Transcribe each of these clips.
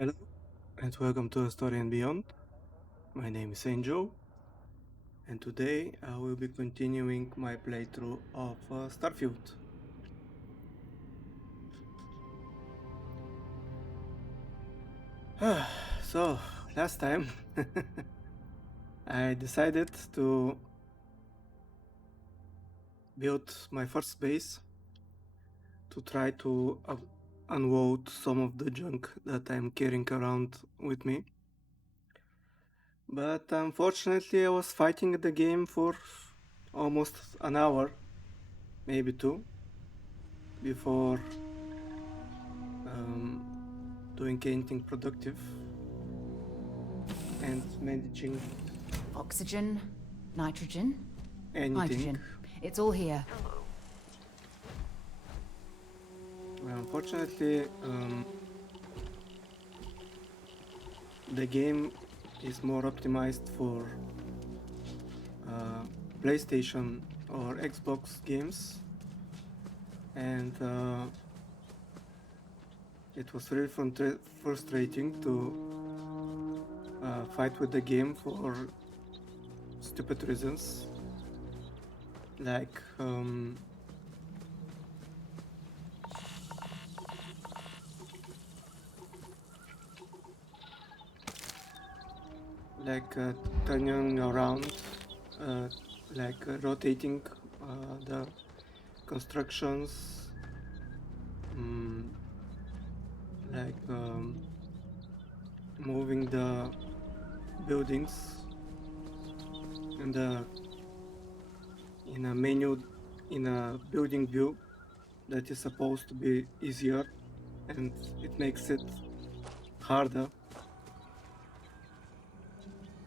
Hello, and welcome to A Story and Beyond. My name is Angel, and today I will be continuing my playthrough of Starfield. So, last time I decided to build my first base to try to unload some of the junk that I'm carrying around with me. But unfortunately, I was fighting the game for almost an hour, maybe two, before doing anything productive and managing Oxygen, nitrogen, anything. hydrogen. It's all here. Unfortunately, the game is more optimized for PlayStation or Xbox games, and it was really frustrating to fight with the game for stupid reasons, like turning around, rotating the constructions, moving the buildings in a menu, in a building view that is supposed to be easier, and it makes it harder,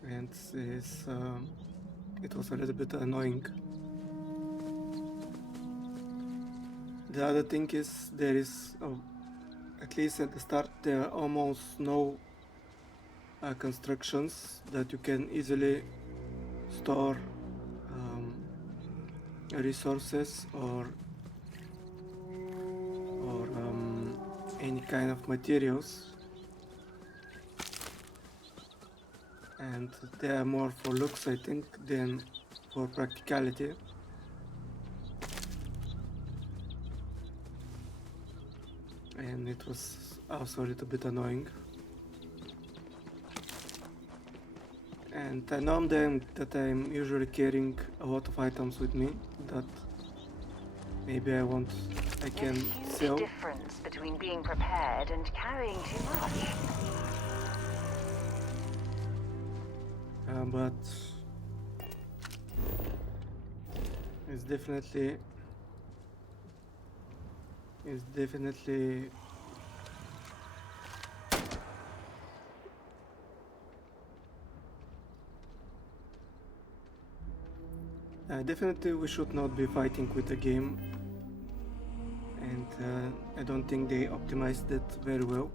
and it was a little bit annoying. The other thing is there is, at least at the start, there are almost no constructions that you can easily store resources or any kind of materials, and they are more for looks, I think, than for practicality. And it was also a little bit annoying. And I know that I'm usually carrying a lot of items with me that maybe I can sell. There's a huge difference between being prepared and carrying too much. But it's definitely definitely we should not be fighting with the game, and I don't think they optimized it very well.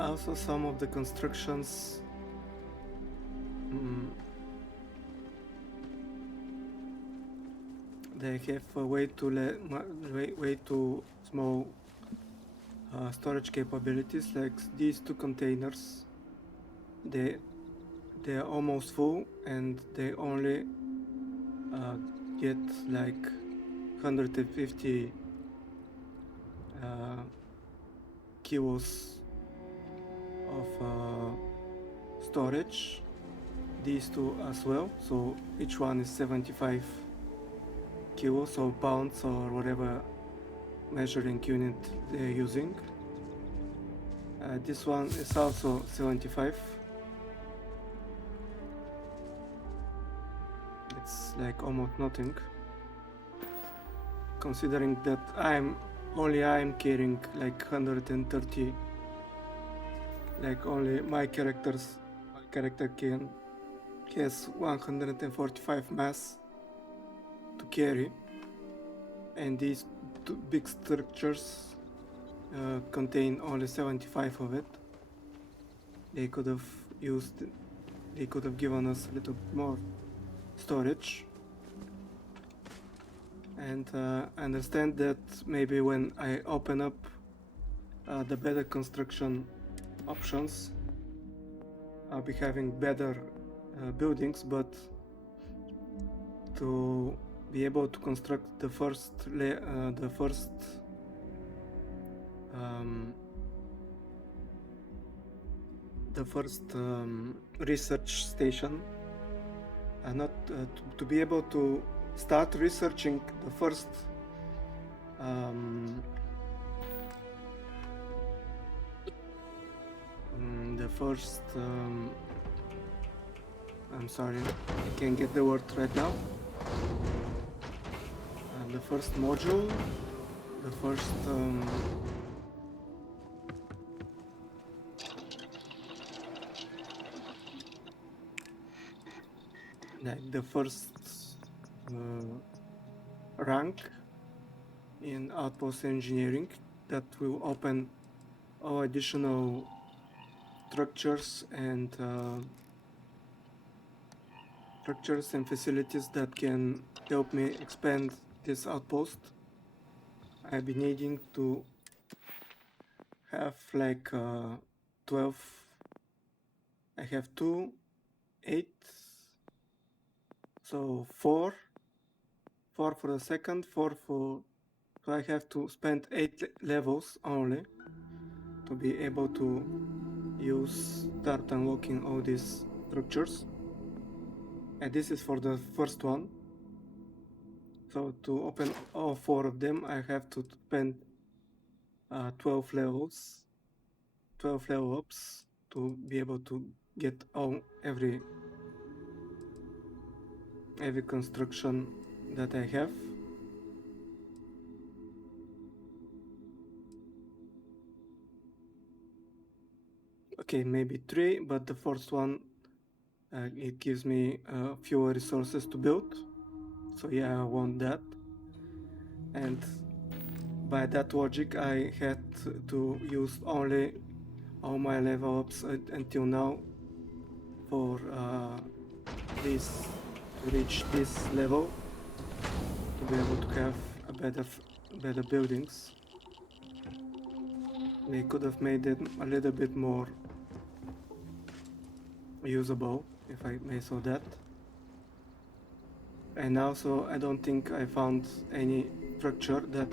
Also, some of the constructions they have a way too small storage capabilities. Like these two containers, they are almost full, and they only get like 150 kilos of storage. These two as well, so each one is 75 kilos or pounds or whatever measuring unit they're using. This one is also 75. It's like almost nothing, considering that I'm only I'm carrying like 130. Like only my character has 145 mass to carry, and these two big structures contain only 75 of it. They could have given us a little more storage. And I understand that maybe when I open up the better construction options, I'll be having better buildings, but to be able to construct the first research station, not to be able to start researching the first I'm sorry, I can't get the word right now. The first module, the first like the first rank in outpost engineering that will open all additional structures and facilities that can help me expand this outpost. I'll be needing to have like 12. I have 2, 8, so 4 for the second, 4 for. So I have to spend 8 levels only to be able to start unlocking all these structures. And this is for the first one. So to open all 4 of them, I have to spend 12 levels, 12 level ups to be able to get every construction that I have. Okay, maybe 3, but the first one it gives me fewer resources to build. So yeah, I want that. And by that logic, I had to use only all my level ups until now for this to reach this level to be able to have a better buildings. They could have made it a little bit more usable, if I may say that. And also, I don't think I found any structure that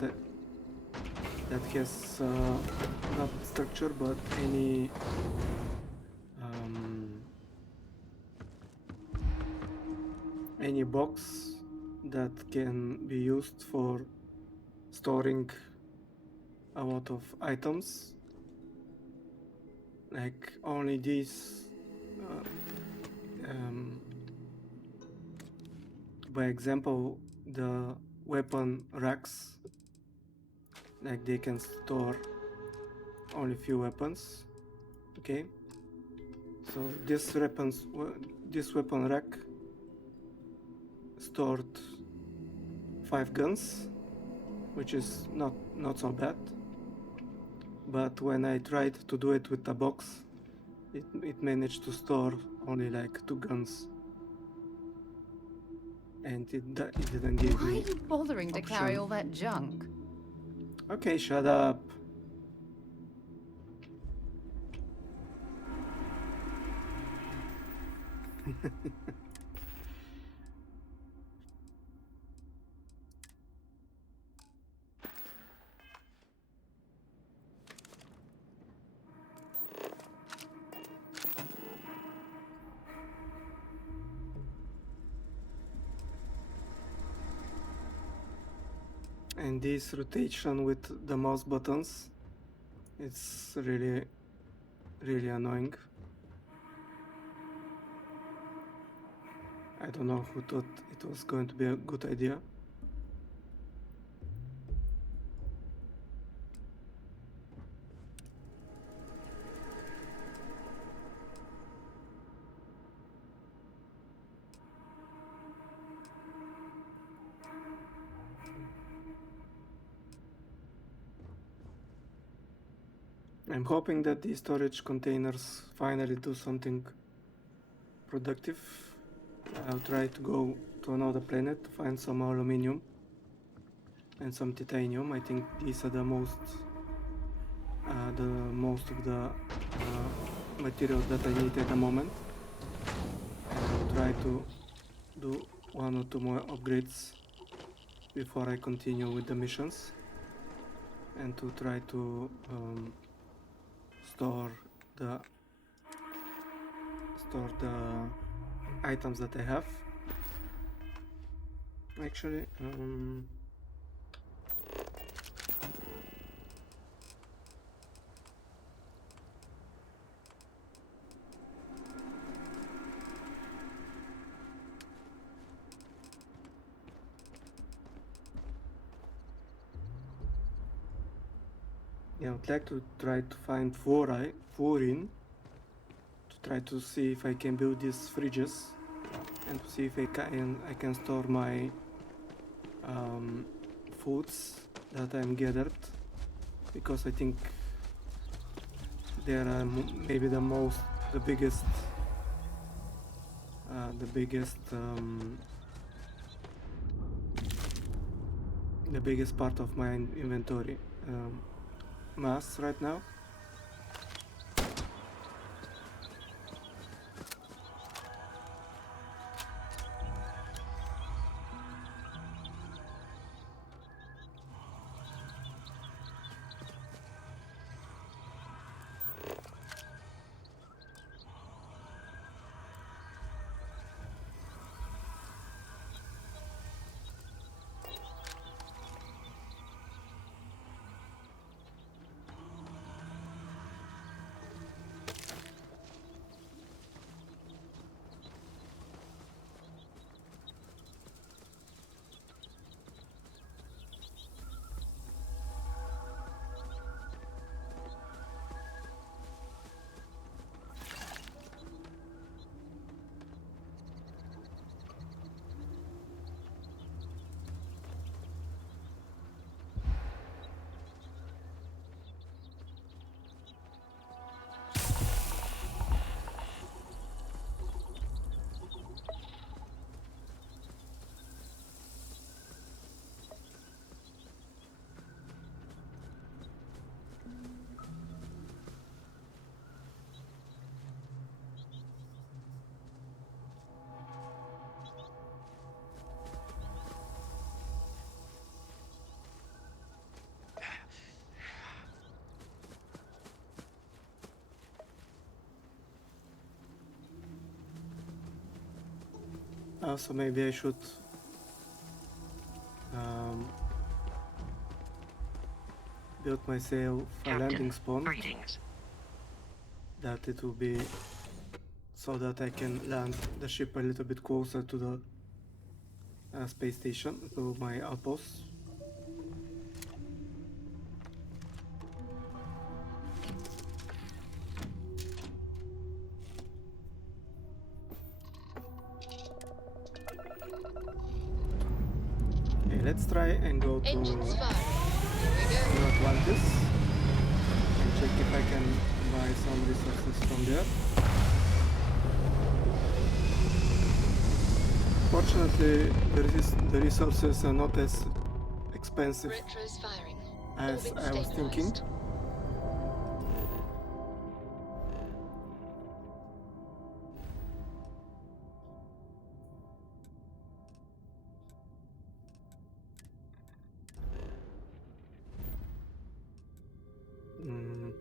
has not structure, but any box that can be used for storing a lot of items. Like only these. By example, the weapon racks, like they can store only few weapons. Okay, so this weapon rack stored 5 guns, which is not so bad. But when I tried to do it with a box, it managed to store only like 2 guns. And it didn't give Why are me you bothering to carry option. all that junk? Okay, shut up. And this rotation with the mouse buttons, it's really annoying. I don't know who thought it was going to be a good idea. I'm hoping that these storage containers finally do something productive. I'll try to go to another planet to find some aluminium and some titanium. I think these are the most of the materials that I need at the moment. And I'll try to do 1 or 2 more upgrades before I continue with the missions, and to try to store the items that I have. Actually, yeah, I'd like to try to find fluorine to try to see if I can build these fridges and to see if I can store my foods that I'm gathered, because I think they are maybe the biggest part of my inventory mass right now. So maybe I should build myself a landing spawn, Greetings. that it will be so that I can land the ship a little bit closer to the space station, to my outpost. Okay, let's try and go to Engines firing. Here we go. Atlantis and check if I can buy some resources from there. Fortunately, the resources are not as expensive Retros firing. as Orbit I was thinking. stabilized. Mm.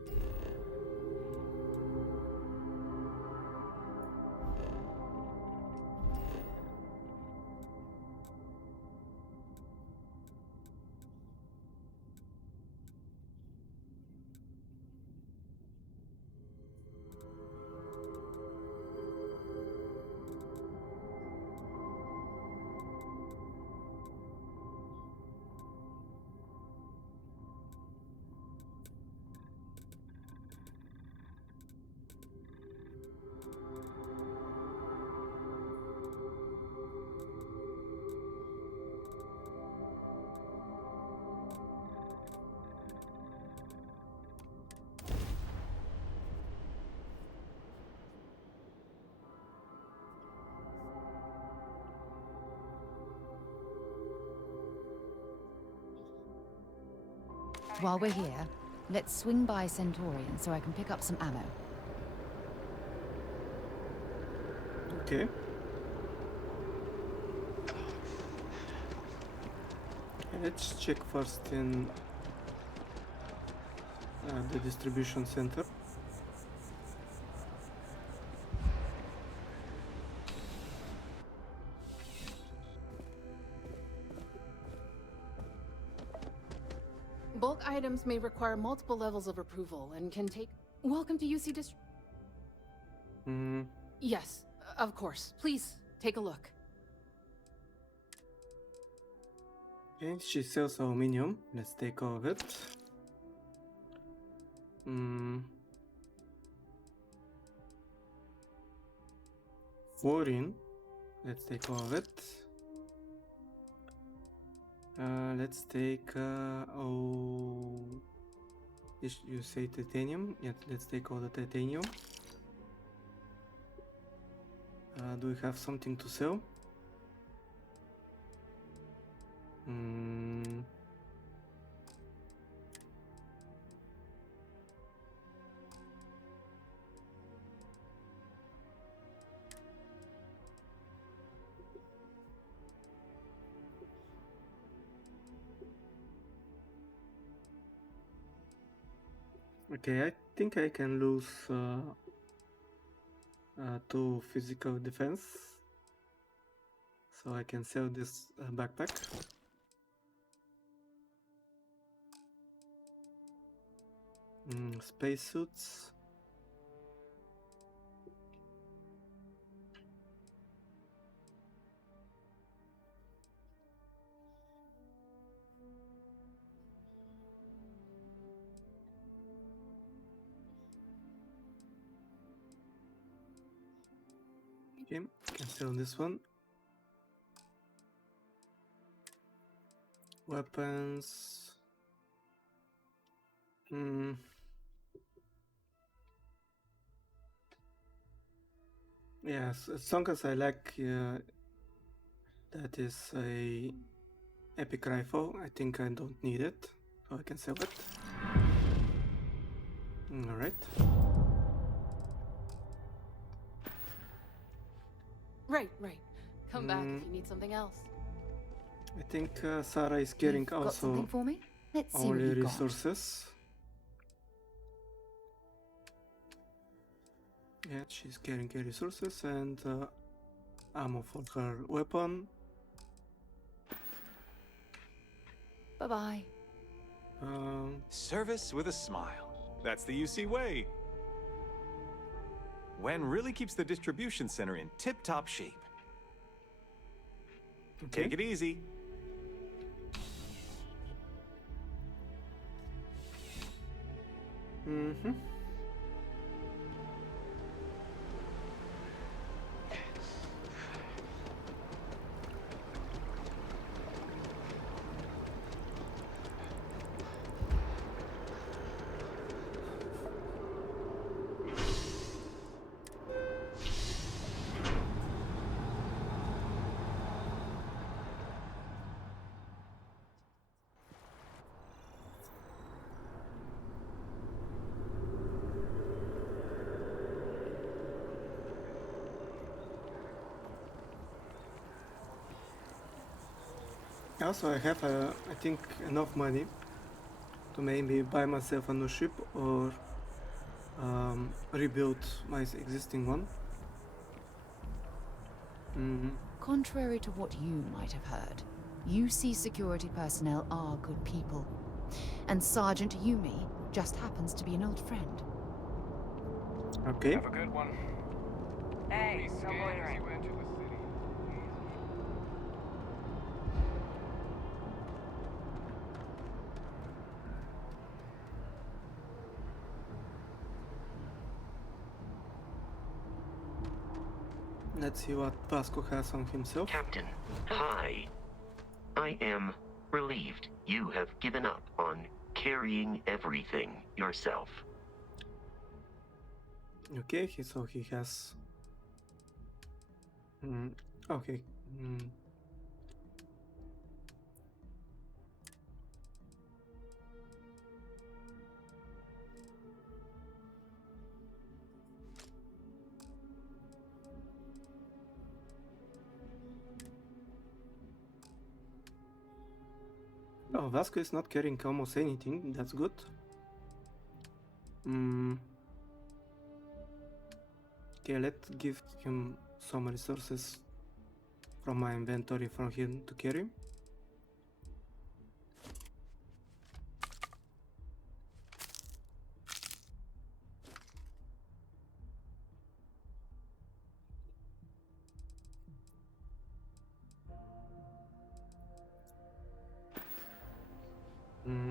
While we're here, let's swing by Centaurian so I can pick up some ammo. Okay. Let's check first in the distribution center. Bulk items may require multiple levels of approval and can take... Welcome to UC Dist... Mm, Yes, of course. Please, take a look. okay, she sells aluminium. Let's take all of it. Fluorine. Let's take all of it. Let's take you say titanium? Yeah, let's take all the titanium. Do we have something to sell? Okay, I think I can lose 2 physical defense, so I can sell this backpack. Spacesuits. Okay, can sell this one. Weapons. Yes, as long as I like that is a epic rifle, I think I don't need it, so I can sell it. Alright. Right. Come back if you need something else. I think Sarah is getting You've got something also for me? Let's see all what the you've got. resources. Yeah, she's getting resources and ammo for her weapon. Bye-bye. Service with a smile. That's the UC way. Wen really keeps the distribution center in tip-top shape. Okay. Take it easy. Also, I have, I think, enough money to maybe buy myself a new ship or rebuild my existing one. Contrary to what you might have heard, UC security personnel are good people. And Sergeant Yumi just happens to be an old friend. Okay. Have a good one. Hey, Be no scared as loitering. you enter the city. Let's see what Vasco has on himself. Captain, hi. I am relieved you have given up on carrying everything yourself. Okay, so he has. Okay. Oh, Vasco is not carrying almost anything. That's good. Okay, let's give him some resources from my inventory for him to carry.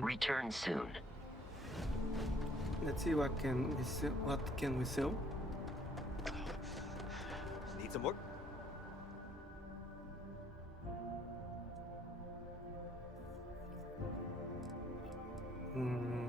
Return soon. Let's see what can we sell. What can we sell? Need some more? Hmm.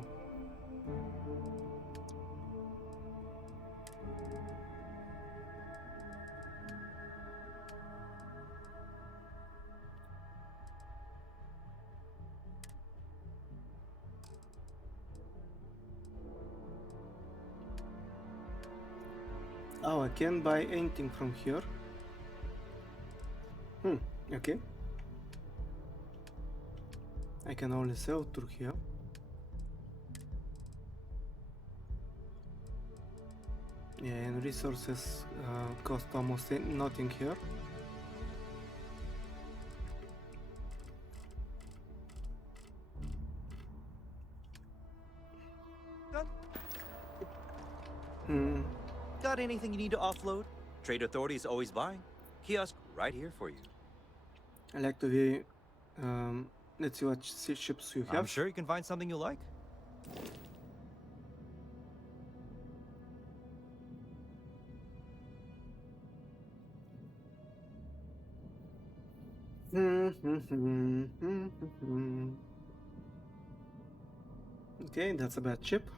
Oh, I can buy anything from here. Okay. I can only sell through here. Yeah, and resources cost almost nothing here. Done. Hmm. Got anything you need to offload? Trade Authority is always buying. Kiosk right here for you. I like to be. Let's see what ships you have. I'm sure you can find something you like. Okay, that's a bad chip.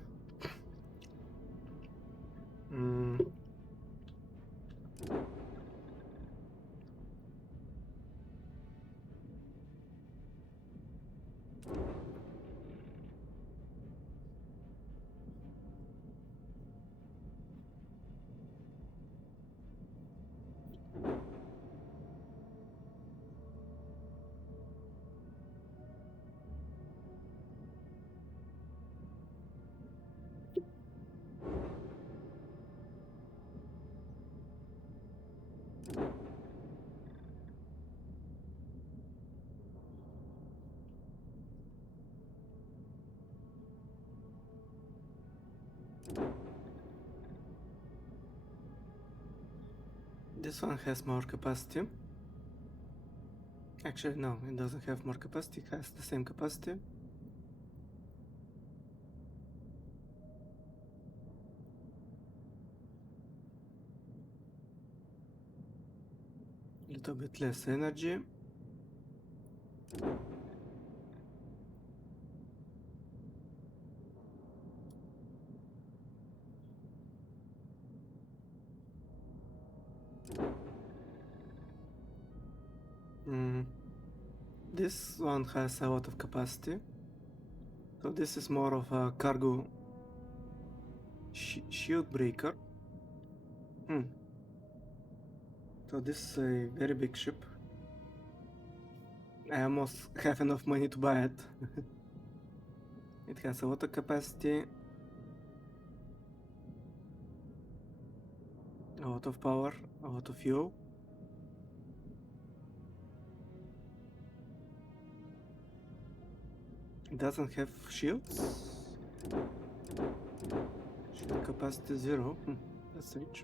This one has more capacity. Actually, no, it doesn't have more capacity, it has the same capacity. Little bit less energy. This one has a lot of capacity. So this is more of a cargo shield breaker. So this is a very big ship. I almost have enough money to buy it. It has a lot of capacity, a lot of power, a lot of fuel. It doesn't have shields. Shield capacity 0. That's strange.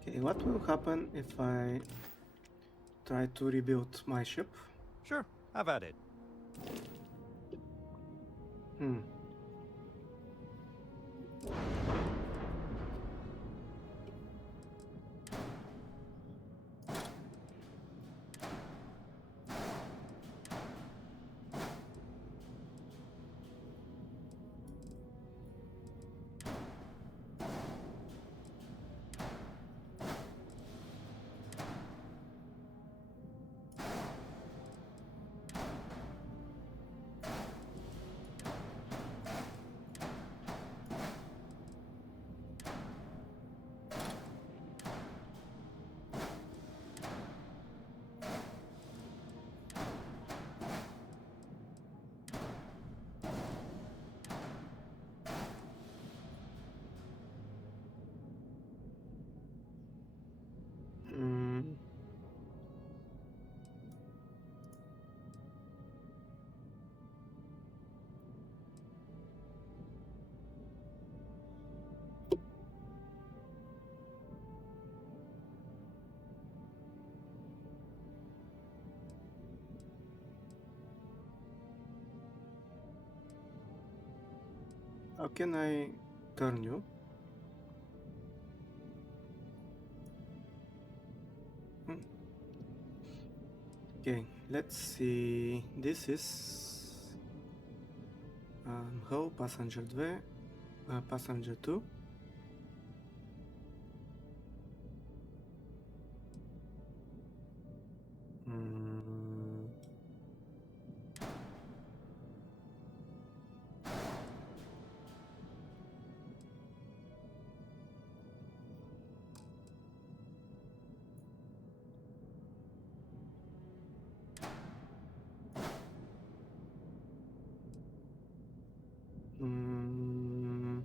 Okay, what will happen if I try to rebuild my ship? Sure, have at it. How can I turn you? Hmm. Okay, let's see. This is Hull, Passenger 2, Passenger 2. Mm. Mm.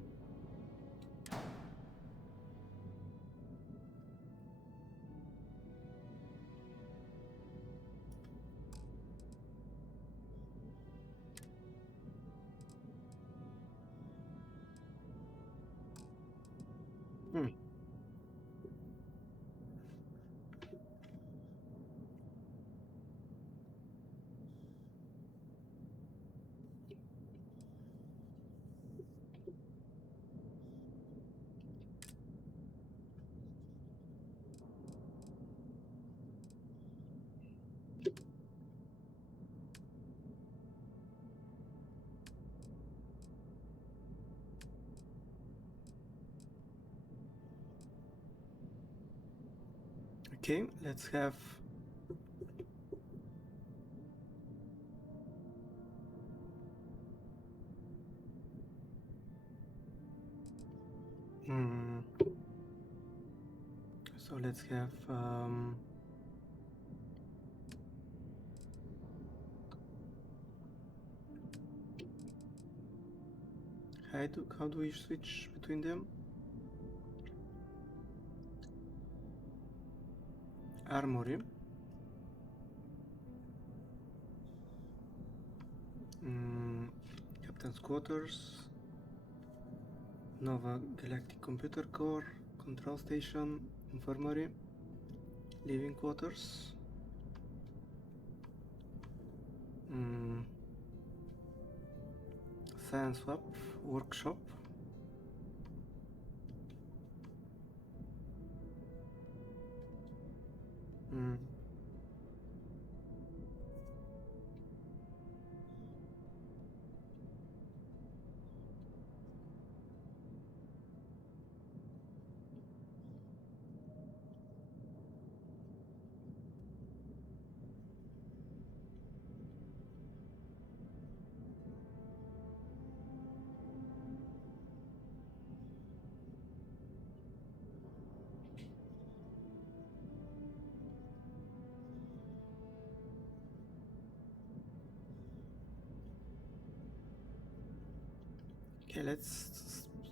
Hmm. Okay, let's have so let's have how do we switch between them? Armory. Captain's quarters. Nova Galactic Computer Core, Control Station, Infirmary, Living Quarters. Science Lab, Workshop. Okay,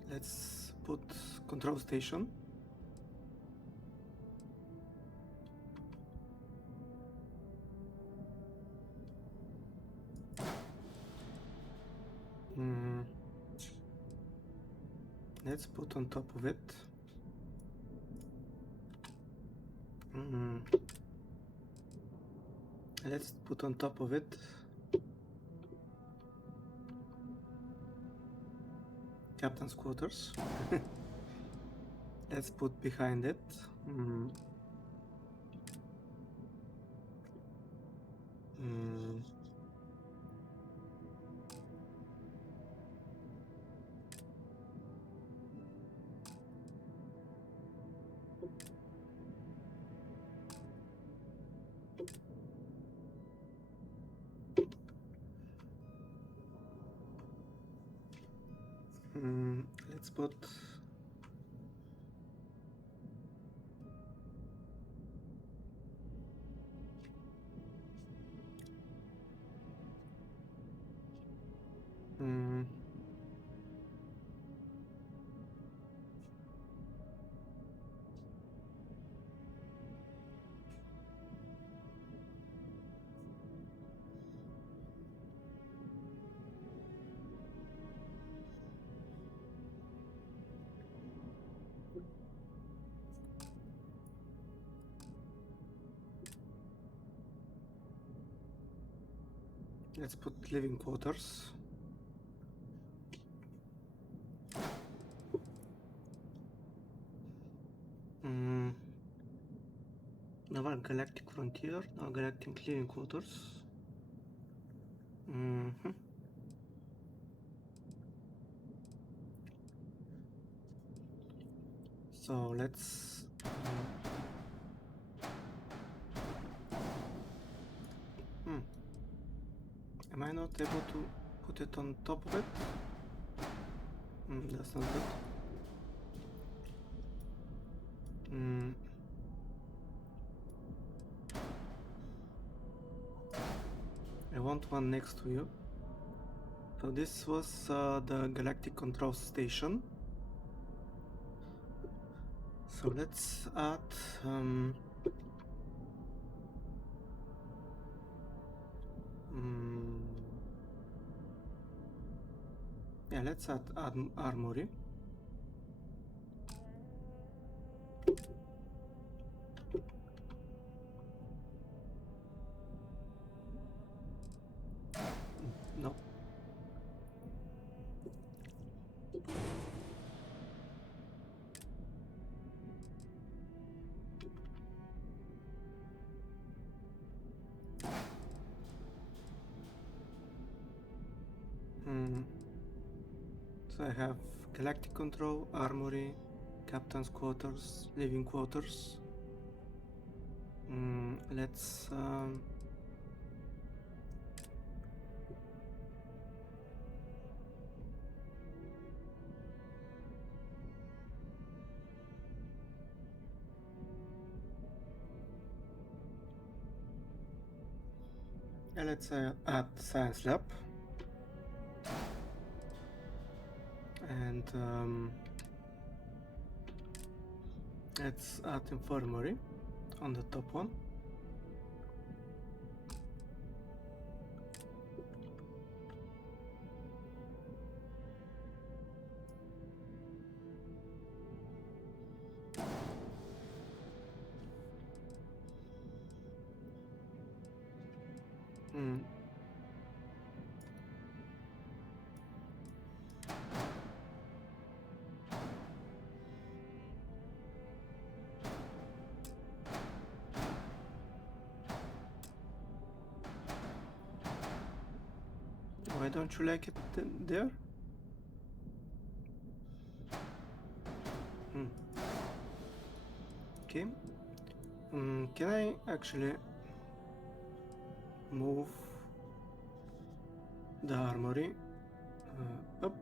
let's put Control Station. Let's put on top of it. Let's put on top of it Captain's quarters. Let's put behind it let's put living quarters. Galactic Frontier, no, Galactic Living Quarters. So let's am I not able to put it on top of it? That's not good. I want one next to you. So this was the Galactic Control Station. So let's add yeah, let's add armory. No. So I have Galactic Control, Armory, Captain's Quarters, Living Quarters. Let's let's add Science Lab. And let's add Infirmary on the top one. Why don't you like it there? Okay. Can I actually move the armory up?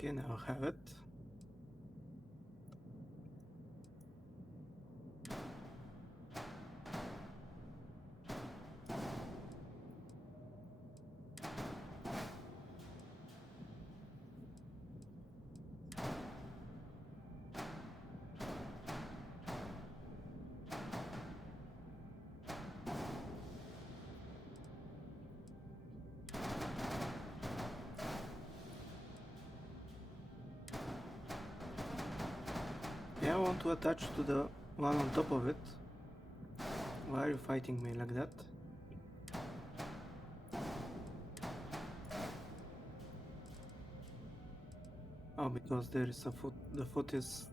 Okay, now I have it. Yeah, I want to attach to the one on top of it. Why are you fighting me like that? Oh, because there is a foot. The foot is...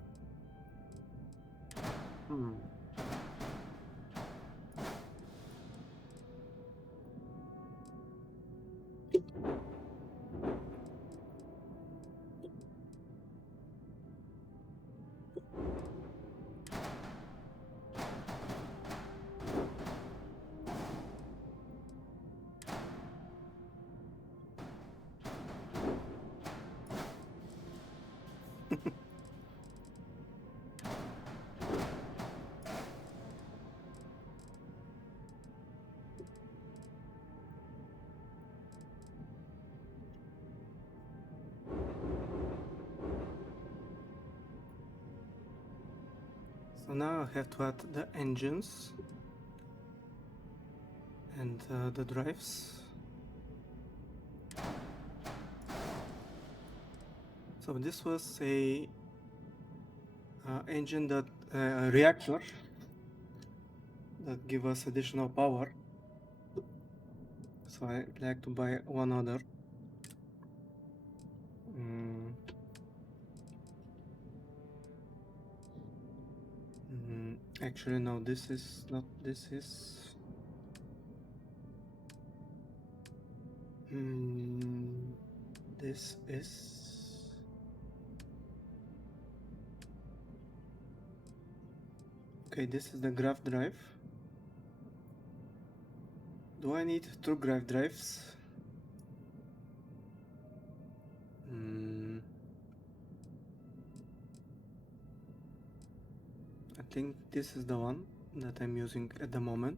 So now I have to add the engines and the drives. So this was a engine that reactor that give us additional power. So I'd like to buy one other. Actually, no, this is not. This is. This is. Okay, this is the graph drive. Do I need two graph drives? I think this is the one that I'm using at the moment.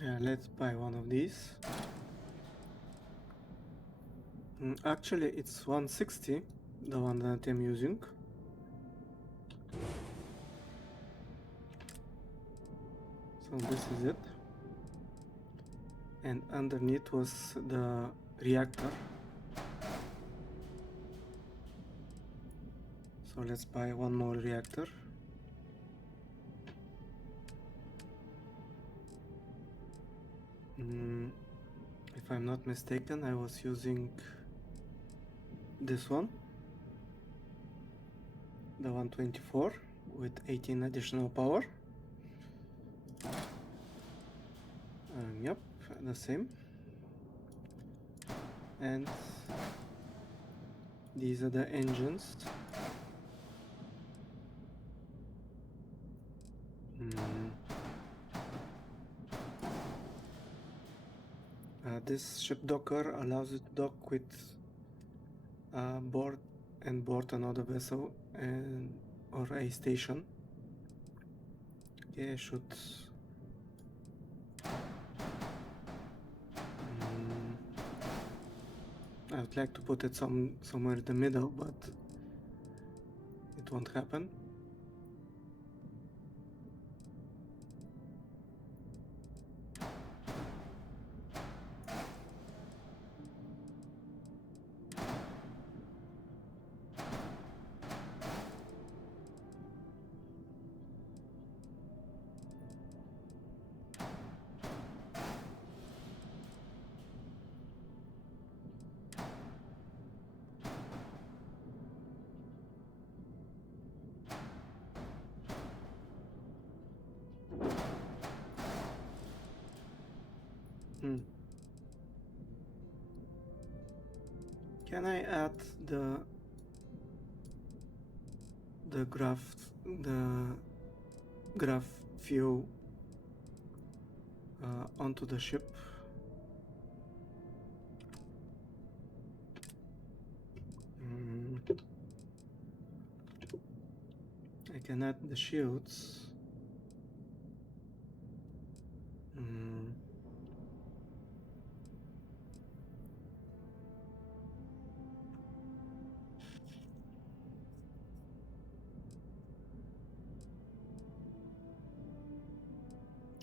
Yeah, let's buy one of these. Actually, it's 160, the one that I'm using. So this is it. And underneath was the reactor. So let's buy one more reactor. If I'm not mistaken, I was using this one, the 124 with 18 additional power. Yep, the same. And these are the engines. This ship docker allows you to dock with board another vessel or a station. Okay, I should. I would like to put it somewhere in the middle, but it won't happen. Can I add the graph view onto the ship? I can add the shields.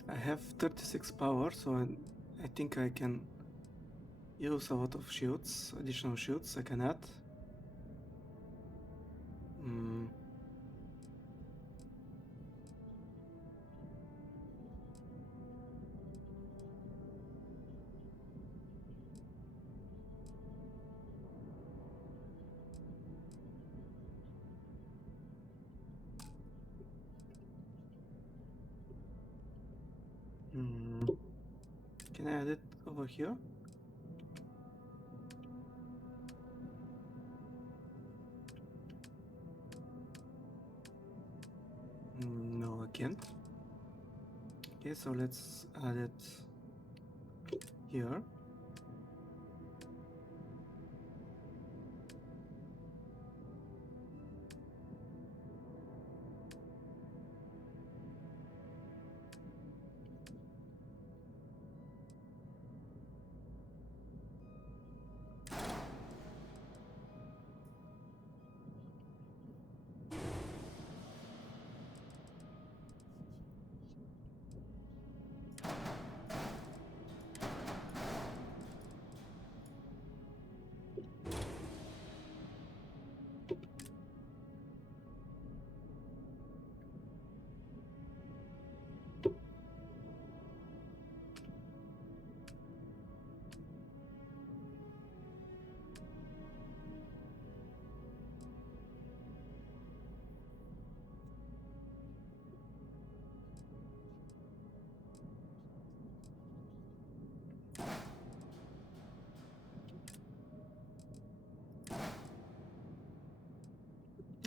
I have 36 power, so I think I can use a lot of shields, additional shields I can add. Can I add it over here? No, I can't. Okay, so let's add it here.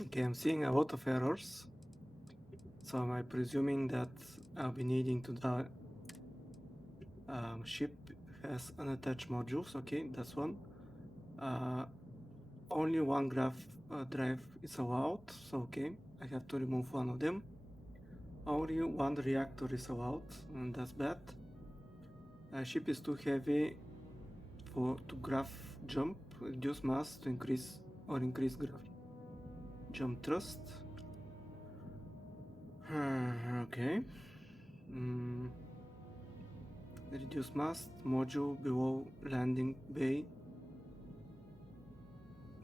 Okay, I'm seeing a lot of errors. So am I presuming that I'll be needing to ship has unattached modules? Okay, that's one. Only one graph drive is allowed, so okay, I have to remove one of them. Only one reactor is allowed, and that's bad. Ship is too heavy to graph jump. Reduce mass to increase graph jump thrust. Okay. Reduce mass module below landing bay.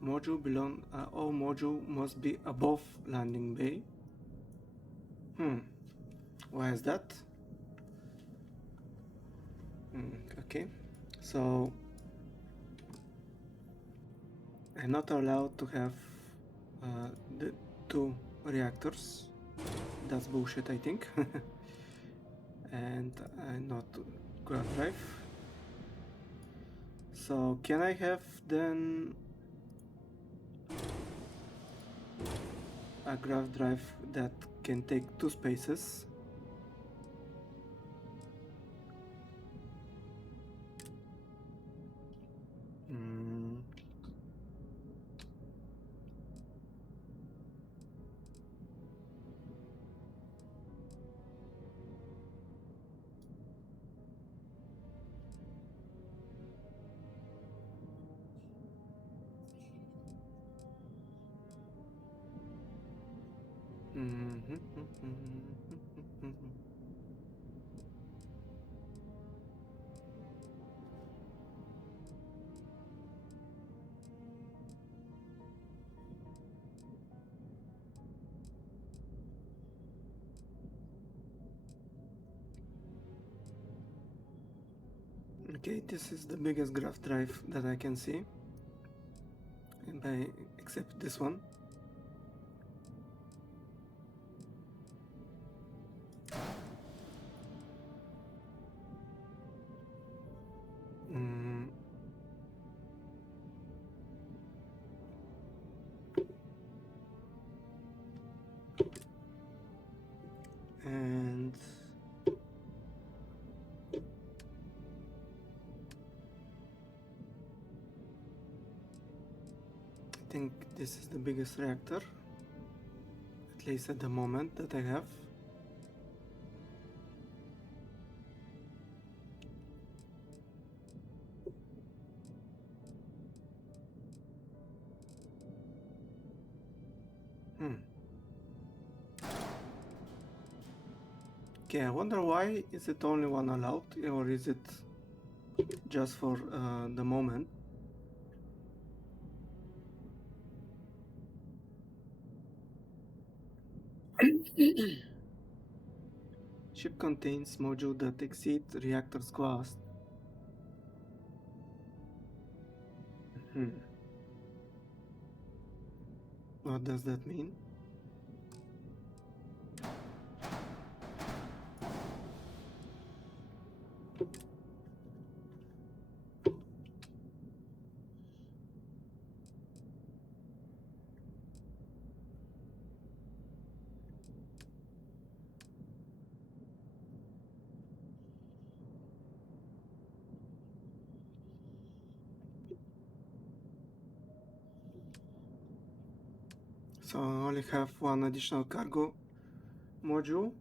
Module below all module must be above landing bay. Why is that? Okay, so I'm not allowed to have the two reactors. That's bullshit, I think. And not graph drive. So can I have then a graph drive that can take two spaces? Okay, this is the biggest graph drive that I can see, and I accept this one. And I think this is the biggest reactor, at least at the moment that I have. Okay, I wonder why is it only one allowed, or is it just for the moment? Ship contains module that exceed reactor's class. What does that mean? So I only have one additional cargo module.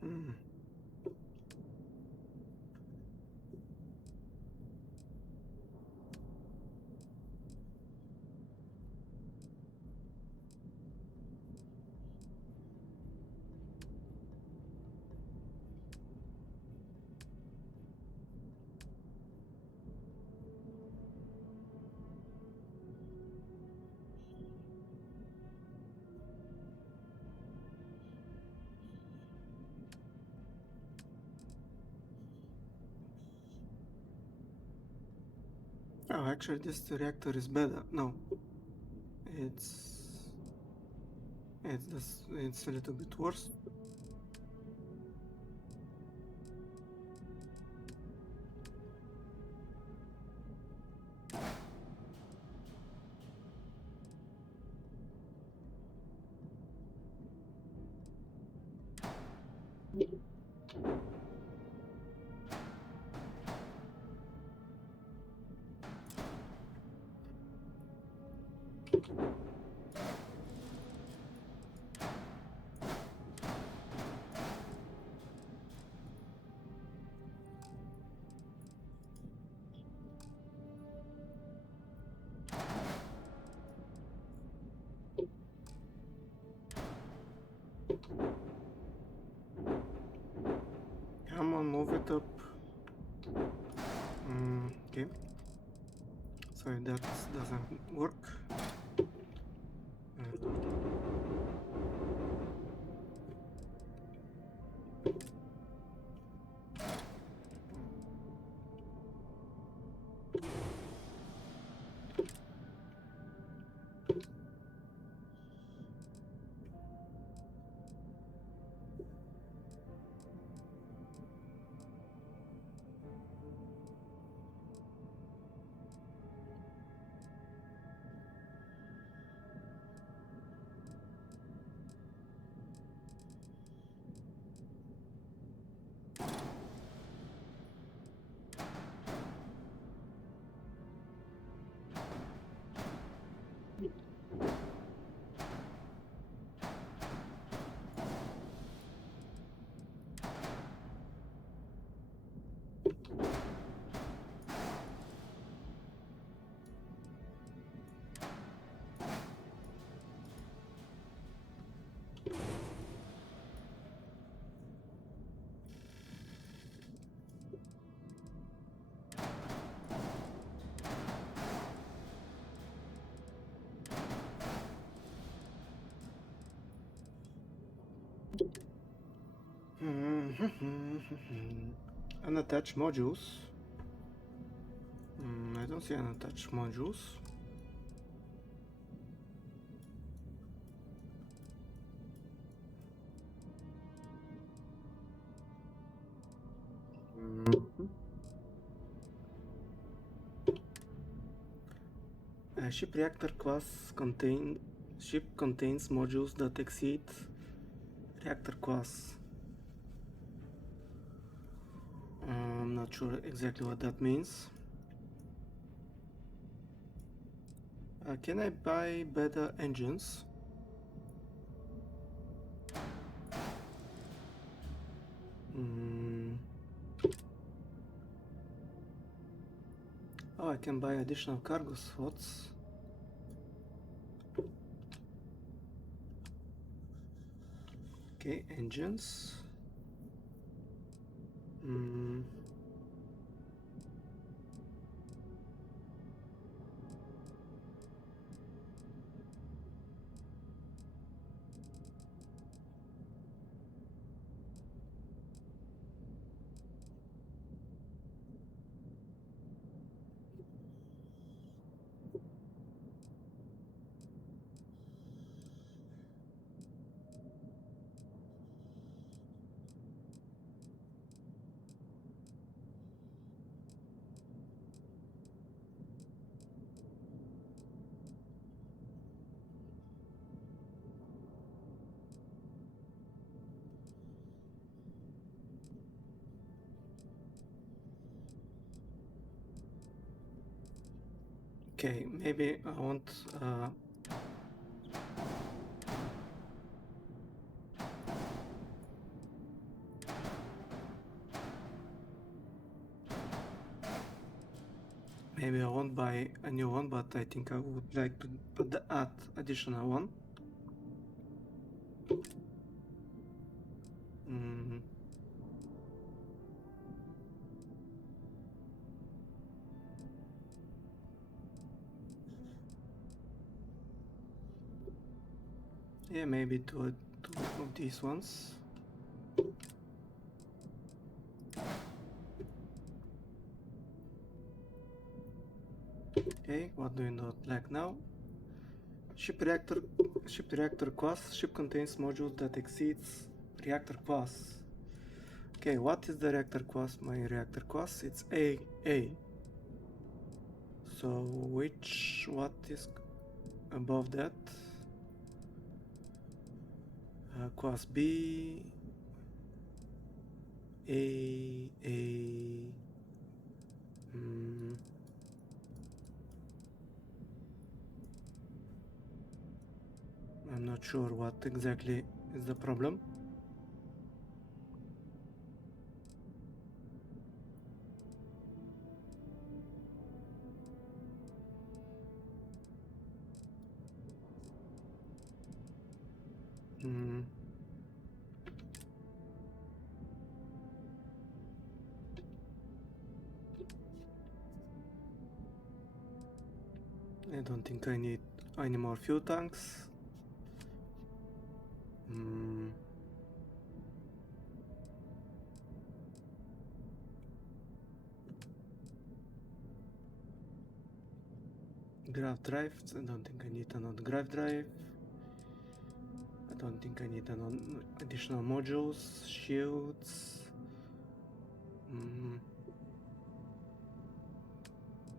Hmm. Oh, actually, this reactor is better. No, it's it's a little bit worse. Come on, move it up. Okay. So that doesn't work. Unattached modules. I don't see unattached modules. Ship reactor class ship contains modules that exceed reactor class. I'm not sure exactly what that means. Can I buy better engines? Oh, I can buy additional cargo slots. Okay, engines. Okay, maybe I want Maybe I won't buy a new one, but I think I would like to add additional one. Mm. Yeah, maybe two of these ones. Okay, what do you not like now? Ship reactor class. Ship contains modules that exceeds reactor class. Okay, what is the reactor class? My reactor class, it's AA. So what is above that? Class B, A. I'm not sure what exactly is the problem. I don't think I need any more fuel tanks. Grav drive. I don't think I need another grav drive. I don't think I need additional modules, shields.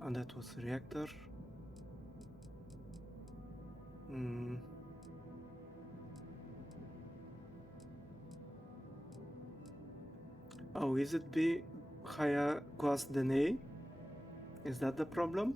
And that was a reactor. Oh, is it B higher class than A? Is that the problem?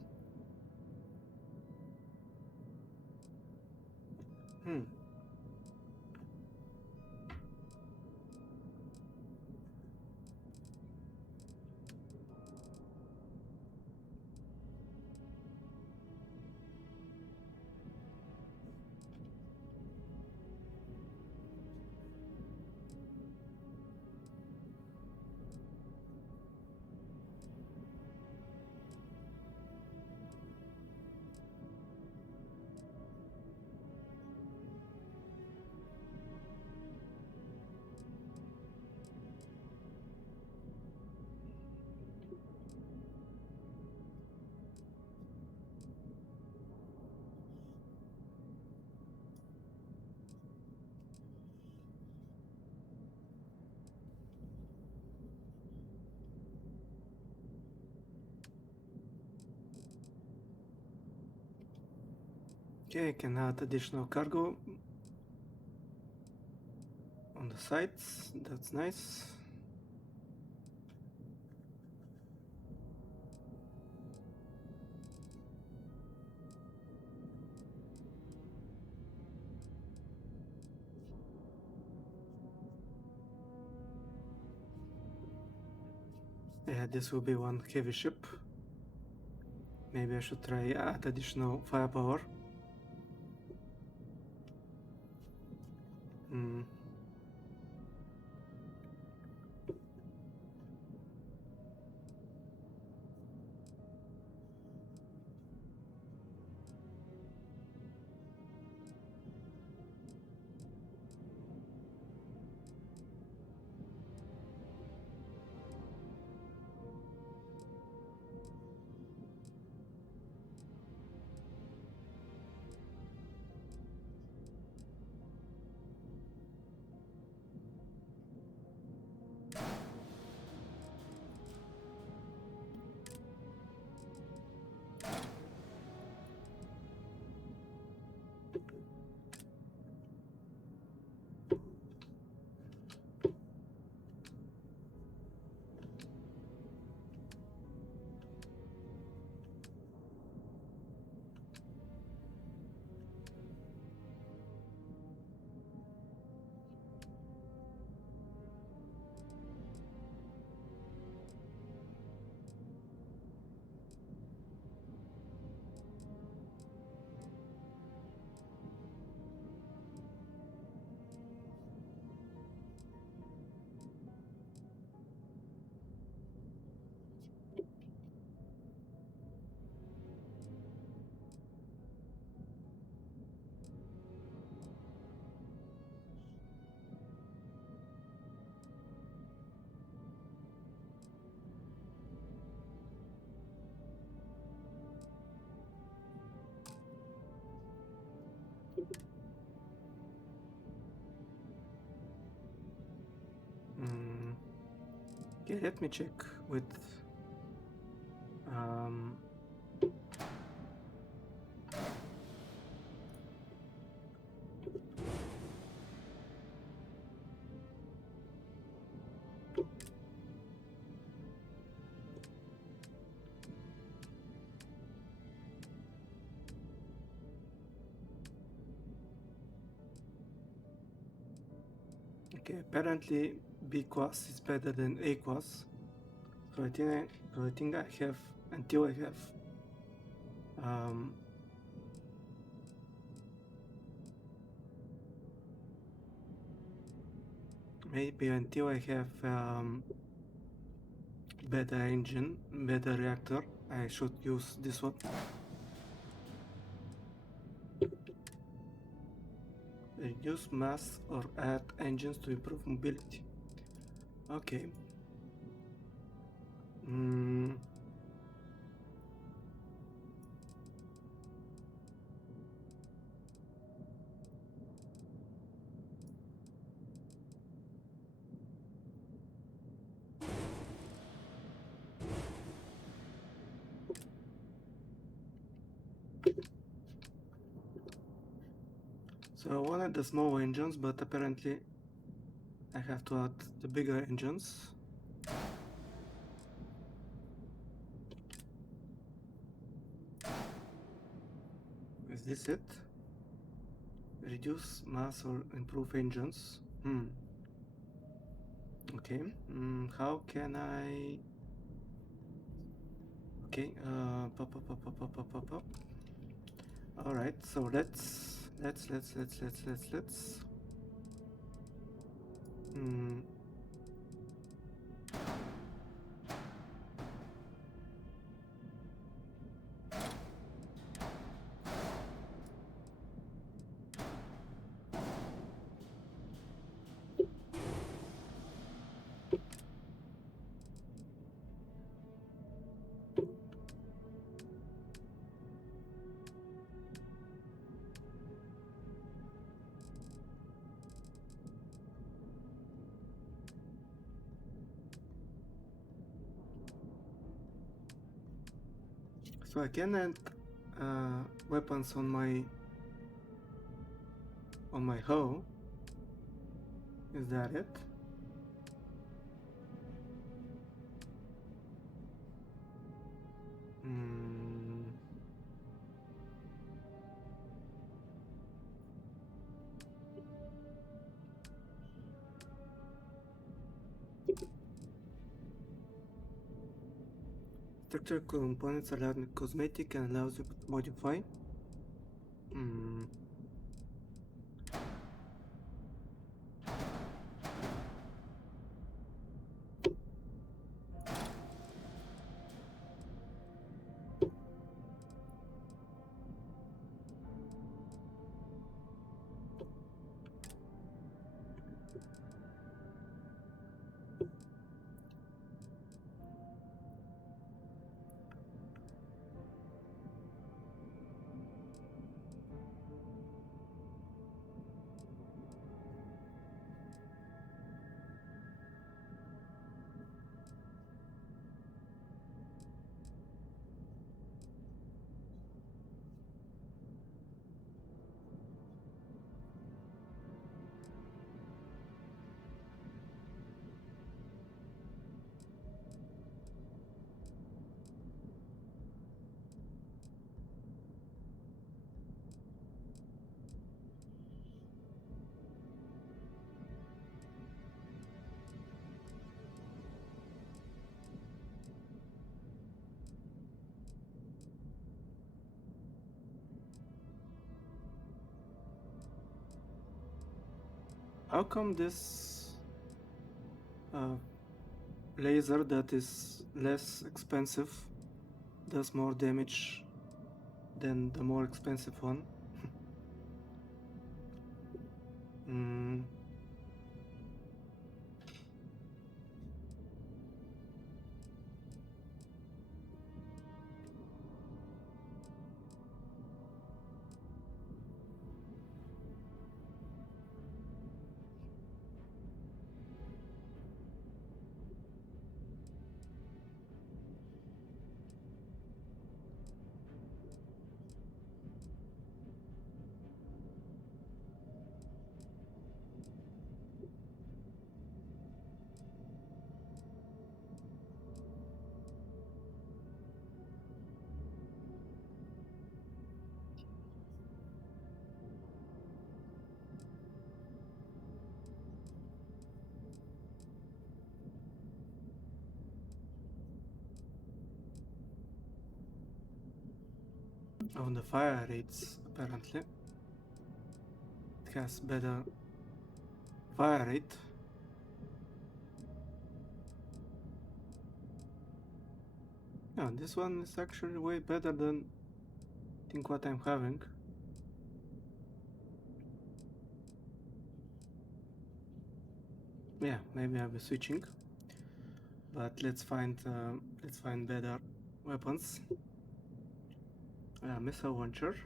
Okay, I can add additional cargo on the sides. That's nice. Yeah, this will be one heavy ship. Maybe I should try add additional firepower. Okay, let me check with um, okay, apparently B quas is better than A quas. So I think I have, until I have maybe until I have better engine, better reactor, I should use this one. Reduce mass or add engines to improve mobility. Okay. So I wanted the small engines, but apparently I have to add the bigger engines. Is this it? Reduce mass or improve engines? Okay. How can I? Okay. Pop. All right. So let's. So I can add weapons on my hull. Is that it? Structure components are cosmetic and allows you to modify. How come this laser that is less expensive does more damage than the more expensive one? on the fire rates apparently. It has better fire rate. Yeah, this one is actually way better than I think what I'm having. Yeah, maybe I'll be switching. But let's find better weapons. Missile launcher.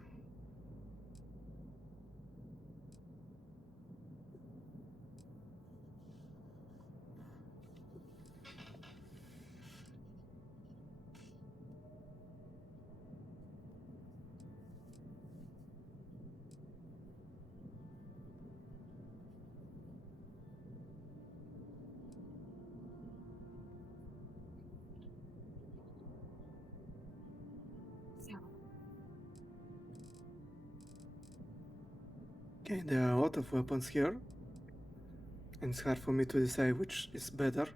Okay, there are a lot of weapons here, and it's hard for me to decide which is better.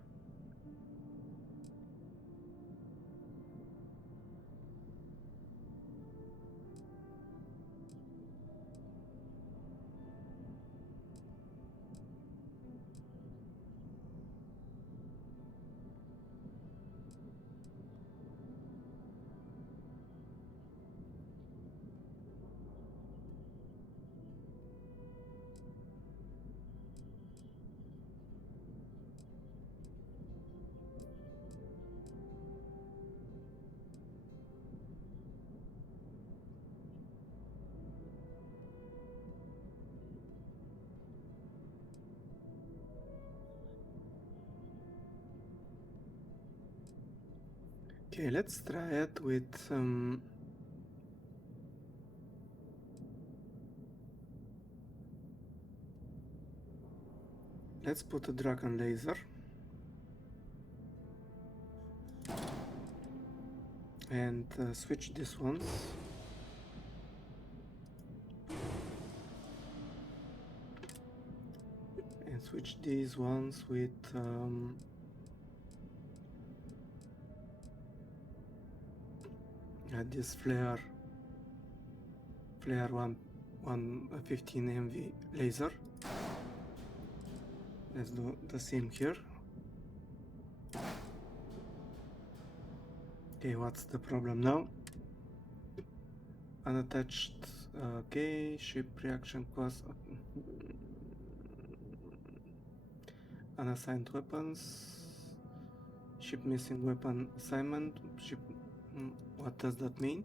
Okay, let's try it with let's put a dragon laser and switch these ones. And switch these ones with this flare 115 MV laser. Let's do the same here. Okay, what's the problem now? Unattached. Okay, ship reaction cost. Unassigned weapons. Ship missing weapon assignment. Ship. What does that mean?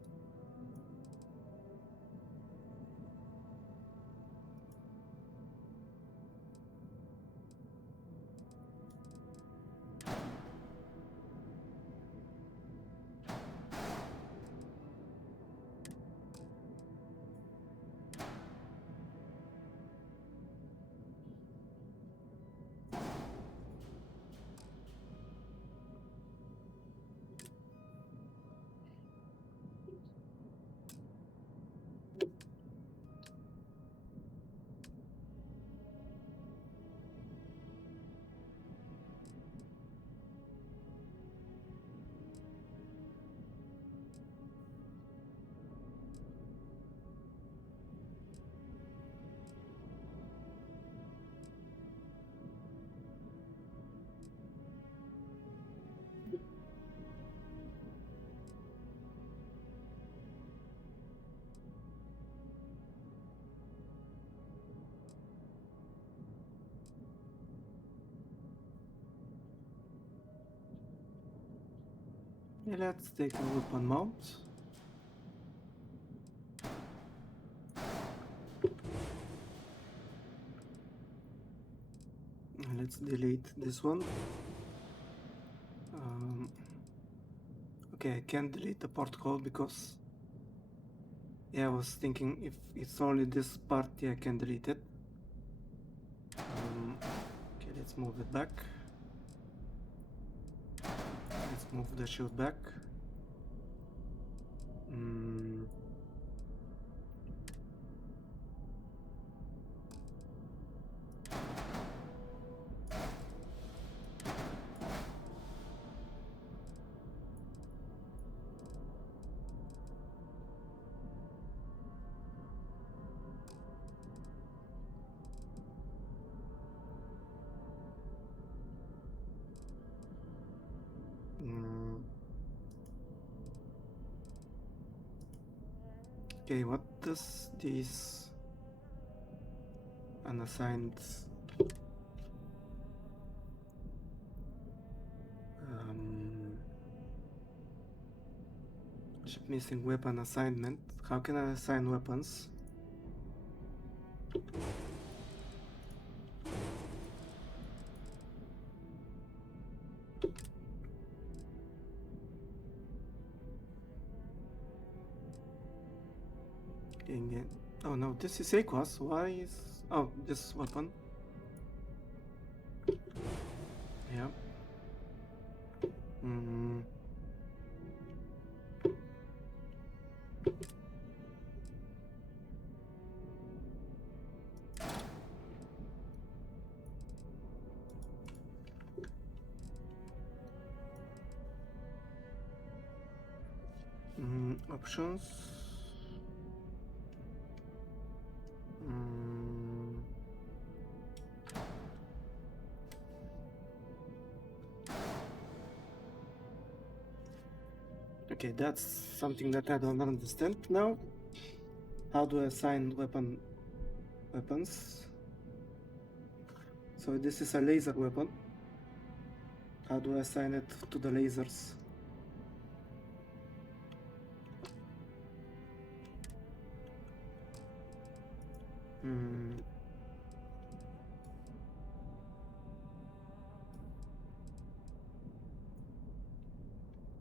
Yeah, let's take a weapon mount. Let's delete this one. Okay, I can't delete the port code because I was thinking if it's only this part, I can delete it. Okay, let's move it back. Let's move the shield back. Okay, what does this unassigned ship missing weapon assignment? How can I assign weapons? Again. Oh no, this is Aquas. Why is... Oh, this weapon. Yeah. Mm. Options. Okay, that's something that I don't understand now. How do I assign weapons? So this is a laser weapon. How do I assign it to the lasers?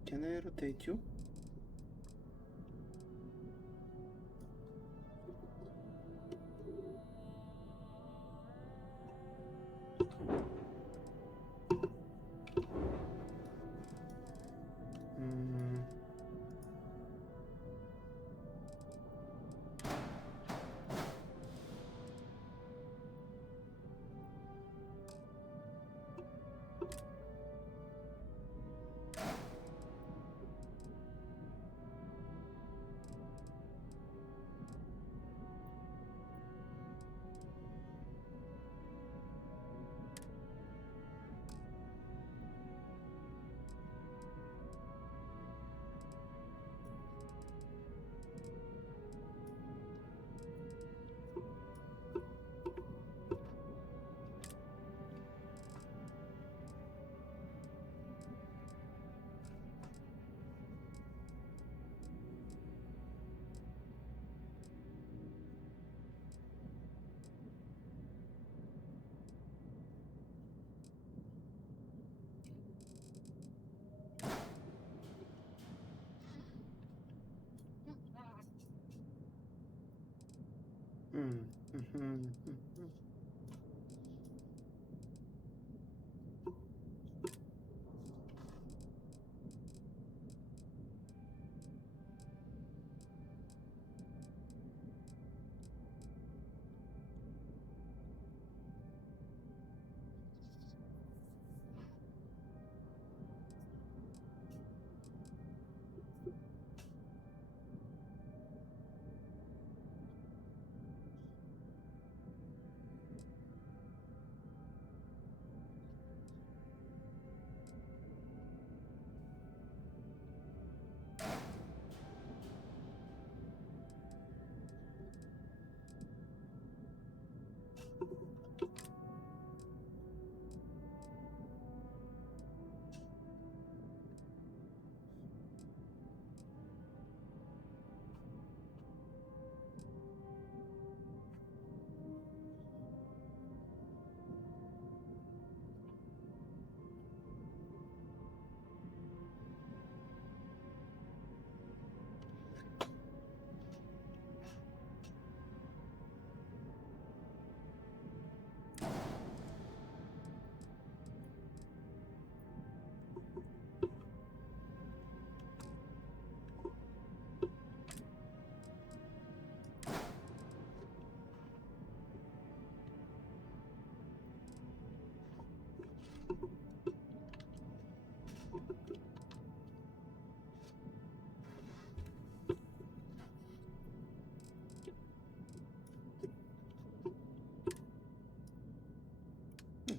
Can I rotate you?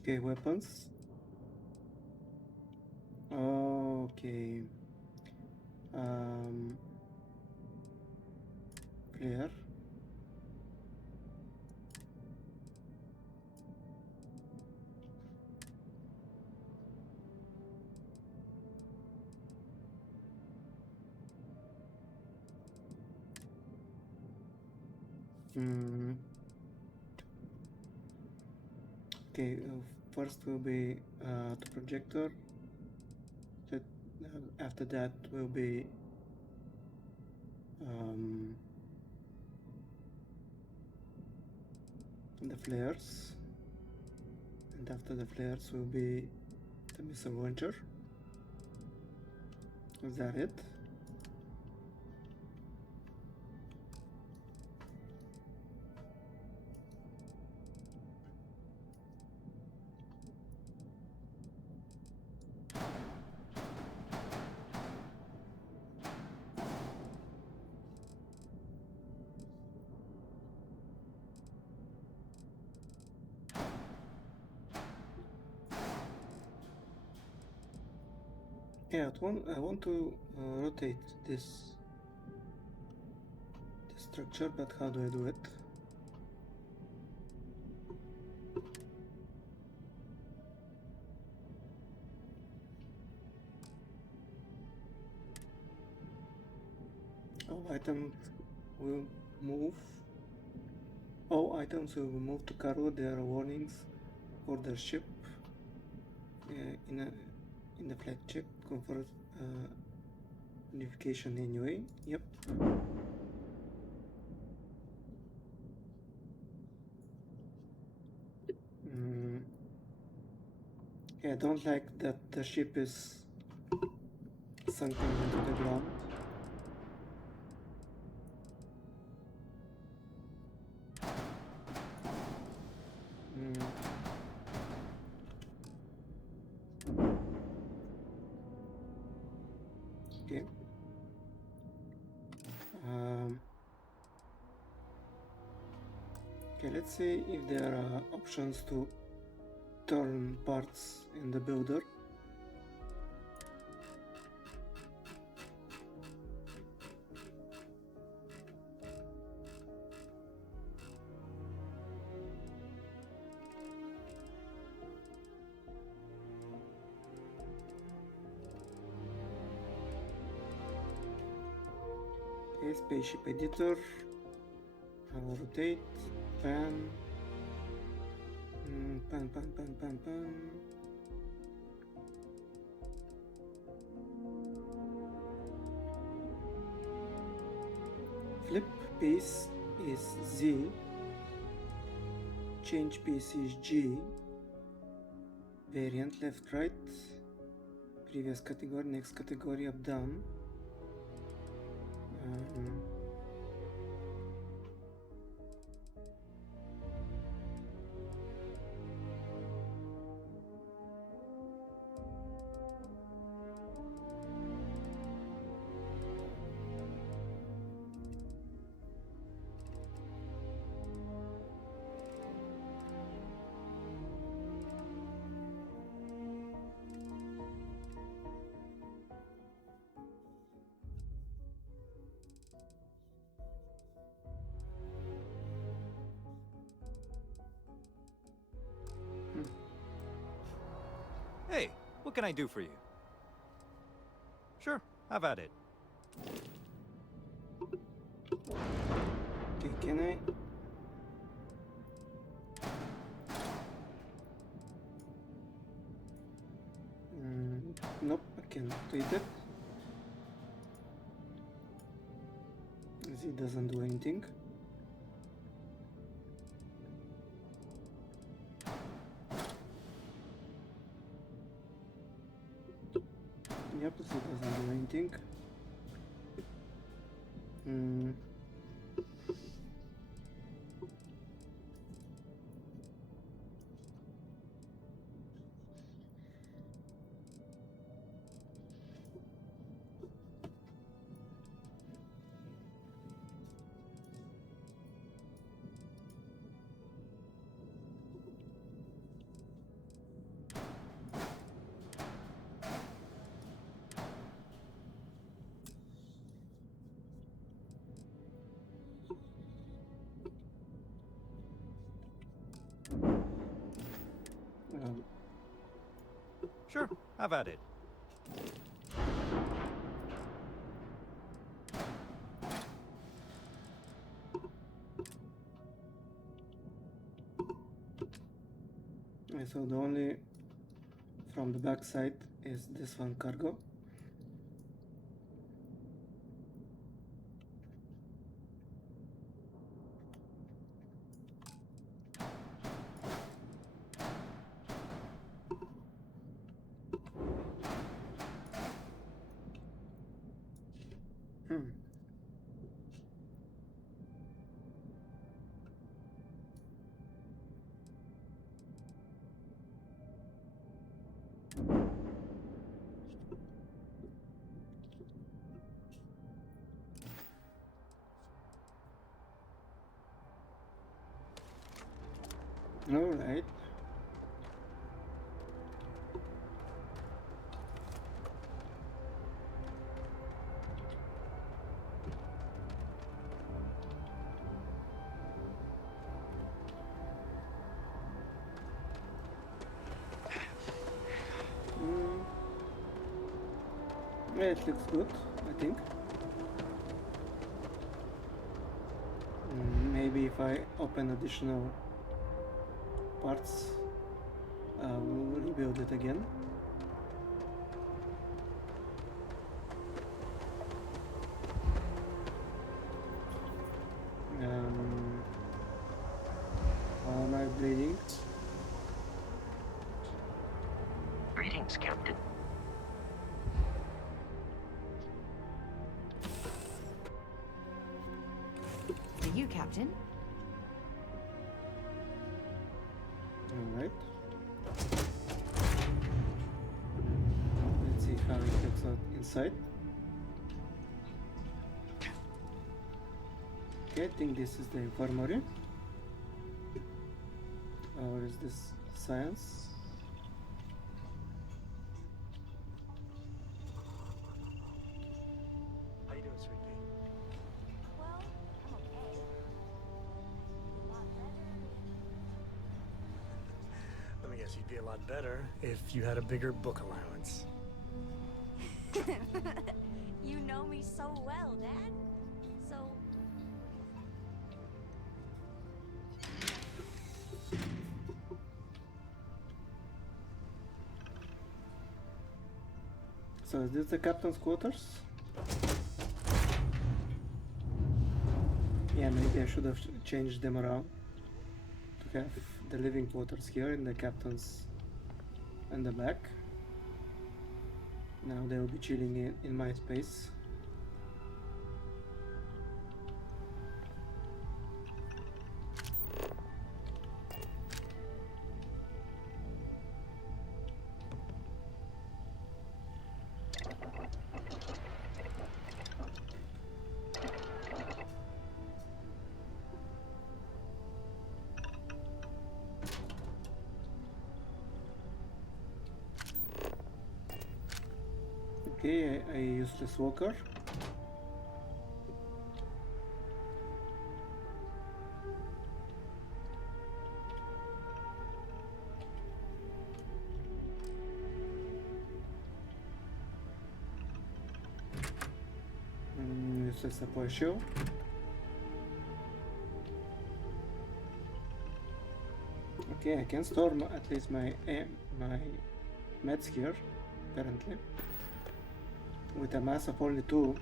Okay, weapons. Okay. Hmm. Okay, first will be the projector. That after that will be the flares, and after the flares will be the missile launcher. Is that it? Yeah, I want to rotate this structure, but how do I do it? All items will move. All items will move to cargo. There are warnings for the ship in the flag check. Confirm notification anyway. Yep. Yeah, I don't like that the ship is sunken into the ground. Okay. Okay, let's see if there are options to turn parts in the builder. Okay, spaceship editor. I'll rotate. Pan. Pan. Flip piece is Z. Change piece is G. Variant left right. Previous category, next category up down. Hey, what can I do for you? Sure, have at it. Okay, can I? Nope, I can't read it. As it doesn't do anything. Yep, it doesn't do anything. Sure, have at it. Okay, so the only from the back side is this one, cargo. Hmm. All right. Mm. Yeah, it looks good, I think. Maybe if I open additional parts, we'll rebuild it again. How am I bleeding? Greetings, Captain. For you, Captain. Alright. Let's see how it looks out inside. Okay, I think this is the infirmary. Or is this science? How you doing, Sweet Pea? Well, I'm okay. A lot Let me guess, you'd be a lot better if you had a bigger book allowance. better. You know me so well, Dad. So, So is this the captain's quarters? Yeah, maybe I should have changed them around to have the living quarters here and the captain's in the back. Now they will be chilling in my space. Okay, I use this walker. Use this supply show. Okay, I can store at least my meds here, apparently. With a mass of only 2.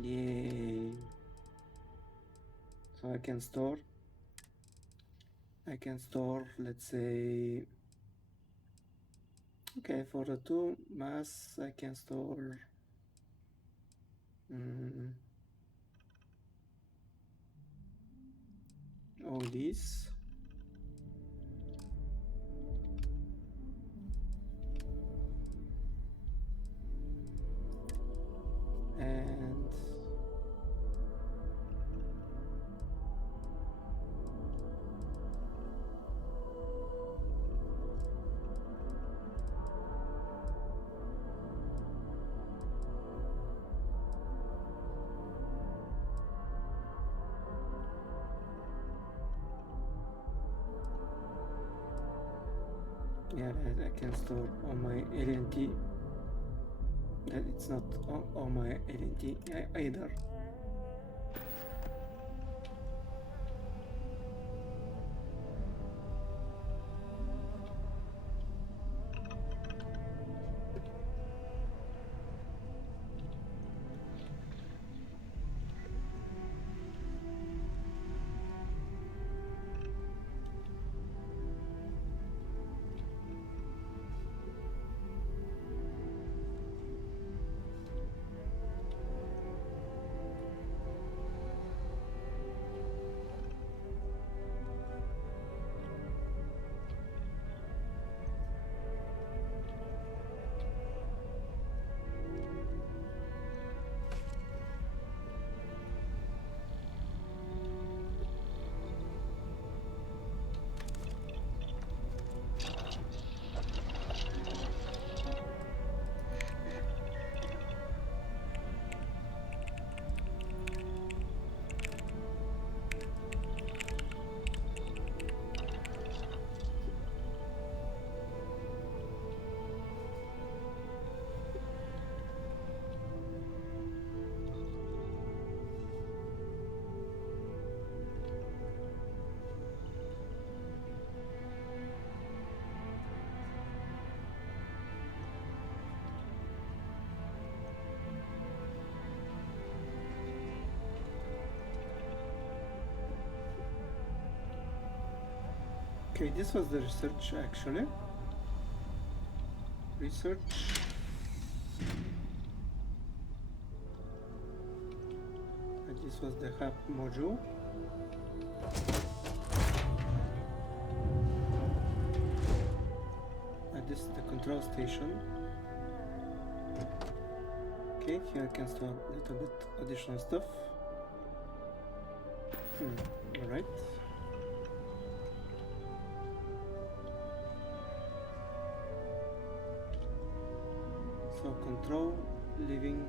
Yay. So I can store, let's say, okay, for the 2 mass I can store all these. And yeah, I can store on my LNT. That it's not on my LNT either. Okay, this was the research actually. Research. And this was the hub module. And this is the control station. Okay, here I can store a little bit additional stuff. Alright. So control, living,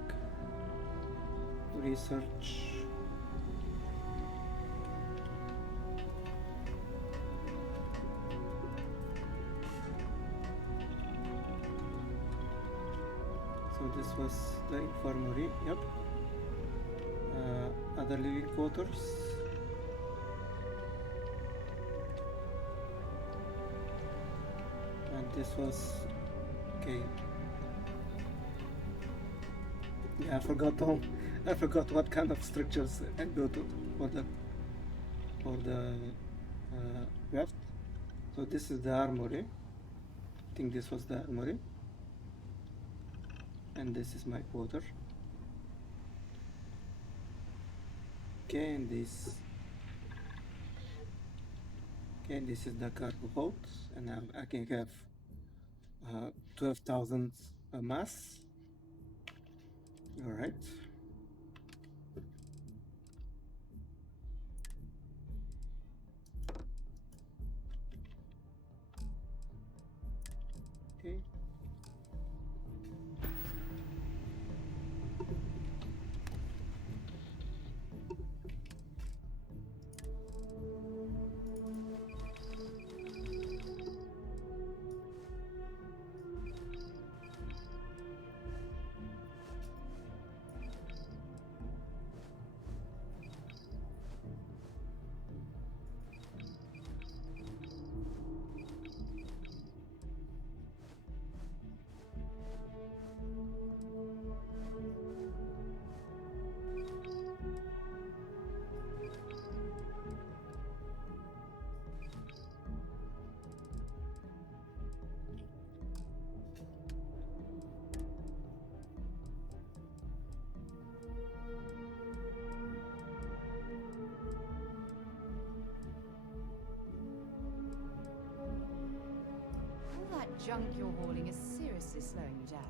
research. So this was the infirmary, yep. Other living quarters. And this was, okay. Yeah, I forgot what kind of structures I built for the raft. So this is the armory. I think this was the armory. And this is my quarter. Okay, and this is the cargo hold, and I can have 12,000 mass. All right. Okay. All that junk you're hauling is seriously slowing you down.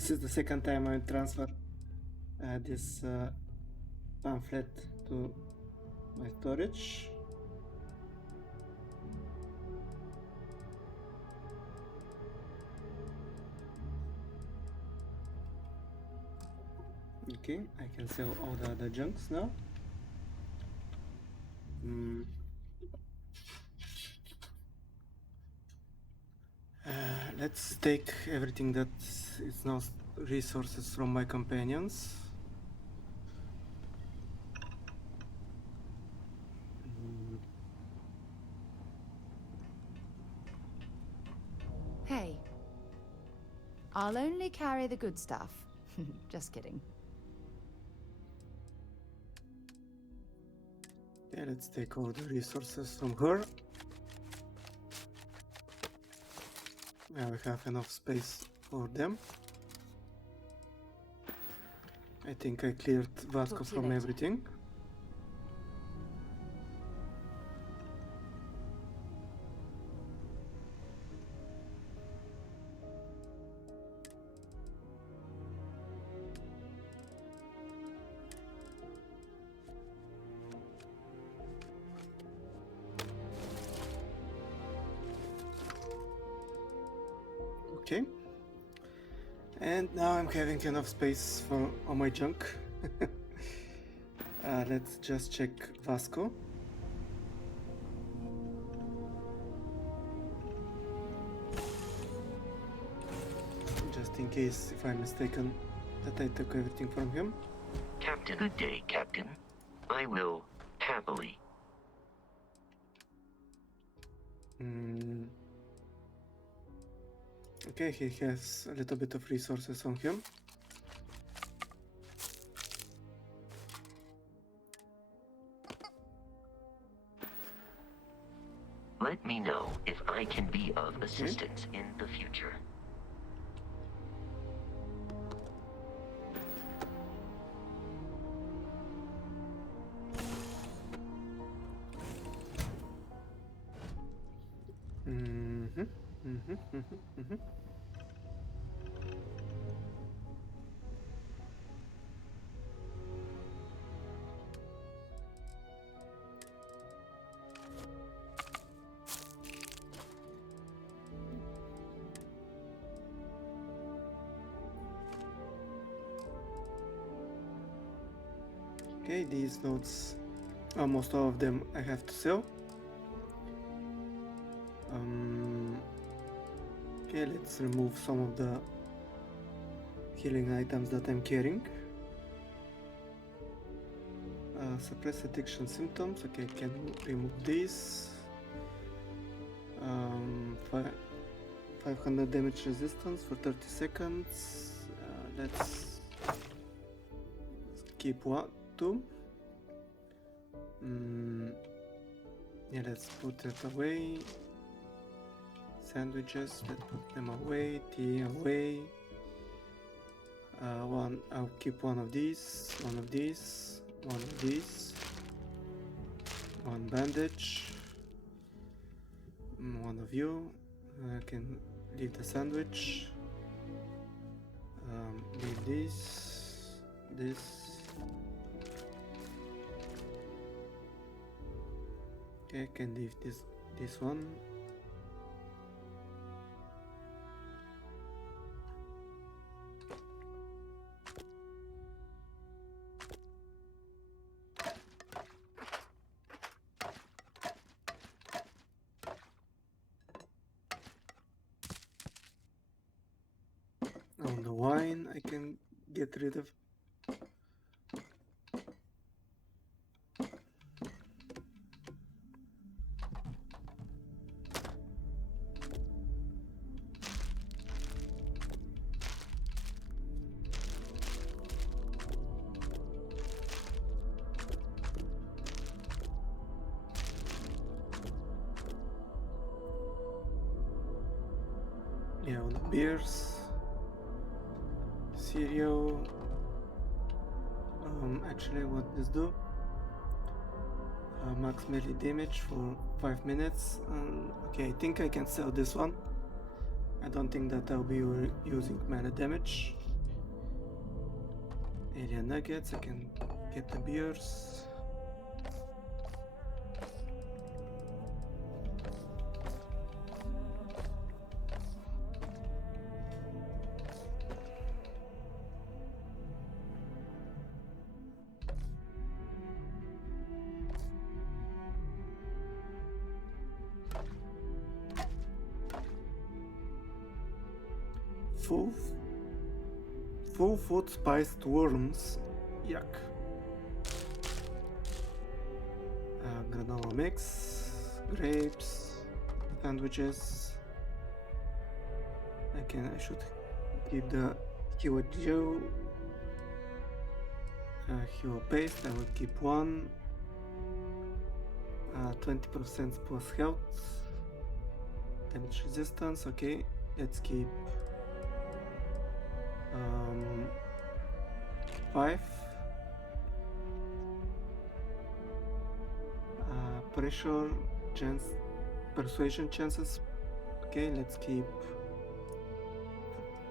This is the second time I transfer this pamphlet to my storage. Okay, I can sell all the other junks now. Let's take everything that is now resources from my companions. Hey. I'll only carry the good stuff. Just kidding. Yeah, let's take all the resources from her. Now we have enough space for them. I think I cleared Vasco from everything. Okay, and now I'm having enough space for all my junk. Let's just check Vasco. Just in case, if I'm mistaken, that I took everything from him. Captain, good day, Captain. I will happily. Okay, he has a little bit of resources on him. Let me know if I can be of assistance in the future. Okay, these nodes, almost all of them I have to sell. Okay, let's remove some of the healing items that I'm carrying. Suppress addiction symptoms. Okay, I can remove these. 500 damage resistance for 30 seconds. Let's keep two. Yeah, let's put it away. Sandwiches, let's put them away. Tea away. I'll keep one of these, one of these, one of these, one bandage, one of you. I can leave the sandwich. Leave this. Okay, I can leave this one. On the wine, I can get rid of. Yeah, on the beers. Cereal. Actually, what this do? Max melee damage for 5 minutes. Okay, I think I can sell this one. I don't think that I'll be using melee damage. alien nuggets. I can get the beers. Full food spiced worms. Yuck. Granola mix, grapes, sandwiches. I should keep the Hero Joe. Hero paste, I will keep one. 20% plus health. Damage resistance, okay. Let's keep 5. Pressure chance, persuasion chances. Okay, let's keep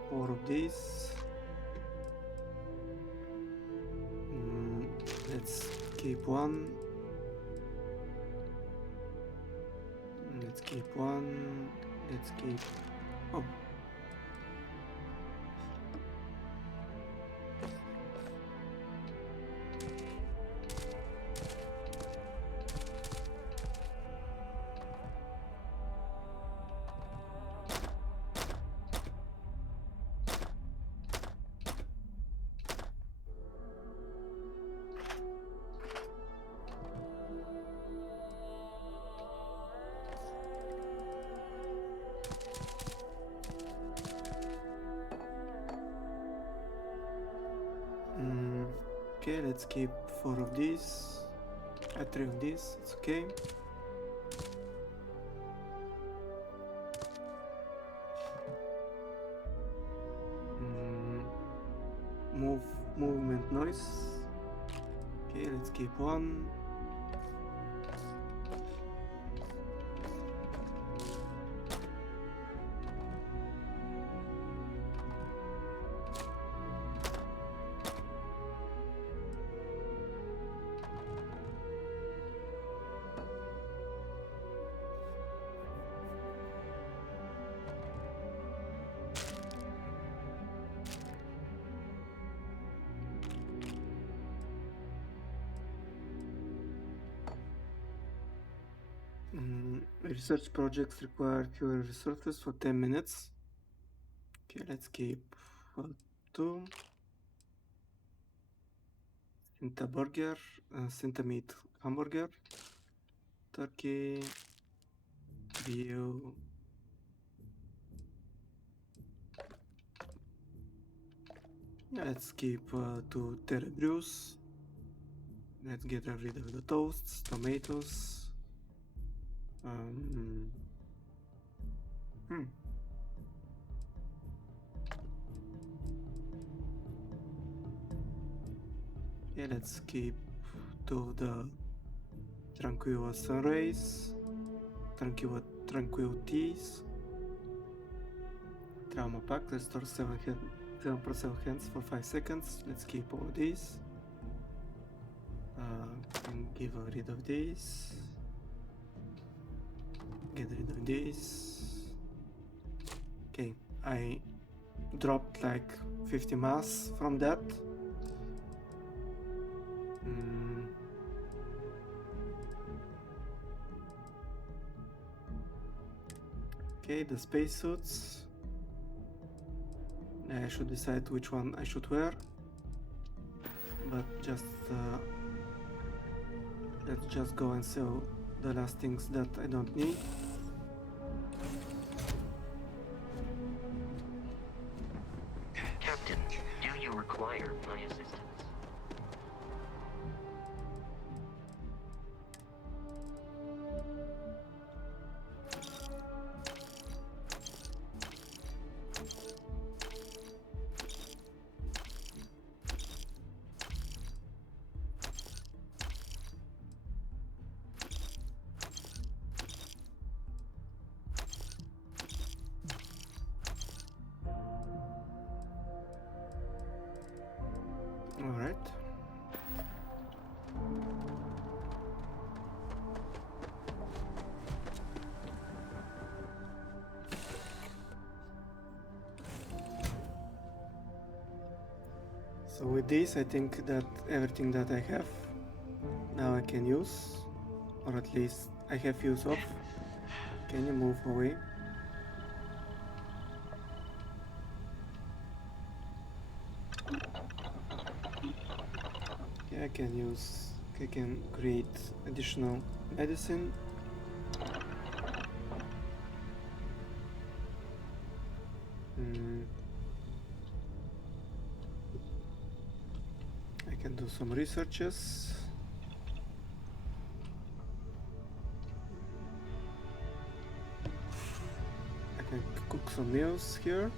4 of these. Let's keep 1. Let's keep 1. Let's keep. Oh. Okay, let's keep 4 of these. 3 of these, it's okay. Movement noise. Okay, let's keep 1. Research projects require fewer resources for 10 minutes. Okay, let's keep 2. Cinta burger, Cinta meat hamburger, turkey, veal. Yeah, let's keep 2 Terre brews. Let's get rid of the toasts, tomatoes. Yeah, let's keep to the Tranquil Sunrays, Tranquil Teas, Trauma Pack, restore 7% hands for 5 seconds. Let's keep all these. And give rid of these. Get rid of this. Okay, I dropped like 50 mass from that. Okay, the spacesuits. I should decide which one I should wear. But just let's just go and sell the last things that I don't need. Captain, do you require my assistance? All right. So with this, I think that everything that I have now I can use, or at least I have use of. Can you move away? Yeah, I can create additional medicine. I can do some researches. I can cook some meals here.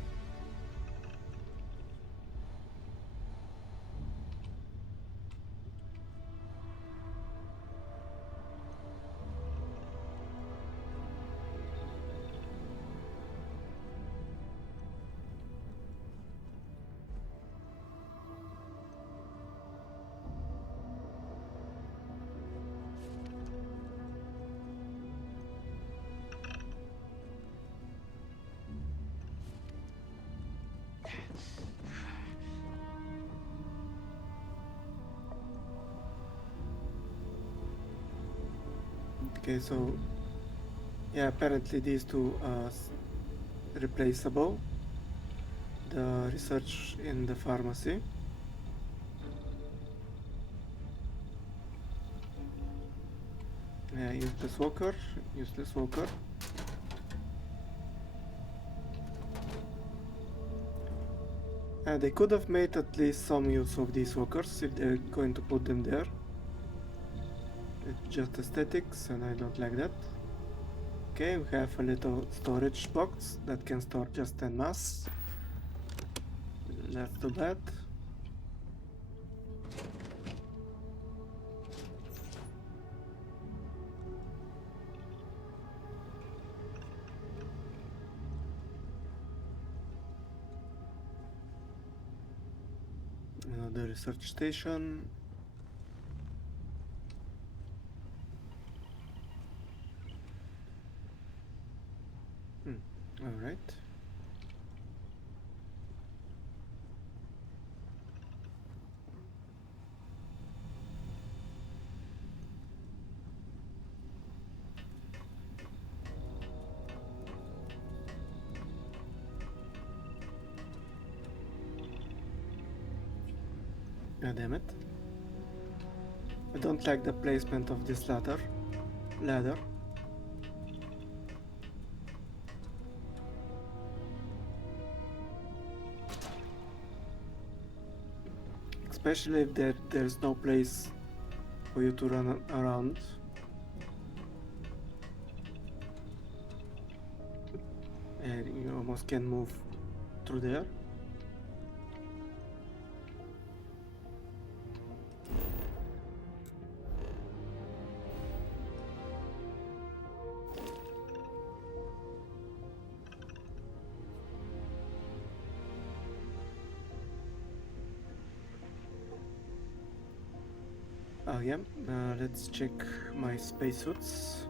Okay, so yeah, apparently these two are replaceable. The research in the pharmacy. Yeah, useless worker. They could have made at least some use of these workers if they're going to put them there. It's just aesthetics and I don't like that. Okay, we have a little storage box that can store just 10 mass. That's too bad. Another research station. All right. God damn it. I don't like the placement of this ladder. Especially if there's no place for you to run around. And you almost can't move through there. Oh yeah, let's check my spacesuits.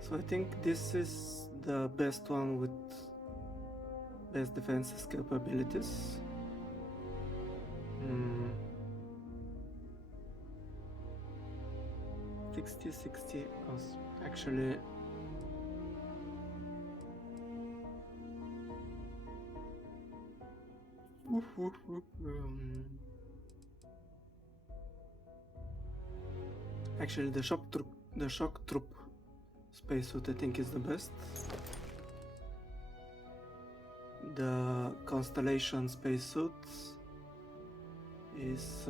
So I think this is the best one with best defenses capabilities. 60 was actually actually the shock troop spacesuit I think is the best. The Constellation spacesuit is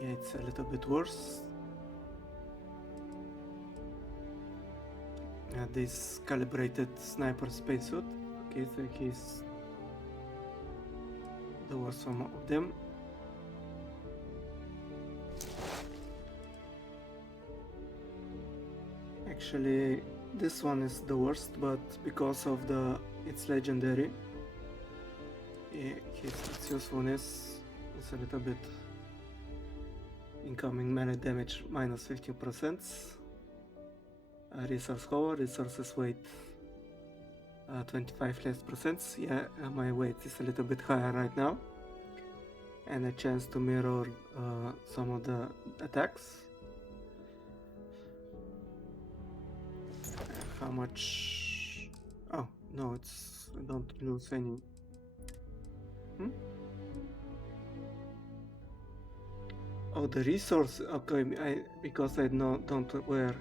yeah, it's a little bit worse. this calibrated sniper spacesuit. Okay, so he's the worst one of them. Actually, this one is the worst, but because of it's legendary, its usefulness is a little bit. Incoming melee damage minus 15%. Resource hover, resources weight 25 less percent. Yeah, my weight is a little bit higher right now. And a chance to mirror some of the attacks. How much? Oh, no, I don't lose any. Oh, the resource. Okay, because I don't wear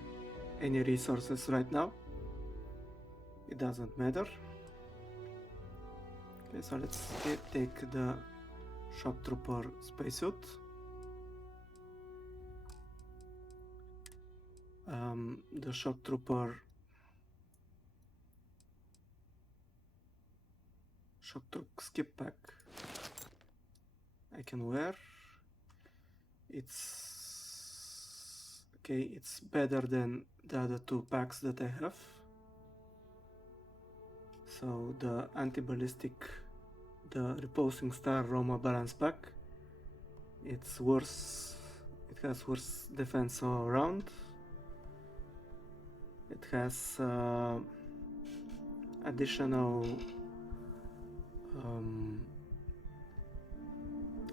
any resources right now. It doesn't matter. Okay, so let's take the Shock Trooper spacesuit. The Shock Trooper skip pack I can wear. It's okay, it's better than the other two packs that I have. So the anti-ballistic, the Reposing Star Roma balance pack, it's worse. It has worse defense all around. It has additional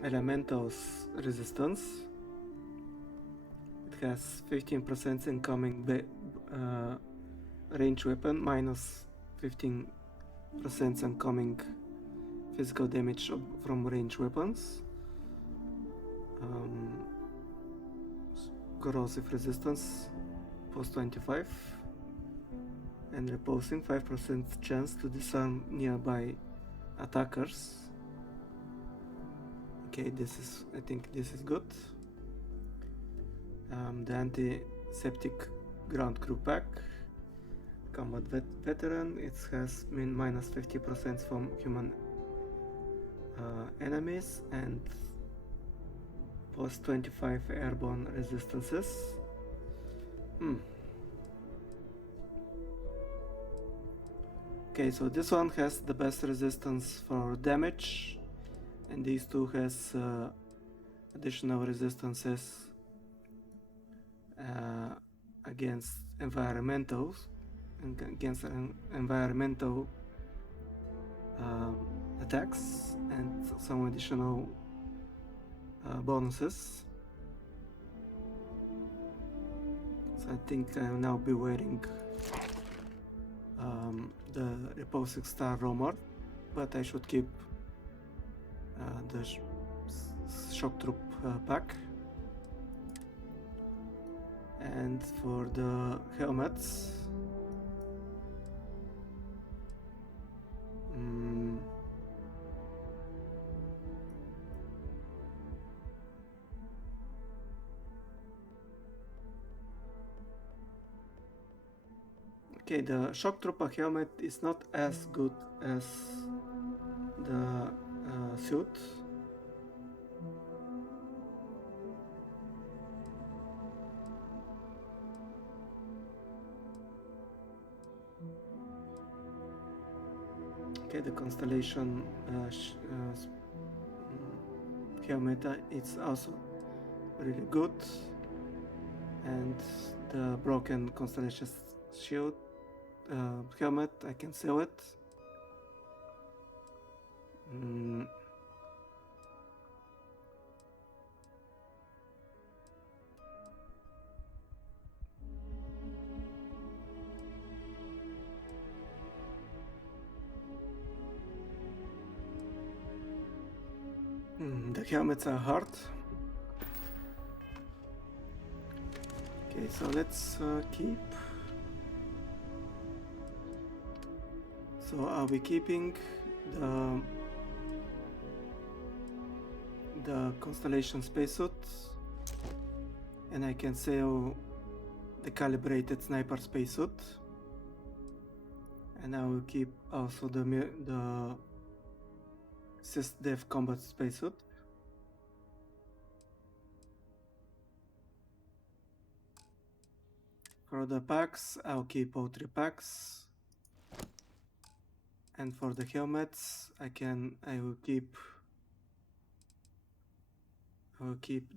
elementals resistance. It has 15% incoming range weapon, minus 15% incoming physical damage from range weapons. Corrosive resistance, post 25, and reposing 5% chance to disarm nearby attackers. Okay, I think this is good. The antiseptic ground crew pack, combat veteran. It has minus 50% from human enemies and plus 25 airborne resistances. Okay, so this one has the best resistance for damage, and these two has additional resistances against environmental attacks and some additional bonuses. So I think I'll now be wearing the Reposing Star Romer, but I should keep the Shock Troop pack. And for the helmets, okay, the Shock Trooper helmet is not as good as the suit. Okay, the Constellation helmet, it's also really good, and the broken Constellation shield helmet, I can sell it. The helmets are hard. Okay, so let's keep. So I'll be keeping the Constellation spacesuit, and I can sell the calibrated sniper spacesuit. And I will keep also the SysDev combat spacesuit. For the packs, I'll keep all 3 packs. And for the helmets, I will keep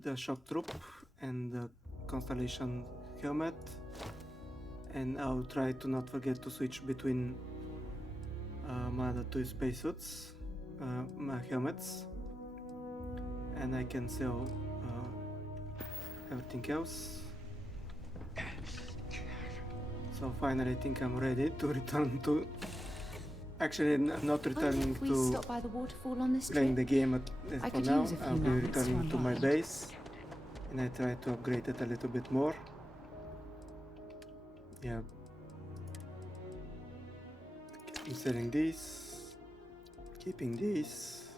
the shock troop and the constellation helmet, and I'll try to not forget to switch between my other 2 spacesuits, my helmets, and I can sell everything else. So finally I think I'm ready to return to... Actually, I'm not returning we to stop by the waterfall on this playing trip? the game I for could now. use a few I'll be moments to returning to my unwind. base, and I try to upgrade it a little bit more. Yeah. I'm selling these, keeping these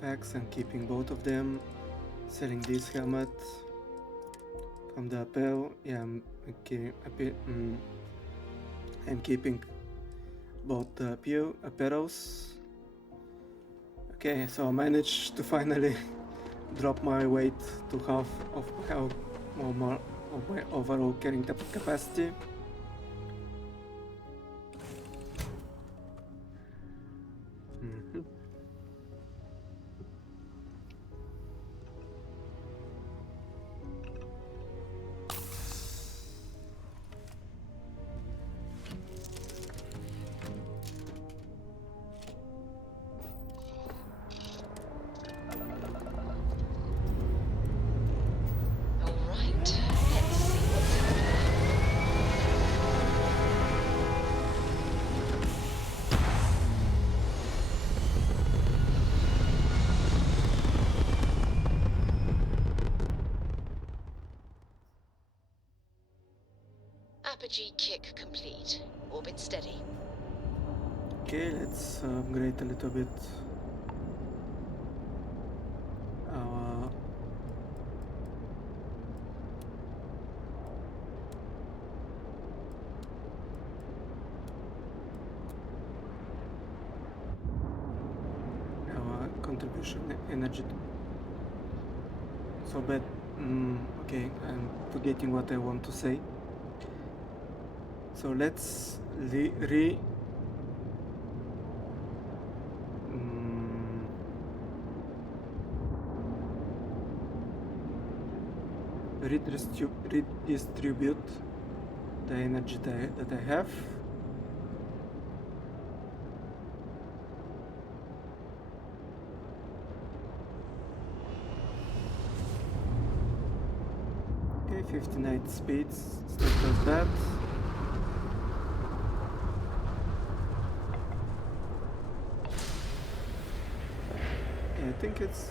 packs and keeping both of them, selling this helmet from the Appel. Yeah, I'm keeping both the apparels. Okay, so I managed to finally drop my weight to half of my overall carrying capacity. Alright, let's see what's out there. Apogee kick complete. Orbit steady. Okay, let's upgrade a little bit our contribution energy. So bad. Okay, I'm forgetting what I want to say. So let's redistribute the energy that I have. Okay, 59 speeds, still does that. Yeah, I think it's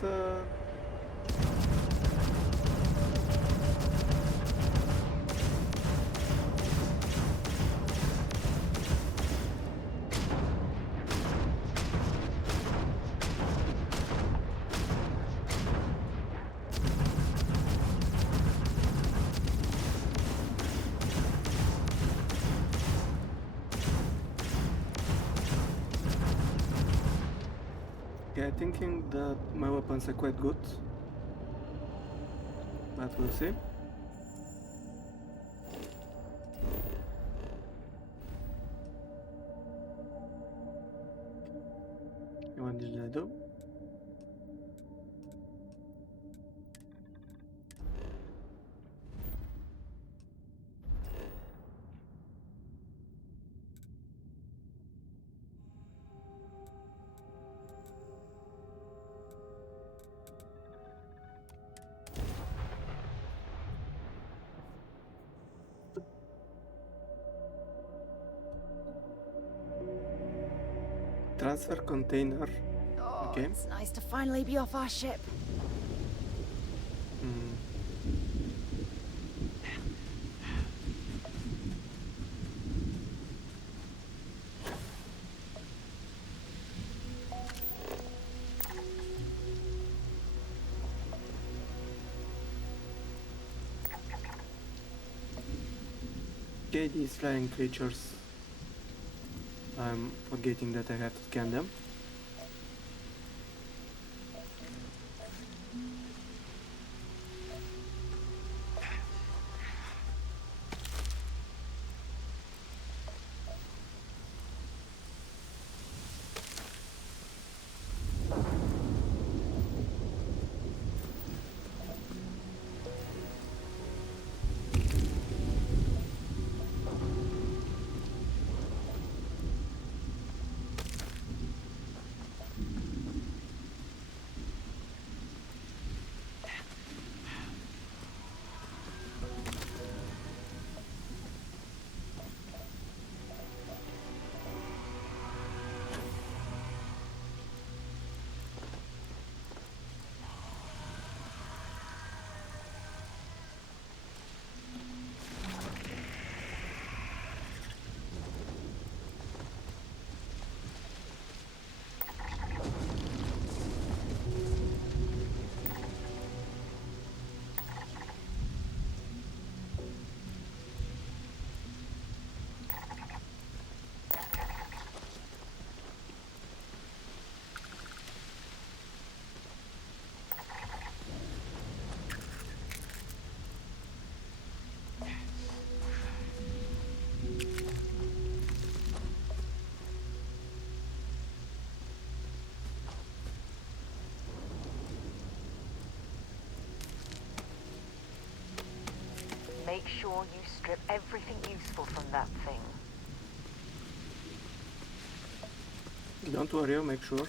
yeah, thinking that my weapons are quite good, but we'll see. What did I do? Transfer container. Oh, Okay. it's nice to finally be off our ship. Okay, these flying creatures I'm forgetting that I have to scan them. Make sure you strip everything useful from that thing. Don't worry, I'll make sure.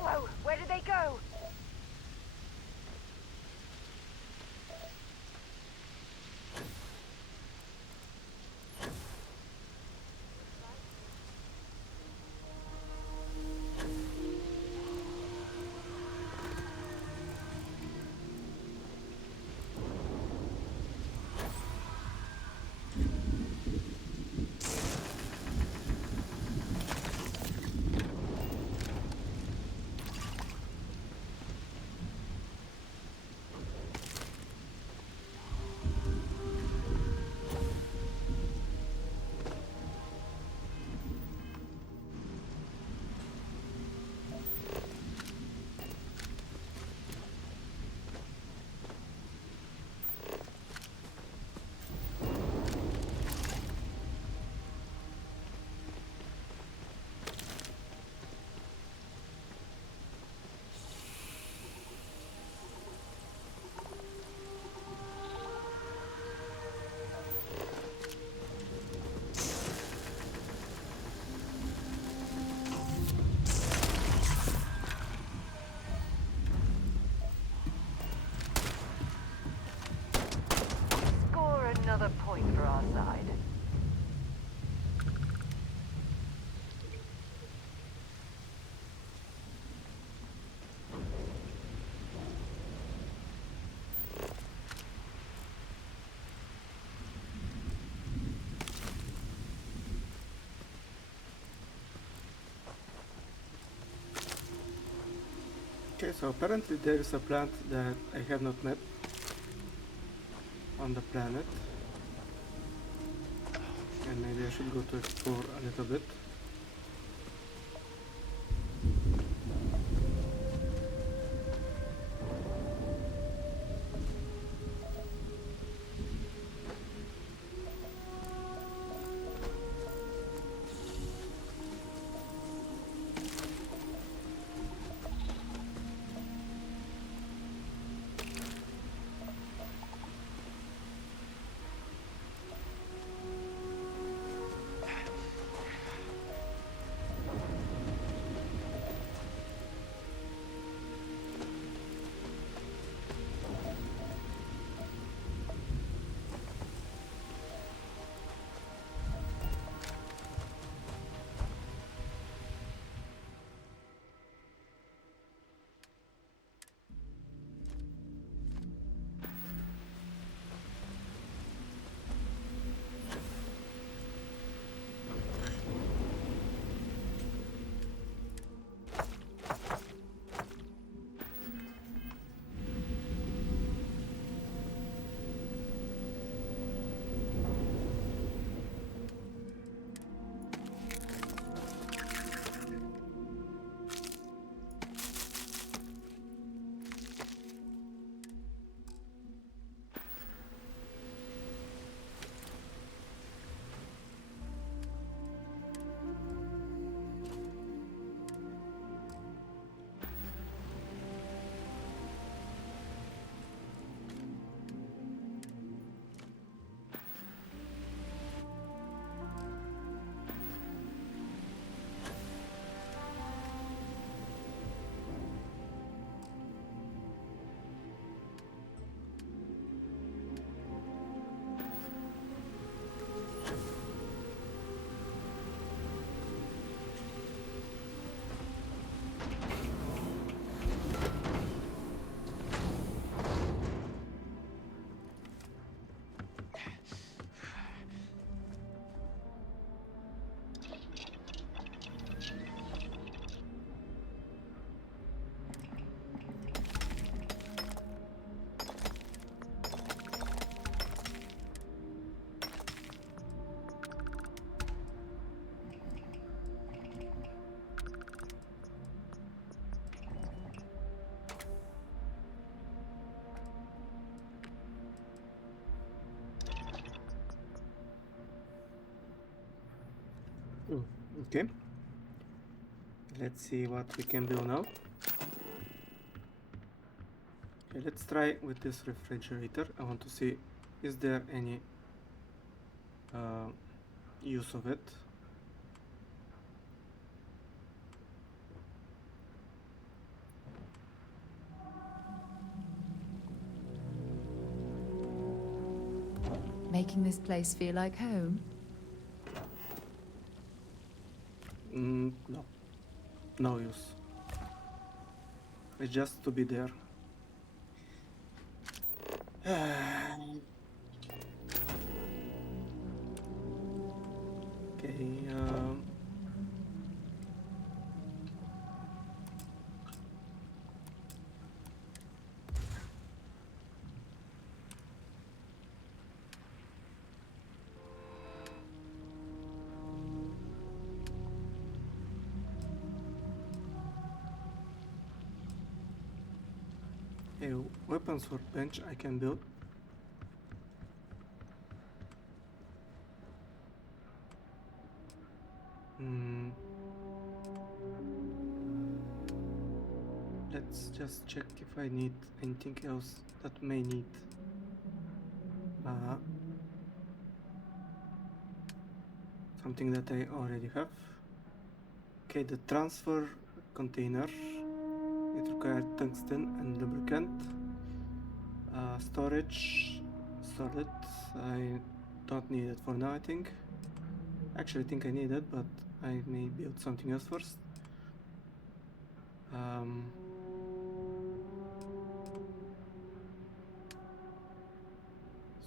Whoa, where did they go? Another point for our side. Okay, so apparently there is a plant that I have not met on the planet. And maybe I should go to explore a little bit. Okay, let's see what we can do now. Okay, let's try with this refrigerator. I want to see, is there any use of it? Making this place feel like home? No. No use. It's just to be there. Okay, a weapons workbench I can build. Let's just check if I need anything else that may need. Something that I already have. Okay, the transfer container. It requires tungsten and lubricant. Storage, solid. I don't need it for now, I think. Actually, I think I need it, but I may build something else first.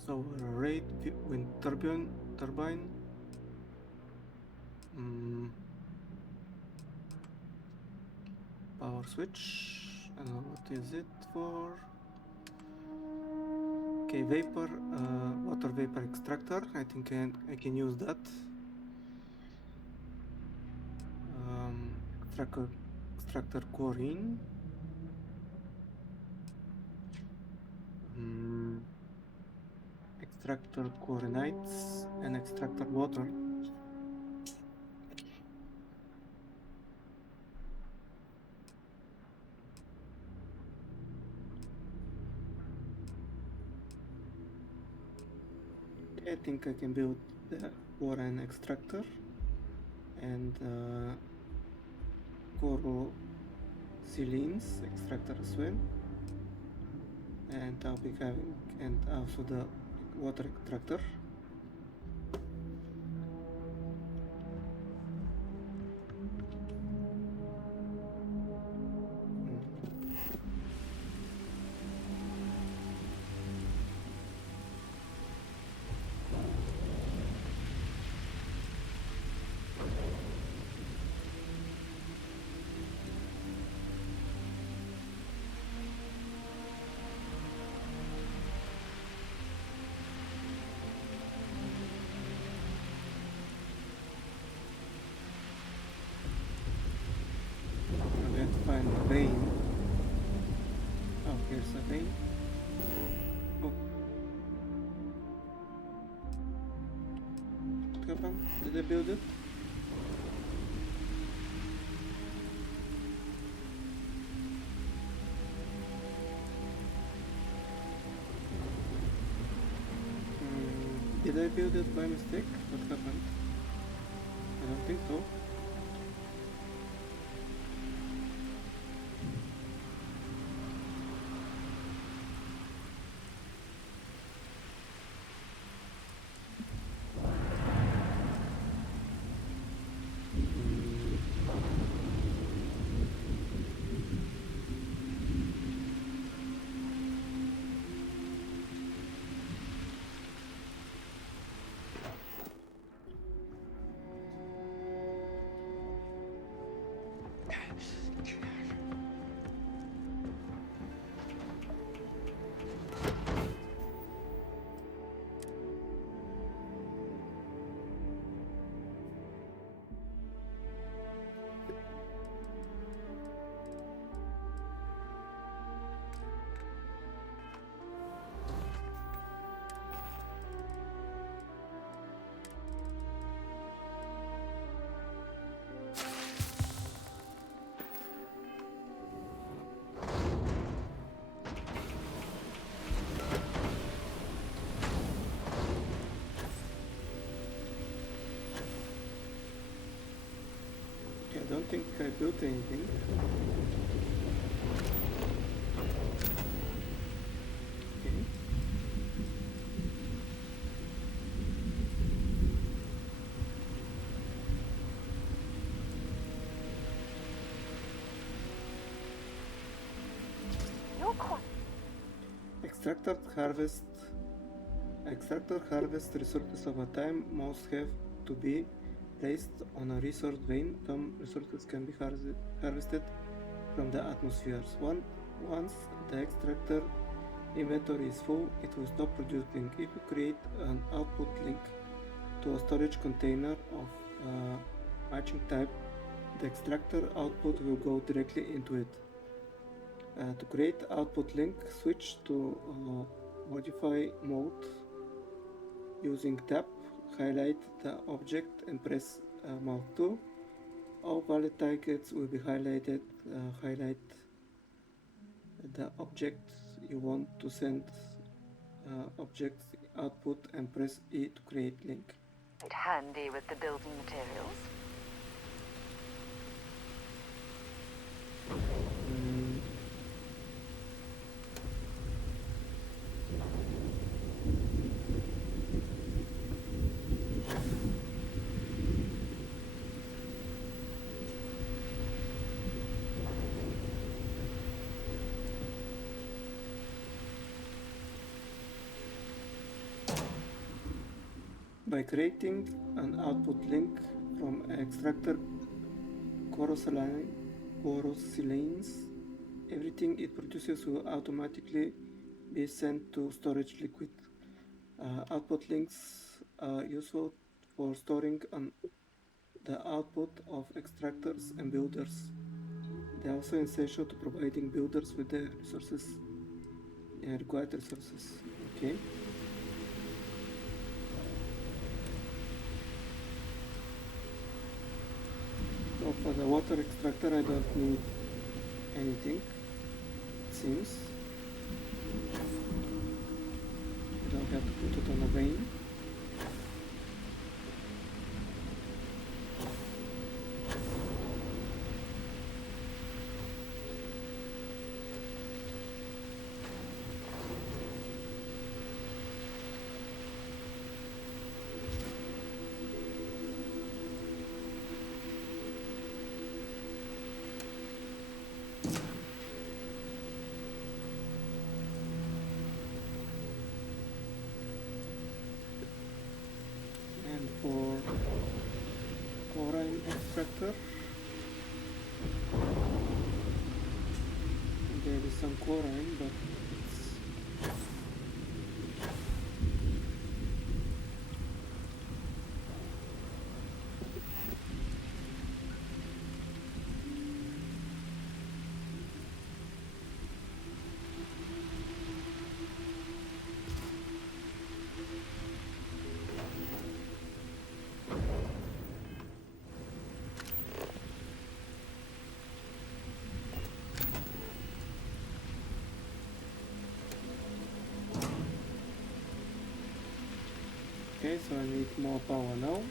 So rate wind turbine. Power switch. I don't know what is it for. Okay, vapor, water vapor extractor. I think I can use that. Extractor chlorine. Extractor chlorinites and extractor water. I think I can build the chlorine extractor and chlorosilenes extractor as well, and I'll be having and also the water extractor. Find a vein. Oh, here's a vein. Oh. What happened? Did I build it? Did I build it by mistake? What happened? I don't think so. I don't think I built anything. Okay. Extractor harvest resources over time. Most have to be placed on a resource vein. Some resources can be harvested from the atmospheres. Once the extractor inventory is full, it will stop producing. If you create an output link to a storage container of matching type, the extractor output will go directly into it. To create output link, switch to modify mode using tab. Highlight the object and press Mount 2. All valid targets will be highlighted. Highlight the object you want to send object output and press E to create link. Handy with the building materials. By creating an output link from extractor chlorosilenes, everything it produces will automatically be sent to storage liquid. Output links are useful for storing the output of extractors and builders. They are also essential to providing builders with the resources, required resources. Okay. So for the water extractor, I don't need anything, it seems. I don't have to put it on a vein. For chlorine extractor, there is some chlorine, but it's okay, so I need more power now.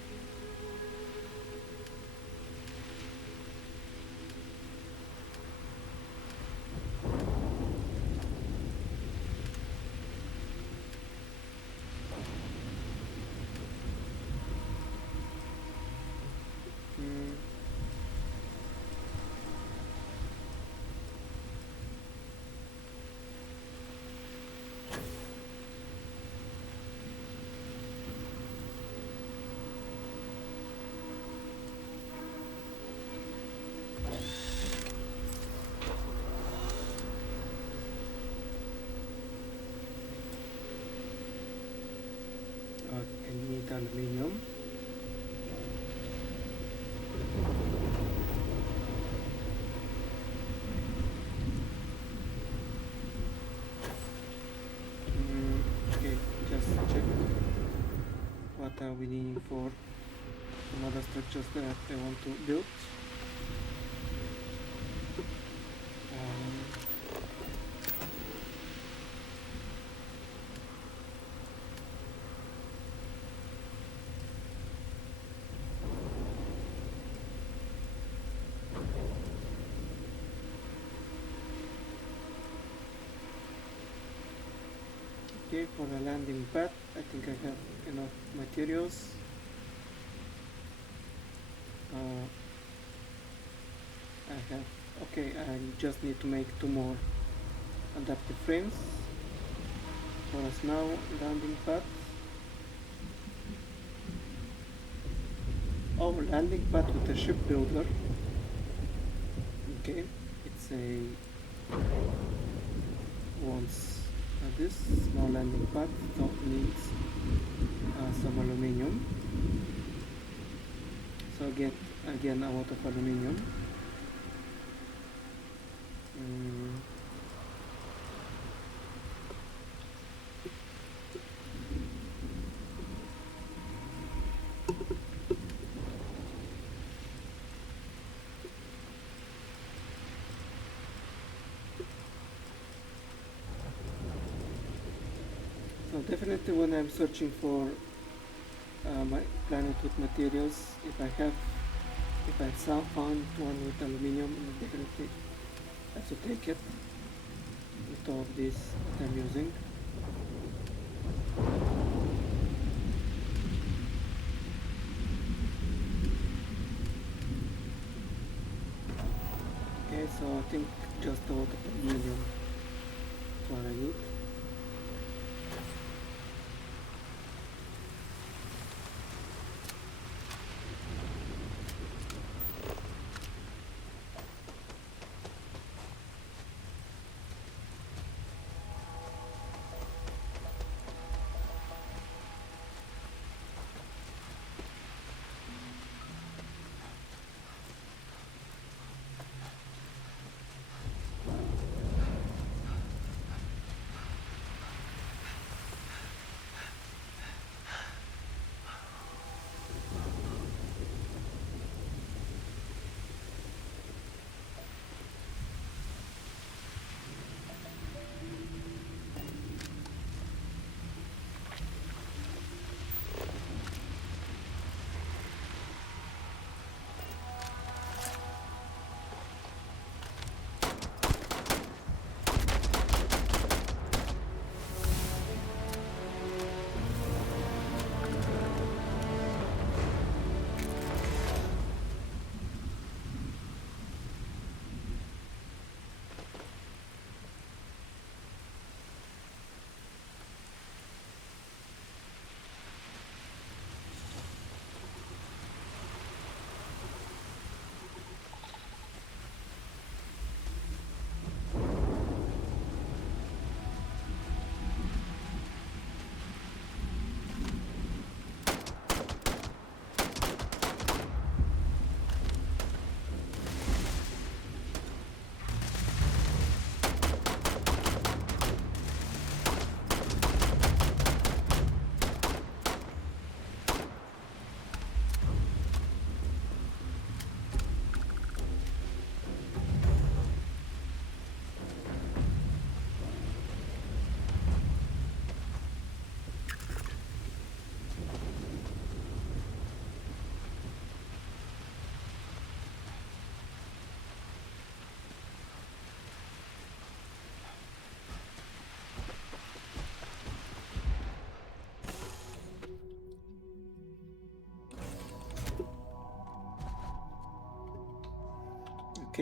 I need aluminium. Okay, just check what are we needing for some other structures that I want to build. Okay, for the landing pad, I think I have enough materials. Okay, I just need to make 2 more adaptive frames. For us now, landing pad. Oh, landing pad with a ship builder. Okay, it's a wants this small landing pad, so it needs some aluminium. So again a lot of aluminium. So definitely when I'm searching for my planet with materials, if I found one with aluminium, I definitely have to take it with all of these that I'm using. Okay, so I think just a lot of aluminium is what I need.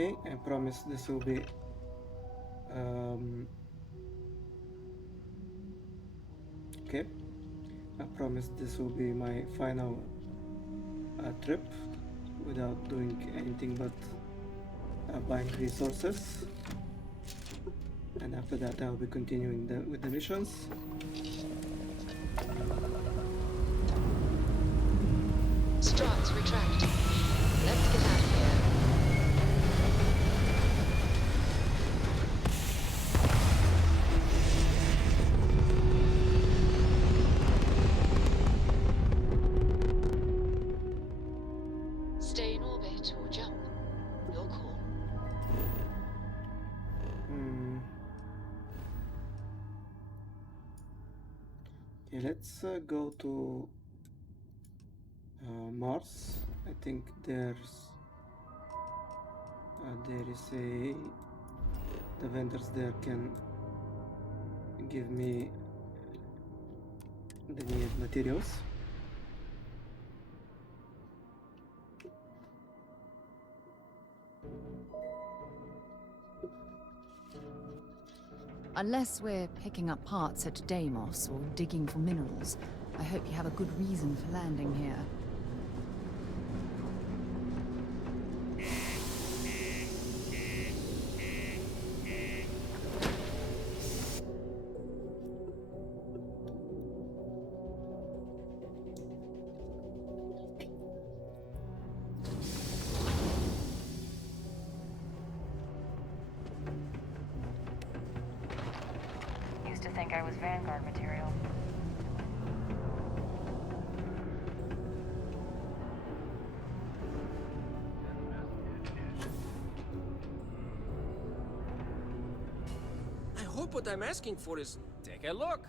Okay, I promise this will be okay. I promise this will be my final trip without doing anything but buying resources. And after that I'll be continuing with the missions. Strats retract. Let's get out of here. Stay in orbit or jump. Your call. Okay, let's go to Mars. I think there is the vendors there can give me the needed materials. Unless we're picking up parts at Deimos or digging for minerals, I hope you have a good reason for landing here. Used to think I was Vanguard material. I hope what I'm asking for is take a look.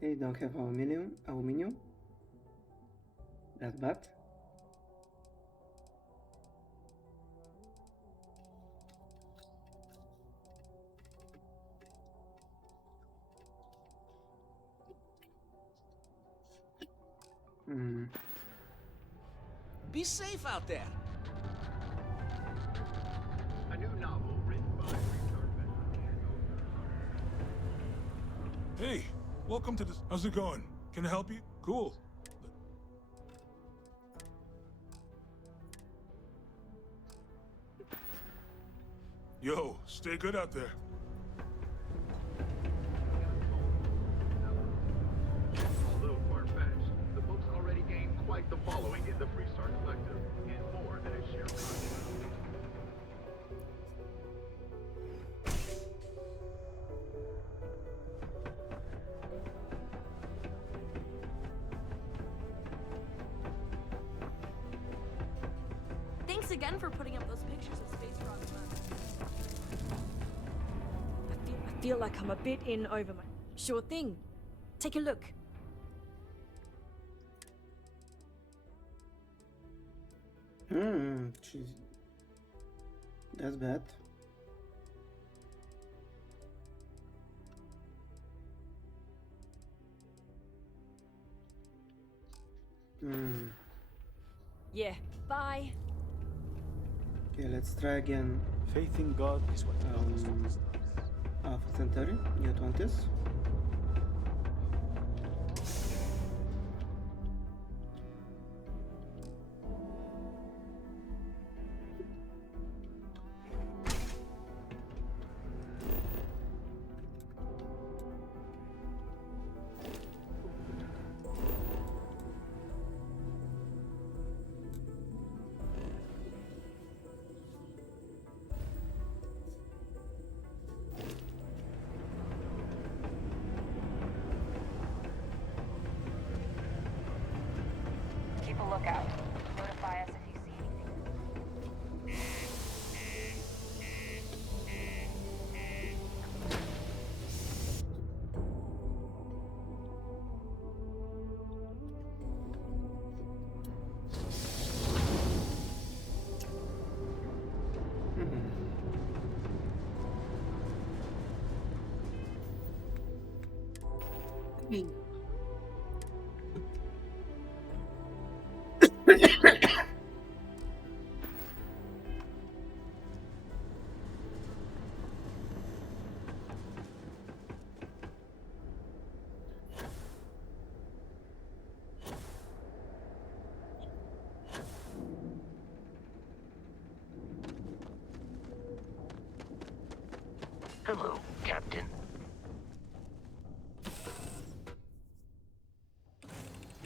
They don't have aluminium. That's bad. Be safe out there. A new novel written by Richard Benson. Hey, welcome to this. How's it going? Can I help you? Cool. Yo, stay good out there. Although far-fetched, the book's already gained quite the following in the Freestar Collective, in more than a sheer project. Thanks again for putting up those pictures of Space Rock. I feel like I'm a bit in over my... Sure thing. Take a look. Jeez. That's bad. Yeah, bye. Okay, let's try again. Faith in God is what counts for this stuff. Alpha Centauri, New Atlantis. Hello, Captain.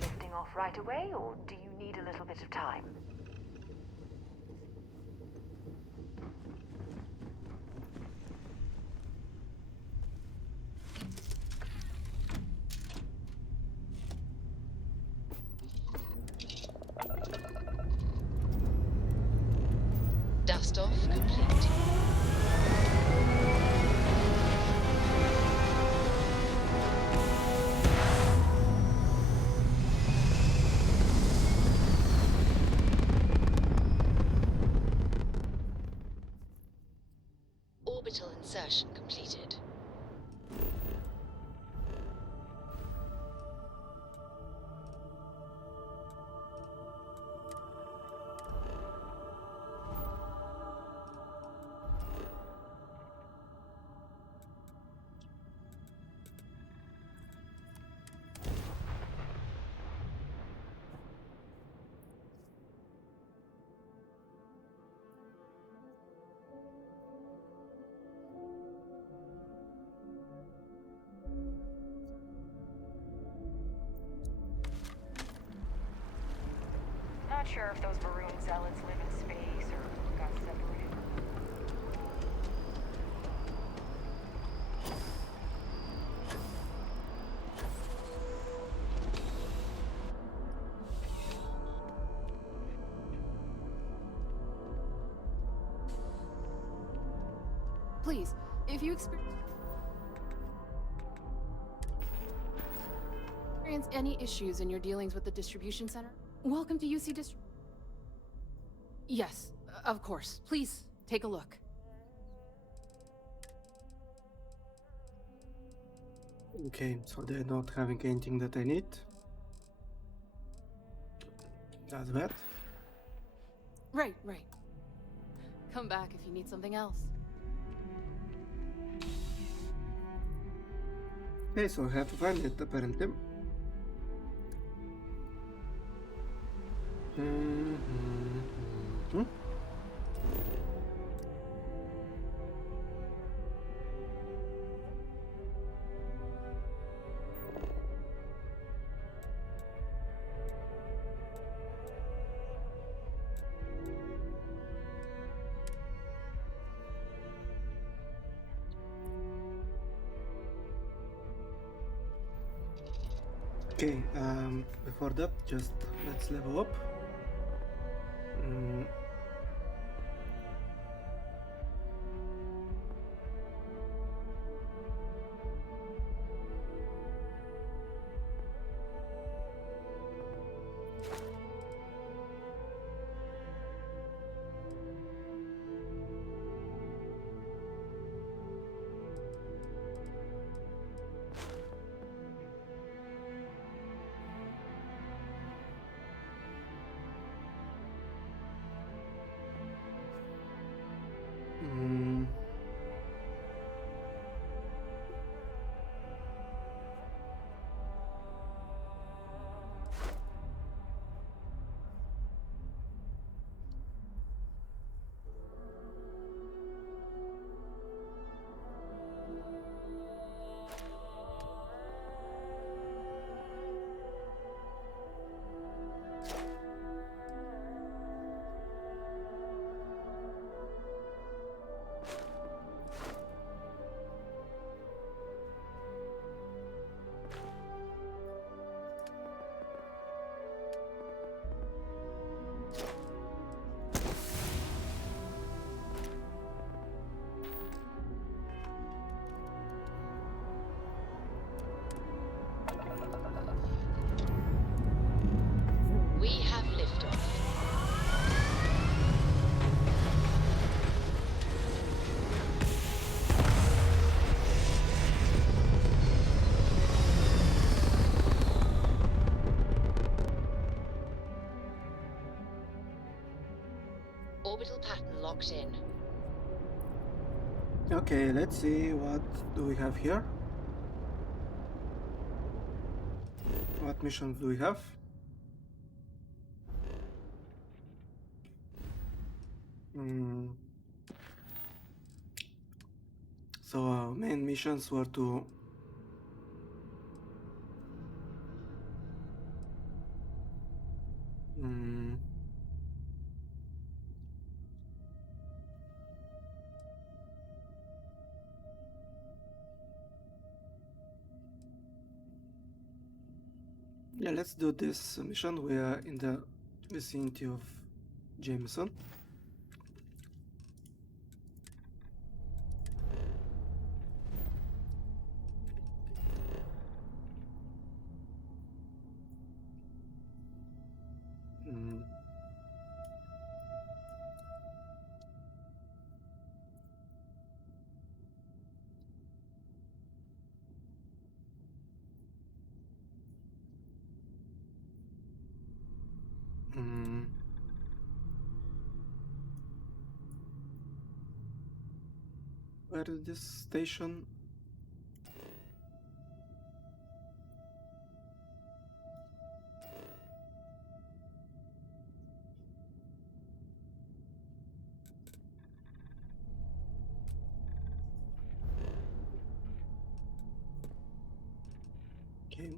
Lifting off right away, or do you need a little bit of time? Dust off complete. Orbital insertion completed. Not sure if those maroon zealots live in space or got separated. Please, if you experience any issues in your dealings with the distribution center, welcome to UC Dist. Yes, of course. Please, take a look. Okay, so they're not having anything that I need. That's bad. Right. Come back if you need something else. Okay, so I have to find it apparently. Mm-hmm. Okay, before that, just let's level up. orbital pattern locked in. Okay, let's see what do we have here. What missions do we have? So our main missions were to yeah, let's do this mission. We are in the vicinity of Jameson. Where is this station? Okay.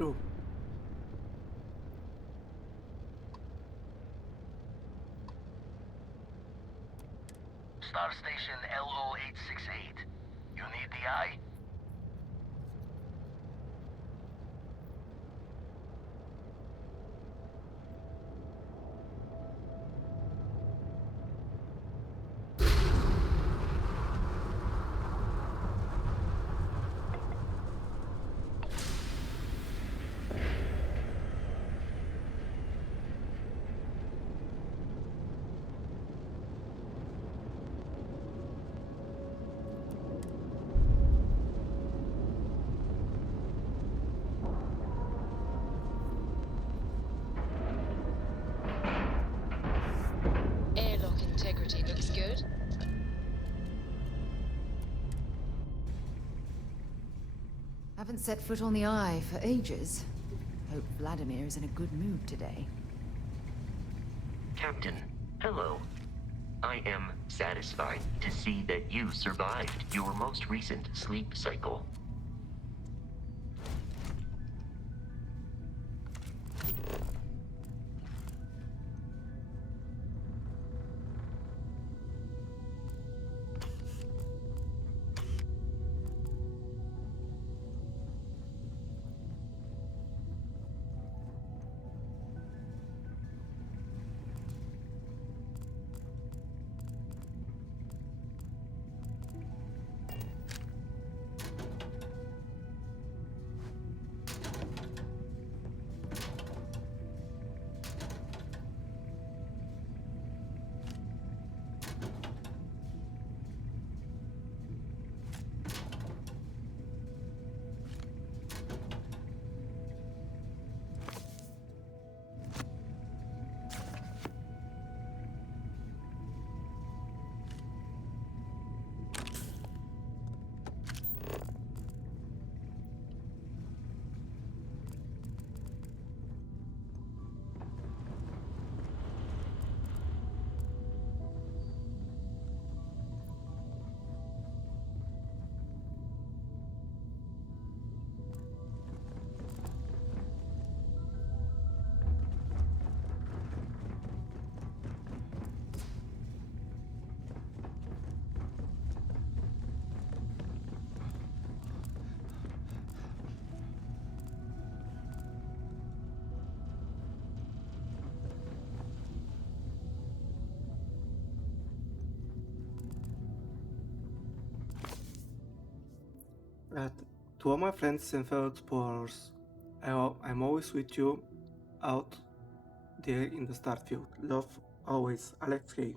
Oh. Star Station LO-868. You need the eye? Airlock integrity looks good. Haven't set foot on the Eye for ages. Hope Vladimir is in a good mood today. Captain, hello. I am satisfied to see that you survived your most recent sleep cycle. To all my friends and fellow explorers, I'm always with you out there in the Starfield. Love always, Alex K.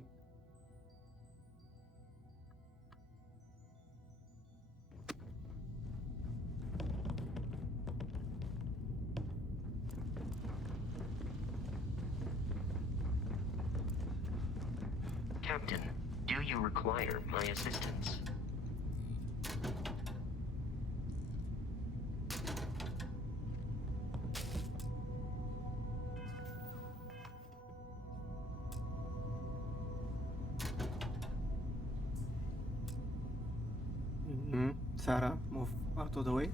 you require my assistance? Sarah, move out of the way.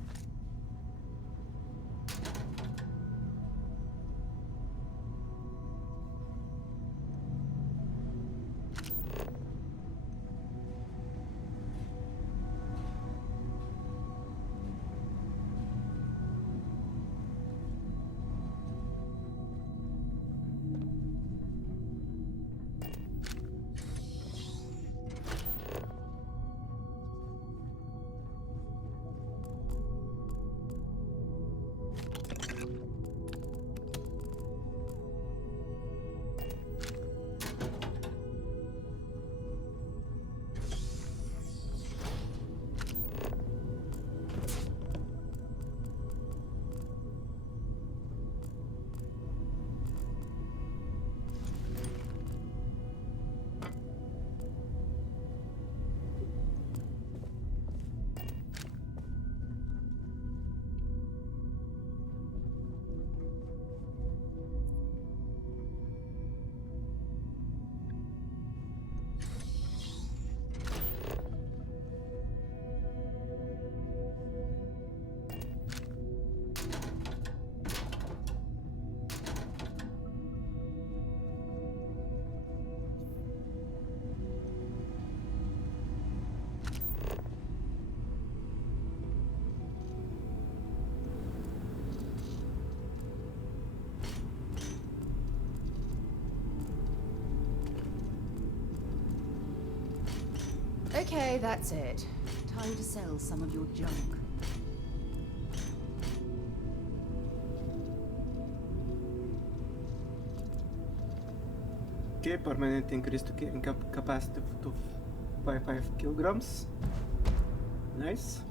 Okay, that's it. Time to sell some of your junk. Okay, permanent increase to carrying capacity to 5 kilograms. Nice.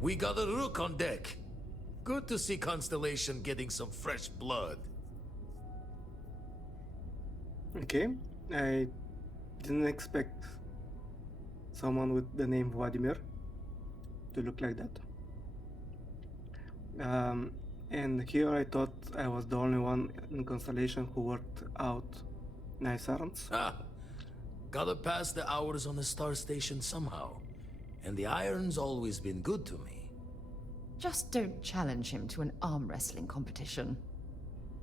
We got a rook on deck. Good to see Constellation getting some fresh blood. Okay, I didn't expect someone with the name Vladimir to look like that. And here I thought I was the only one in Constellation who worked out nice arms. Ah, gotta pass the hours on the star station somehow. And the iron's always been good to me. Just don't challenge him to an arm wrestling competition.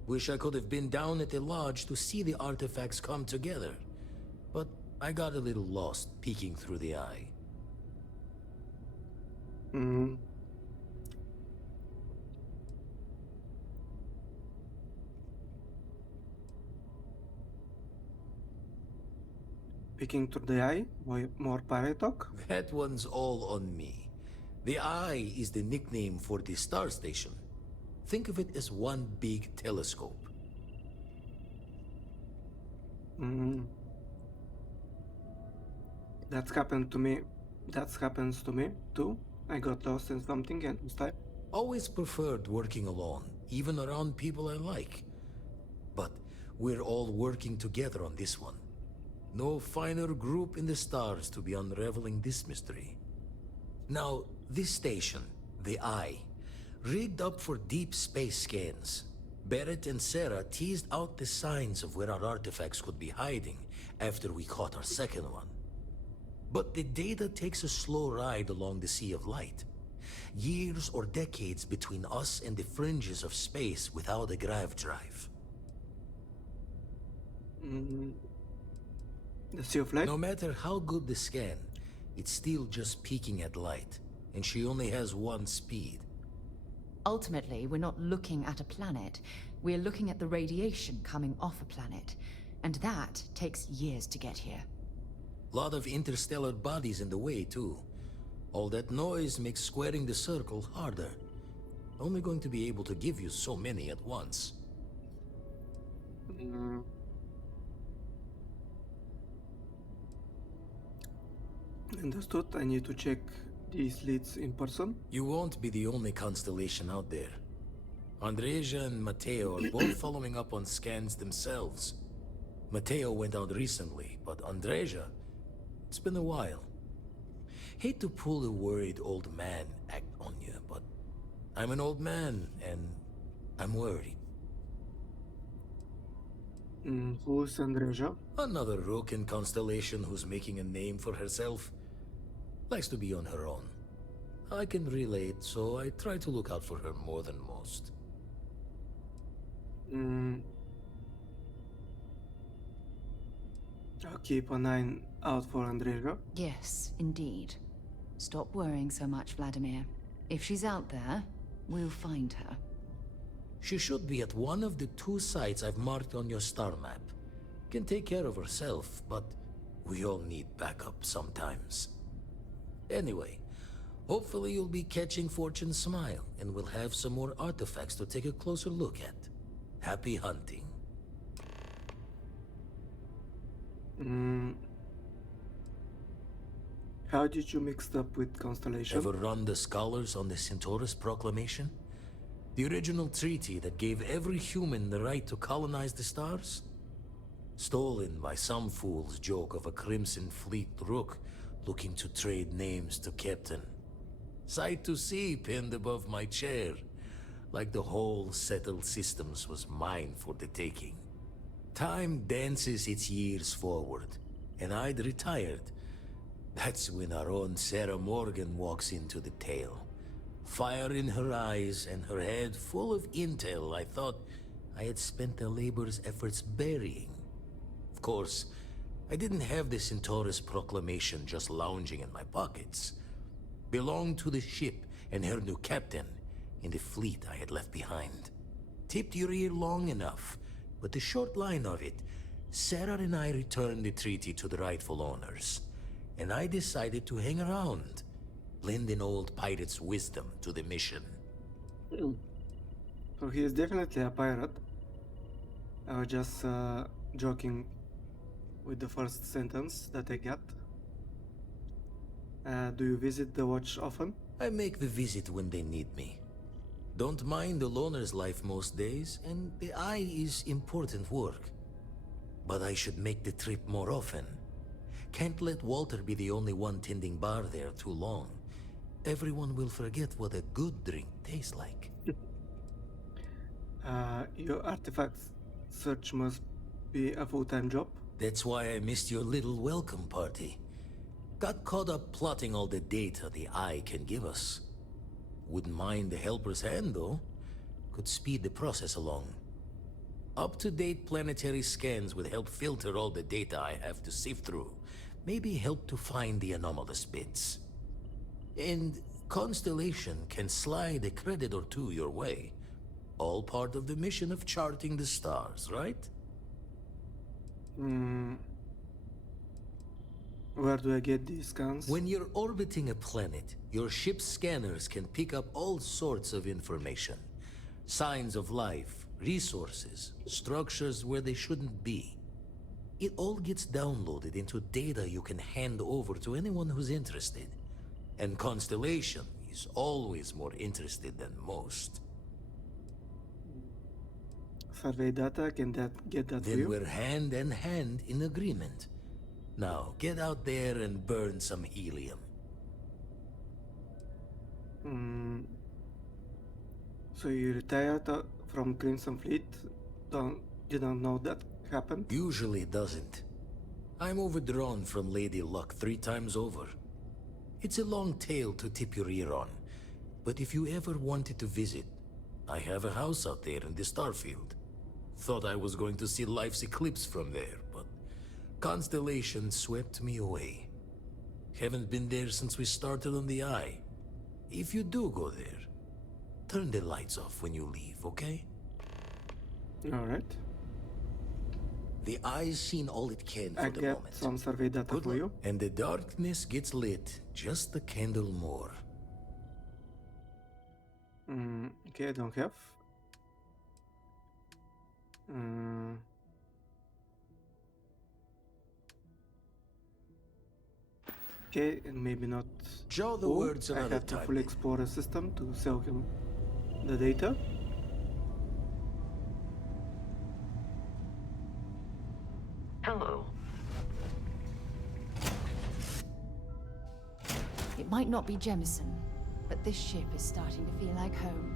Wish I could have been down at the lodge to see the artifacts come together. But I got a little lost peeking through the eye. Peeking through the eye? More pirate talk? That one's all on me. The eye is the nickname for the star station. Think of it as one big telescope. That's happened to me. That happens to me too. I got lost in something and this time. Always preferred working alone, even around people I like. But we're all working together on this one. No finer group in the stars to be unraveling this mystery. Now, this station, the Eye, rigged up for deep space scans. Barrett and Sarah teased out the signs of where our artifacts could be hiding after we caught our second one. But the data takes a slow ride along the Sea of Light. Years or decades between us and the fringes of space without a grav drive. The Sea of Light? No matter how good the scan, it's still just peeking at light, and she only has one speed. Ultimately, we're not looking at a planet. We're looking at the radiation coming off a planet. And that takes years to get here. Lot of interstellar bodies in the way, too. All that noise makes squaring the circle harder. Only going to be able to give you so many at once. Understood. I need to check these leads in person. You won't be the only constellation out there. Andreja and Matteo are both following up on scans themselves. Matteo went out recently, but Andreja, it's been a while. Hate to pull the worried old man act on you, but I'm an old man, and I'm worried. Who's Andreja? Another rook in Constellation who's making a name for herself. Likes to be on her own. I can relate, so I try to look out for her more than most. I'll keep an eye out for Andreja. Yes, indeed. Stop worrying so much, Vladimir. If she's out there, we'll find her. She should be at one of the 2 sites I've marked on your star map. Can take care of herself, but we all need backup sometimes. Anyway, hopefully you'll be catching Fortune's smile, and we'll have some more artifacts to take a closer look at. Happy hunting. How did you mix up with Constellation? Ever run the scholars on the Centaurus Proclamation? The original treaty that gave every human the right to colonize the stars? Stolen by some fool's joke of a Crimson Fleet rook looking to trade names to Captain. Sight to see pinned above my chair, like the whole settled systems was mine for the taking. Time dances its years forward, and I'd retired. That's when our own Sarah Morgan walks into the tale. Fire in her eyes and her head full of intel I thought I had spent the labor's efforts burying. Of course, I didn't have the Centaurus Proclamation just lounging in my pockets. Belonged to the ship and her new captain in the fleet I had left behind. Tipped your ear long enough, but the short line of it, Sarah and I returned the treaty to the rightful owners, and I decided to hang around, blend an old pirate's wisdom to the mission. So he is definitely a pirate. I was just joking with the first sentence that I got. Do you visit the watch often? I make the visit when they need me. Don't mind the loner's life most days, and the eye is important work. But I should make the trip more often. Can't let Walter be the only one tending bar there too long. Everyone will forget what a good drink tastes like. Your artifacts search must be a full-time job. That's why I missed your little welcome party. Got caught up plotting all the data the Eye can give us. Wouldn't mind the helper's hand, though. Could speed the process along. Up-to-date planetary scans would help filter all the data I have to sift through. Maybe help to find the anomalous bits. And Constellation can slide a credit or two your way. All part of the mission of charting the stars, right? Where do I get these scans? When you're orbiting a planet, your ship's scanners can pick up all sorts of information. Signs of life, resources, structures where they shouldn't be. It all gets downloaded into data you can hand over to anyone who's interested. And Constellation is always more interested than most. Survey data, can that get that for Then you? we're hand in hand in agreement. Now, get out there and burn some helium. So you retired from Crimson Fleet? Didn't know that happened? Usually doesn't. I'm overdrawn from Lady Luck 3 times over. It's a long tale to tip your ear on, but if you ever wanted to visit, I have a house out there in the Starfield. Thought I was going to see life's eclipse from there, but Constellation swept me away. Haven't been there since we started on the Eye. If you do go there, turn the lights off when you leave, okay? Alright. The Eye's seen all it can for I the get moment. some survey data Good for luck. you. And the darkness gets lit just a candle more. Okay, I don't have. Okay, and maybe not. Joe, the Oh, words I another have to time. fully explore the system to sell him the data. Hello. It might not be Jemison, but this ship is starting to feel like home.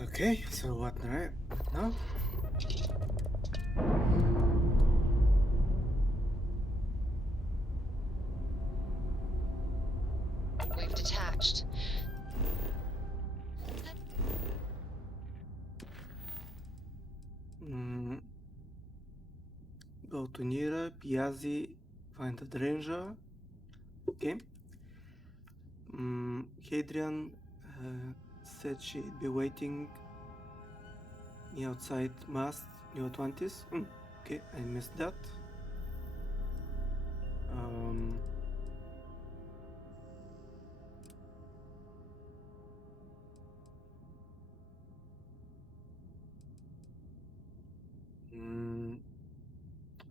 Okay, so what now? We've detached. Go to Nira, Piazzi, find the Ranger. Okay. Hadrian said she'd be waiting me outside Mast, New Atlantis. Okay, I missed that.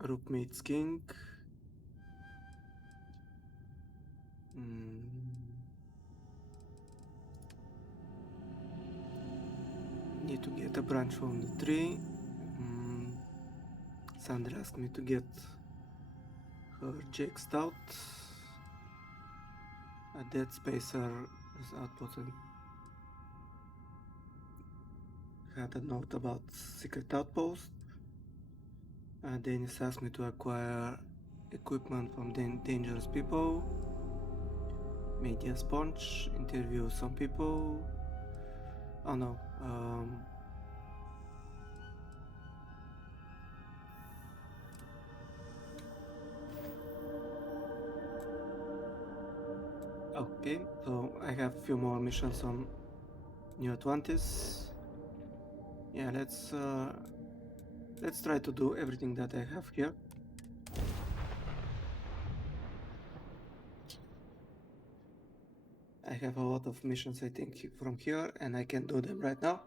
Rookmate's King. Need to get a branch from the tree. Sandra asked me to get her Jake Stout. A Dead Spacer is output. Had a note about Secret Outpost. Dennis asked me to acquire equipment from dangerous people. Media sponge, interview some people. Oh no. Okay, so I have a few more missions on New Atlantis. Yeah, let's try to do everything that I have here. I have a lot of missions, I think, from here, and I can do them right now.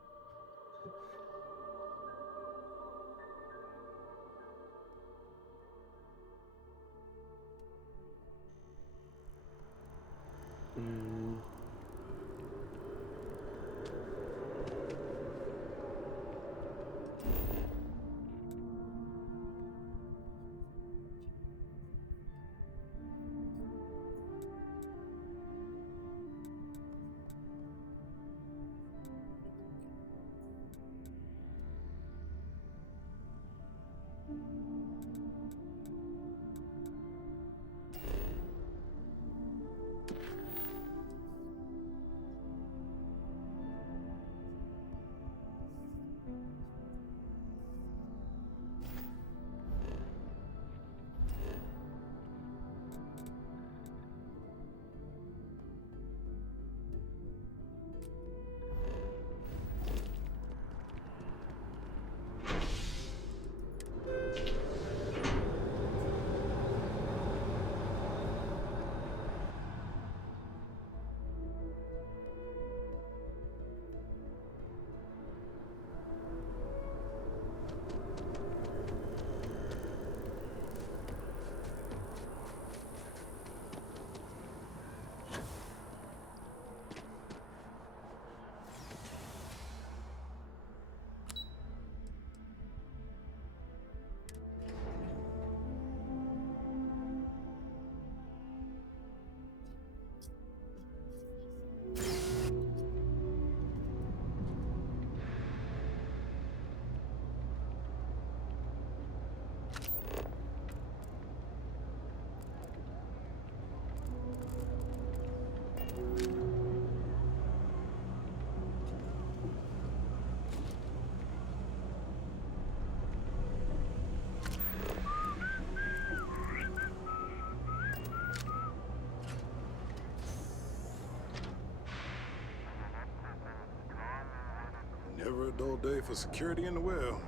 Never a dull day for security in the well.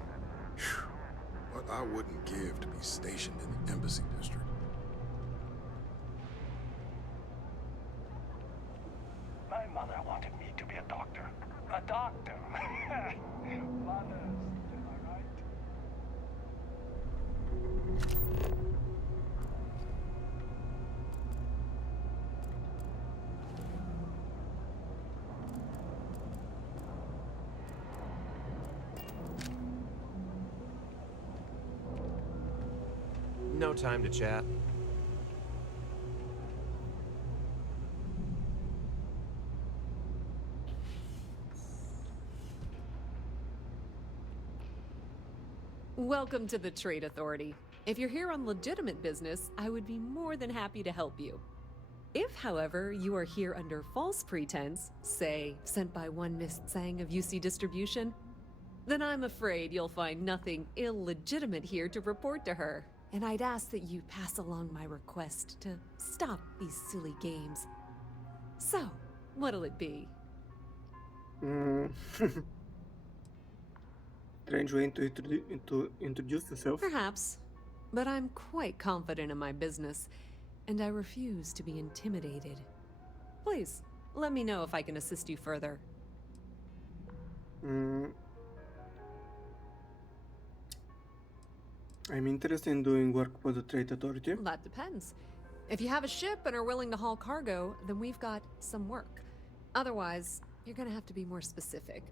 Whew. What I wouldn't give to be stationed in the Embassy District. My mother wanted me to be a doctor. A doctor! Mothers, am I right? No time to chat. Welcome to the Trade Authority. If you're here on legitimate business, I would be more than happy to help you. If, however, you are here under false pretense, say, sent by one Miss Tsang of UC Distribution, then I'm afraid you'll find nothing illegitimate here to report to her. And I'd ask that you pass along my request to stop these silly games. So, what'll it be? Strange way to introduce yourself. Perhaps, but I'm quite confident in my business, and I refuse to be intimidated. Please, let me know if I can assist you further. I'm interested in doing work for the Trade Authority. That depends. If you have a ship and are willing to haul cargo, then we've got some work. Otherwise, you're gonna have to be more specific.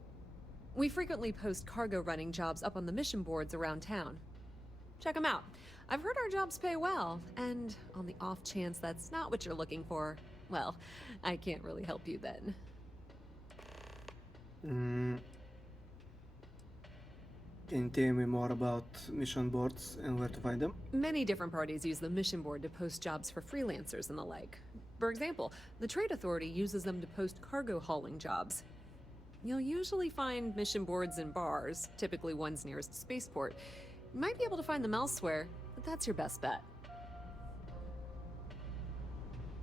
We frequently post cargo running jobs up on the mission boards around town. check them out. I've heard our jobs pay well, and on the off chance that's not what you're looking for, well, I can't really help you then. Can you tell me more about mission boards and where to find them? Many different parties use the mission board to post jobs for freelancers and the like. For example, the Trade Authority uses them to post cargo hauling jobs. You'll usually find mission boards in bars, typically ones nearest spaceport. You might be able to find them elsewhere, but that's your best bet.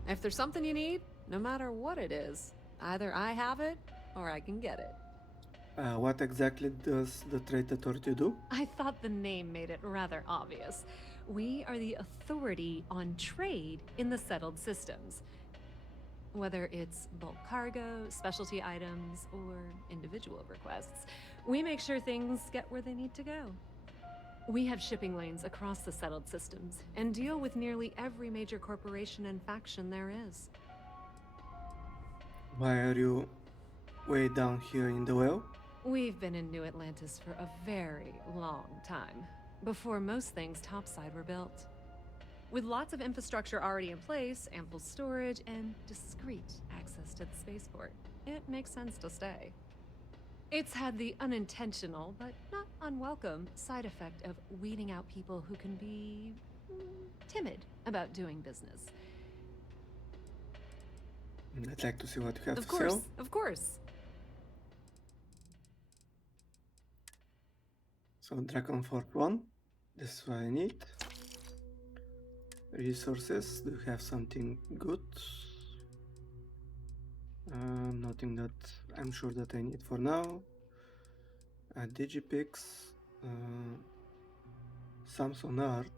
If there's something you need, no matter what it is, either I have it or I can get it. What exactly does the Trade Authority do? I thought the name made it rather obvious. We are the authority on trade in the settled systems. Whether it's bulk cargo, specialty items, or individual requests, we make sure things get where they need to go. We have shipping lanes across the settled systems and deal with nearly every major corporation and faction there is. Why are you way down here in the well? We've been in New Atlantis for a very long time, before most things topside were built. With lots of infrastructure already in place, ample storage, and discreet access to the spaceport, it makes sense to stay. It's had the unintentional, but not unwelcome, side effect of weeding out people who can be timid about doing business. I'd like to see what you have Of to sell. Of course. So Dragon Fort 1, this is what I need. Resources, do you have something good? Nothing that I'm sure that I need for now. Digipix, Samson Art.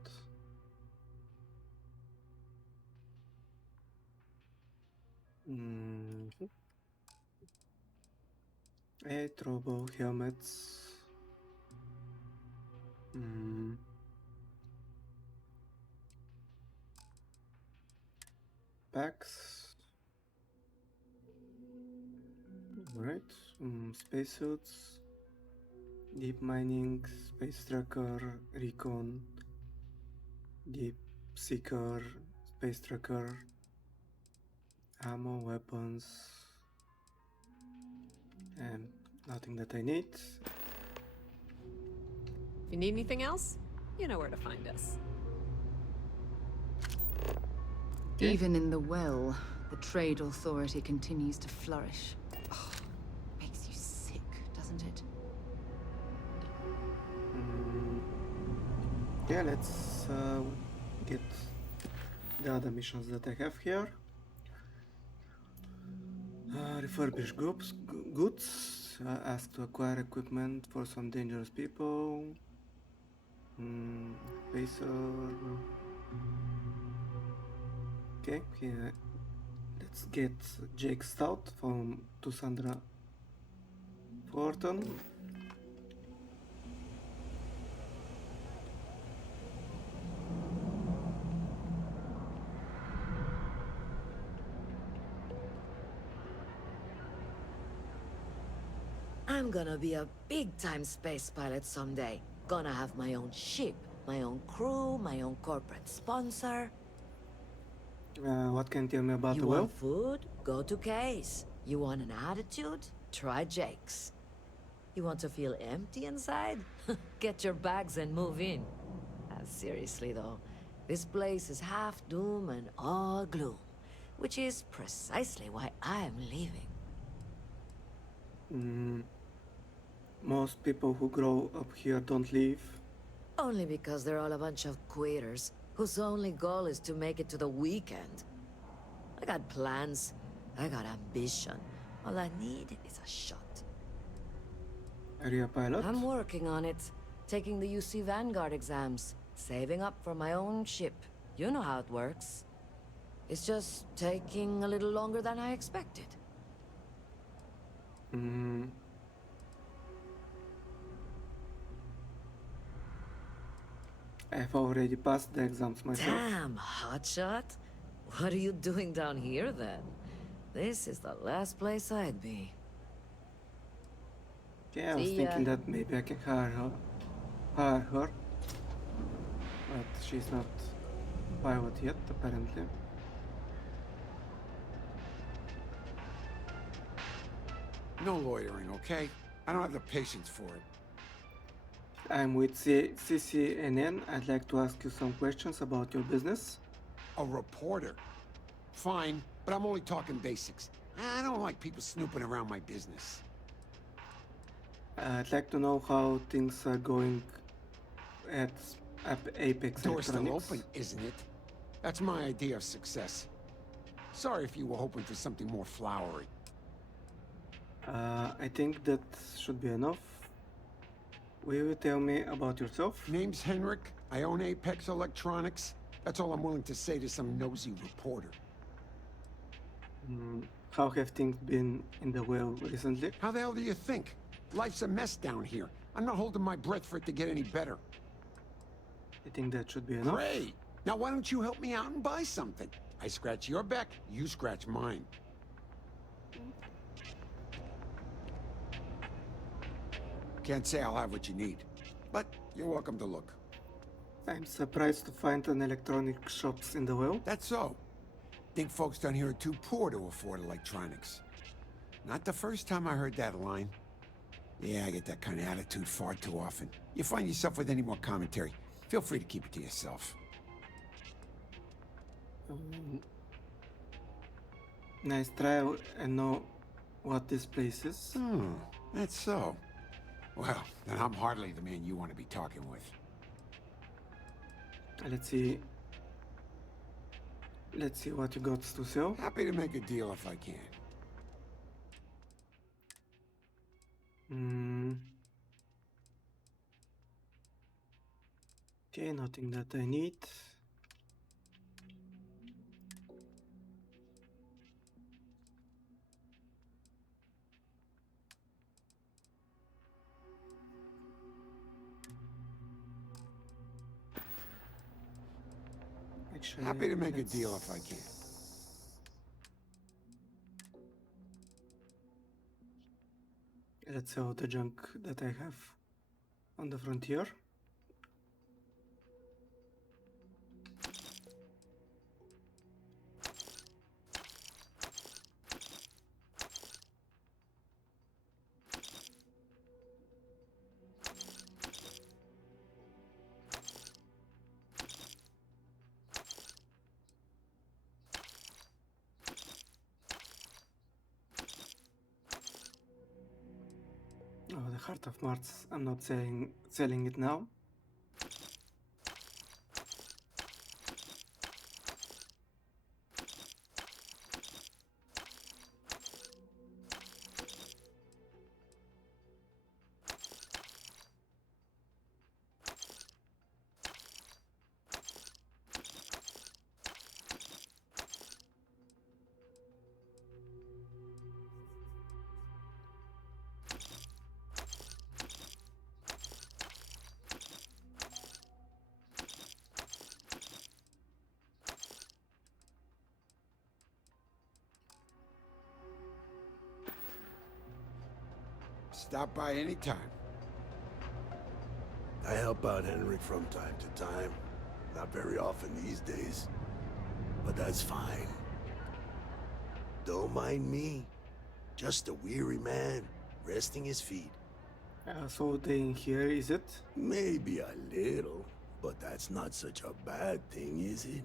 Trobo helmets. Packs. Alright. Spacesuits. Deep mining. Space tracker. Recon. Deep seeker. Space tracker. Ammo, weapons. And nothing that I need. If you need anything else, you know where to find us. Even in the well, the Trade Authority continues to flourish. Oh, makes you sick, doesn't it? Yeah, let's get the other missions that I have here. Refurbish goods. Ask to acquire equipment for some dangerous people. Pacer. Okay, here. Let's get Jake Stout from Tusandra Forton. I'm gonna be a big-time space pilot someday. Gonna have my own ship, my own crew, my own corporate sponsor. What can you tell me about You the well? want food? Go to Case. You want an attitude? Try Jake's. You want to feel empty inside? Get your bags and move in. Seriously though, this place is half doom and all gloom, which is precisely why I'm leaving. Most people who grow up here don't leave. Only because they're all a bunch of quitters whose only goal is to make it to the weekend. I got plans, I got ambition. All I need is a shot. Are you a pilot? I'm working on it, taking the UC Vanguard exams, saving up for my own ship. You know how it works. It's just taking a little longer than I expected. I've already passed the exams myself. Damn, hotshot. What are you doing down here then? This is the last place I'd be. Yeah, I was See thinking ya. that maybe I can hire her. but she's not pilot yet, apparently. No loitering, okay? I don't have the patience for it. I'm with CCNN. I'd like to ask you some questions about your business. A reporter? Fine, but I'm only talking basics. I don't like people snooping around my business. I'd like to know how things are going at Apex Door's still Electronics. open, isn't it? That's my idea of success. Sorry if you were hoping for something more flowery. I think that should be enough. Will you tell me about yourself? Name's Henrik. I own Apex Electronics. That's all I'm willing to say to some nosy reporter. How have things been in the well recently? How the hell do you think? Life's a mess down here. I'm not holding my breath for it to get any better. I think that should be enough. Great! Now why don't you help me out and buy something? I scratch your back, you scratch mine. Can't say I'll have what you need, but you're welcome to look. I'm surprised to find an electronic shops in the well. That's so. Think folks down here are too poor to afford electronics. Not the first time I heard that line. Yeah, I get that kind of attitude far too often. You find yourself with any more commentary, feel free to keep it to yourself. Nice try and know what this place is. That's so. Well, then I'm hardly the man you want to be talking with. Let's see. Let's see what you got to sell. Happy to make a deal if I can. Okay, nothing that I need. Actually, Happy to make a deal if I can. Let's sell the junk that I have on the frontier. Oh, the Heart of Mars. I'm not selling it now. Stop by anytime. I help out Henrik from time to time. Not very often these days. But that's fine. Don't mind me. Just a weary man, resting his feet. So they in here, is it? Maybe a little, but that's not such a bad thing, is it?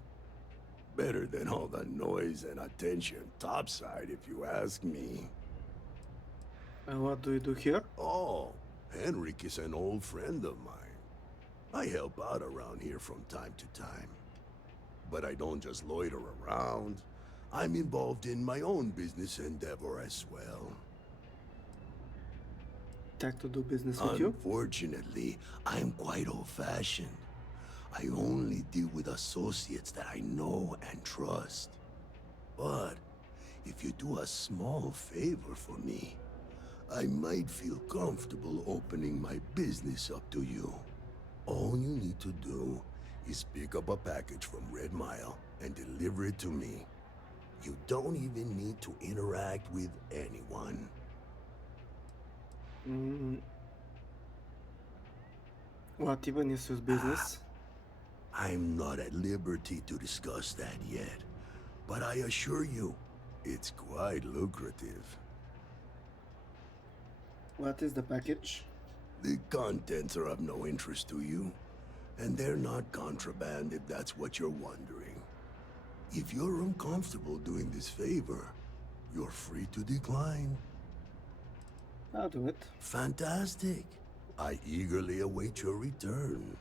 Better than all the noise and attention topside, if you ask me. What do you do here? Oh, Henrik is an old friend of mine. I help out around here from time to time. But I don't just loiter around. I'm involved in my own business endeavor as well. Like to do business with you? Unfortunately, I'm quite old-fashioned. I only deal with associates that I know and trust. But if you do a small favor for me, I might feel comfortable opening my business up to you. All you need to do is pick up a package from Red Mile and deliver it to me. You don't even need to interact with anyone. What even is your business? I'm not at liberty to discuss that yet, but I assure you, it's quite lucrative. What is the package? The contents are of no interest to you, and they're not contraband if that's what you're wondering. If you're uncomfortable doing this favor, you're free to decline. I'll do it. Fantastic. I eagerly await your return.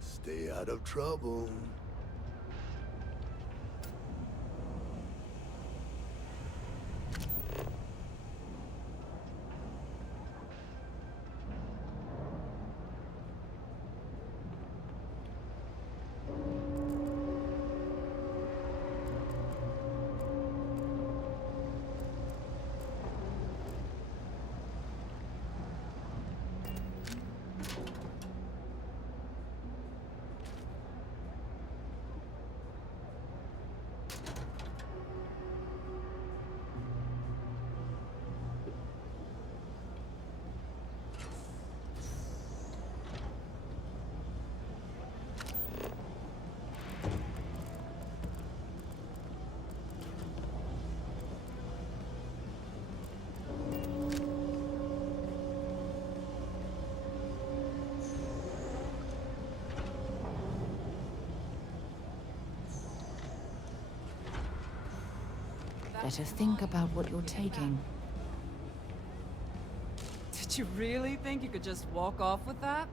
Stay out of trouble. Better think about what you're taking. Did you really think you could just walk off with that?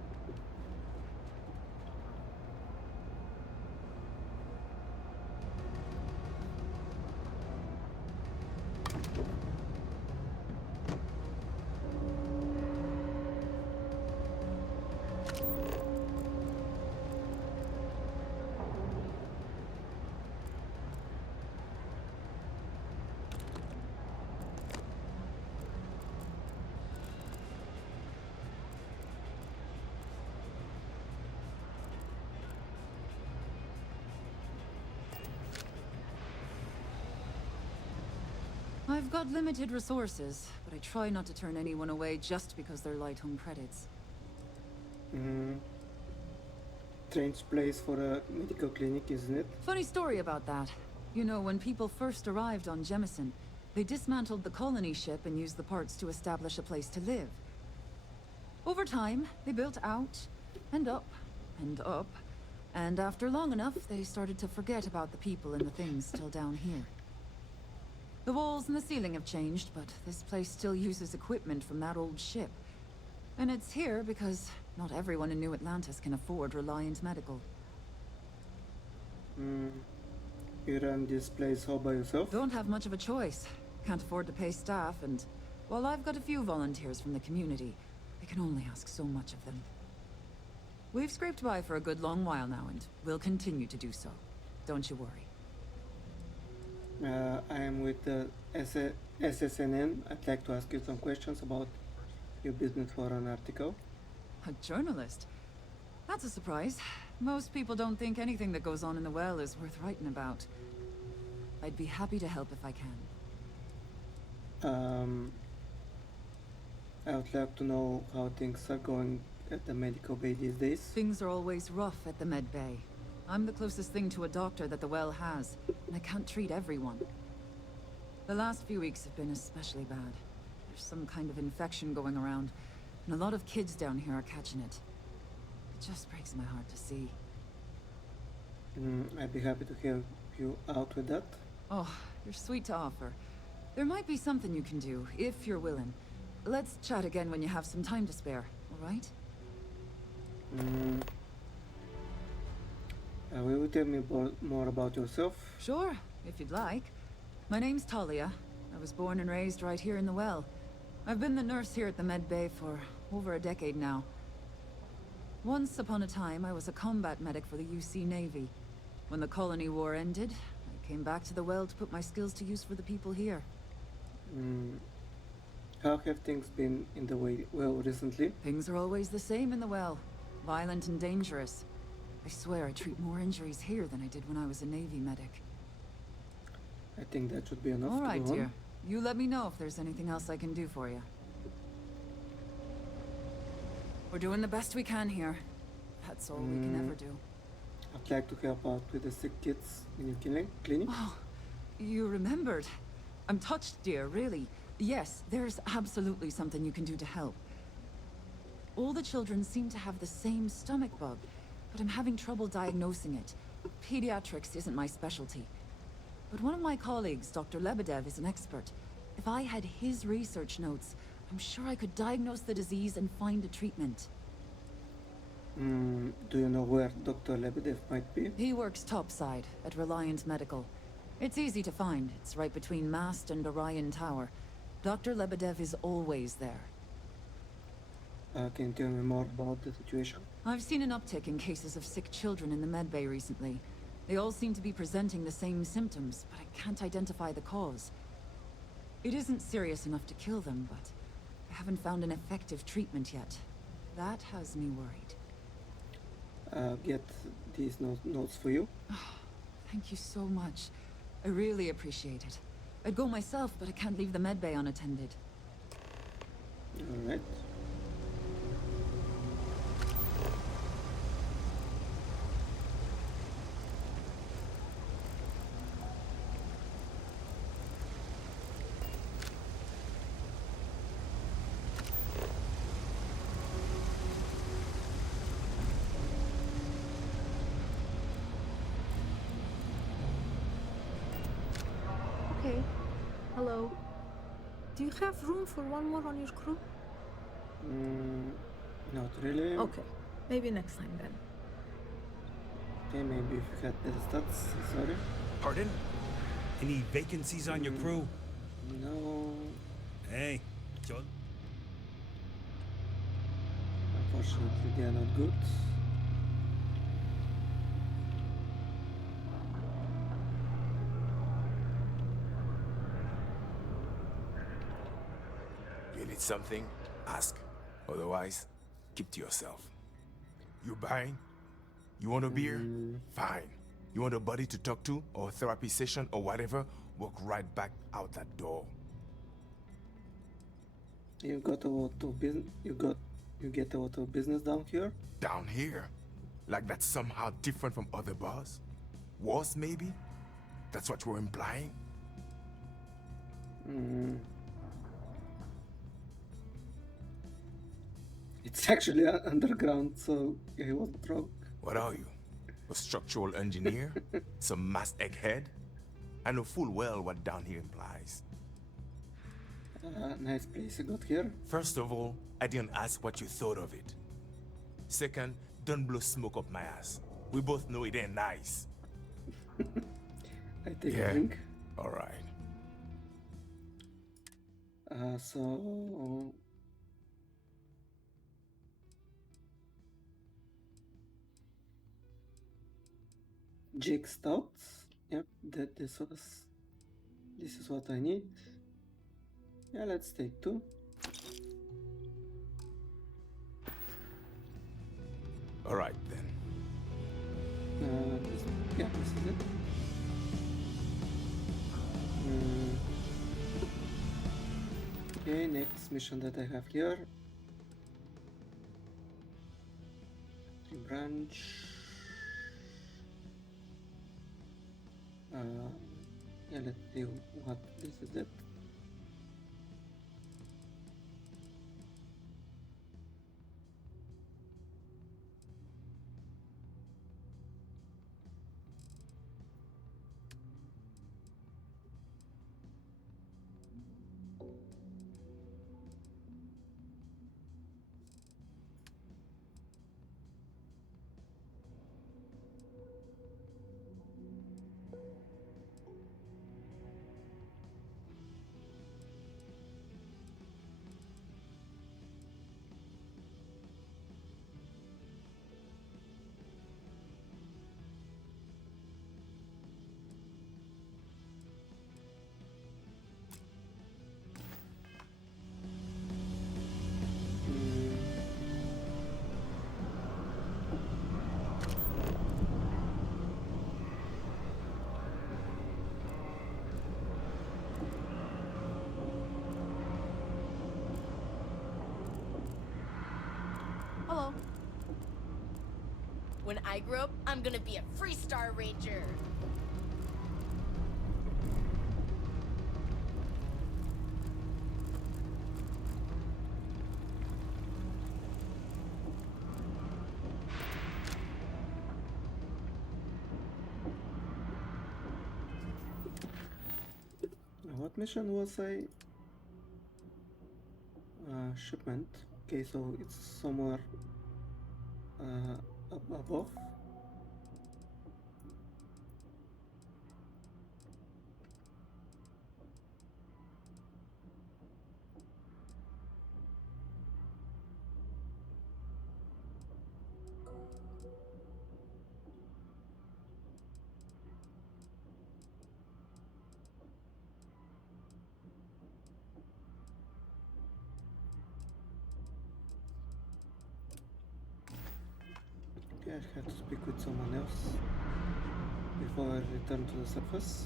I've got limited resources, but I try not to turn anyone away just because they're light home credits. Strange place for a medical clinic, isn't it? Funny story about that. You know, when people first arrived on Jemison, they dismantled the colony ship and used the parts to establish a place to live. Over time, they built out, and up, and up, and after long enough, they started to forget about the people and the things still down here. The walls and the ceiling have changed, but this place still uses equipment from that old ship. And it's here because not everyone in New Atlantis can afford Reliant Medical. You run this place all by yourself? Don't have much of a choice. Can't afford to pay staff, and while I've got a few volunteers from the community, I can only ask so much of them. We've scraped by for a good long while now, and we'll continue to do so. Don't you worry. I am with the SSNN. I'd like to ask you some questions about your business for an article. A journalist? That's a surprise. Most people don't think anything that goes on in the well is worth writing about. I'd be happy to help if I can. I would like to know how things are going at the medical bay these days. Things are always rough at the med bay. I'm the closest thing to a doctor that the well has, and I can't treat everyone. The last few weeks have been especially bad. There's some kind of infection going around, and a lot of kids down here are catching it. It just breaks my heart to see. I'd be happy to help you out with that. Oh, you're sweet to offer. There might be something you can do, if you're willing. Let's chat again when you have some time to spare, all right? Will you tell me more about yourself? Sure, if you'd like. My name's Talia. I was born and raised right here in the well. I've been the nurse here at the med bay for over a decade now. Once upon a time, I was a combat medic for the UC Navy. When the colony war ended, I came back to the well to put my skills to use for the people here. How have things been in the well recently? Things are always the same in the well. Violent and dangerous. I swear I treat more injuries here than I did when I was a Navy medic. I think that should be enough. All right, to go dear. on. You let me know if there's anything else I can do for you. We're doing the best we can here. That's all we can ever do. I'd like to help out with the sick kids in your clinic. Oh, you remembered. I'm touched, dear, really. Yes, there's absolutely something you can do to help. All the children seem to have the same stomach bug, but I'm having trouble diagnosing it. Pediatrics isn't my specialty. But one of my colleagues, Dr. Lebedev, is an expert. If I had his research notes, I'm sure I could diagnose the disease and find a treatment. Do you know where Dr. Lebedev might be? He works topside at Reliant Medical. It's easy to find. It's right between Mast and Orion Tower. Dr. Lebedev is always there. Can you tell me more about the situation? I've seen an uptick in cases of sick children in the medbay recently. They all seem to be presenting the same symptoms, but I can't identify the cause. It isn't serious enough to kill them, but I haven't found an effective treatment yet. That has me worried. Get these notes for you. Thank you so much. I really appreciate it. I'd go myself, but I can't leave the medbay unattended. All right. Okay. Hello. Do you have room for one more on your crew? Not really. Okay. Maybe next time then. Okay, maybe if you had better stats. Sorry. Pardon? Any vacancies on your crew? No. Hey, John. Unfortunately, they are not good. You need something? Ask. Otherwise, keep to yourself. You buying? You want a beer? Fine. You want a buddy to talk to, or a therapy session, or whatever? Walk right back out that door. You got a lot of business. You get a lot of business down here. Down here? Like that's somehow different from other bars? Worse, maybe? That's what we're implying? It's actually underground, so he wasn't wrong. What are you? A structural engineer? Some mass egghead? I know full well what down here implies. Nice place you got here. First of all, I didn't ask what you thought of it. Second, don't blow smoke up my ass. We both know it ain't nice. I take a drink. All right. So Jake Stouts. Yep, this is what I need. Yeah, let's take 2. All right then. This is it. Okay, next mission that I have here. Branch. Yeah, let's see what this is it. When I grow up, I'm gonna be a Freestar Ranger. What mission was I? Shipment. Okay, so it's somewhere up above. Okay, I have to speak with someone else before I return to the surface.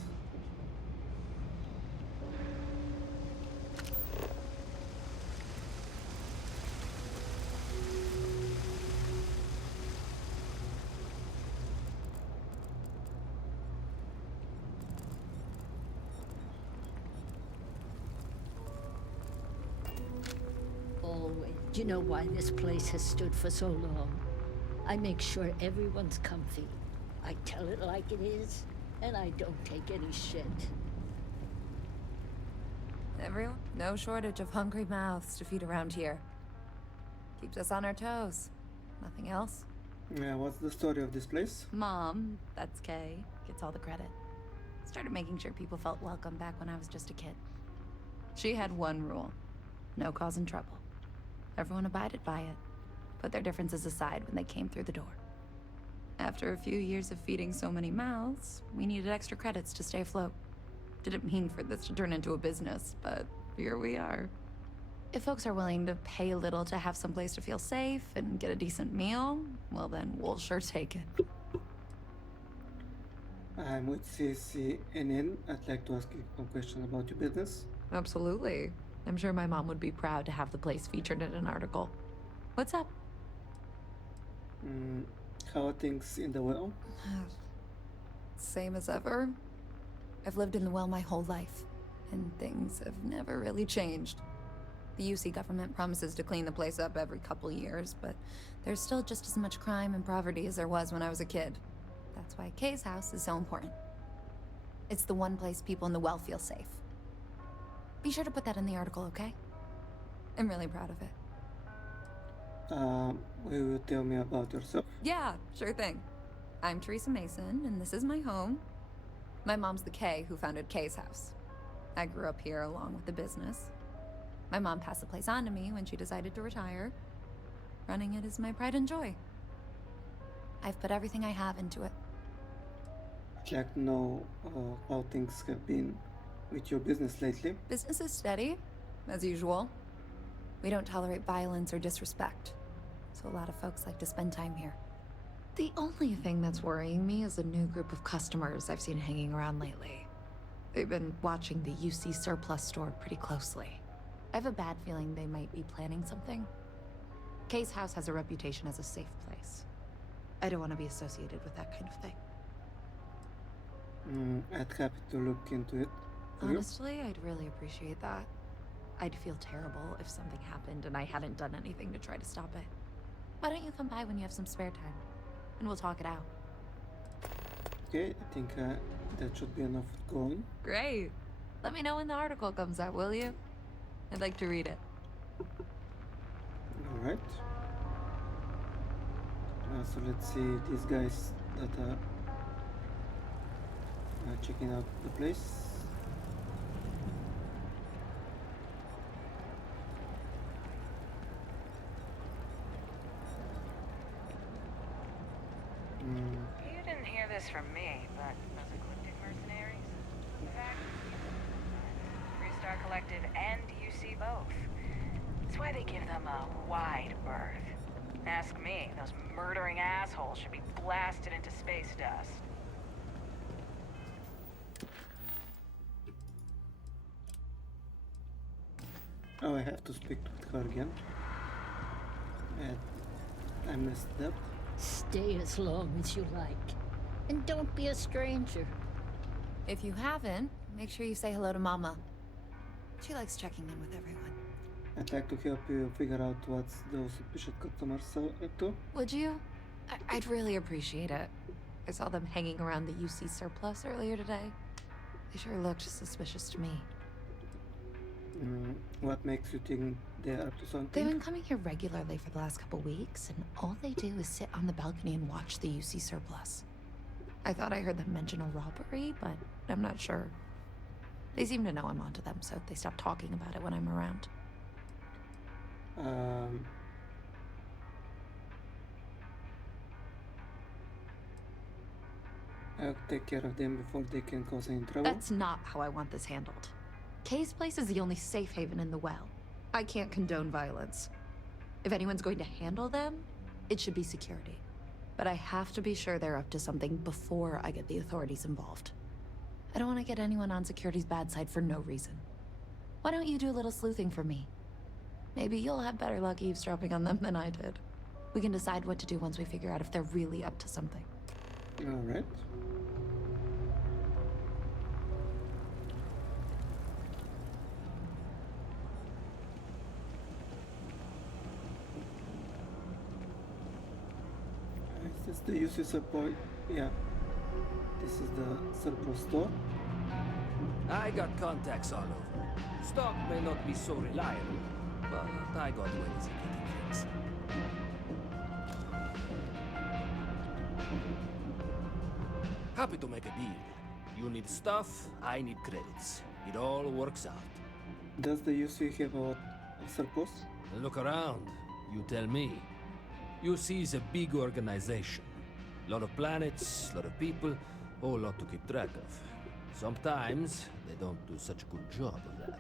Always. Do you know why this place has stood for so long? I make sure everyone's comfy. I tell it like it is, and I don't take any shit. Everyone, no shortage of hungry mouths to feed around here. Keeps us on our toes. Nothing else? Yeah, what's the story of this place? Mom, that's Kay, gets all the credit. Started making sure people felt welcome back when I was just a kid. She had one rule: no causing trouble. Everyone abided by it. Put their differences aside when they came through the door. After a few years of feeding so many mouths, we needed extra credits to stay afloat. Didn't mean for this to turn into a business, but here we are. If folks are willing to pay a little to have someplace to feel safe and get a decent meal, well then, we'll sure take it. I'm with CNN. I'd like to ask you a question about your business. Absolutely. I'm sure my mom would be proud to have the place featured in an article. What's up? How are things in the well? Same as ever. I've lived in the well my whole life, and things have never really changed. The UC government promises to clean the place up every couple years, but there's still just as much crime and poverty as there was when I was a kid. That's why Kay's house is so important. It's the one place people in the well feel safe. Be sure to put that in the article, okay? I'm really proud of it. Will you tell me about yourself? Yeah, sure thing. I'm Teresa Mason, and this is my home. My mom's the Kay who founded Kay's house. I grew up here along with the business. My mom passed the place on to me when she decided to retire. Running it is my pride and joy. I've put everything I have into it. I'd like to know how things have been with your business lately. Business is steady, as usual. We don't tolerate violence or disrespect, so a lot of folks like to spend time here. The only thing that's worrying me is a new group of customers I've seen hanging around lately. They've been watching the UC surplus store pretty closely. I have a bad feeling they might be planning something. Kay's house has a reputation as a safe place. I don't want to be associated with that kind of thing. I'd happy to look into it. Honestly, I'd really appreciate that. I'd feel terrible if something happened and I hadn't done anything to try to stop it. Why don't you come by when you have some spare time? And we'll talk it out. Okay, I think that should be enough going. Great. Let me know when the article comes out, will you? I'd like to read it. Alright. So let's see these guys that are checking out the place. You didn't hear this from me, but those Ecliptic mercenaries, in fact, Freestar Collective and UC both. That's why they give them a wide berth. Ask me, those murdering assholes should be blasted into space dust. Oh, I have to speak with her again. And I messed up. Stay as long as you like. And don't be a stranger. If you haven't, make sure you say hello to Mama. She likes checking in with everyone. I'd like to help you figure out what those suspicious customers are up to. Would you? I'd really appreciate it. I saw them hanging around the UC surplus earlier today. They sure looked suspicious to me. What makes you think they're up to something? They've been coming here regularly for the last couple weeks, and all they do is sit on the balcony and watch the UC surplus. I thought I heard them mention a robbery, but I'm not sure. They seem to know I'm onto them, so they stop talking about it when I'm around. I'll take care of them before they can cause any trouble. That's not how I want this handled. Kay's place is the only safe haven in the well. I can't condone violence. If anyone's going to handle them, it should be security. But I have to be sure they're up to something before I get the authorities involved. I don't want to get anyone on security's bad side for no reason. Why don't you do a little sleuthing for me? Maybe you'll have better luck eavesdropping on them than I did. We can decide what to do once we figure out if they're really up to something. All right. Is this the UC support? Yeah. This is the surplus store. I got contacts all over. Stock may not be so reliable, but I got ways of getting things. Happy to make a deal. You need stuff, I need credits. It all works out. Does the UC have a surplus? Look around. You tell me. UC is a big organization. Lot of planets, lot of people, whole lot to keep track of. Sometimes they don't do such a good job of that.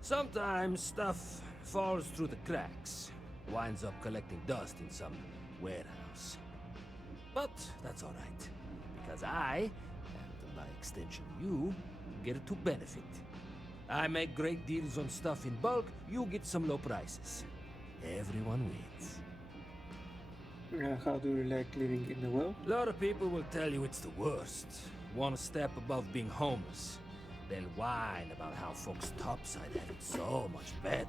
Sometimes stuff falls through the cracks, winds up collecting dust in some warehouse. But that's all right, because I, and by extension you, get to benefit. I make great deals on stuff in bulk, you get some low prices. Everyone wins. How do you like living in the well? A lot of people will tell you it's the worst. One step above being homeless. They'll whine about how folks topside have it so much better.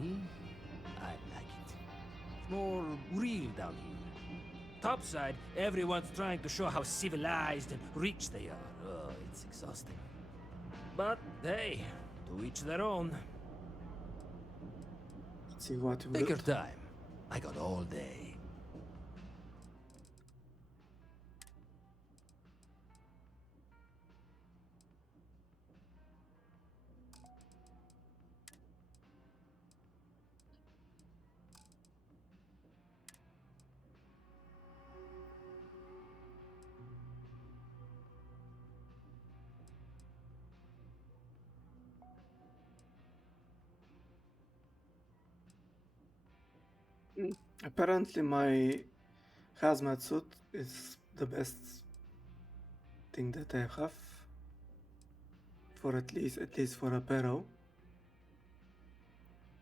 Me? I like it. It's more real down here. Topside, everyone's trying to show how civilized and rich they are. Oh, it's exhausting. But hey, to each their own. Let's see what Take your time. I got all day. Apparently my hazmat suit is the best thing that I have for at least for apparel.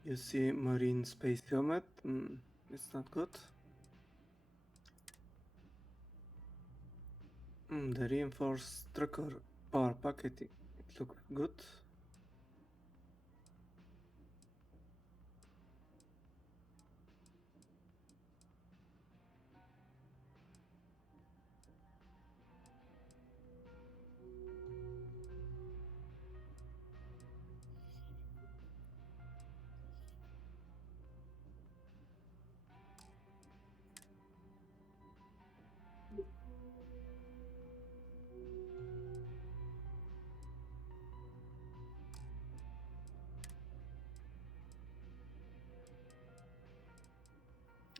You see marine space helmet, it's not good. The reinforced trucker power packet, it looks good.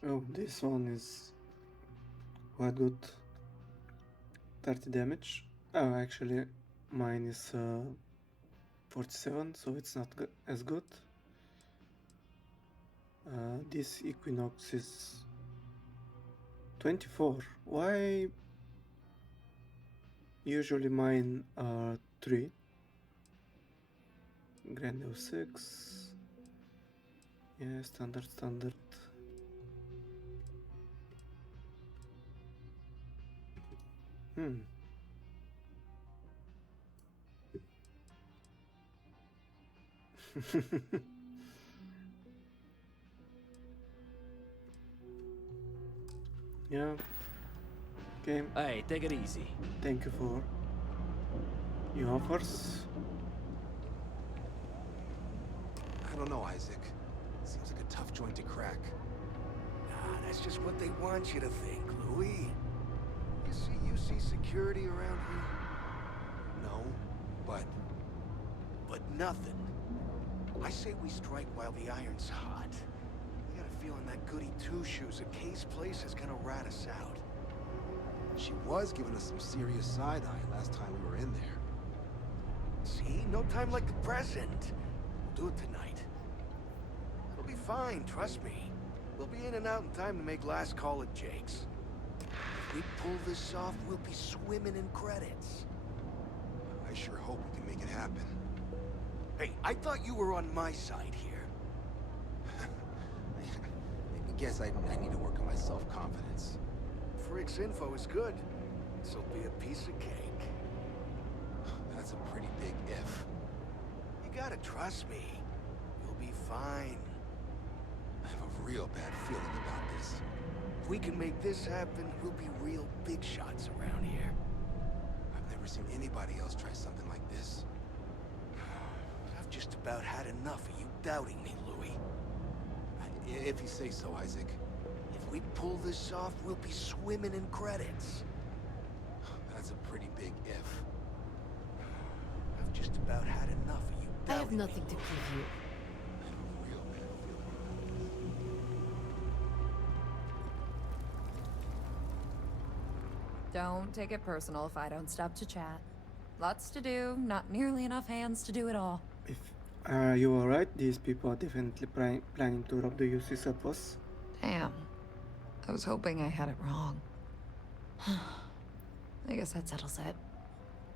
Oh, this one is quite good. 30 damage. Oh, actually, mine is 47, so it's not as good. This Equinox is 24. Why? Usually mine are 3. Grande 6. Yeah, standard. Yeah. Okay. Hey, take it easy. Thank you for your offers. I don't know, Isaac. Seems like a tough joint to crack. Nah, that's just what they want you to think, Louis. You see security around here? No, but Nothing. I say we strike while the iron's hot. I got a feeling that goody two-shoes at Kay's place is gonna rat us out. she was giving us some serious side-eye last time we were in there. See? No time like the present. We'll do it tonight. It'll be fine, trust me. We'll be in and out in time to make last call at Jake's. If we pull this off, we'll be swimming in credits. I sure hope we can make it happen. Hey, I thought you were on my side here. I guess I need to work on my self-confidence. Frick's info is good. This'll be a piece of cake. That's a pretty big if. You gotta trust me. You'll be fine. I have a real bad feeling about this. If we can make this happen, we'll be real big shots around here. I've never seen anybody else try something like this. I've just about had enough of you doubting me, Louis. If you say so, Isaac. If we pull this off, we'll be swimming in credits. That's a pretty big if. I've just about had enough of you doubting I have nothing me, to give you. I have a real bad feeling about this. Don't take it personal if I don't stop to chat. Lots to do, not nearly enough hands to do it all. If you are right, these people are definitely planning to rob the UC surplus. Damn. I was hoping I had it wrong. I guess that settles it.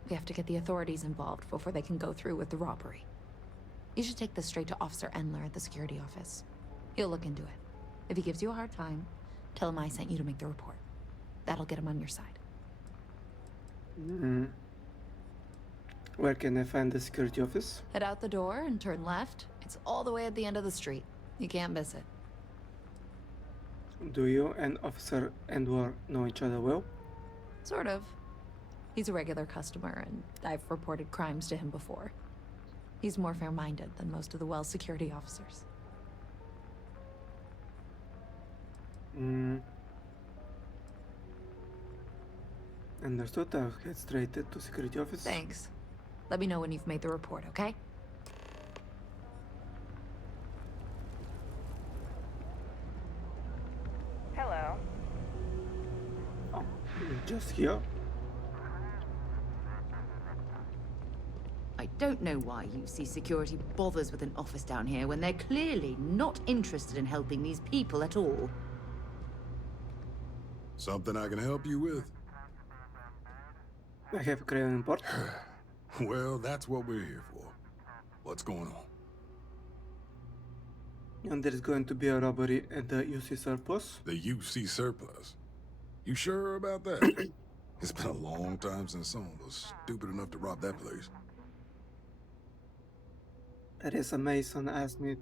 We have to get the authorities involved before they can go through with the robbery. You should take this straight to Officer Endler at the security office. He'll look into it. If he gives you a hard time, tell him I sent you to make the report. That'll get him on your side. Where can I find the security office? Head out the door and turn left. It's all the way at the end of the street. You can't miss it. Do you and Officer Endler know each other well? Sort of. He's a regular customer, and I've reported crimes to him before. He's more fair-minded than most of the Wells security officers. Understood. I'll head straight to security office. Thanks. Let me know when you've made the report, okay? Hello. Oh, just here. I don't know why UC Security bothers with an office down here when they're clearly not interested in helping these people at all. Something I can help you with? I have a Crayon import. Well, that's what we're here for. What's going on? And there's going to be a robbery at the UC surplus. The UC surplus? You sure about that? It's been a long time since someone was stupid enough to rob that place. Teresa Mason asked me to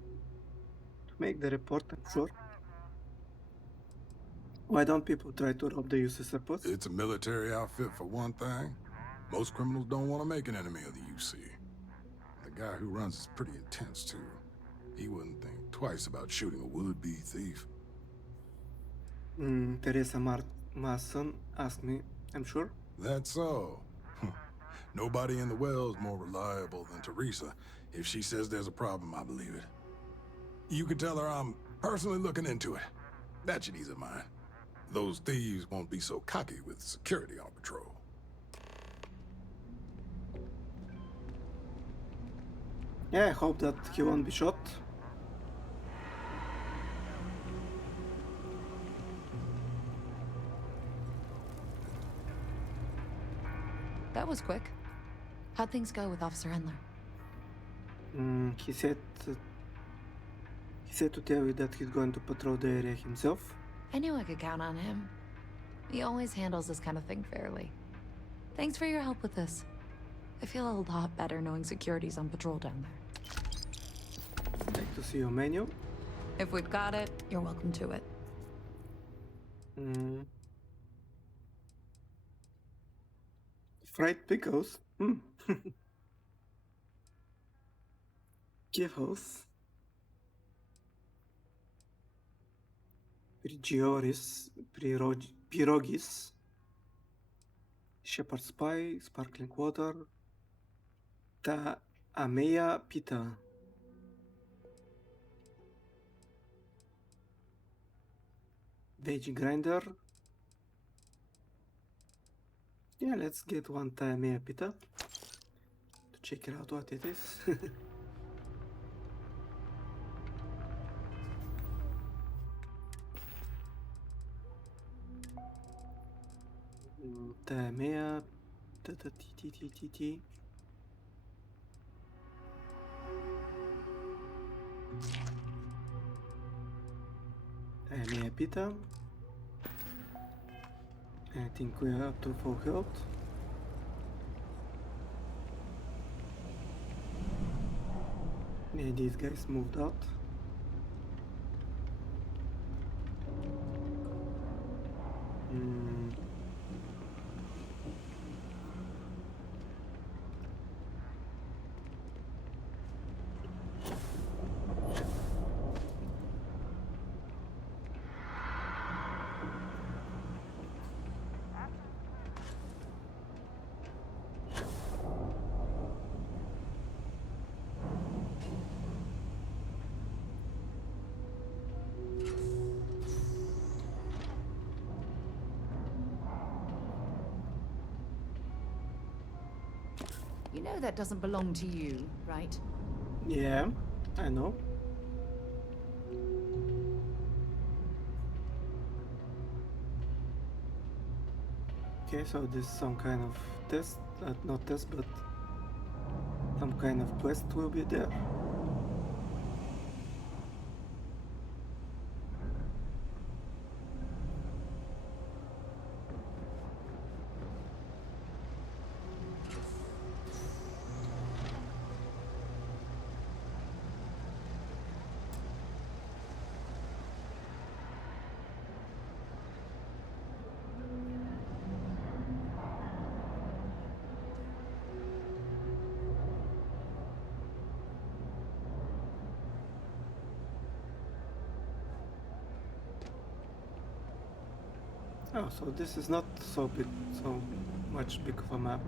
make the report, I'm sure. Why don't people try to rob the UC surplus? It's a military outfit for one thing. Most criminals don't want to make an enemy of the UC. The guy who runs is pretty intense, too. He wouldn't think twice about shooting a would-be thief. Teresa Mason asked me, I'm sure. That's so. Nobody in the Wells more reliable than Teresa. If she says there's a problem, I believe it. You could tell her I'm personally looking into it. That should ease her mind. Those thieves won't be so cocky with security on patrol. Yeah, I hope that he won't be shot. That was quick. How'd things go with Officer Endler? He said to tell you that he's going to patrol the area himself. I knew I could count on him. He always handles this kind of thing fairly. Thanks for your help with this. I feel a lot better knowing security's on patrol down there. Like to see your menu. If we've got it, you're welcome to it. Fried pickles. Gyros. Prigioris. Pirogis. Shepherd's pie. Sparkling water. Ta Amea pita. Veggie grinder. Yeah, let's get one Taamea pita to check it out what it is. Taamea t. Taamea pita. I think we are up to full health. Yeah, these guys moved out. You know that doesn't belong to you, right? Yeah, I know. Okay, so this is some kind of test, not test, but some kind of quest will be there. Oh, so this is not so big, so much big of a map.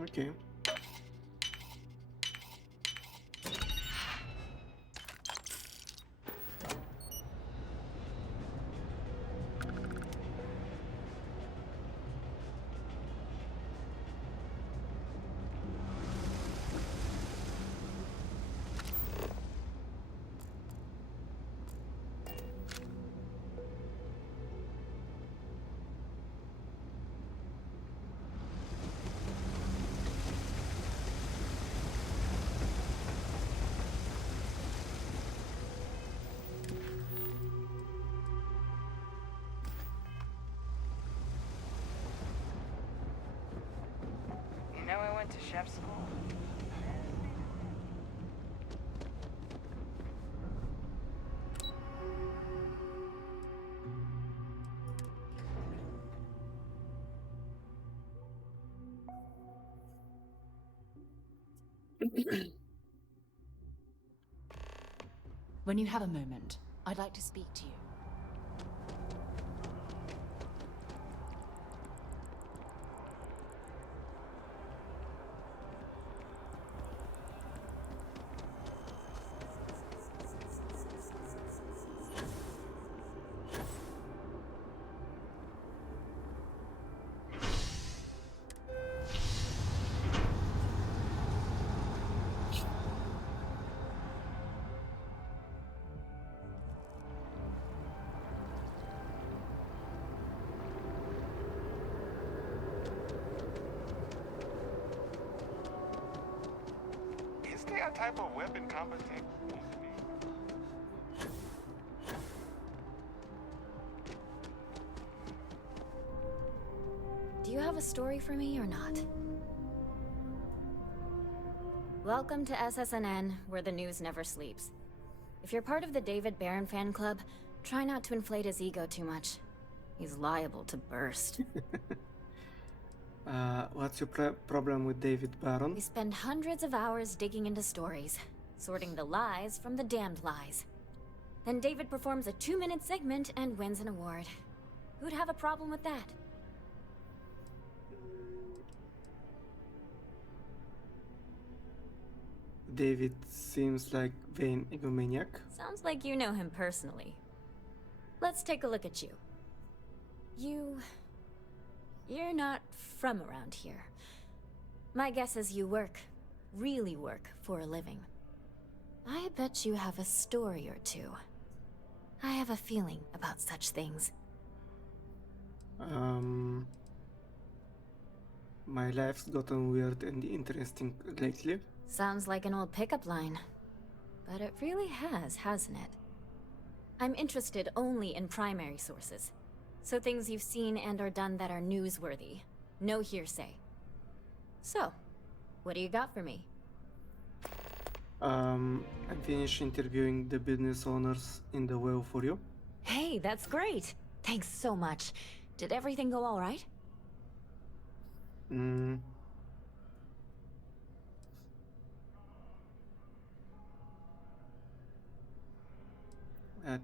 Okay. You know I went to chef school. When you have a moment, I'd like to speak to you. Is there a type of weapon competition? Do you have a story for me or not? Welcome to SSNN, where the news never sleeps. If you're part of the David Barron fan club, try not to inflate his ego too much. He's liable to burst. What's your problem with David Barron? We spend hundreds of hours digging into stories, sorting the lies from the damned lies. Then David performs a 2-minute segment and wins an award. Who'd have a problem with that? David seems like vain egomaniac. Sounds like you know him personally. Let's take a look at you. You're not from around here. My guess is you really work for a living. I bet you have a story or two. I have a feeling about such things. My life's gotten weird and interesting lately. Sounds like an old pickup line. But it really has, hasn't it? I'm interested only in primary sources. So things you've seen and or done that are newsworthy. No hearsay. So, what do you got for me? I finished interviewing the business owners in the well for you. Hey, that's great! Thanks so much. Did everything go all right?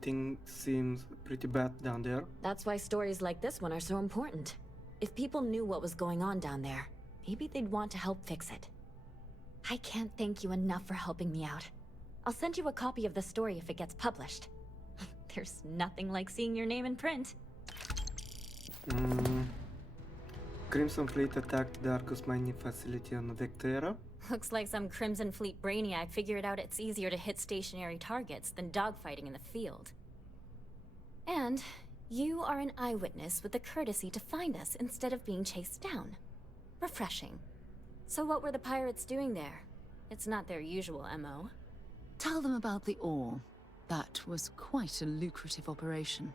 Things seems pretty bad down there. That's why stories like this one are so important. If people knew what was going on down there, maybe they'd want to help fix it. I can't thank you enough for helping me out. I'll send you a copy of the story if it gets published. There's nothing like seeing your name in print. Crimson Fleet attacked the Argus mining facility on Vectera. Looks like some Crimson Fleet brainiac figured out it's easier to hit stationary targets than dogfighting in the field. And you are an eyewitness with the courtesy to find us instead of being chased down. Refreshing. So what were the pirates doing there? It's not their usual MO. Tell them about the ore. That was quite a lucrative operation.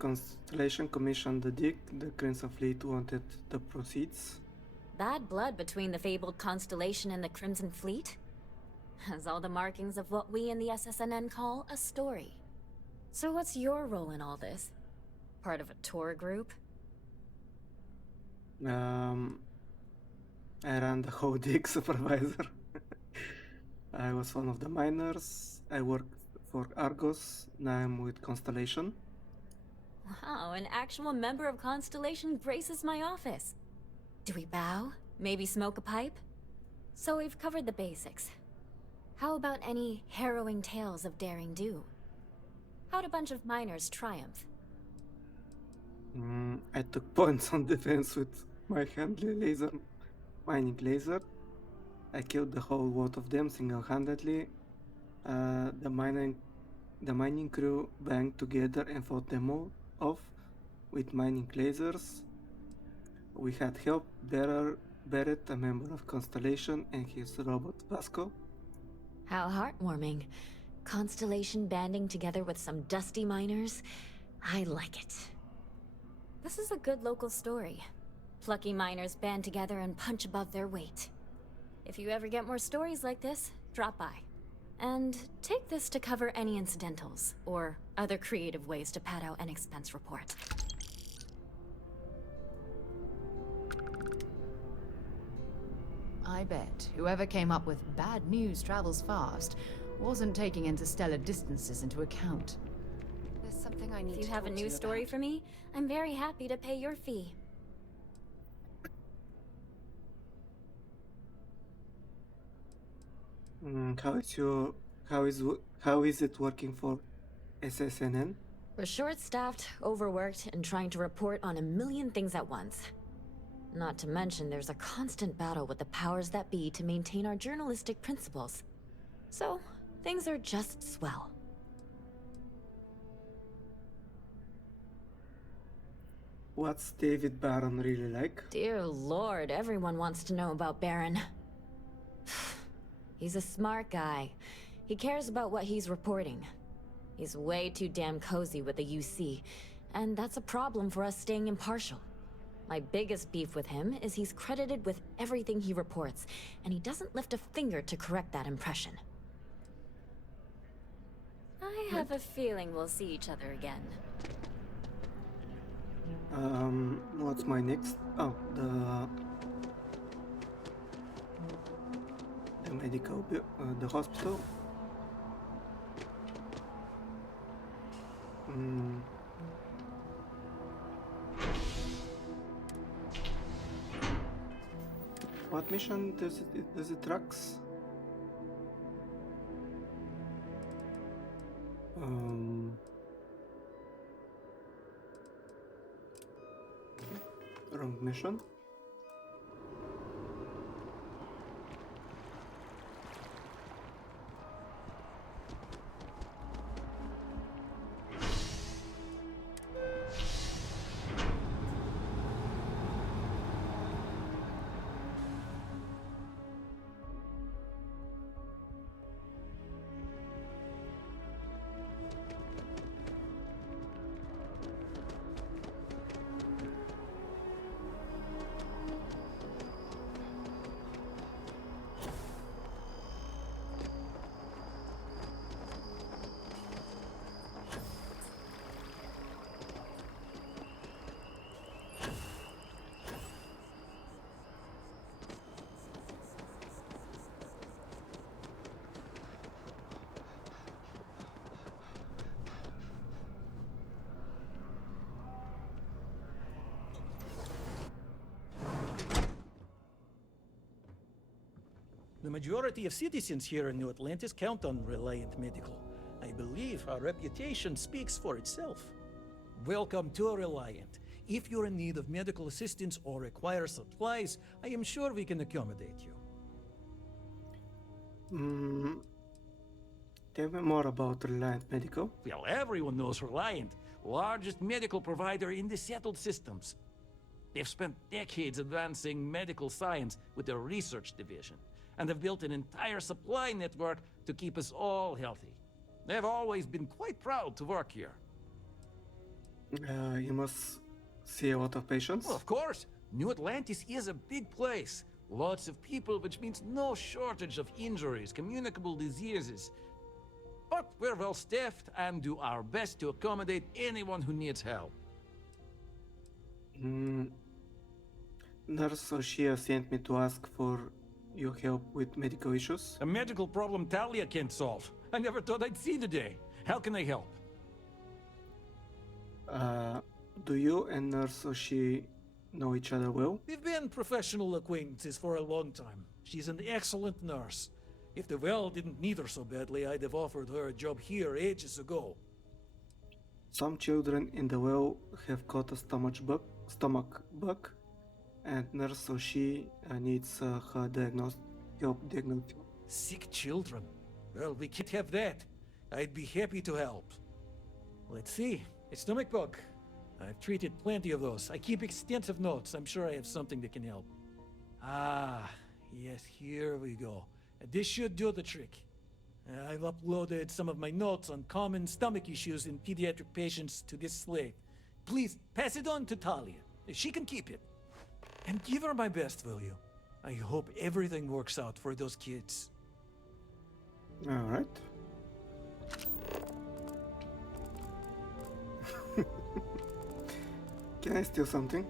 Constellation commissioned the dig. The Crimson Fleet wanted the proceeds. Bad blood between the fabled Constellation and the Crimson Fleet? Has all the markings of what we in the SSNN call a story. So what's your role in all this? Part of a tour group? I ran the whole dig supervisor. I was one of the miners. I worked for Argos. Now I'm with Constellation. Wow, an actual member of Constellation graces my office. Do we bow? Maybe smoke a pipe? So we've covered the basics. How about any harrowing tales of daring do? How'd a bunch of miners triumph? I took points on defense with my Handley laser, mining laser. I killed the whole lot of them single-handedly. The mining crew banged together and fought them all off with mining lasers. We had help Barrett, a member of Constellation, and his robot Vasco. How heartwarming. Constellation banding together with some dusty miners. I like it. This is a good local story. Plucky miners band together and punch above their weight. If you ever get more stories like this, drop by. And take this to cover any incidentals, or other creative ways to pad out an expense report. I bet whoever came up with bad news travels fast wasn't taking interstellar distances into account. There's something I need If you to have a talk to news you story about. for me, I'm very happy to pay your fee. How is it working for SSNN? We're short-staffed, overworked, and trying to report on a million things at once. Not to mention there's a constant battle with the powers that be to maintain our journalistic principles. So, things are just swell. What's David Barron really like? Dear Lord, everyone wants to know about Baron. He's a smart guy. He cares about what he's reporting. He's way too damn cozy with the UC, and that's a problem for us staying impartial. My biggest beef with him is he's credited with everything he reports, and he doesn't lift a finger to correct that impression. I have a feeling we'll see each other again. What's my next? Oh, the medical, the hospital. What mission does it tracks? Wrong mission. The majority of citizens here in New Atlantis count on Reliant Medical. I believe our reputation speaks for itself. Welcome to Reliant. If you're in need of medical assistance or require supplies, I am sure we can accommodate you. Tell me more about Reliant Medical. Well, everyone knows Reliant, largest medical provider in the settled systems. They've spent decades advancing medical science with their research division, and have built an entire supply network to keep us all healthy. They've always been quite proud to work here. You must see a lot of patients. Well, of course. New Atlantis is a big place. Lots of people, which means no shortage of injuries, communicable diseases. But we're well staffed and do our best to accommodate anyone who needs help. Nurse Oshia sent me to ask for your help with medical issues. A medical problem Talia can't solve. I never thought I'd see the day. How can I help? Do you and Nurse Oshie know each other well? We've been professional acquaintances for a long time. She's an excellent nurse. If the well didn't need her so badly, I'd have offered her a job here ages ago. Some children in the well have caught a stomach bug, and Nurse Oshie needs her help diagnostic. Sick children? Well, we can't have that. I'd be happy to help. Let's see. A stomach bug. I've treated plenty of those. I keep extensive notes. I'm sure I have something that can help. Ah, yes, here we go. This should do the trick. I've uploaded some of my notes on common stomach issues in pediatric patients to this slate. Please, pass it on to Talia. She can keep it. And give her my best, will you? I hope everything works out for those kids. All right. Can I steal something?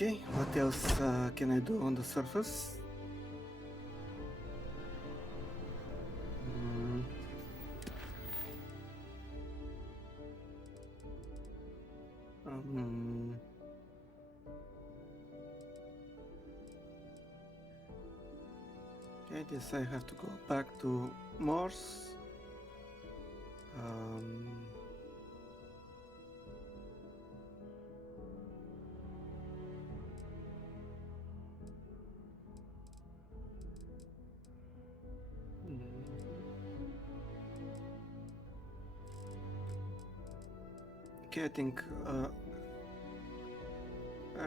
Okay, what else can I do on the surface? Mm. Okay, this I have to go back to Morse. Okay, I think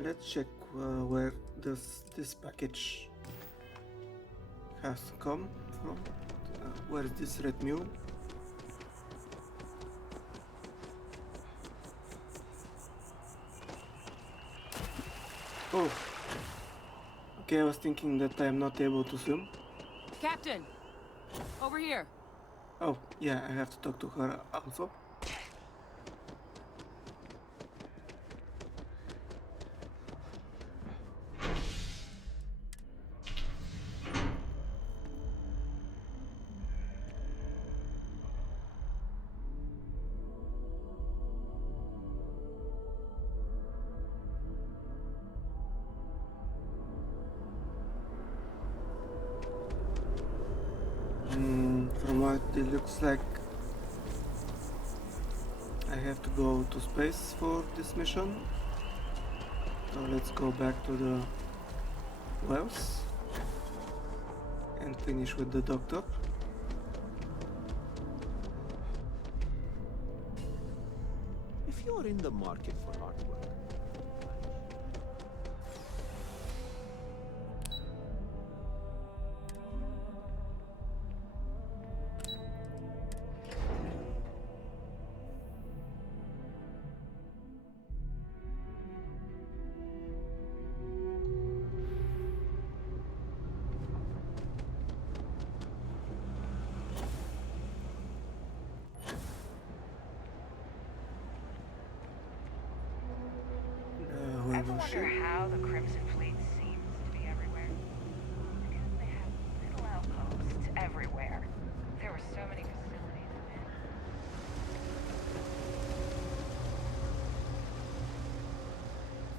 let's check where this package has come from. Where is this red mule? Oh, okay, I was thinking that I'm not able to swim. Captain! Over here! Oh, yeah, I have to talk to her also. From what it looks like, I have to go to space for this mission. So let's go back to the wells and finish with the doctor. If you're in the market for hard work, Ever wonder how the Crimson Fleet seems to be everywhere? Because they have little outposts everywhere. There were so many facilities in there.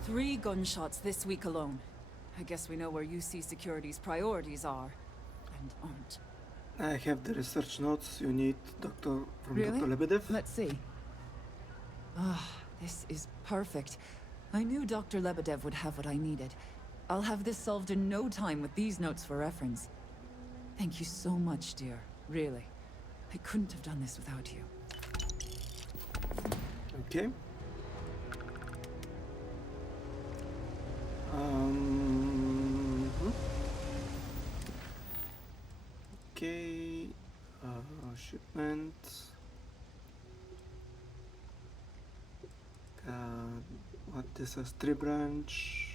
3 gunshots this week alone. I guess we know where UC Security's priorities are. And aren't. I have the research notes you need, Dr. from Really? Dr. Lebedev. Let's see. Ah, this is perfect. I knew Dr. Lebedev would have what I needed. I'll have this solved in no time with these notes for reference. Thank you so much, dear. Really. I couldn't have done this without you. Okay. Okay. Shipment. What this is? Tree branch.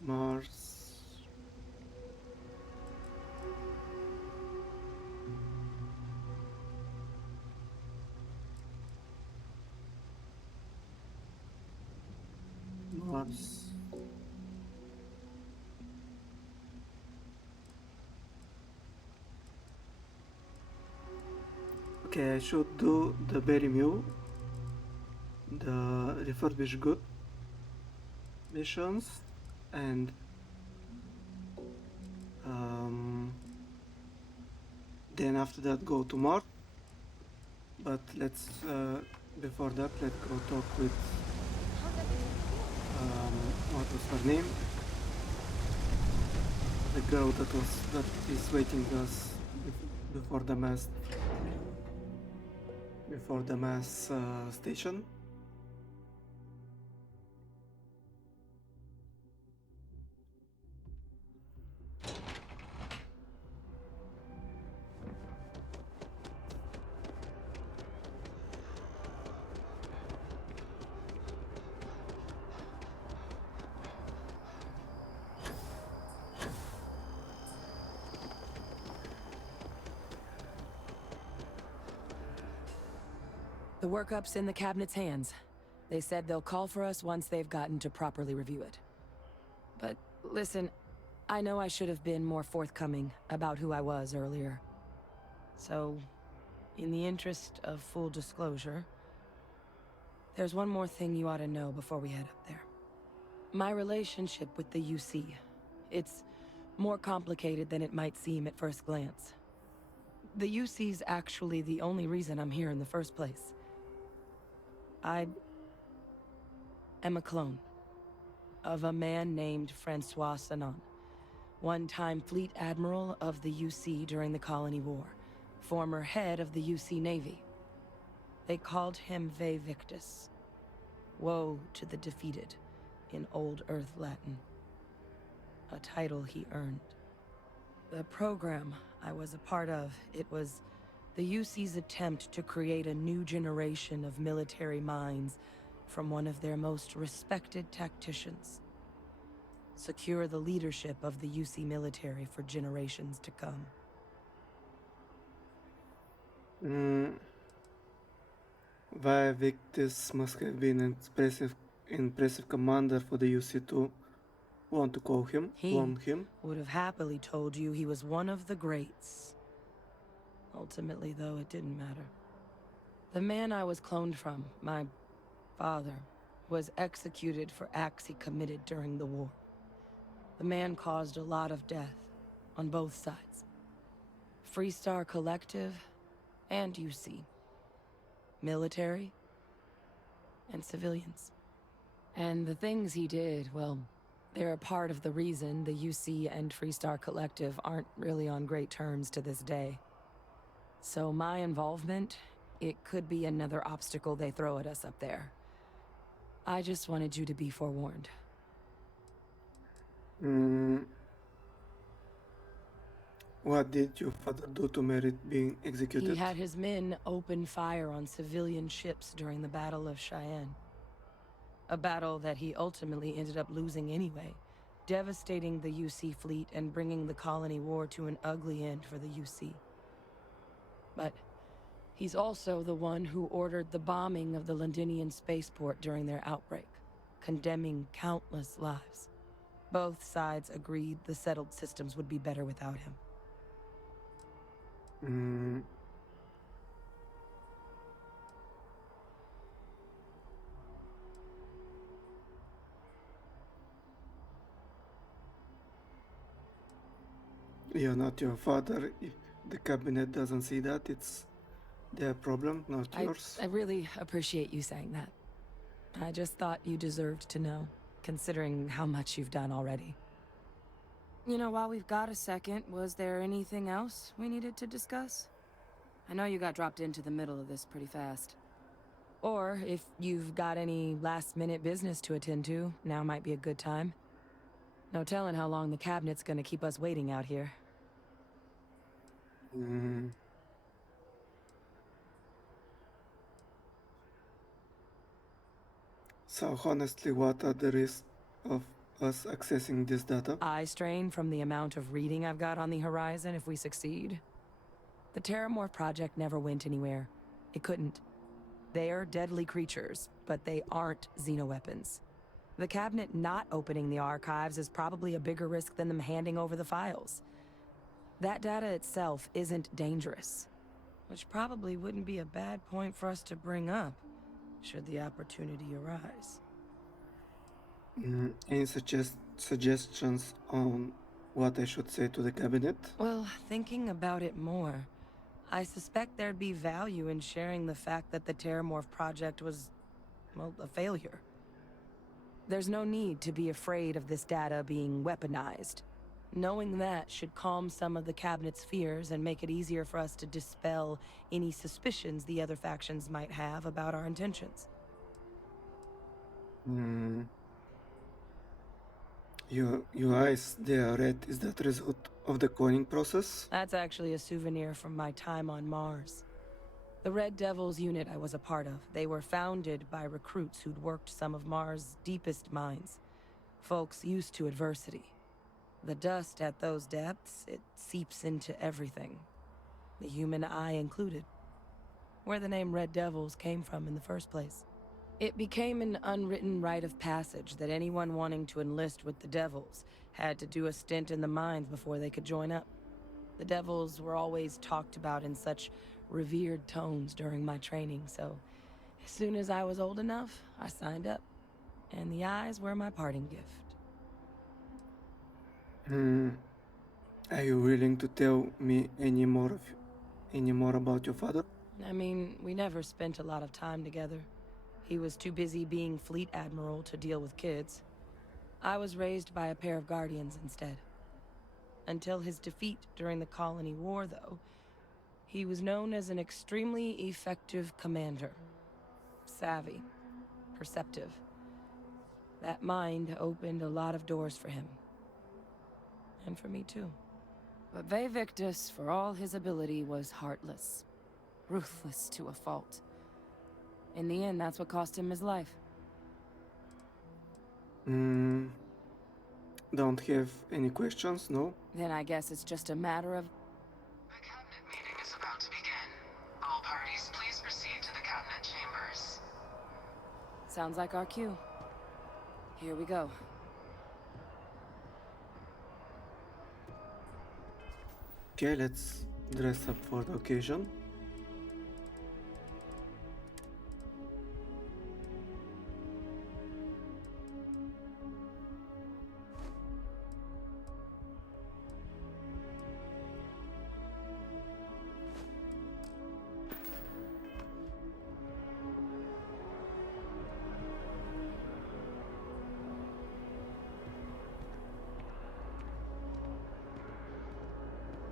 Mars. Mars. Okay, I should do the Berry Mule, the refurbished good missions, and then after that go to Mars. But let's before that let's go talk with what was her name? The girl that is waiting us before the mass station. The workup's in the cabinet's hands. They said they'll call for us once they've gotten to properly review it. But listen, I know I should have been more forthcoming about who I was earlier. So, in the interest of full disclosure, there's one more thing you ought to know before we head up there. My relationship with the UC. It's more complicated than it might seem at first glance. The UC's actually the only reason I'm here in the first place. I am a clone of a man named Francois Sanon, one-time fleet admiral of the UC during the Colony War, former head of the UC Navy. They called him Ve Victus, woe to the defeated, in Old Earth Latin, a title he earned. The program I was a part of, it was the UC's attempt to create a new generation of military minds from one of their most respected tacticians. Secure the leadership of the UC military for generations to come. Ve Victus must have been an impressive commander for the UC to want to call him, clone him. Would have happily told you he was one of the greats. Ultimately, though, it didn't matter. The man I was cloned from, my father, was executed for acts he committed during the war. The man caused a lot of death on both sides. Freestar Collective and UC. Military and civilians. And the things he did, well, they're a part of the reason the UC and Freestar Collective aren't really on great terms to this day. So my involvement, it could be another obstacle they throw at us up there. I just wanted you to be forewarned. What did your father do to merit being executed? He had his men open fire on civilian ships during the Battle of Cheyenne. A battle that he ultimately ended up losing anyway, devastating the UC fleet and bringing the Colony War to an ugly end for the UC. But he's also the one who ordered the bombing of the Londinian spaceport during their outbreak, condemning countless lives. Both sides agreed the settled systems would be better without him. You're not your father. If the cabinet doesn't see that, it's their problem, not yours. I really appreciate you saying that. I just thought you deserved to know, considering how much you've done already. You know, while we've got a second, was there anything else we needed to discuss? I know you got dropped into the middle of this pretty fast. Or, if you've got any last-minute business to attend to, now might be a good time. No telling how long the cabinet's gonna keep us waiting out here. So honestly, what are the risks of us accessing this data? Eye strain from the amount of reading I've got on the horizon if we succeed. The Terramorph project never went anywhere. It couldn't. They're deadly creatures, but they aren't xenoweapons. The cabinet not opening the archives is probably a bigger risk than them handing over the files. That data itself isn't dangerous, which probably wouldn't be a bad point for us to bring up, should the opportunity arise. Any suggestions on what I should say to the cabinet? Well, thinking about it more, I suspect there'd be value in sharing the fact that the Terramorph project was, well, a failure. There's no need to be afraid of this data being weaponized. Knowing that should calm some of the cabinet's fears and make it easier for us to dispel any suspicions the other factions might have about our intentions. Your eyes, they are red. Is that result of the cloning process? That's actually a souvenir from my time on Mars. The Red Devils unit I was a part of, they were founded by recruits who'd worked some of Mars' deepest mines. Folks used to adversity. The dust at those depths, it seeps into everything. The human eye included. where the name Red Devils came from in the first place. It became an unwritten rite of passage that anyone wanting to enlist with the Devils had to do a stint in the mines before they could join up. The Devils were always talked about in such revered tones during my training, so as soon as I was old enough, I signed up. And the eyes were my parting gift. Are you willing to tell me any more about your father? I mean, we never spent a lot of time together. He was too busy being Fleet Admiral to deal with kids. I was raised by a pair of Guardians instead. Until his defeat during the Colony War, though, he was known as an extremely effective commander. Savvy, perceptive. That mind opened a lot of doors for him. And for me, too. But Vae Victus, for all his ability, was heartless. Ruthless to a fault. In the end, that's what cost him his life. Don't have any questions, no? Then I guess it's just a matter of... The cabinet meeting is about to begin. All parties, please proceed to the cabinet chambers. Sounds like our cue. Here we go. Okay, let's dress up for the occasion.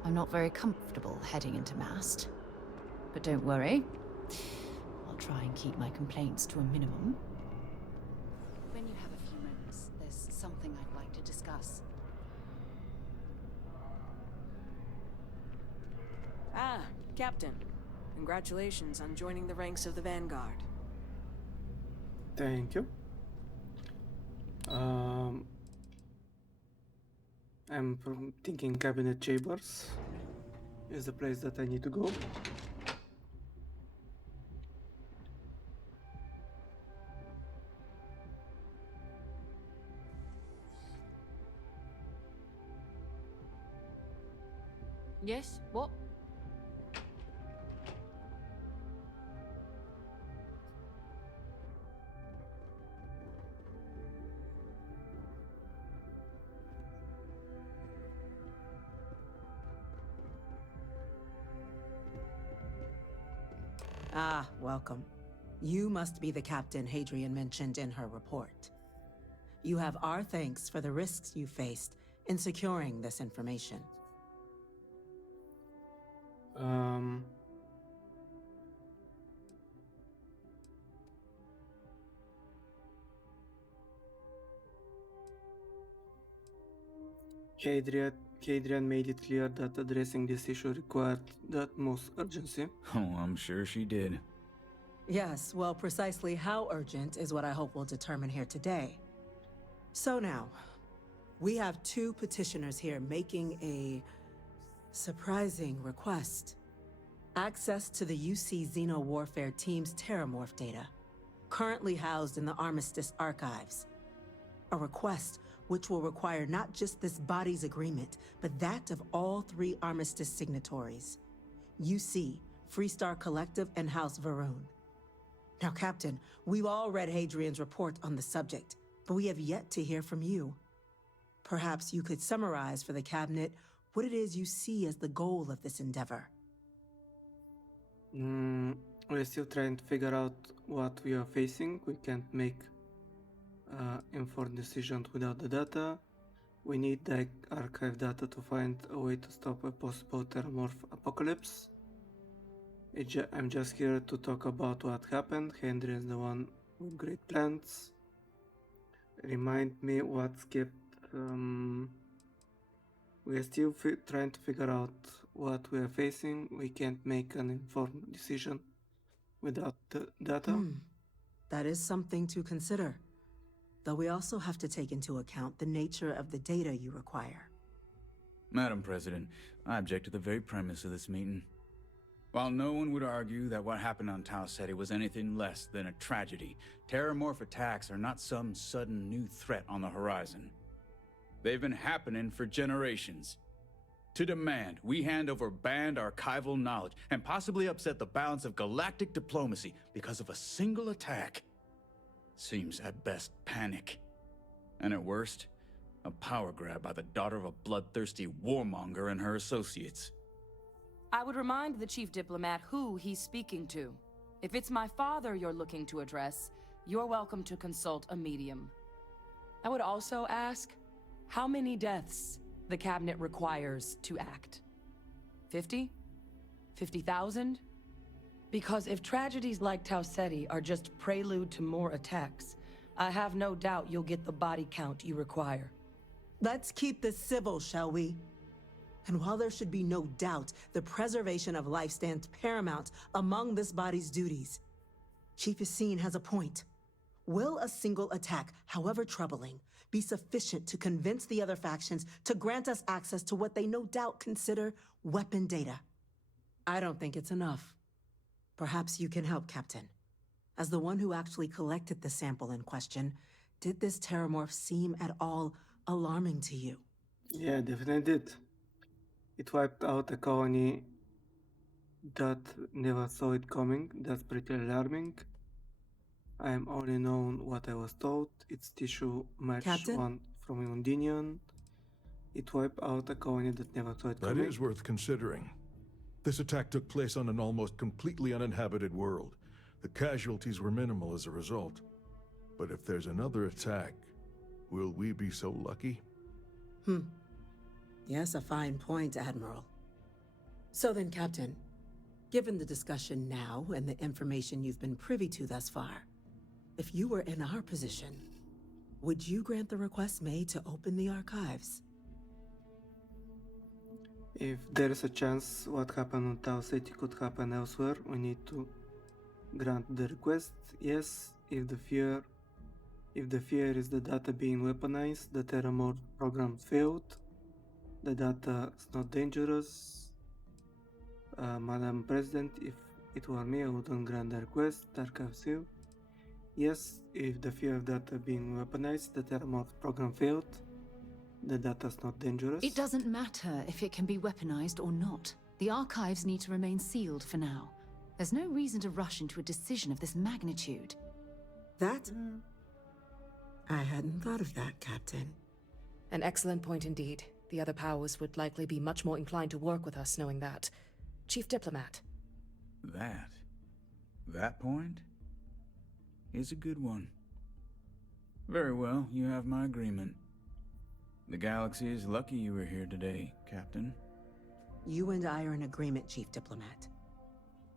I'm not very comfortable heading into Mast. But don't worry. I'll try and keep my complaints to a minimum. When you have a few moments, there's something I'd like to discuss. Ah, Captain. Congratulations on joining the ranks of the Vanguard. Thank you. I'm thinking cabinet chambers is the place that I need to go. Yes? What? Ah, welcome. You must be the captain Hadrian mentioned in her report. You have our thanks for the risks you faced in securing this information. Hadrian made it clear that addressing this issue required the utmost urgency. Oh, I'm sure she did. Yes, well, precisely how urgent is what I hope we'll determine here today. So now, we have two petitioners here making a surprising request. Access to the UC Xeno Warfare Team's Terramorph data, currently housed in the Armistice archives. A request which will require not just this body's agreement, but that of all three Armistice signatories. UC, Freestar Collective, and House Va'ruun. Now, Captain, we've all read Hadrian's report on the subject, but we have yet to hear from you. Perhaps you could summarize for the Cabinet what it is you see as the goal of this endeavor. We're still trying to figure out what we are facing. We can't make informed decisions without the data. We need the archive data to find a way to stop a possible Terramorph apocalypse. I'm just here to talk about what happened. Henry is the one with great plans. Remind me what's kept... we're still trying to figure out what we are facing. We can't make an informed decision without the data. That is something to consider. Though we also have to take into account the nature of the data you require. Madam President, I object to the very premise of this meeting. While no one would argue that what happened on Tau Ceti was anything less than a tragedy, Terramorph attacks are not some sudden new threat on the horizon. They've been happening for generations. To demand we hand over banned archival knowledge and possibly upset the balance of galactic diplomacy because of a single attack seems at best panic. And at worst, a power grab by the daughter of a bloodthirsty warmonger and her associates. I would remind the Chief Diplomat who he's speaking to. If it's my father you're looking to address, you're welcome to consult a medium. I would also ask, how many deaths the Cabinet requires to act? 50? 50,000? Because if tragedies like Tau Ceti are just prelude to more attacks, I have no doubt you'll get the body count you require. Let's keep this civil, shall we? And while there should be no doubt the preservation of life stands paramount among this body's duties, Chief Yassine has a point. Will a single attack, however troubling, be sufficient to convince the other factions to grant us access to what they no doubt consider weapon data? I don't think it's enough. Perhaps you can help, Captain. As the one who actually collected the sample in question, did this Terramorph seem at all alarming to you? Yeah, definitely did. It wiped out a colony that never saw it coming. That's pretty alarming. I am only known what I was told. Its tissue matched Captain? one from Undinian. It wiped out a colony that never saw it That coming. is worth considering. This attack took place on an almost completely uninhabited world. The casualties were minimal as a result. But if there's another attack, will we be so lucky? Yes, a fine point, Admiral. So then, Captain, given the discussion now and the information you've been privy to thus far, if you were in our position, would you grant the request made to open the archives? If there is a chance what happened on Tau Ceti could happen elsewhere, we need to grant the request. Yes, if the fear is the data being weaponized, the Terramorph program failed, the data is not dangerous. Madam President, if it were me, I wouldn't grant the request. Archive seal. Yes, if the fear of data being weaponized, the Terramorph program failed, the data is not dangerous. It doesn't matter if it can be weaponized or not. The archives need to remain sealed for now. There's no reason to rush into a decision of this magnitude. That? I hadn't thought of that, Captain. An excellent point indeed. The other powers would likely be much more inclined to work with us knowing that. Chief Diplomat. That point is a good one. Very well, you have my agreement. The galaxy is lucky you were here today, Captain. You and I are in agreement, Chief Diplomat.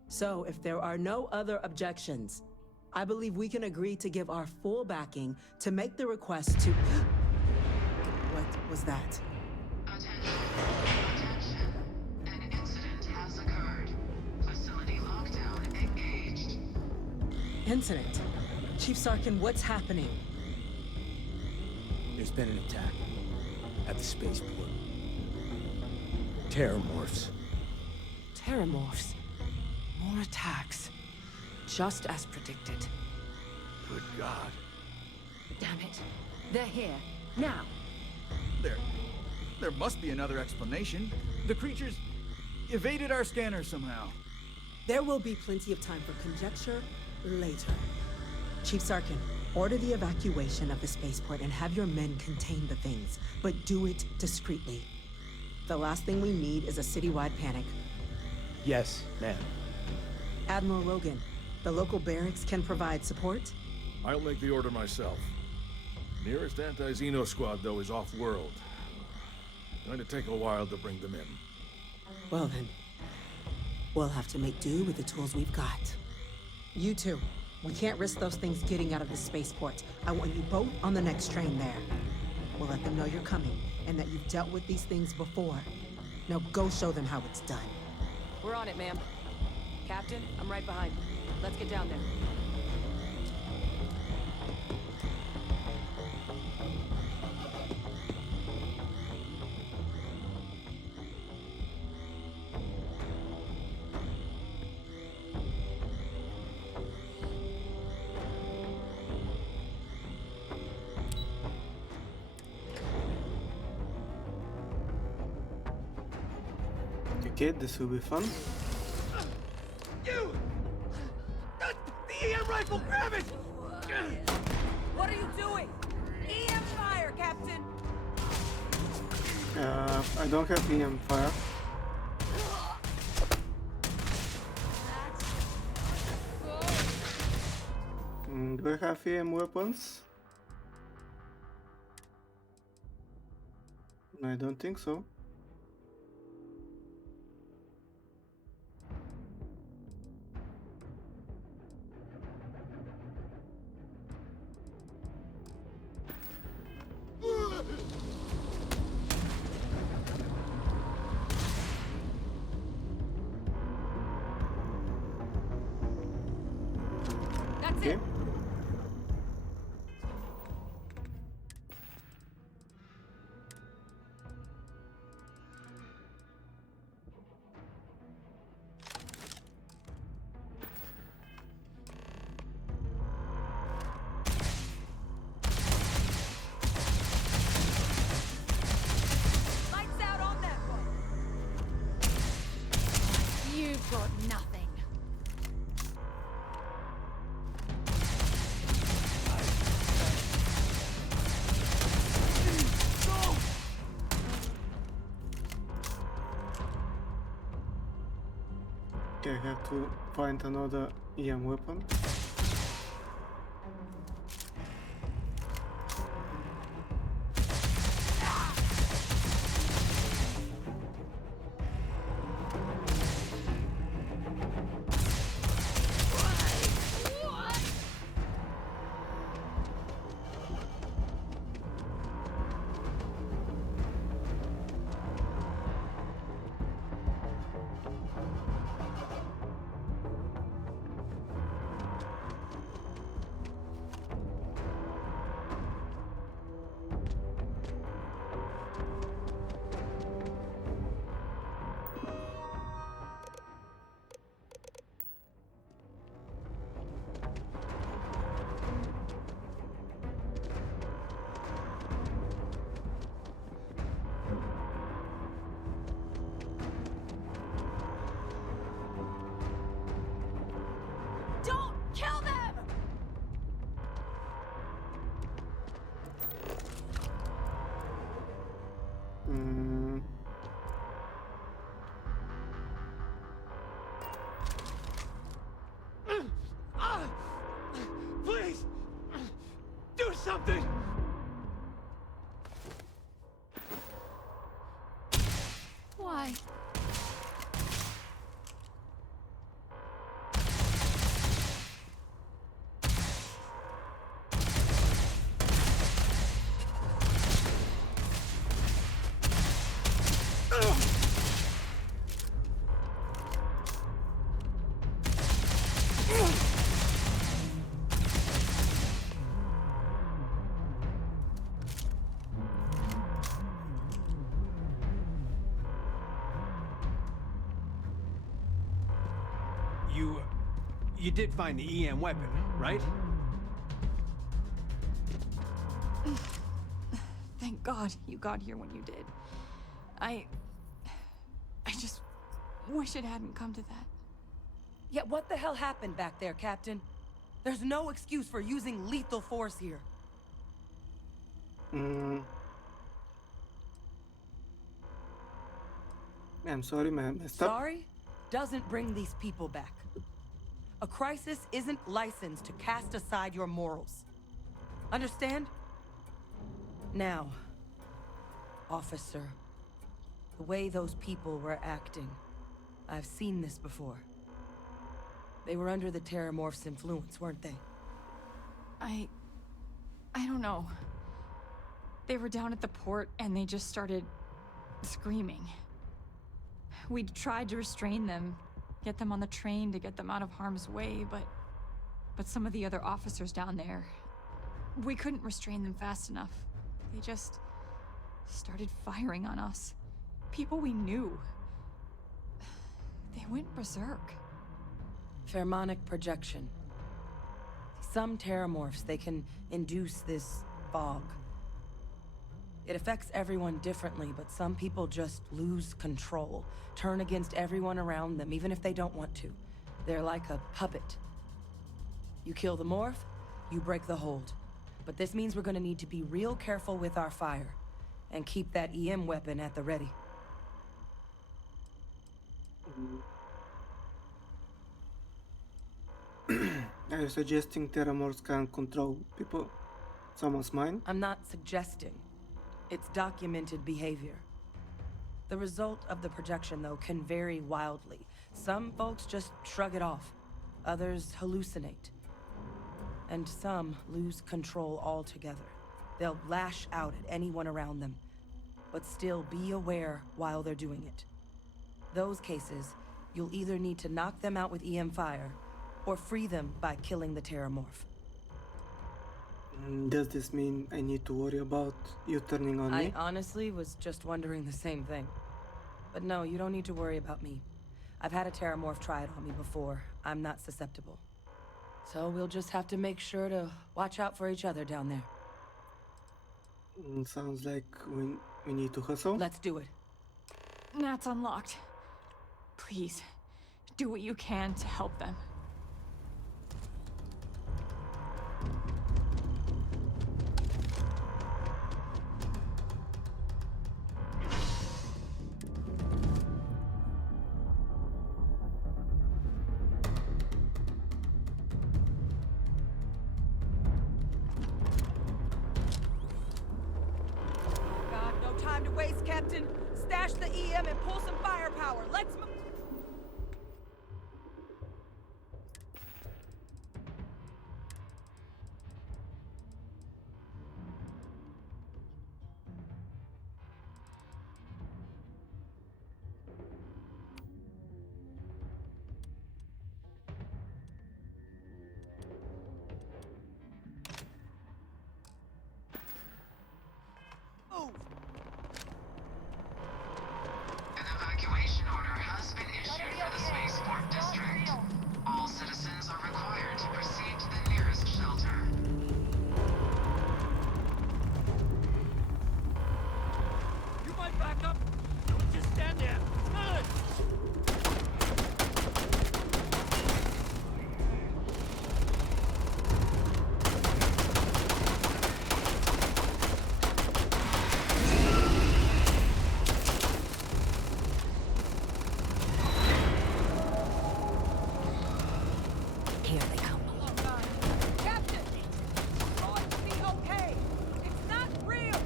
So, if there are no other objections, I believe we can agree to give our full backing to make the request to... What was that? Attention. An incident has occurred. Facility lockdown engaged. Incident? Chief Sarkin, what's happening? There's been an attack at the spaceport. Terramorphs. Terramorphs. More attacks. Just as predicted. Good God. Damn it. They're here. Now. There must be another explanation. The creatures evaded our scanner somehow. There will be plenty of time for conjecture later. Chief Sarkin, order the evacuation of the spaceport and have your men contain the things, but do it discreetly. The last thing we need is a citywide panic. Yes, ma'am. Admiral Logan, the local barracks can provide support? I'll make the order myself. Nearest anti-Xeno squad, though, is off-world. Going to take a while to bring them in. Well then, we'll have to make do with the tools we've got. You two, we can't risk those things getting out of the spaceport. I want you both on the next train there. We'll let them know you're coming, and that you've dealt with these things before. Now go show them how it's done. We're on it, ma'am. Captain, I'm right behind you. Let's get down there. Okay, this will be fun. You! The EM rifle, grab it! What are you doing? EM fire, Captain! I don't have EM fire. Do I have EM weapons? I don't think so. That's Okay. it! Lights out on that one! You've got nothing. Okay, I have to find another EM weapon. Don't kill them! Please! Do something! Why? You did find the EM weapon, right? Thank God you got here when you did. I just wish it hadn't come to that. Yeah, what the hell happened back there, Captain? There's no excuse for using lethal force here. I'm sorry, man. Messed up. Sorry doesn't bring these people back. A crisis isn't licensed to cast aside your morals. Understand? Now, officer, the way those people were acting, I've seen this before. They were under the Terramorph's influence, weren't they? I don't know. They were down at the port and they just started screaming. We tried to restrain them, get them on the train to get them out of harm's way, but some of the other officers down there, we couldn't restrain them fast enough. They just started firing on us. People we knew. They went berserk. Pheromonic projection. Some Terramorphs, they can induce this fog. It affects everyone differently, but some people just lose control, turn against everyone around them, even if they don't want to. They're like a puppet. You kill the morph, you break the hold. But this means we're gonna need to be real careful with our fire, and keep that EM weapon at the ready. Are you suggesting Terramorphs can control people? Someone's mind? I'm not suggesting. It's documented behavior. The result of the projection, though, can vary wildly. Some folks just shrug it off. Others hallucinate. And some lose control altogether. They'll lash out at anyone around them, but still be aware while they're doing it. Those cases, you'll either need to knock them out with EM fire, or free them by killing the Terramorph. Does this mean I need to worry about you turning on me? I honestly was just wondering the same thing. But no, you don't need to worry about me. I've had a Terramorph try it on me before. I'm not susceptible. So we'll just have to make sure to watch out for each other down there. Sounds like we need to hustle. Let's do it. Nat's unlocked. Please, do what you can to help them. God, no time to waste, Captain. Stash the EM and pull some firepower. Let's move. An evacuation order has been issued for the Spaceport District. All citizens are required to proceed to the nearest shelter. You might back up. Don't just stand there. Good. Here they come. Captain! It's going to be okay. It's not real.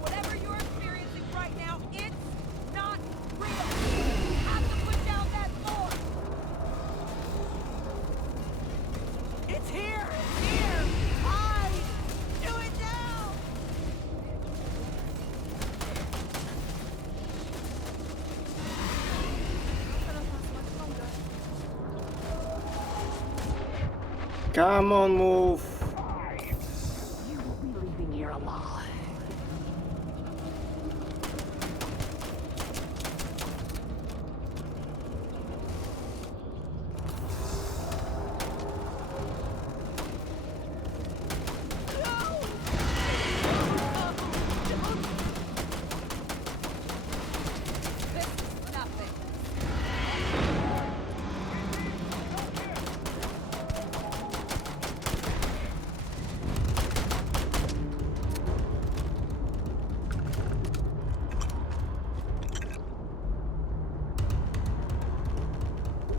Whatever you're experiencing right now, it's not real. You have to put down that floor. It's here. It's here. Hide. Do it now. Come on, move. You won't be leaving here alive. This is nothing.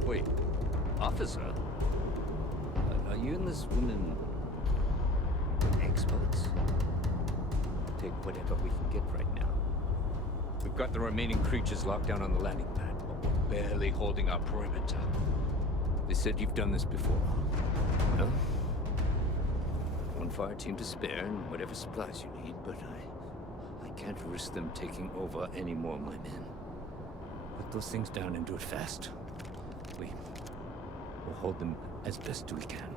Wait, officer? Are you and this woman experts? Take whatever we can get right now. We've got the remaining creatures locked down on the landing pad, but we're barely holding our perimeter. They said you've done this before. Well, one fire team to spare and whatever supplies you need, but I can't risk them taking over any more of my men. Put those things down and do it fast. We'll hold them as best we can.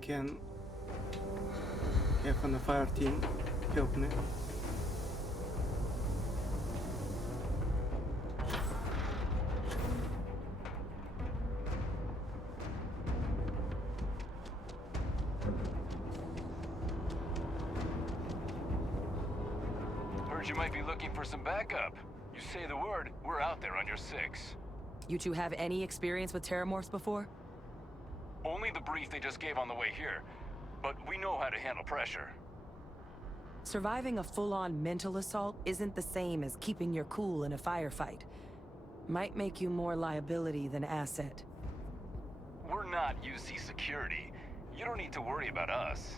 can have a fire team help me. Heard you might be looking for some backup. You say the word, we're out there on your 6. You two have any experience with Terramorphs before? Only the brief they just gave on the way here, but we know how to handle pressure. Surviving a full-on mental assault isn't the same as keeping your cool in a firefight. Might make you more liability than asset. We're not UC security. You don't need to worry about us.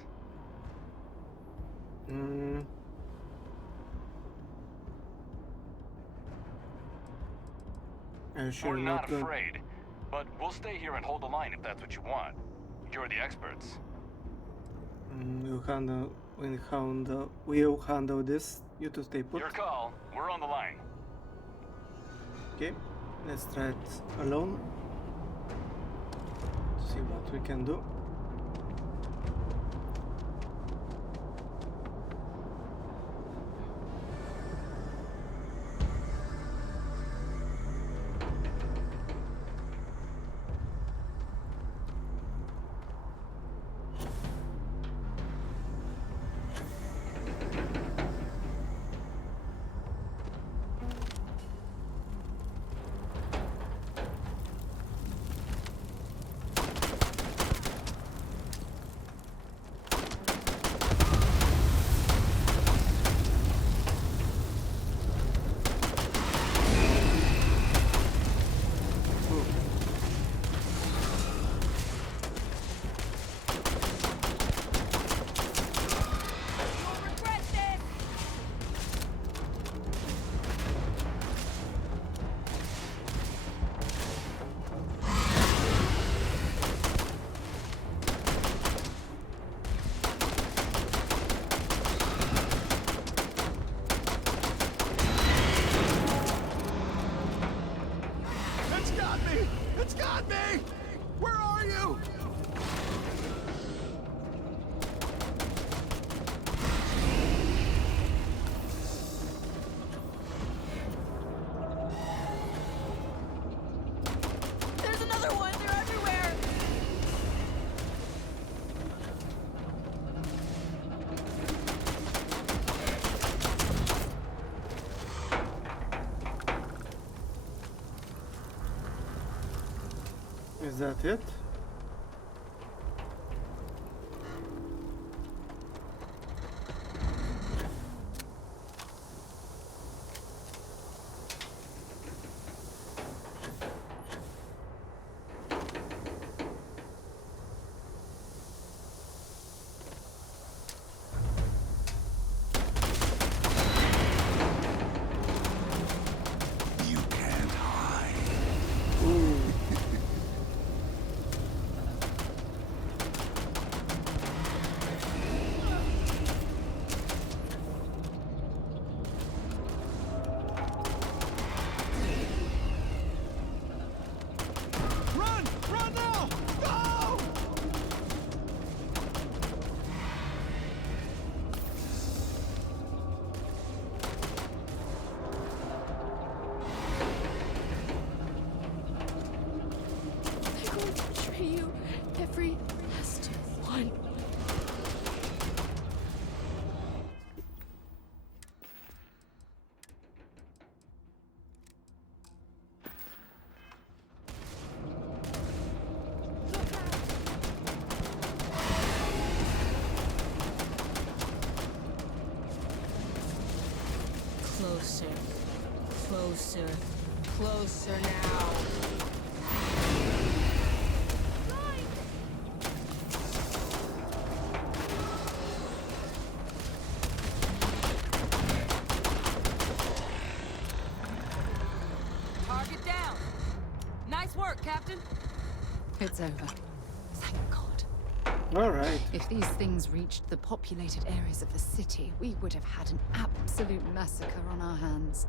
Sure We're not good. afraid, but we'll stay here and hold the line if that's what you want. You're the experts. We'll handle this. You two stay put. Your call. We're on the line. Okay, let's try it alone. See what we can do. It's got me! Where are you? There's another one! They're everywhere! Is that it? You can't hide. Run! Run now! Go! They're going to betray you. Every last one. Closer. Closer. Closer now. Target down. Nice work, Captain. It's over. Thank God. Alright. If these things reached the populated areas of the city, we would have had an absolute massacre on our hands.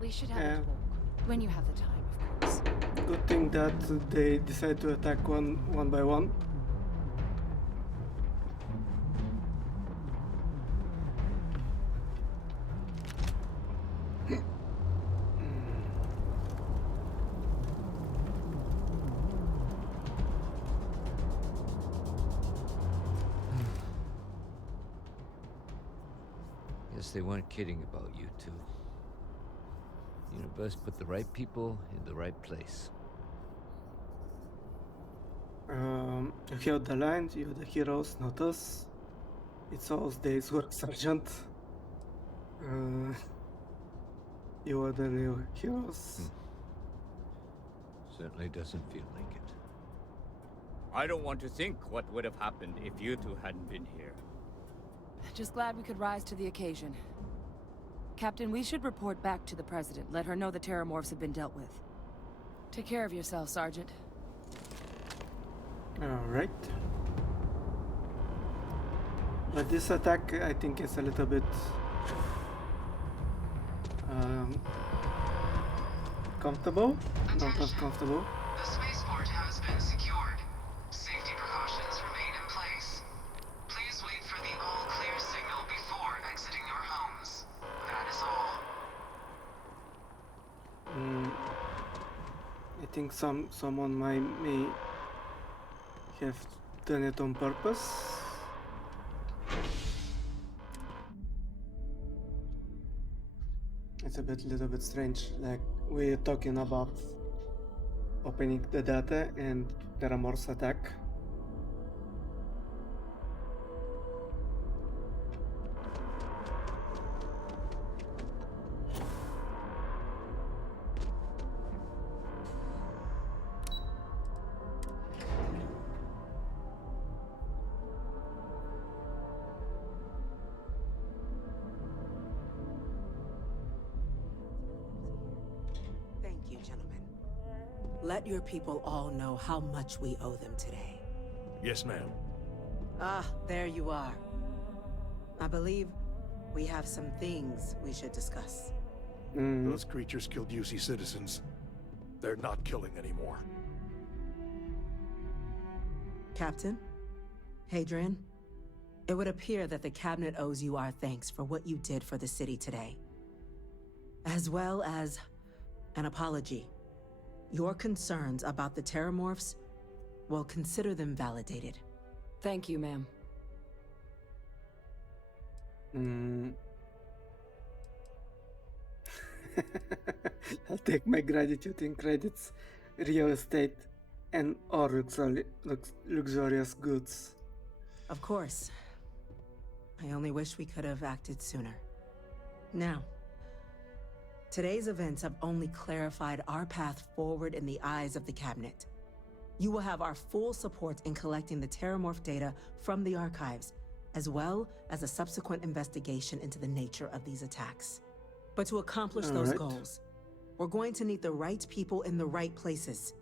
We should have Yeah. a talk. When you have the time, of course. Good thing that they decide to attack one by one. they weren't kidding about you two. Universe put the right people in the right place. You heard the line, you're the heroes, not us. It's all days work, Sergeant. You are the real heroes. Certainly doesn't feel like it. I don't want to think what would have happened if you two hadn't been here. Just glad we could rise to the occasion. Captain, we should report back to the President. Let her know the Terramorphs have been dealt with. Take care of yourself, Sergeant. Alright. But this attack, I think, is a little bit comfortable. Not as comfortable. The spaceport has been secured. Safety precautions remain in place. Please wait for the all-clear signal before exiting your homes. That is all. I think someone may have done it on purpose. It's a little bit strange. Like, we're talking about opening the data and Terramorphs attack. Let your people all know how much we owe them today. Yes, ma'am. Ah, there you are. I believe we have some things we should discuss. Those creatures killed UC citizens. They're not killing anymore. Captain? Hadrian? It would appear that the Cabinet owes you our thanks for what you did for the city today. As well as an apology. Your concerns about the Terramorphs, well, consider them validated. Thank you, ma'am. I'll take my gratitude in credits, real estate, and or luxurious goods. Of course. I only wish we could have acted sooner. Now, today's events have only clarified our path forward in the eyes of the Cabinet. You will have our full support in collecting the Terramorph data from the archives, as well as a subsequent investigation into the nature of these attacks. But to accomplish those goals, we're going to need the right people in the right places.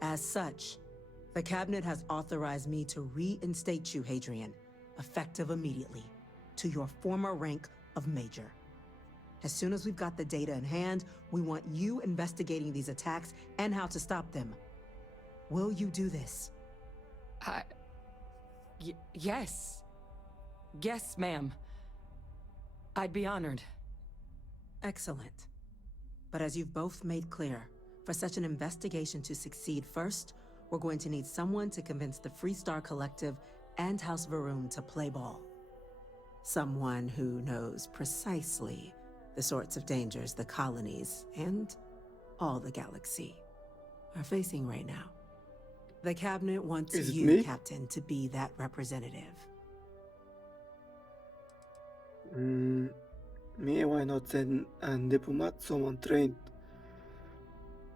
As such, the Cabinet has authorized me to reinstate you, Hadrian, effective immediately, to your former rank of Major. As soon as we've got the data in hand, we want you investigating these attacks and how to stop them. Will you do this? Yes. Yes, ma'am. I'd be honored. Excellent. But as you've both made clear, for such an investigation to succeed first, we're going to need someone to convince the Freestar Collective and House Va'ruum to play ball. Someone who knows precisely the sorts of dangers the colonies and all the galaxy are facing right now. The Cabinet wants you, Captain, to be that representative. Me, why not send a diplomat, someone trained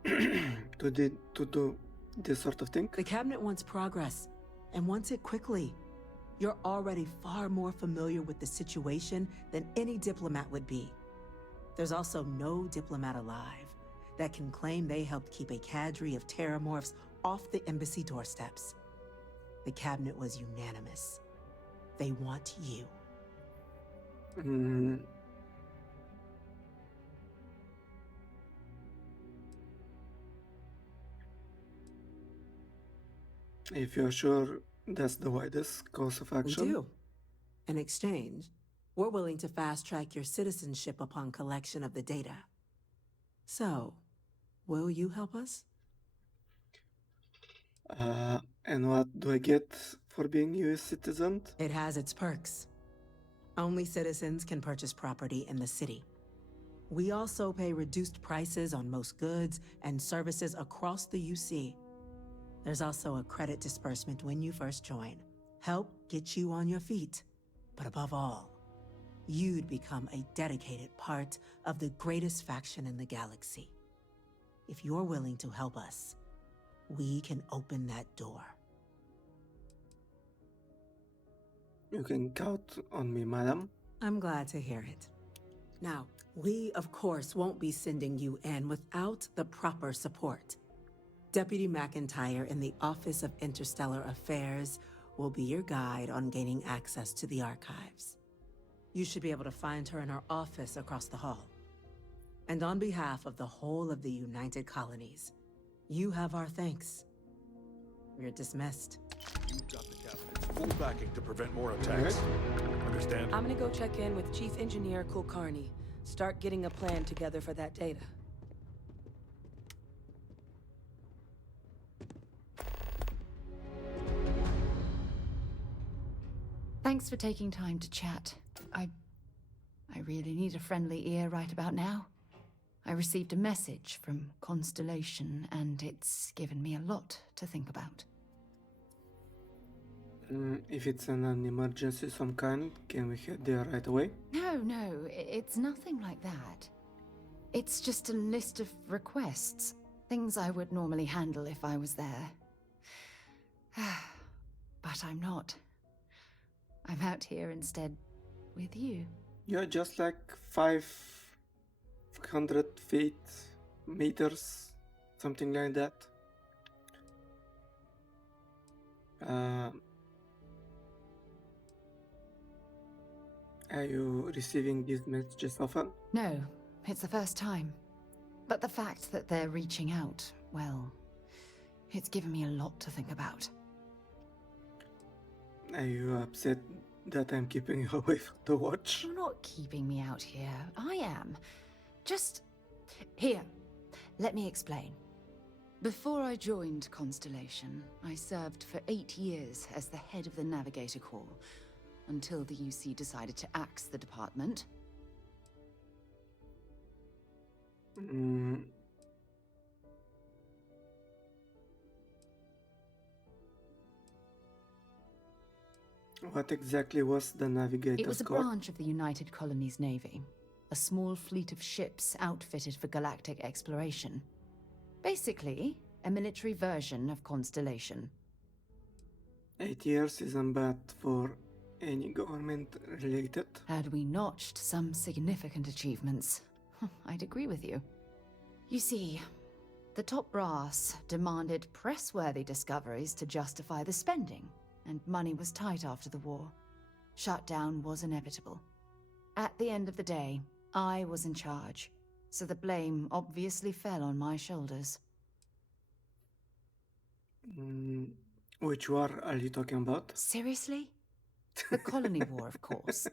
to do this sort of thing? The Cabinet wants progress, and wants it quickly. You're already far more familiar with the situation than any diplomat would be. There's also no diplomat alive that can claim they helped keep a cadre of Terramorphs off the embassy doorsteps. The Cabinet was unanimous. They want you. If you're sure that's the widest course of action. We do. In exchange, we're willing to fast-track your citizenship upon collection of the data. So, will you help us? And what do I get for being U.S. citizen? It has its perks. Only citizens can purchase property in the city. We also pay reduced prices on most goods and services across the UC. There's also a credit disbursement when you first join. Help get you on your feet. But above all, you'd become a dedicated part of the greatest faction in the galaxy. If you're willing to help us, we can open that door. You can count on me, madam. I'm glad to hear it. Now, we, of course, won't be sending you in without the proper support. Deputy McIntyre in the Office of Interstellar Affairs will be your guide on gaining access to the archives. You should be able to find her in her office across the hall. And on behalf of the whole of the United Colonies, you have our thanks. You're dismissed. You've got the Cabinet's full backing to prevent more attacks. Understand? I'm gonna go check in with Chief Engineer Kulkarni. Start getting a plan together for that data. Thanks for taking time to chat. I really need a friendly ear right about now. I received a message from Constellation, and it's given me a lot to think about. If it's an emergency of some kind, can we head there right away? No, it's nothing like that. It's just a list of requests. Things I would normally handle if I was there. But I'm not. I'm out here instead with you. You're just like 500 feet, meters, something like that. Are you receiving these messages often? No, it's the first time. But the fact that they're reaching out, well, it's given me a lot to think about. Are you upset that I'm keeping you away from the watch? You're not keeping me out here. I am. Just... Here, let me explain. Before I joined Constellation, I served for 8 years as the head of the Navigator Corps, until the UC decided to axe the department. What exactly was the Navigator's It was a Corps? branch of the United Colonies Navy, a small fleet of ships outfitted for galactic exploration. Basically, a military version of Constellation. 8 years isn't bad for any government related. Had we notched some significant achievements, I'd agree with you. You see, the top brass demanded press-worthy discoveries to justify the spending, and money was tight after the war. Shutdown was inevitable. At the end of the day, I was in charge, so the blame obviously fell on my shoulders. Which war are you talking about? Seriously? The Colony War, of course.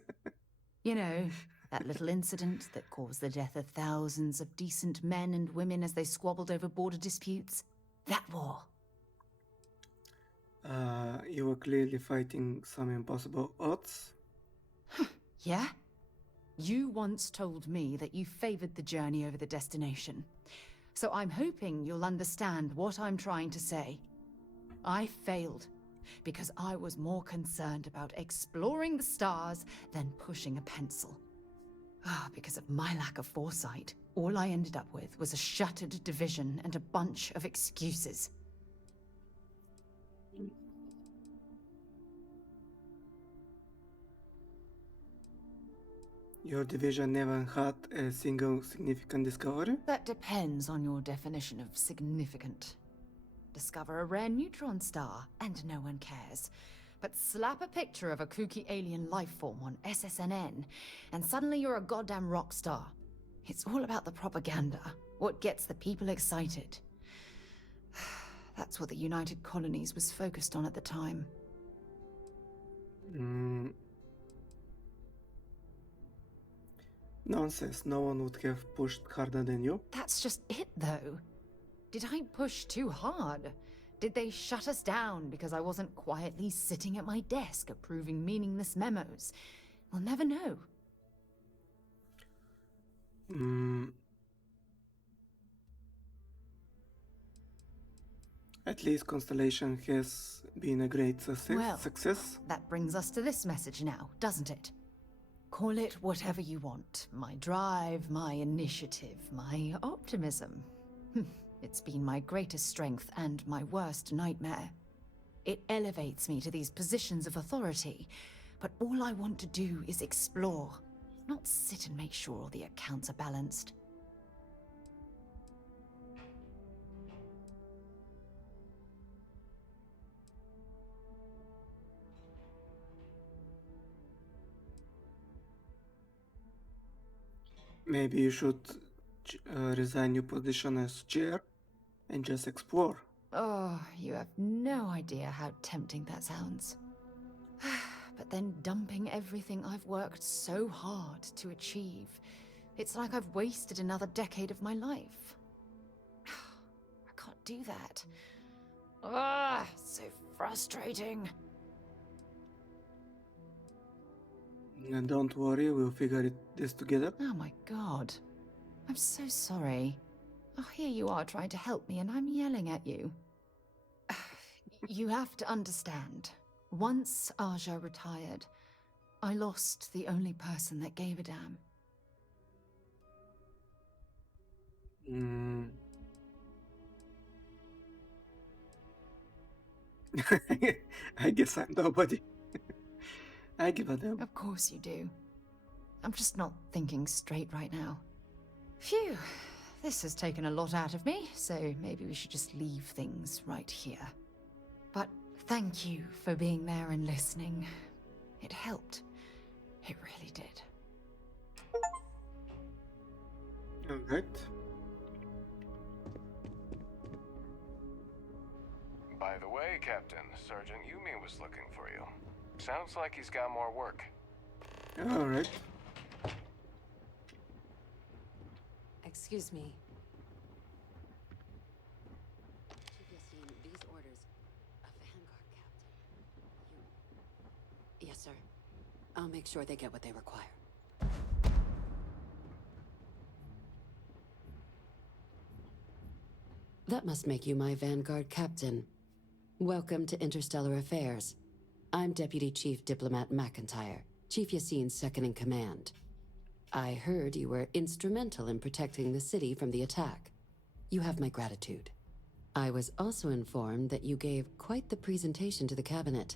You know, that little incident that caused the death of thousands of decent men and women as they squabbled over border disputes. That war. You were clearly fighting some impossible odds. Yeah? You once told me that you favored the journey over the destination. So I'm hoping you'll understand what I'm trying to say. I failed because I was more concerned about exploring the stars than pushing a pencil. Because of my lack of foresight, all I ended up with was a shattered division and a bunch of excuses. Your division never had a single significant discovery? That depends on your definition of significant. Discover a rare neutron star, and no one cares. But slap a picture of a kooky alien life form on SSNN, and suddenly you're a goddamn rock star. It's all about the propaganda, what gets the people excited. That's what the United Colonies was focused on at the time. Nonsense, no one would have pushed harder than you. That's just it, though. Did I push too hard? Did they shut us down because I wasn't quietly sitting at my desk approving meaningless memos? We'll never know. At least Constellation has been a great Well, success. that brings us to this message now, doesn't it? Call it whatever you want. My drive, my initiative, my optimism. It's been my greatest strength and my worst nightmare. It elevates me to these positions of authority, but all I want to do is explore, not sit and make sure all the accounts are balanced. Maybe you should resign your position as chair and just explore. Oh, you have no idea how tempting that sounds. But then dumping everything I've worked so hard to achieve, it's like I've wasted another decade of my life. I can't do that. Ah, so frustrating. And don't worry, we'll figure this together. Oh my god. I'm so sorry. Oh, here you are trying to help me and I'm yelling at you. You have to understand. Once Aja retired, I lost the only person that gave a damn. I guess I'm nobody. I give a damn. Of course you do. I'm just not thinking straight right now. Phew, this has taken a lot out of me, so maybe we should just leave things right here. But thank you for being there and listening. It helped. It really did. Alright. By the way, Captain, Sergeant Yumi was looking for you. Sounds like he's got more work. Alright. Excuse me. These orders. A Vanguard captain. Yes, sir. I'll make sure they get what they require. That must make you my Vanguard captain. Welcome to Interstellar Affairs. I'm Deputy Chief Diplomat McIntyre, Chief Yassine's second-in-command. I heard you were instrumental in protecting the city from the attack. You have my gratitude. I was also informed that you gave quite the presentation to the cabinet.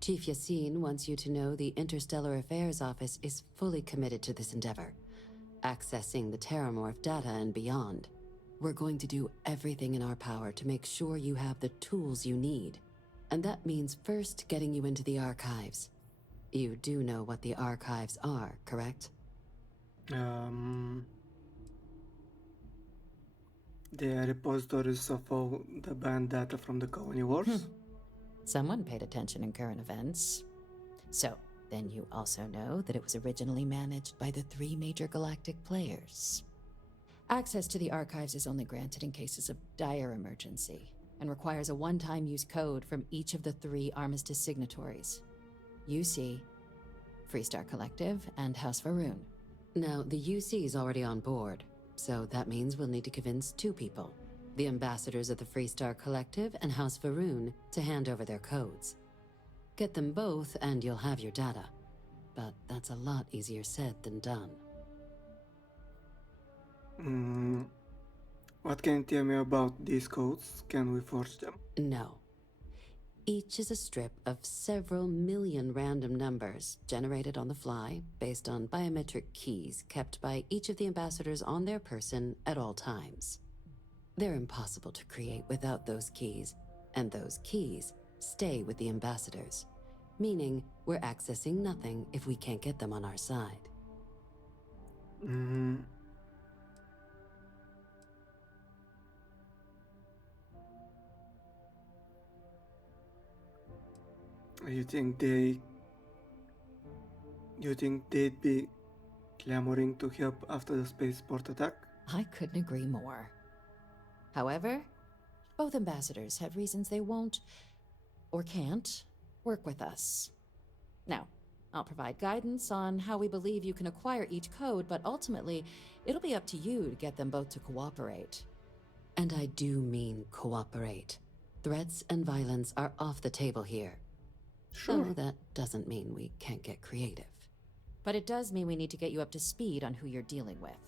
Chief Yassine wants you to know the Interstellar Affairs Office is fully committed to this endeavor, accessing the Terramorph data and beyond. We're going to do everything in our power to make sure you have the tools you need. And that means first getting you into the archives. You do know what the archives are, correct? They are repositories of all the banned data from the Colony Wars. Someone paid attention in current events. So, then you also know that it was originally managed by the 3 major galactic players. Access to the archives is only granted in cases of dire emergency, and requires a one-time use code from each of the 3 Armistice signatories. UC, Freestar Collective, and House Va'ruun. Now, the UC is already on board, so that means we'll need to convince 2 people. The ambassadors of the Freestar Collective and House Va'ruun to hand over their codes. Get them both and you'll have your data. But that's a lot easier said than done. What can you tell me about these codes? Can we forge them? No. Each is a strip of several million random numbers generated on the fly based on biometric keys kept by each of the ambassadors on their person at all times. They're impossible to create without those keys, and those keys stay with the ambassadors, meaning we're accessing nothing if we can't get them on our side. You think they'd be clamoring to help after the spaceport attack? I couldn't agree more. However, both ambassadors have reasons they won't, or can't, work with us. Now, I'll provide guidance on how we believe you can acquire each code, but ultimately, it'll be up to you to get them both to cooperate. And I do mean cooperate. Threats and violence are off the table here. Sure. So that doesn't mean we can't get creative. But it does mean we need to get you up to speed on who you're dealing with.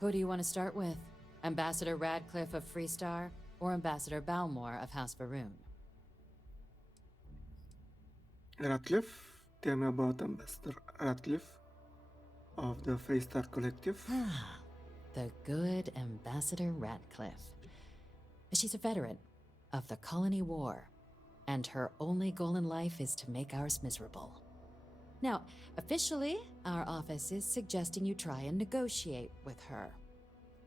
Who do you want to start with? Ambassador Radcliffe of Freestar, or Ambassador Balmore of House Varun? Radcliffe, tell me about Ambassador Radcliffe of the Freestar Collective. The good Ambassador Radcliffe. She's a veteran of the Colony War, and her only goal in life is to make ours miserable. Now, officially, our office is suggesting you try and negotiate with her.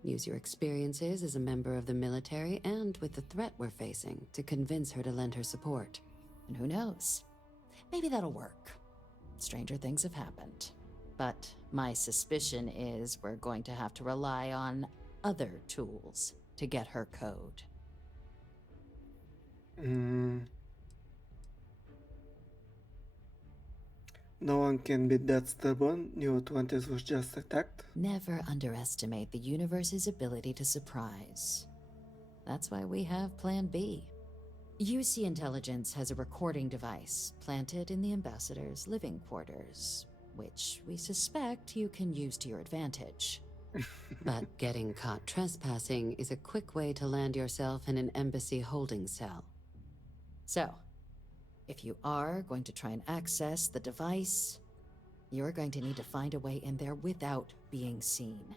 Use your experiences as a member of the military and with the threat we're facing to convince her to lend her support. And who knows? Maybe that'll work. Stranger things have happened. But my suspicion is we're going to have to rely on other tools to get her code. No one can be that stubborn. New Atlantis was just attacked. Never underestimate the universe's ability to surprise. That's why we have Plan B. UC Intelligence has a recording device planted in the Ambassador's living quarters, which we suspect you can use to your advantage. But getting caught trespassing is a quick way to land yourself in an embassy holding cell. So, if you are going to try and access the device, you're going to need to find a way in there without being seen.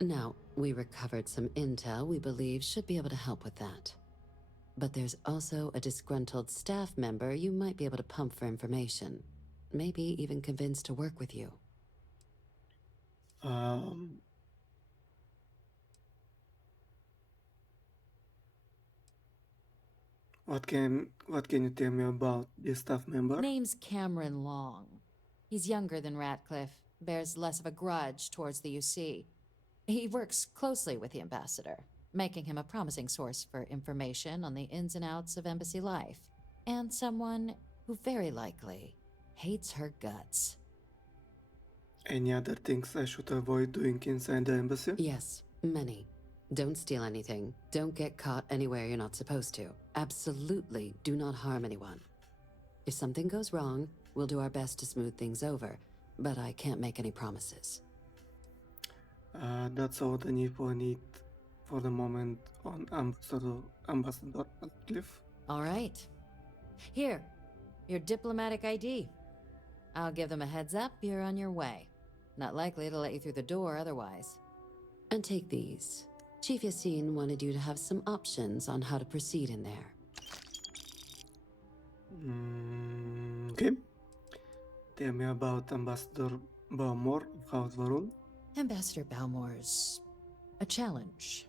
Now, we recovered some intel we believe should be able to help with that. But there's also a disgruntled staff member you might be able to pump for information. Maybe even convince to work with you. What can you tell me about this staff member? Name's Cameron Long. He's younger than Ratcliffe, bears less of a grudge towards the UC. He works closely with the Ambassador, making him a promising source for information on the ins and outs of embassy life, and someone who very likely hates her guts. Any other things I should avoid doing inside the embassy? Yes, many. Don't steal anything. Don't get caught anywhere you're not supposed to. Absolutely do not harm anyone. If something goes wrong, we'll do our best to smooth things over, but I can't make any promises. That's all the info I need for the moment on Ambassador Radcliffe. All right. Here, your diplomatic ID. I'll give them a heads up you're on your way. Not likely to let you through the door otherwise. And take these. Chief Yassine wanted you to have some options on how to proceed in there. Okay. Tell me about Ambassador Balmore of House Varun. Ambassador Balmore's a challenge.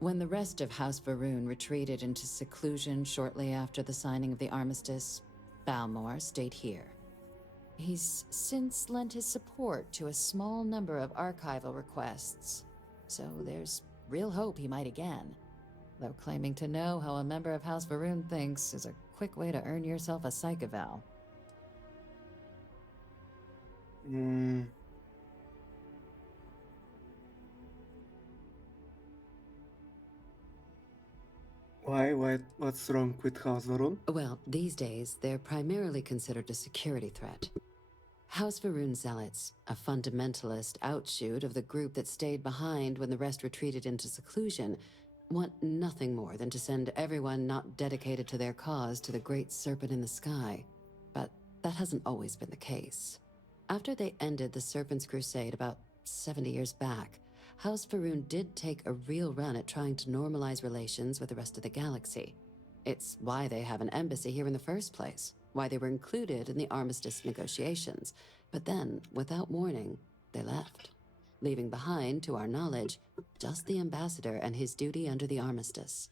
When the rest of House Varun retreated into seclusion shortly after the signing of the armistice, Balmore stayed here. He's since lent his support to a small number of archival requests, so there's real hope he might again. Though claiming to know how a member of House Varun thinks is a quick way to earn yourself a psych eval. Why? What's wrong with House Varun? Well, these days, they're primarily considered a security threat. House Varun Zealots, a fundamentalist outshoot of the group that stayed behind when the rest retreated into seclusion, want nothing more than to send everyone not dedicated to their cause to the Great Serpent in the Sky. But that hasn't always been the case. After they ended the Serpent's Crusade about 70 years back, House Varun did take a real run at trying to normalize relations with the rest of the galaxy. It's why they have an embassy here in the first place, why they were included in the armistice negotiations. But then, without warning, they left, leaving behind, to our knowledge, just the Ambassador and his duty under the armistice.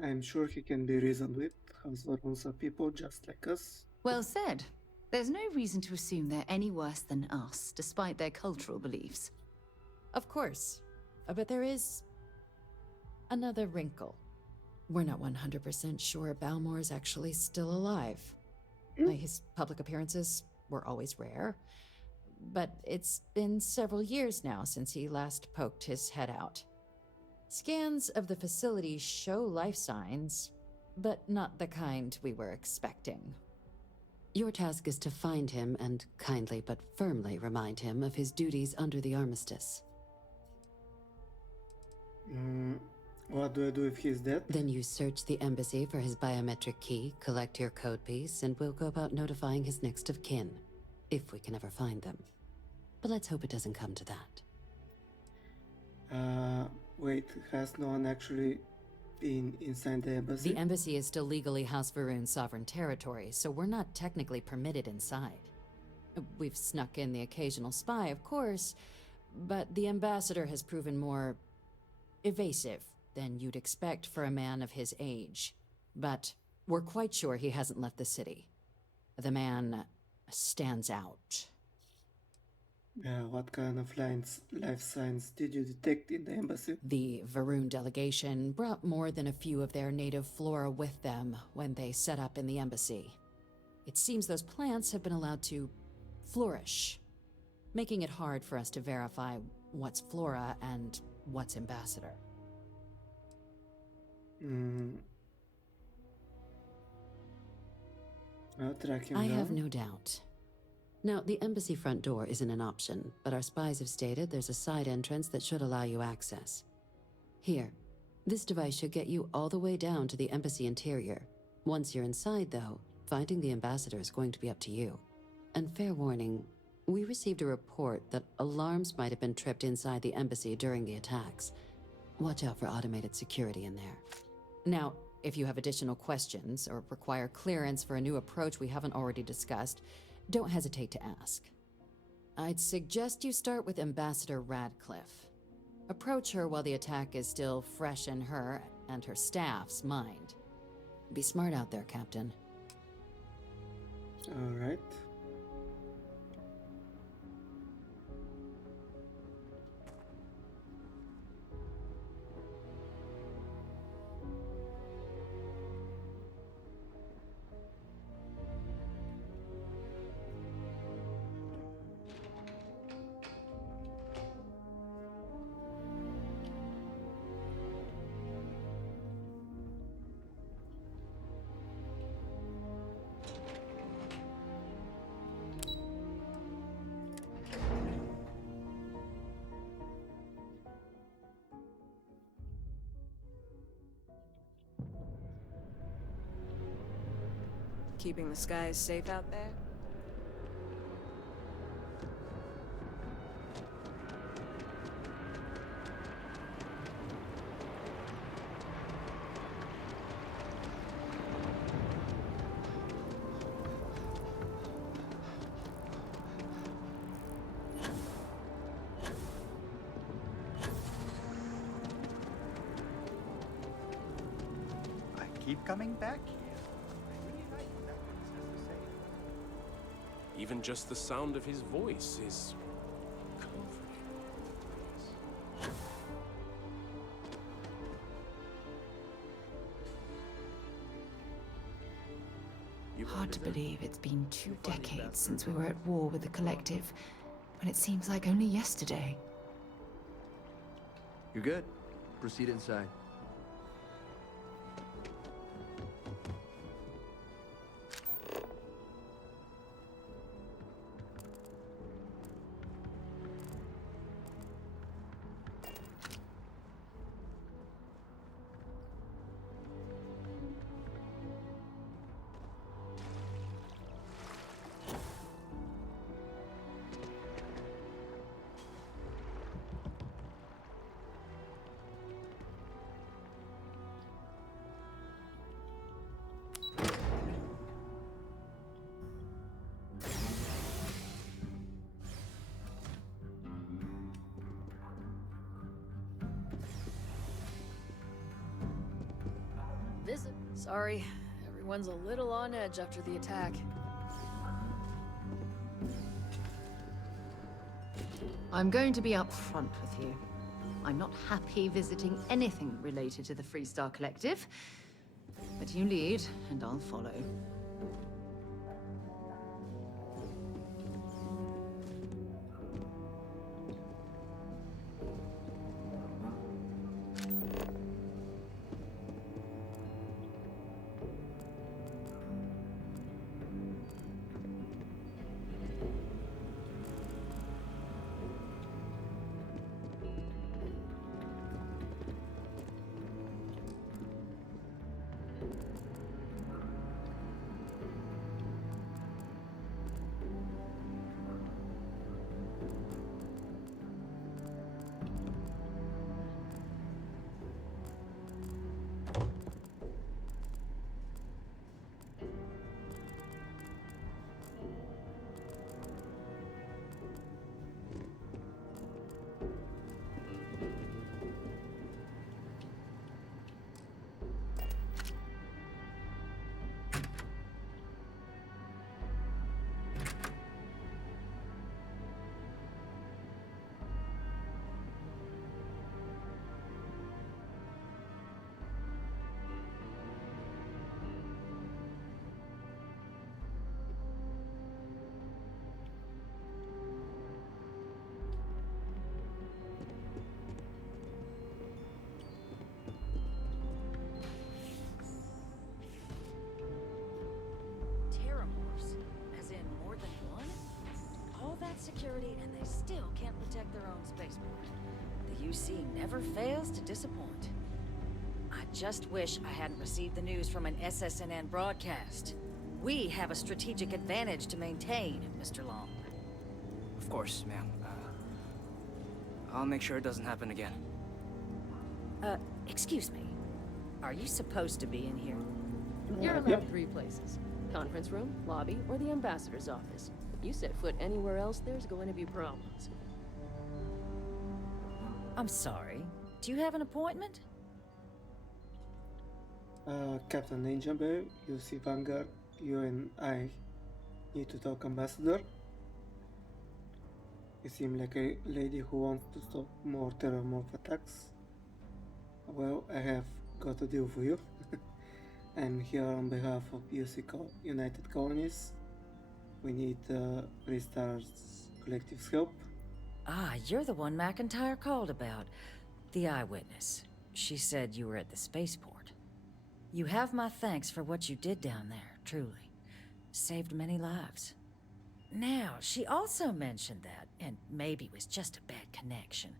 I'm sure he can be reasoned with. House Varun's are people just like us. Well said. There's no reason to assume they're any worse than us, despite their cultural beliefs. Of course. But there is another wrinkle. We're not 100% sure Balmor is actually still alive. His public appearances were always rare, but it's been several years now since he last poked his head out. Scans of the facility show life signs, but not the kind we were expecting. Your task is to find him and kindly but firmly remind him of his duties under the armistice. What do I do if he's dead? Then you search the embassy for his biometric key, collect your code piece, and we'll go about notifying his next of kin, if we can ever find them. But let's hope it doesn't come to that. Wait, has no one actually been inside the embassy? The embassy is still legally House Va'ruun's sovereign territory, so we're not technically permitted inside. We've snuck in the occasional spy, of course, but the ambassador has proven more evasive than you'd expect for a man of his age. But we're quite sure he hasn't left the city. The man stands out. What kind of life signs did you detect in the embassy? The Va'ruun delegation brought more than a few of their native flora with them when they set up in the embassy. It seems those plants have been allowed to flourish, making it hard for us to verify what's flora and what's ambassador. I'll track him I down. have no doubt. Now, the embassy front door isn't an option, but our spies have stated there's a side entrance that should allow you access. Here, this device should get you all the way down to the embassy interior. Once you're inside, though, finding the ambassador is going to be up to you. And fair warning, we received a report that alarms might have been tripped inside the embassy during the attacks. Watch out for automated security in there. Now, if you have additional questions or require clearance for a new approach we haven't already discussed, don't hesitate to ask. I'd suggest you start with Ambassador Radcliffe. Approach her while the attack is still fresh in her and her staff's mind. Be smart out there, Captain. All right. Keeping the skies safe out there? I keep coming back here. Even just the sound of his voice is comforting. Hard to believe it's been 2 decades since we were at war with the Collective, when it seems like only yesterday. You're good. Proceed inside. Visit. Sorry, everyone's a little on edge after the attack. I'm going to be upfront with you. I'm not happy visiting anything related to the Freestar Collective, But you lead, and I'll follow. Security, and they still can't protect their own spaceport. The UC never fails to disappoint. I just wish I hadn't received the news from an SSNN broadcast. We have a strategic advantage to maintain, Mr. Long. Of course, ma'am. I'll make sure it doesn't happen again. Excuse me. Are you supposed to be in here? You're allowed 3 places. Conference room, lobby, or the ambassador's office. You set foot anywhere else, there's going to be problems. I'm sorry. Do you have an appointment? Captain Ninjabear, you see Vanguard, you and I need to talk, Ambassador. You seem like a lady who wants to stop more terrormorph attacks. Well, I have got a deal for you. I'm here on behalf of United Colonies. We need Freestar's collective's help. Ah, you're the one McIntyre called about. The eyewitness. She said you were at the spaceport. You have my thanks for what you did down there, truly. Saved many lives. Now, she also mentioned that, and maybe it was just a bad connection,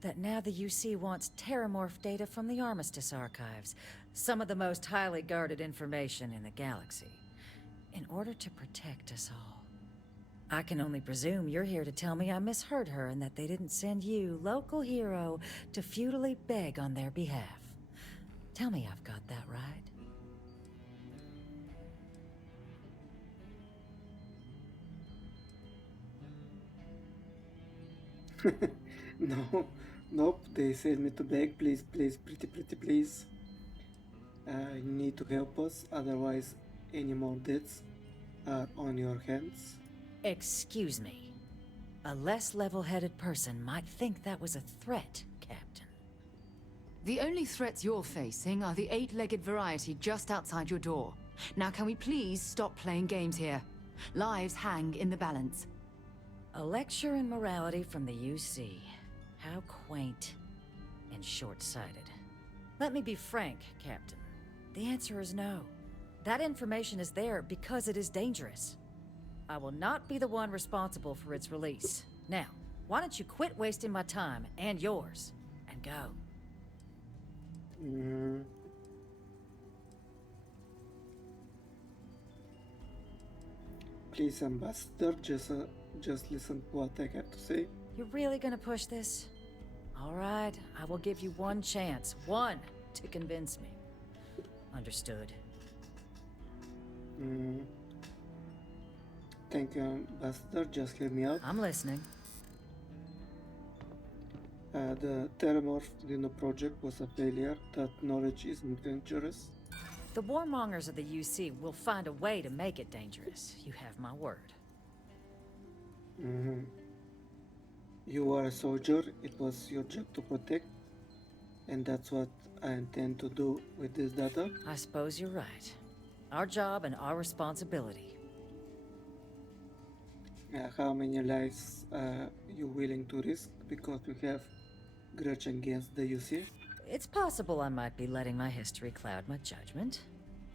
that now the UC wants terramorph data from the Armistice archives, some of the most highly guarded information in the galaxy, in order to protect us all. I can only presume you're here to tell me I misheard her and that they didn't send you, local hero, to futilely beg on their behalf. Tell me I've got that right. No, nope, they sent me to beg, please, please, pretty please. You need to help us, otherwise any more deaths are on your hands. Excuse me. A less level-headed person might think that was a threat, Captain. The only threats you're facing are the 8-legged variety just outside your door. Now can we please stop playing games here? Lives hang in the balance. A lecture in morality from the UC. How quaint and short-sighted. Let me be frank, Captain. The answer is no. That information is there because it is dangerous. I will not be the one responsible for its release. Now, why don't you quit wasting my time and yours, and go? Please, Ambassador, just listen to what I have to say. You're really gonna push this? All right, I will give you one chance. One to convince me. Understood. Thank you, Ambassador. Just hear me out. I'm listening. The Terramorph Dino project was a failure. That knowledge isn't dangerous. The warmongers of the UC will find a way to make it dangerous. You have my word. You are a soldier. It was your job to protect. and that's what I intend to do with this data. I suppose you're right. Our job and our responsibility. How many lives are you willing to risk because you have grudge against the UC? It's possible I might be letting my history cloud my judgment.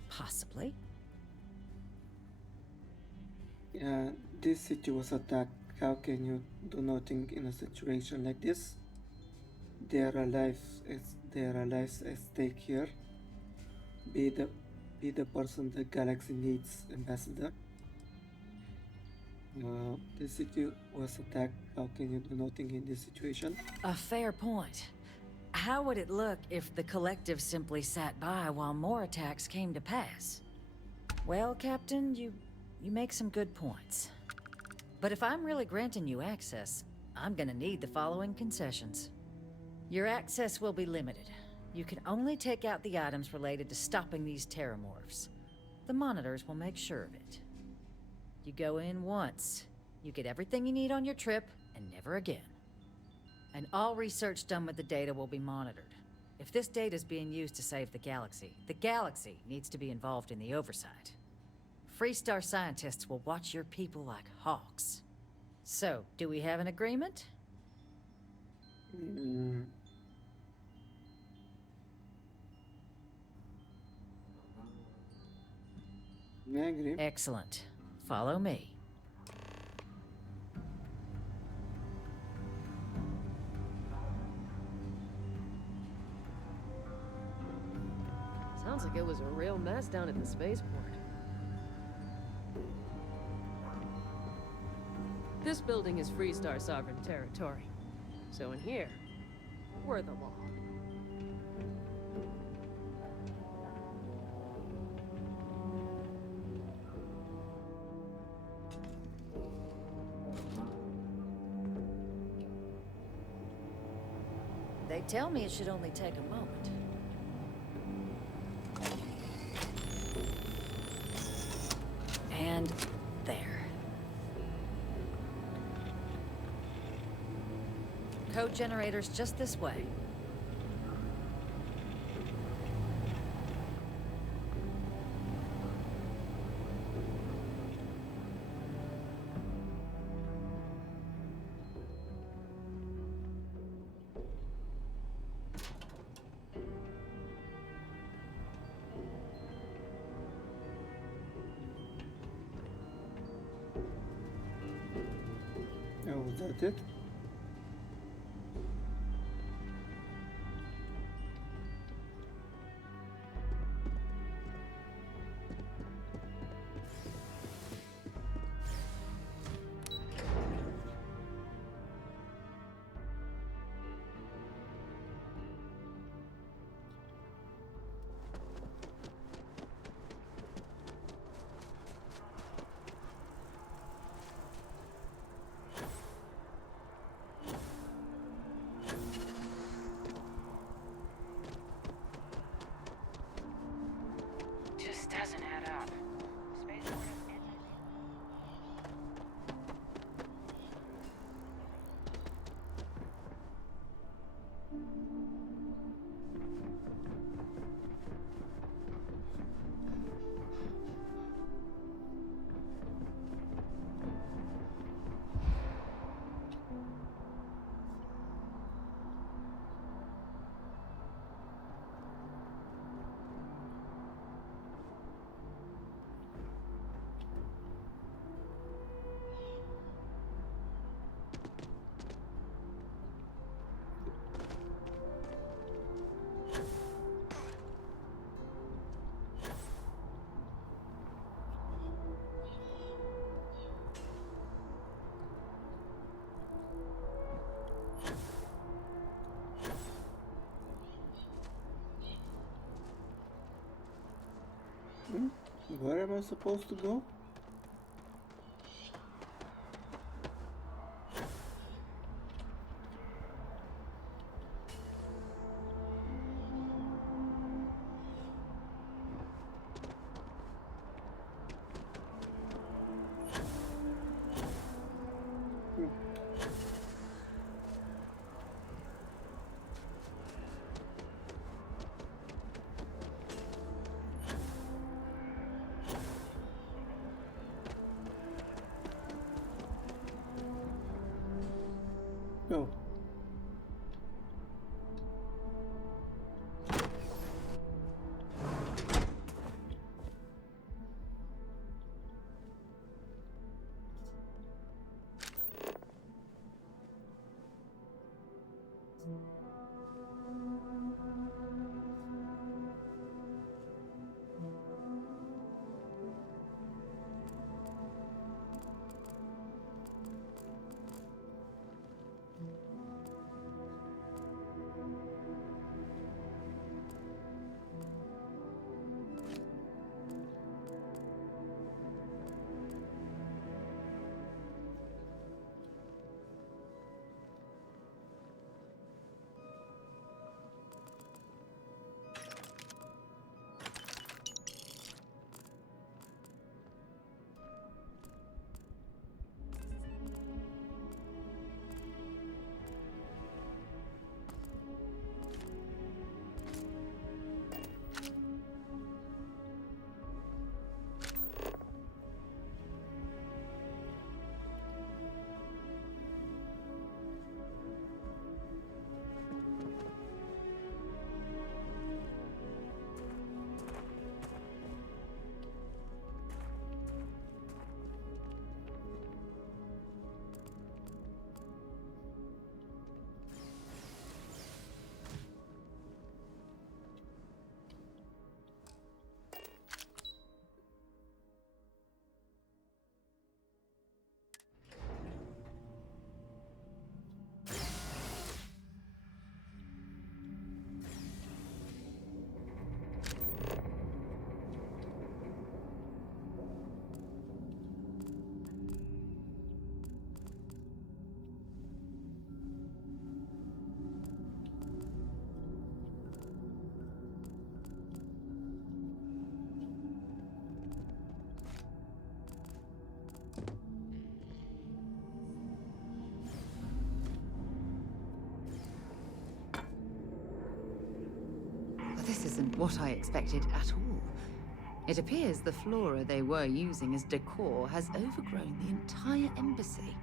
Possibly. This city was attacked. How can you do nothing in a situation like this? There are lives at stake here. Be the person the galaxy needs, Ambassador. The city was attacked. How can you do nothing in this situation? A fair point. How would it look if the Collective simply sat by while more attacks came to pass? Well, Captain, you make some good points. But if I'm really granting you access, I'm gonna need the following concessions. Your access will be limited. You can only take out the items related to stopping these terramorphs. The monitors will make sure of it. You go in once, you get everything you need on your trip, and never again. And all research done with the data will be monitored. If this data is being used to save the galaxy needs to be involved in the oversight. Freestar scientists will watch your people like hawks. So, do we have an agreement? I agree. Excellent. Follow me. Sounds like it was a real mess down at the spaceport. This building is Freestar sovereign territory. So in here, we're the law. They tell me it should only take a moment. And there. Code generators just this way. Oh, was that it? Just doesn't add up. Spaceport is Where am I supposed to go? Oh. This isn't what I expected at all. It appears the flora they were using as decor has overgrown the entire embassy.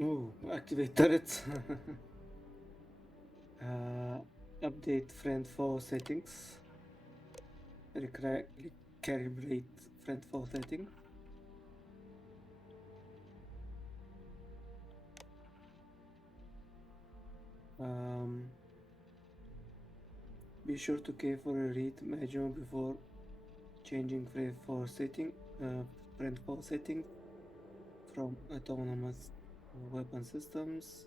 Ooh, activate turrets. Update friend foe settings. Recalibrate friend foe setting. Be sure to carefully read manual before changing friend foe setting. Friend foe setting from autonomous weapon systems.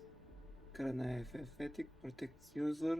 Current IFF fatigue protects user.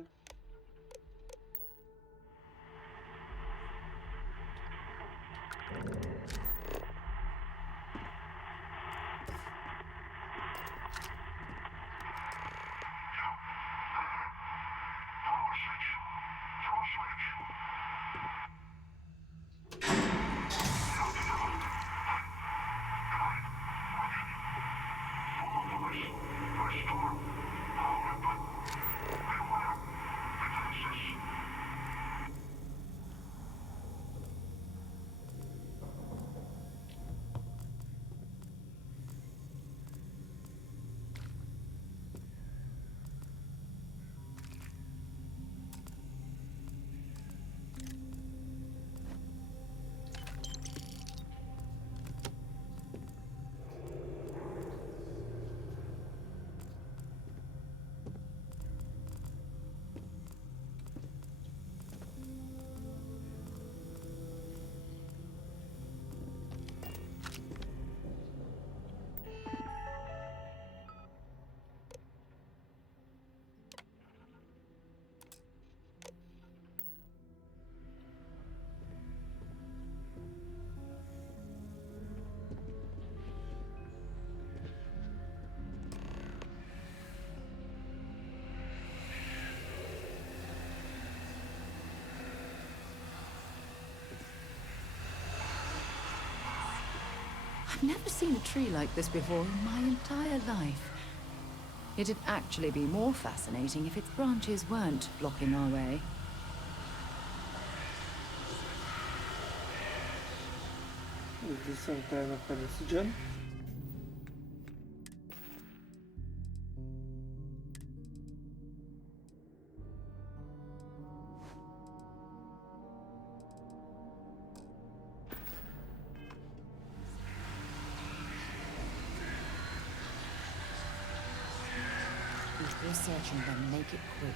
I've never seen a tree like this before in my entire life. It'd actually be more fascinating if its branches weren't blocking our way. Is this some kind of hallucinogen? If you're searching them, make it quick.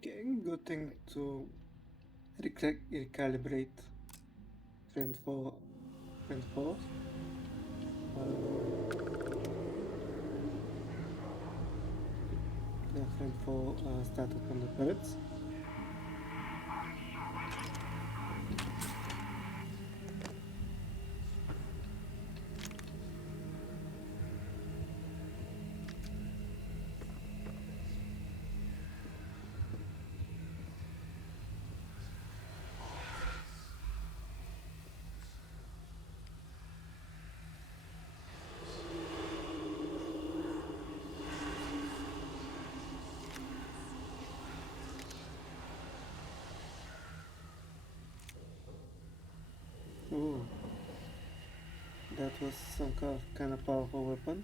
Okay, good thing to recalibrate friend 4. The friend 4 started from the turrets. Ooh, that was some kind of powerful weapon.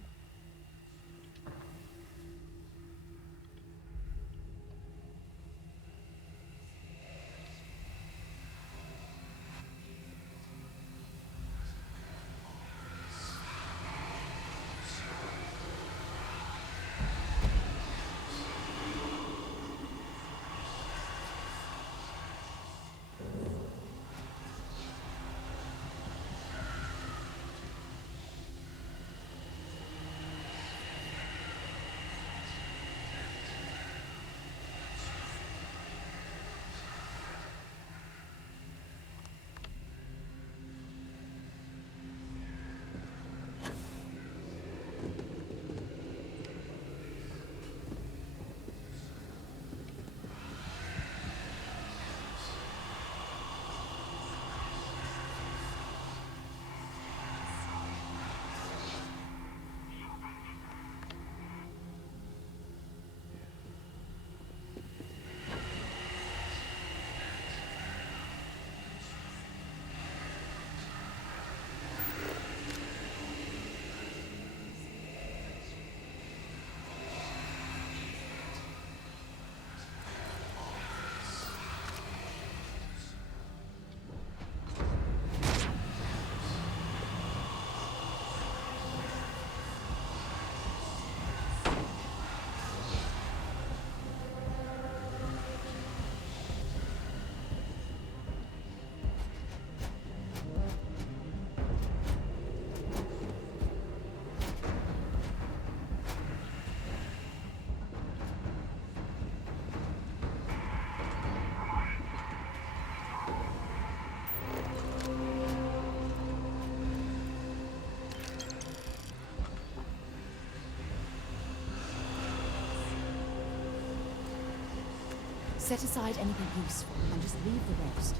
Set aside anything useful and just leave the rest.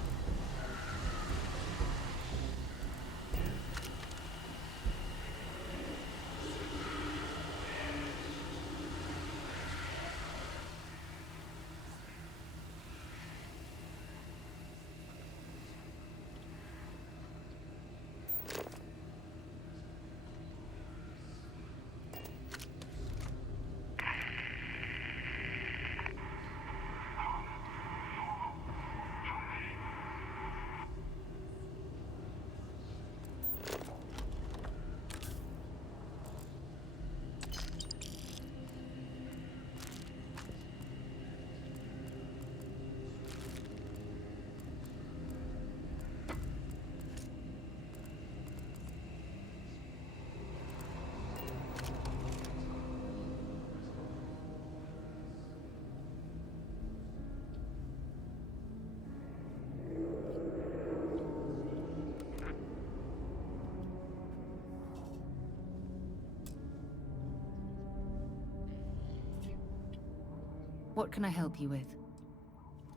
What can I help you with?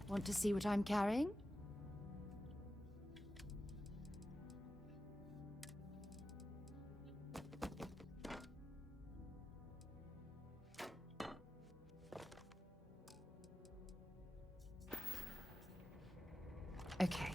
Want to see what I'm carrying? Okay.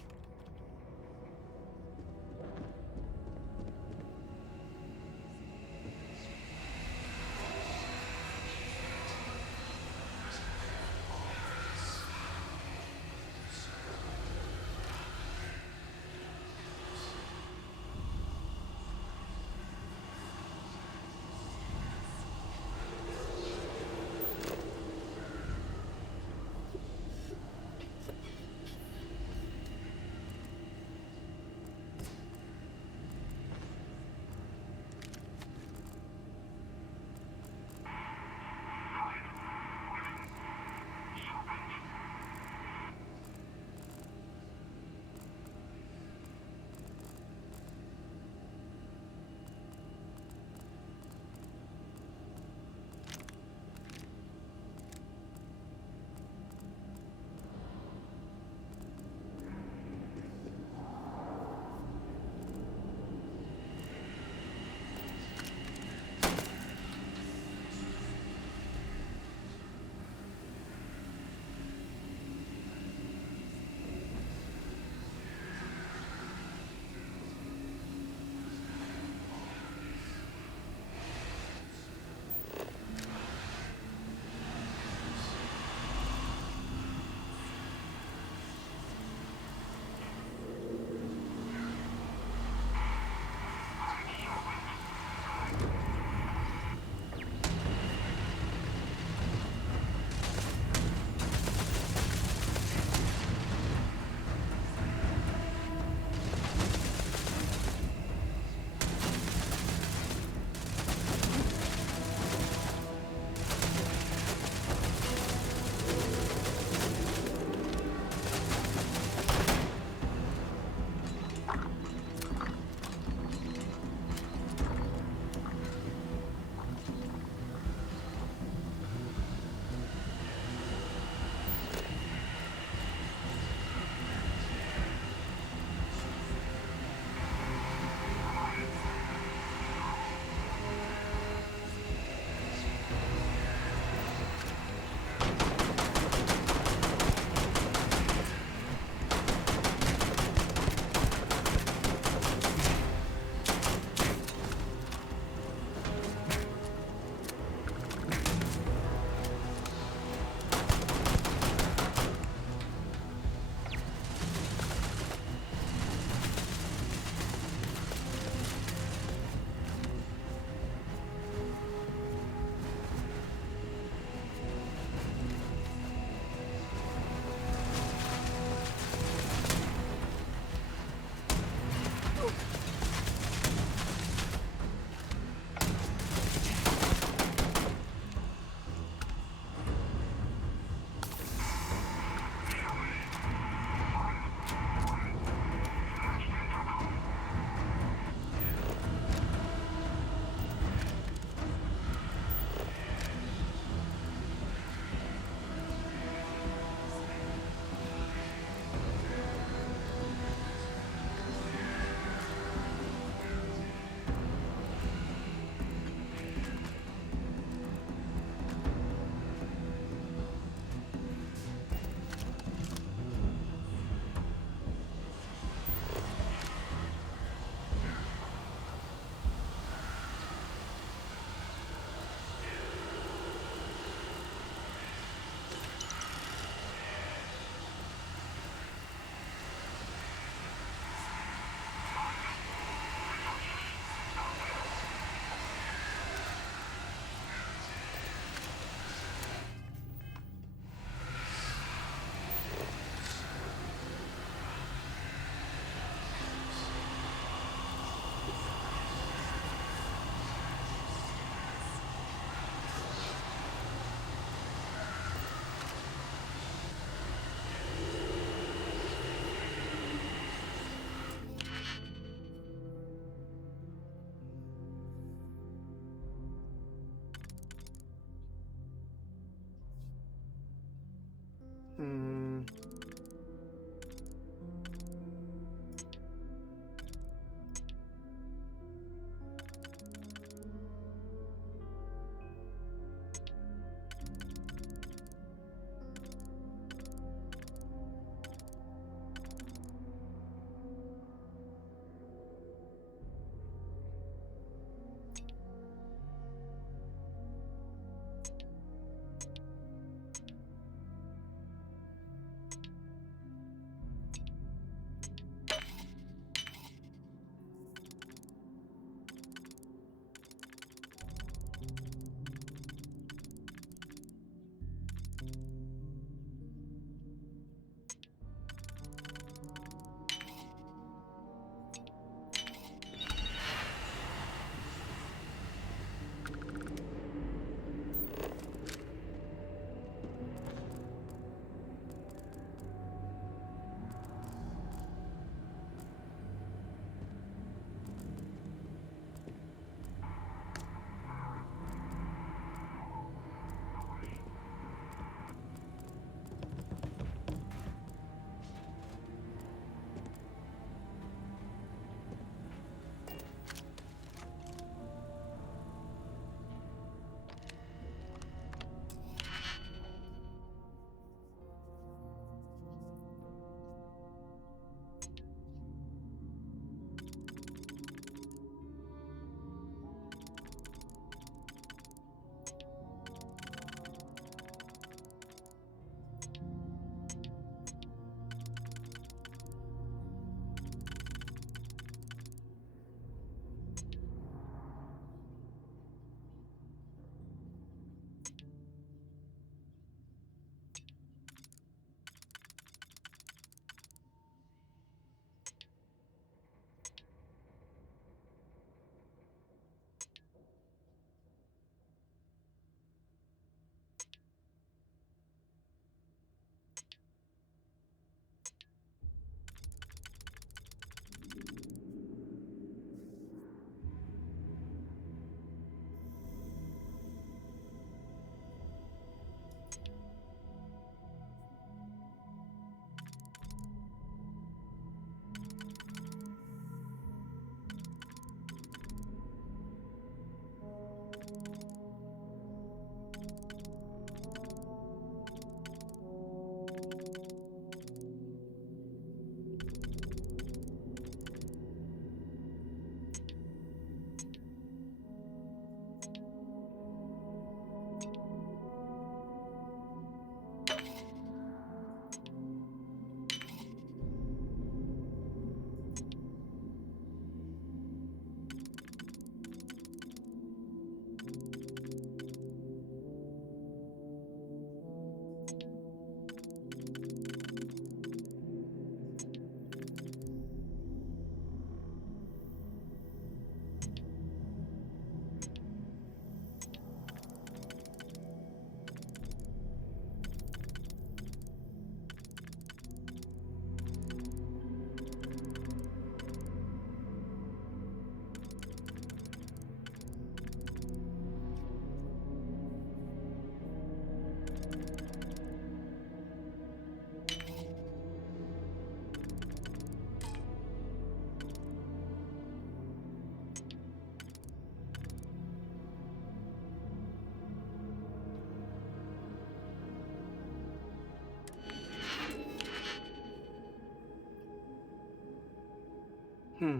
Hmm.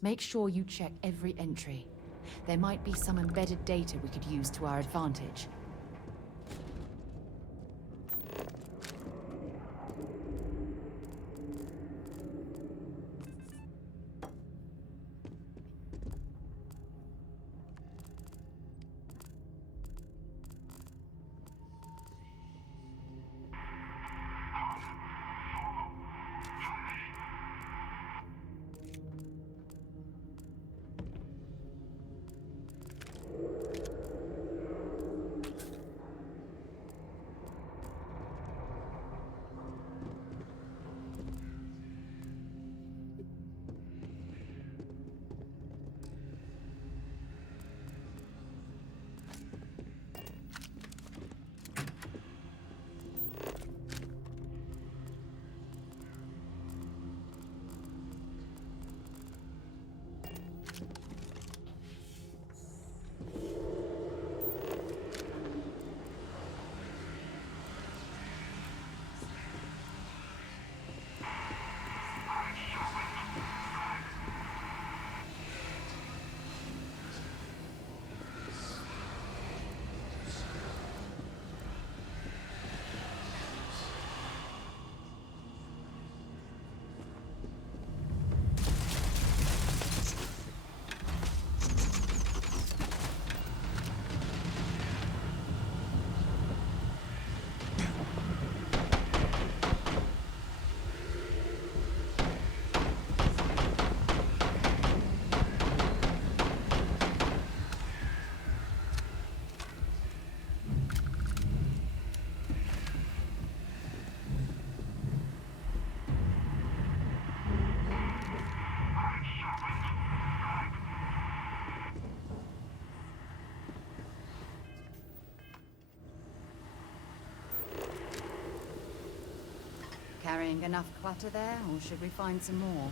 Make sure you check every entry. There might be some embedded data we could use to our advantage. Carrying enough clutter there, or should we find some more?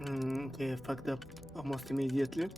Okay, I fucked up almost immediately.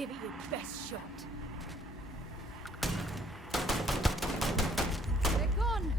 Give it your best shot. They're gone!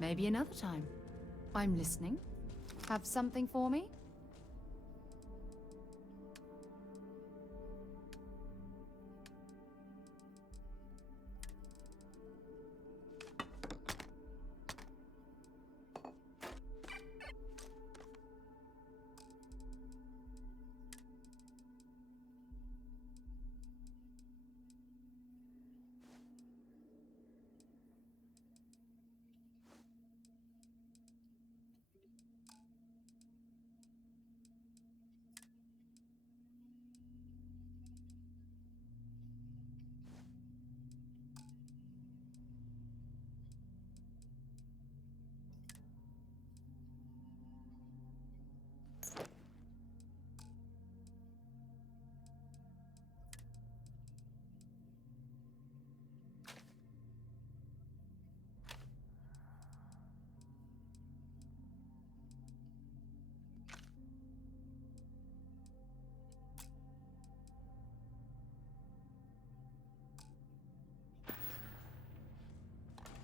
Maybe another time. I'm listening. Have something for me?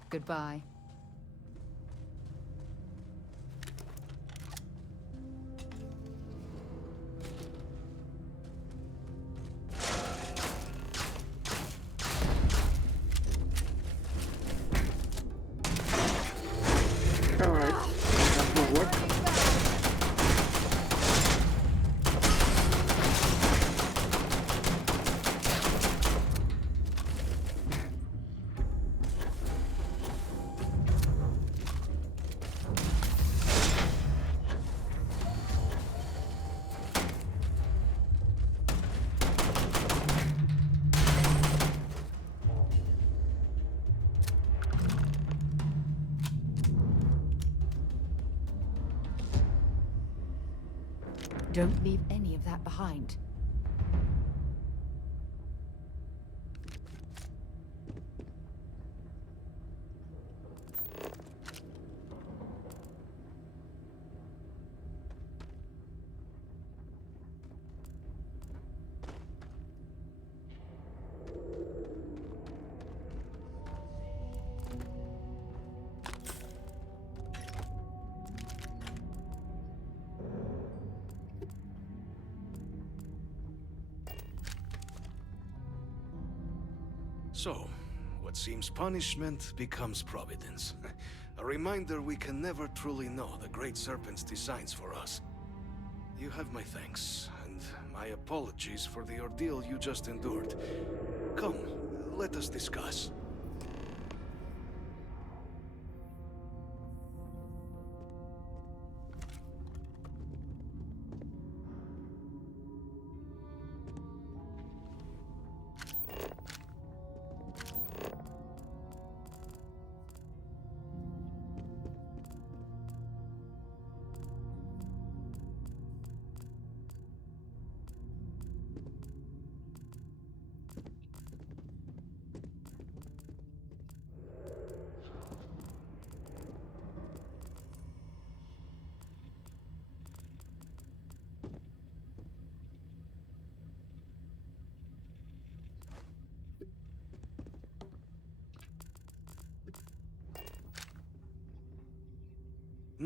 Goodbye. Alright, that will work. Don't leave any of that behind. So, what seems punishment becomes providence. A reminder we can never truly know the Great Serpent's designs for us. You have my thanks, and my apologies for the ordeal you just endured. Come, let us discuss.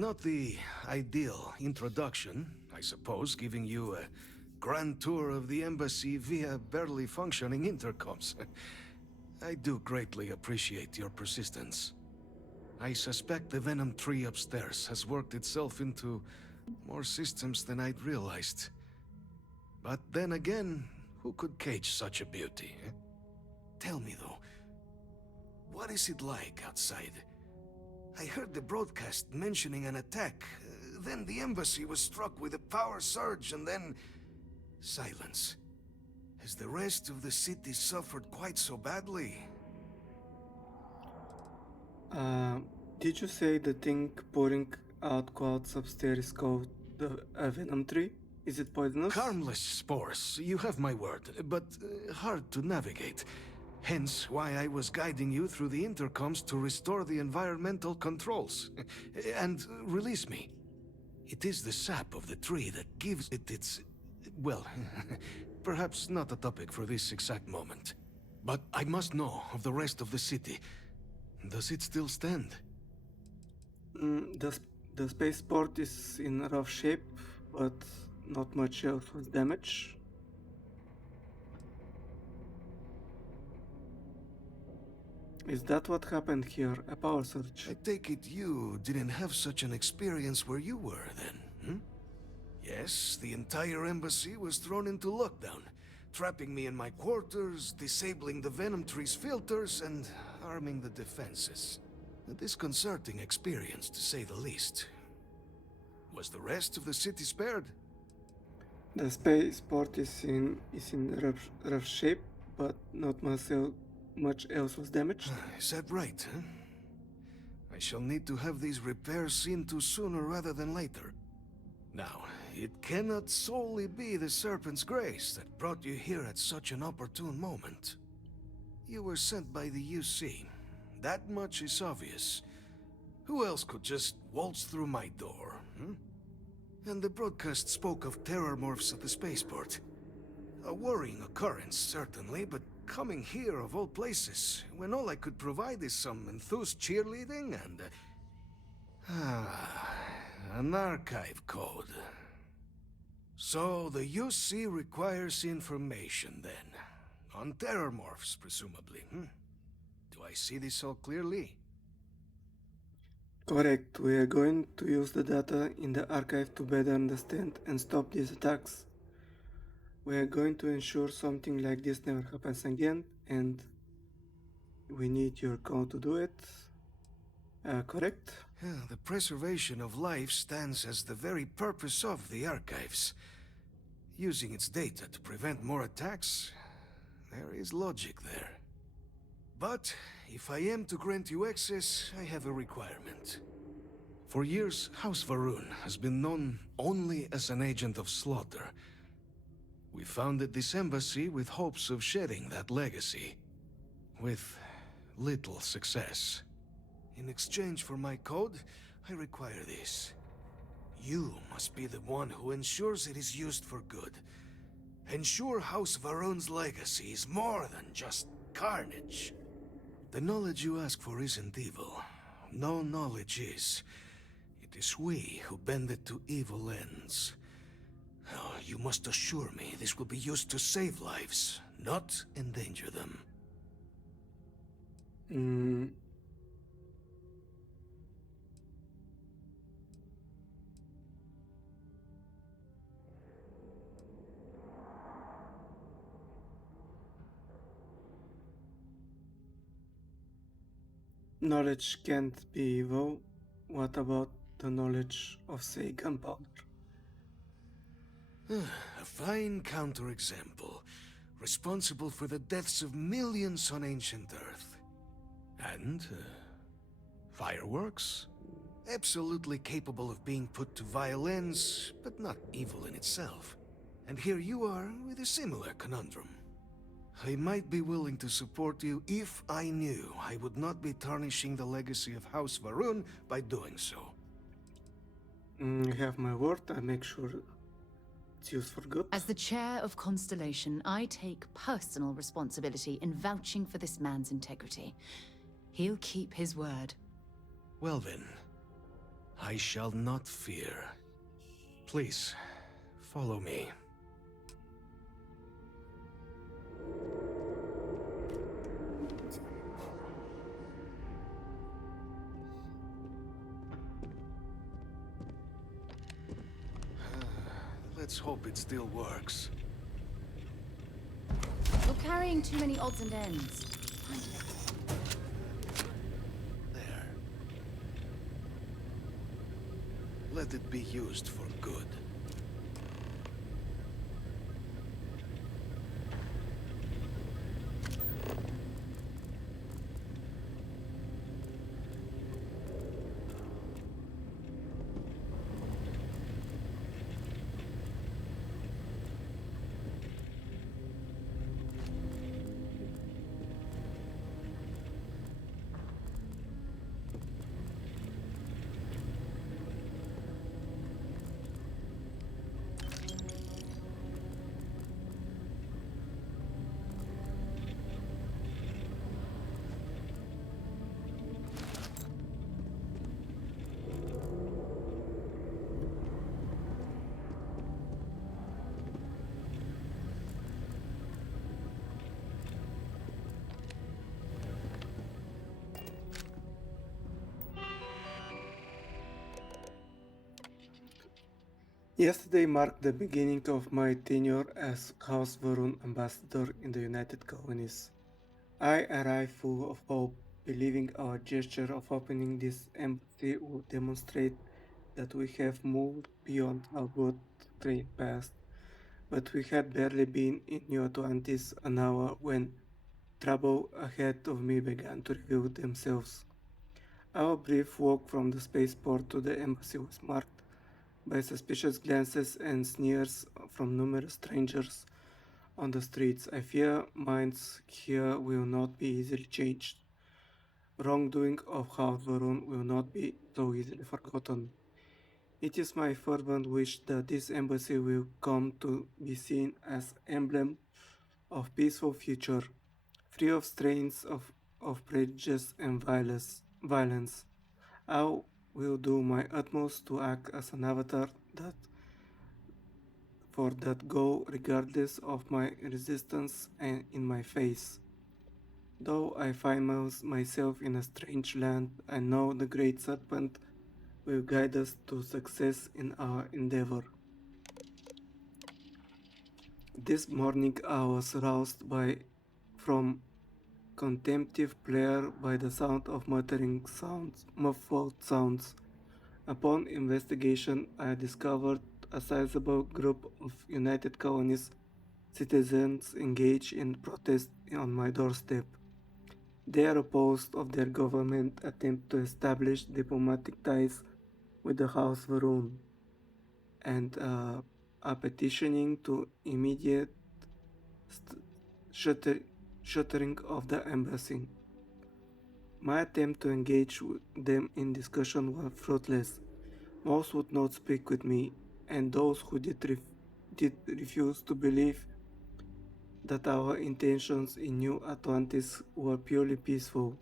Not the ideal introduction, I suppose, giving you a grand tour of the embassy via barely functioning intercoms. I do greatly appreciate your persistence. I suspect the Venom tree upstairs has worked itself into more systems than I'd realized. But then again, who could cage such a beauty? Eh? Tell me though, what is it like outside? I heard the broadcast mentioning an attack. Then the embassy was struck with a power surge and then... silence. Has the rest of the city suffered quite so badly? Did you say the thing pouring out quads upstairs is called the Venom tree? Is it poisonous? Harmless spores, you have my word, but hard to navigate. Hence why I was guiding you through the intercoms to restore the environmental controls. And release me. It is the sap of the tree that gives it its... well, perhaps not a topic for this exact moment. But I must know of the rest of the city. Does it still stand? The spaceport is in rough shape, but not much else was damaged. Is that what happened here? A power surge? I take it you didn't have such an experience where you were then, hmm? Yes, the entire embassy was thrown into lockdown, trapping me in my quarters, disabling the Venom tree's filters, and arming the defenses. A disconcerting experience, to say the least. Was the rest of the city spared? The spaceport is in rough shape, but not much else was damaged. Is that right, huh? I shall need to have these repairs seen to sooner rather than later. Now, it cannot solely be the Serpent's grace that brought you here at such an opportune moment. You were sent by the UC. That much is obvious. Who else could just waltz through my door, hmm? And the broadcast spoke of terror morphs at the spaceport. A worrying occurrence, certainly, but coming here of all places, when all I could provide is some enthused cheerleading and... an archive code. So the UC requires information, then. On terror morphs, presumably, hmm? Do I see this all clearly? Correct. We are going to use the data in the archive to better understand and stop these attacks. We are going to ensure something like this never happens again, and we need your code to do it. Correct? Yeah, the preservation of life stands as the very purpose of the archives. Using its data to prevent more attacks, there is logic there. But if I am to grant you access, I have a requirement. For years, House Va'ruun has been known only as an agent of slaughter. We founded this embassy with hopes of shedding that legacy. With little success. In exchange for my code, I require this. You must be the one who ensures it is used for good. Ensure House Va'ruun's legacy is more than just carnage. The knowledge you ask for isn't evil. No knowledge is. It is we who bend it to evil ends. Oh, you must assure me this will be used to save lives, not endanger them. Knowledge can't be evil. What about the knowledge of, say, gunpowder? A fine counterexample, responsible for the deaths of millions on ancient Earth. And, fireworks? Absolutely capable of being put to violence, but not evil in itself. And here you are with a similar conundrum. I might be willing to support you if I knew I would not be tarnishing the legacy of House Va'ruun by doing so. You have my word. I make sure it's used for good. As the chair of Constellation, I take personal responsibility in vouching for this man's integrity. He'll keep his word. Well then, I shall not fear. Please, follow me. Let's hope it still works. You're carrying too many odds and ends. There. Let it be used for good. Yesterday marked the beginning of my tenure as House Varun ambassador in the United Colonies. I arrived full of hope, believing our gesture of opening this embassy would demonstrate that we have moved beyond our good trade past. But we had barely been in New Atlantis an hour when trouble ahead of me began to reveal themselves. Our brief walk from the spaceport to the embassy was marked by suspicious glances and sneers from numerous strangers on the streets. I fear minds here will not be easily changed. Wrongdoing of House Varun will not be so easily forgotten. It is my fervent wish that this embassy will come to be seen as emblem of peaceful future, free of strains of prejudice and violence. I will do my utmost to act as an avatar for that goal, regardless of my resistance and in my face. Though I find myself in a strange land, I know the Great Serpent will guide us to success in our endeavor. This morning I was roused from contemplative prayer by the sound of muffled sounds. Upon investigation, I discovered a sizable group of United Colonies citizens engaged in protest on my doorstep. They are opposed of their government attempt to establish diplomatic ties with the House Varun and are petitioning to immediate shuttering of the embassy. My attempt to engage them in discussion was fruitless. Most would not speak with me, and those who did refuse to believe that our intentions in New Atlantis were purely peaceful.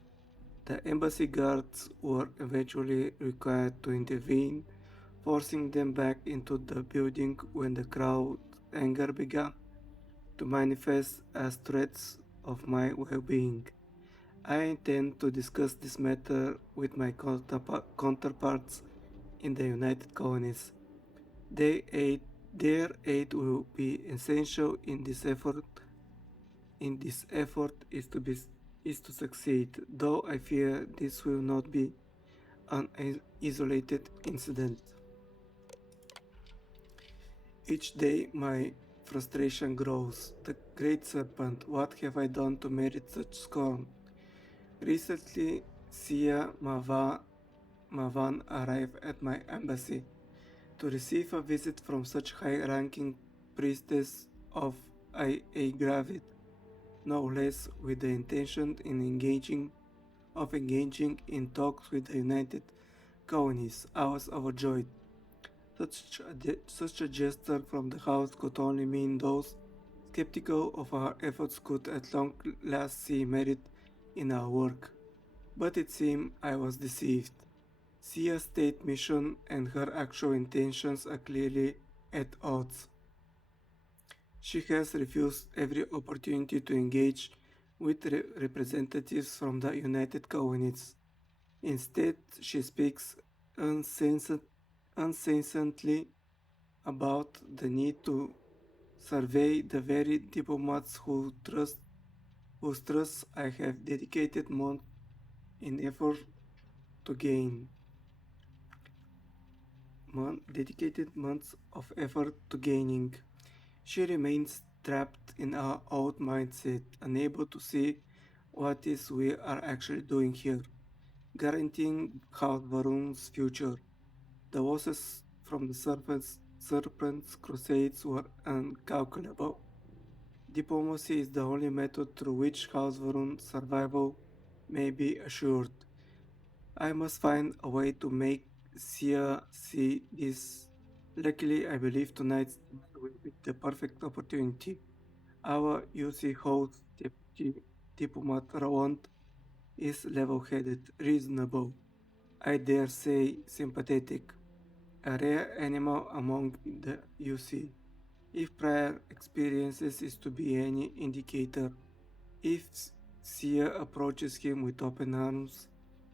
The embassy guards were eventually required to intervene, forcing them back into the building when the crowd's anger began to manifest as threats of my well-being. I intend to discuss this matter with my counterparts in the United Colonies. Their aid will be essential in this effort. Is to succeed, though I fear this will not be an isolated incident. Each day my frustration grows. The Great Serpent, what have I done to merit such scorn? Recently, Sia Mavan arrived at my embassy. To receive a visit from such high-ranking priestess of a Gravid, no less with the intention of engaging in talks with the United Colonies, I was overjoyed. Such a gesture from the house could only mean those skeptical of our efforts could at long last see merit in our work. But it seemed I was deceived. Sia's state mission and her actual intentions are clearly at odds. She has refused every opportunity to engage with representatives from the United Colonies. Instead, she speaks unceasingly about the need to survey the very diplomats whose trust I have dedicated months in effort to gain. Dedicated months of effort to gaining. She remains trapped in our old mindset, unable to see what is we are actually doing here, guaranteeing House Varun's future. The losses from the Serpent's crusades were incalculable. Diplomacy is the only method through which House Varun's survival may be assured. I must find a way to make Sia see this. Luckily, I believe tonight will be the perfect opportunity. Our UC host deputy diplomat Rawant is level-headed, reasonable, I dare say sympathetic, a rare animal among the UC. If prior experiences is to be any indicator, if Sia approaches him with open arms,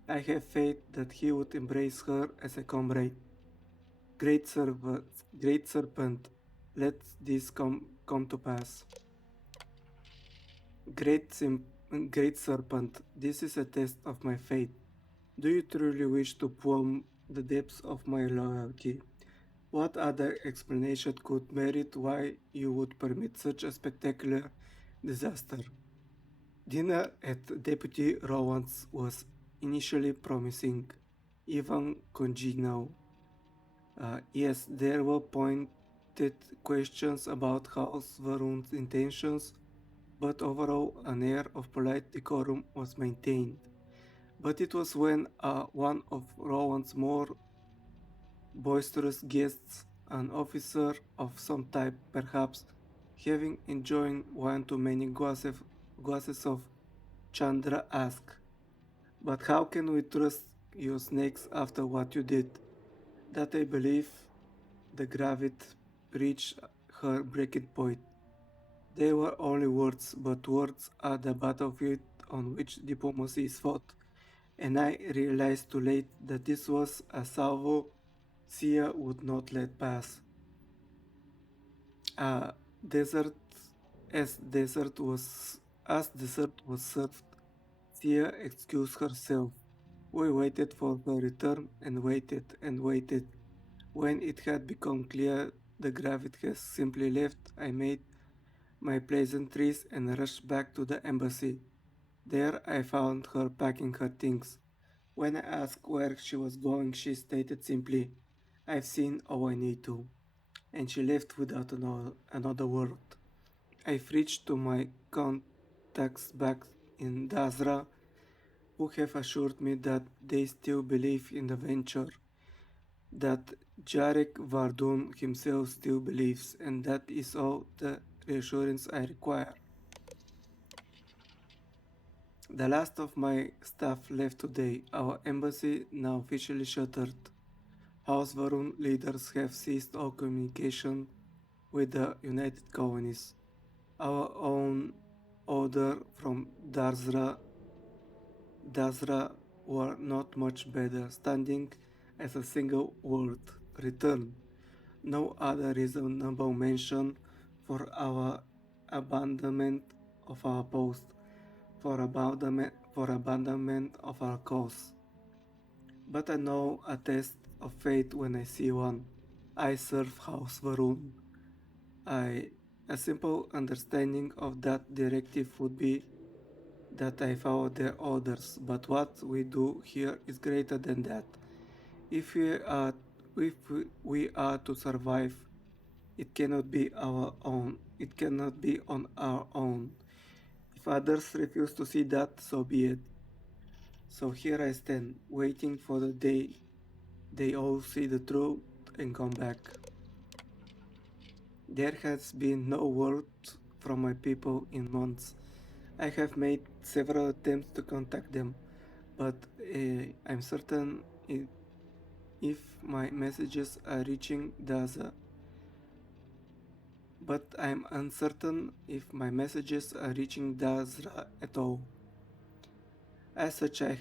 I have faith that he would embrace her as a comrade. Great serpent, let this come to pass. Great serpent, this is a test of my faith. Do you truly wish to plumb the depths of my loyalty? What other explanation could merit why you would permit such a spectacular disaster? Dinner at Deputy Rowan's was initially promising, even congenial. Yes, there were pointed questions about House Varun's intentions, but overall an air of polite decorum was maintained. But it was when one of Rowan's more boisterous guests, an officer of some type perhaps, having enjoyed one too many glasses of Chandra, asked, "But how can we trust you snakes after what you did?" That I believe the gravity reached her breaking point. They were only words, but words are the battlefield on which diplomacy is fought, and I realized too late that this was a salvo Sia would not let pass. Desert as dessert was served, Sia excused herself. We waited for her return and waited and waited. When it had become clear the gravity has simply left, I made my pleasantries and rushed back to the embassy. There I found her packing her things. When I asked where she was going, she stated simply, "I've seen all I need to," and she left without another word. I've reached to my contacts back in Dazra, who have assured me that they still believe in the venture, that Jarek Vardun himself still believes, and that is all the reassurance I require. The last of my staff left today, our embassy now officially shuttered. House Varun leaders have ceased all communication with the United Colonies. Our own order from Dazra were not much better, standing as a single word, return. No other reasonable mention for our abandonment of our post, for abandonment of our cause. But I know a test of fate when I see one. I serve House Varun. A simple understanding of that directive would be that I follow their orders, but what we do here is greater than that. If we are to survive, it cannot be our own. It cannot be on our own. If others refuse to see that, so be it. So here I stand, waiting for the day they all see the truth and come back. There has been no word from my people in months. I have made several attempts to contact them, but I'm certain if my messages are reaching Daza, but I'm uncertain if my messages are reaching Dazra at all. As such, I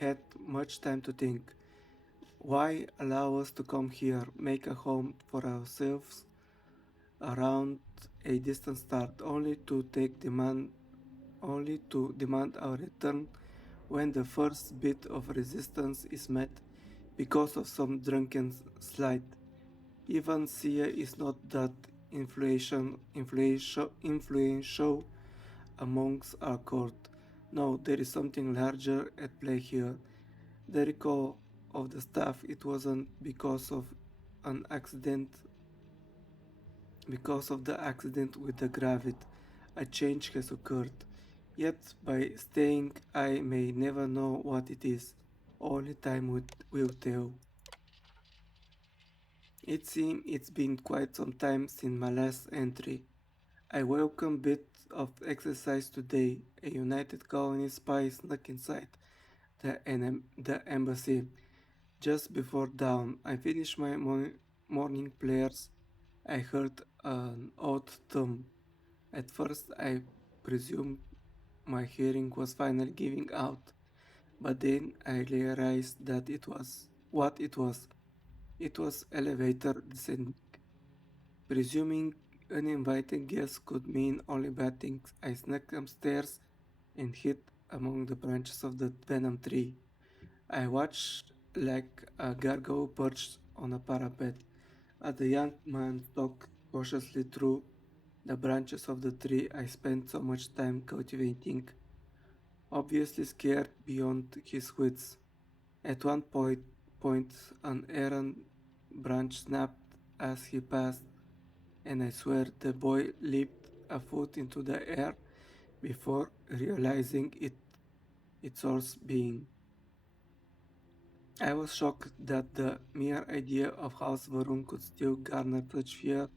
had much time to think. Why allow us to come here, make a home for ourselves around a distant star, only to demand our return when the first bit of resistance is met because of some drunken slight. Even Sia is not that influential amongst our court. No, there is something larger at play here. The recall of the staff, it wasn't because of an accident, because of the accident with the Gravit. A change has occurred. Yet, by staying, I may never know what it is. Only time will tell. It seems it's been quite some time since my last entry. I welcome bit of exercise today. A United Colony spy snuck inside the embassy just before dawn. I finished my morning prayers. I heard an odd thump. At first, I presumed my hearing was finally giving out, but then I realized that it was what it was. It was elevator descending. Presuming uninvited guests could mean only bad things, I snuck upstairs and hid among the branches of the venom tree. I watched like a gargoyle perched on a parapet as the young man stalked cautiously through the branches of the tree I spent so much time cultivating, obviously scared beyond his wits. At one point an errant branch snapped as he passed, and I swear the boy leaped a foot into the air before realizing its source being. I was shocked that the mere idea of House Varun could still garner such fear,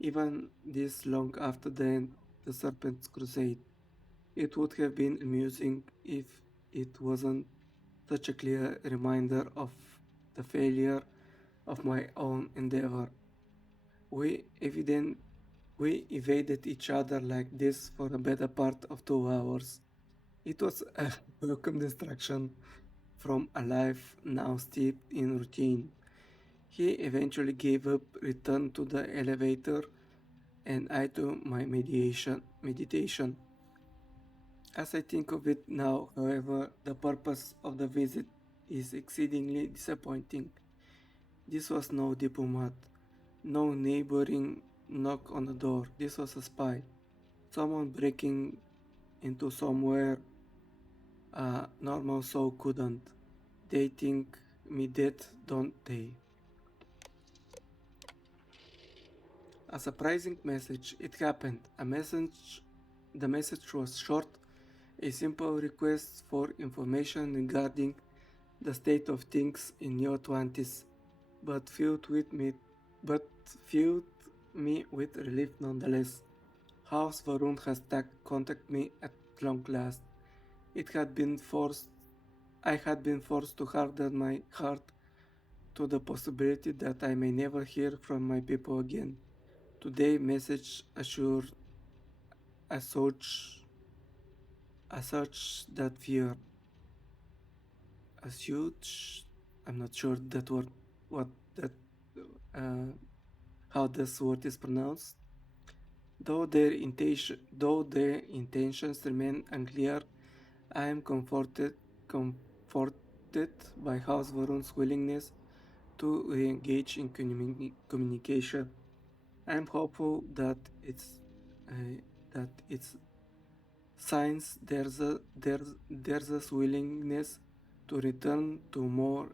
even this long after the end of the Serpent's Crusade. It would have been amusing if it wasn't such a clear reminder of the failure of my own endeavor. We evident we evaded each other like this for a better part of 2 hours. It was a welcome distraction from a life now steeped in routine. He eventually gave up, returned to the elevator, and I to my meditation. As I think of it now, however, the purpose of the visit is exceedingly disappointing. This was no diplomat, no neighboring knock on the door. This was a spy. Someone breaking into somewhere a normal soul couldn't. They think me dead, don't they? A surprising message. It happened. The message was short, a simple request for information regarding the state of things in Neo Atlantis, but filled me with relief nonetheless. House Varun has contacted me at long last. I had been forced to harden my heart to the possibility that I may never hear from my people again. Today message assured such that fear. Assuage, I'm not sure that word what that how this word is pronounced. Though their intentions remain unclear, I am comforted by House Varun's willingness to re-engage in communication. I am hopeful that it's signs there's a willingness to return to more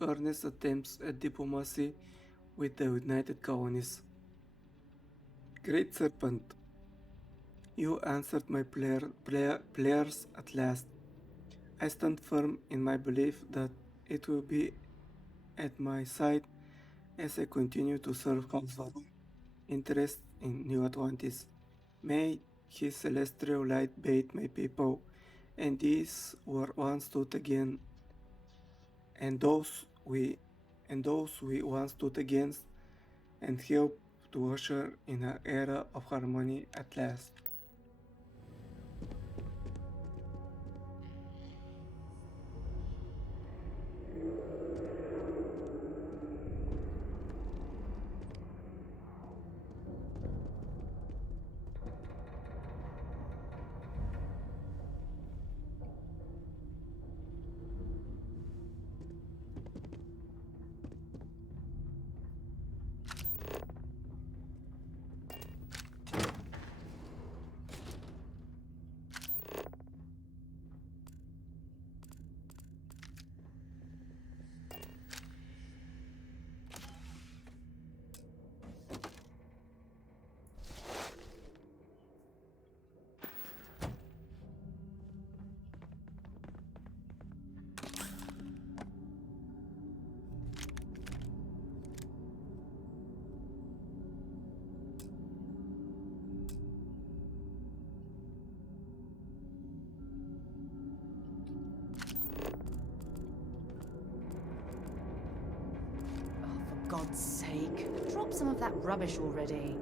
earnest attempts at diplomacy with the United Colonies. Great Serpent, you answered my prayers at last. I stand firm in my belief that it will be at my side as I continue to serve House Varun interest in New Atlantis. May his celestial light bathe my people, and these were once stood again and those we once stood against, and help to usher in an era of harmony at last. For God's sake, drop some of that rubbish already.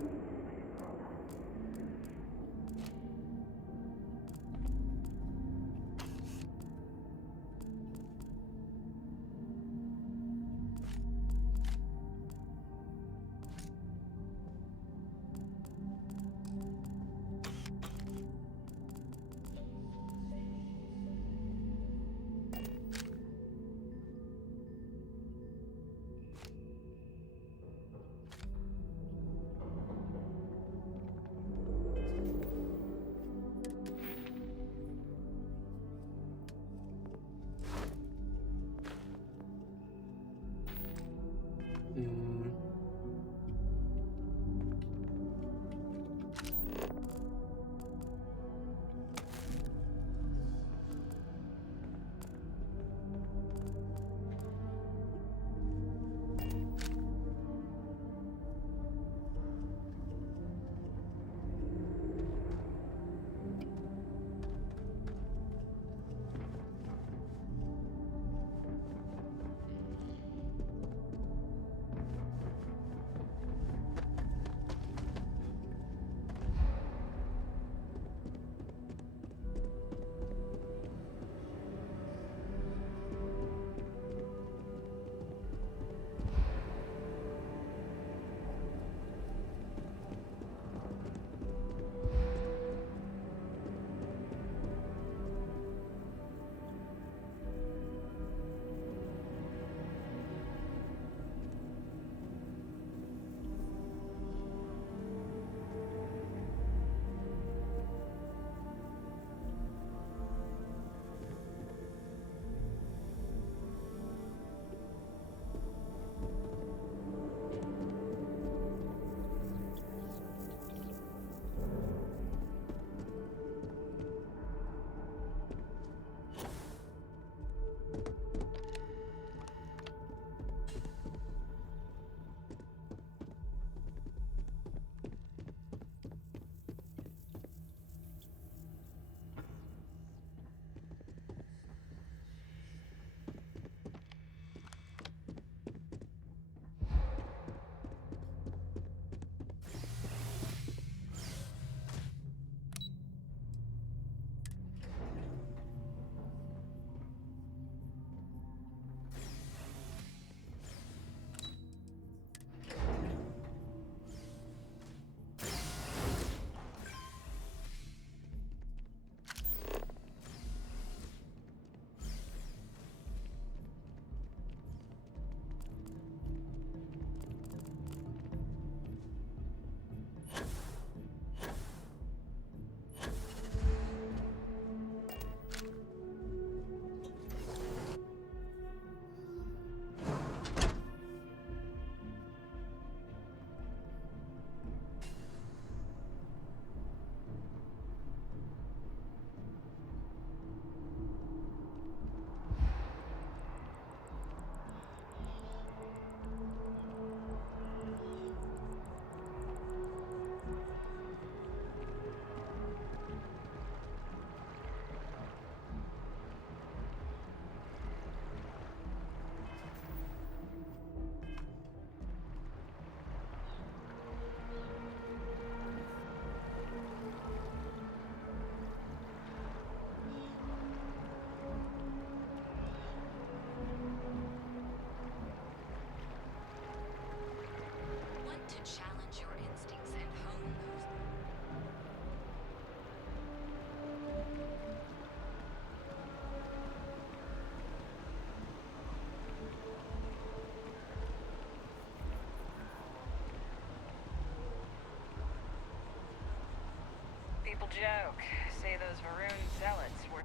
People joke, say those Varun zealots were...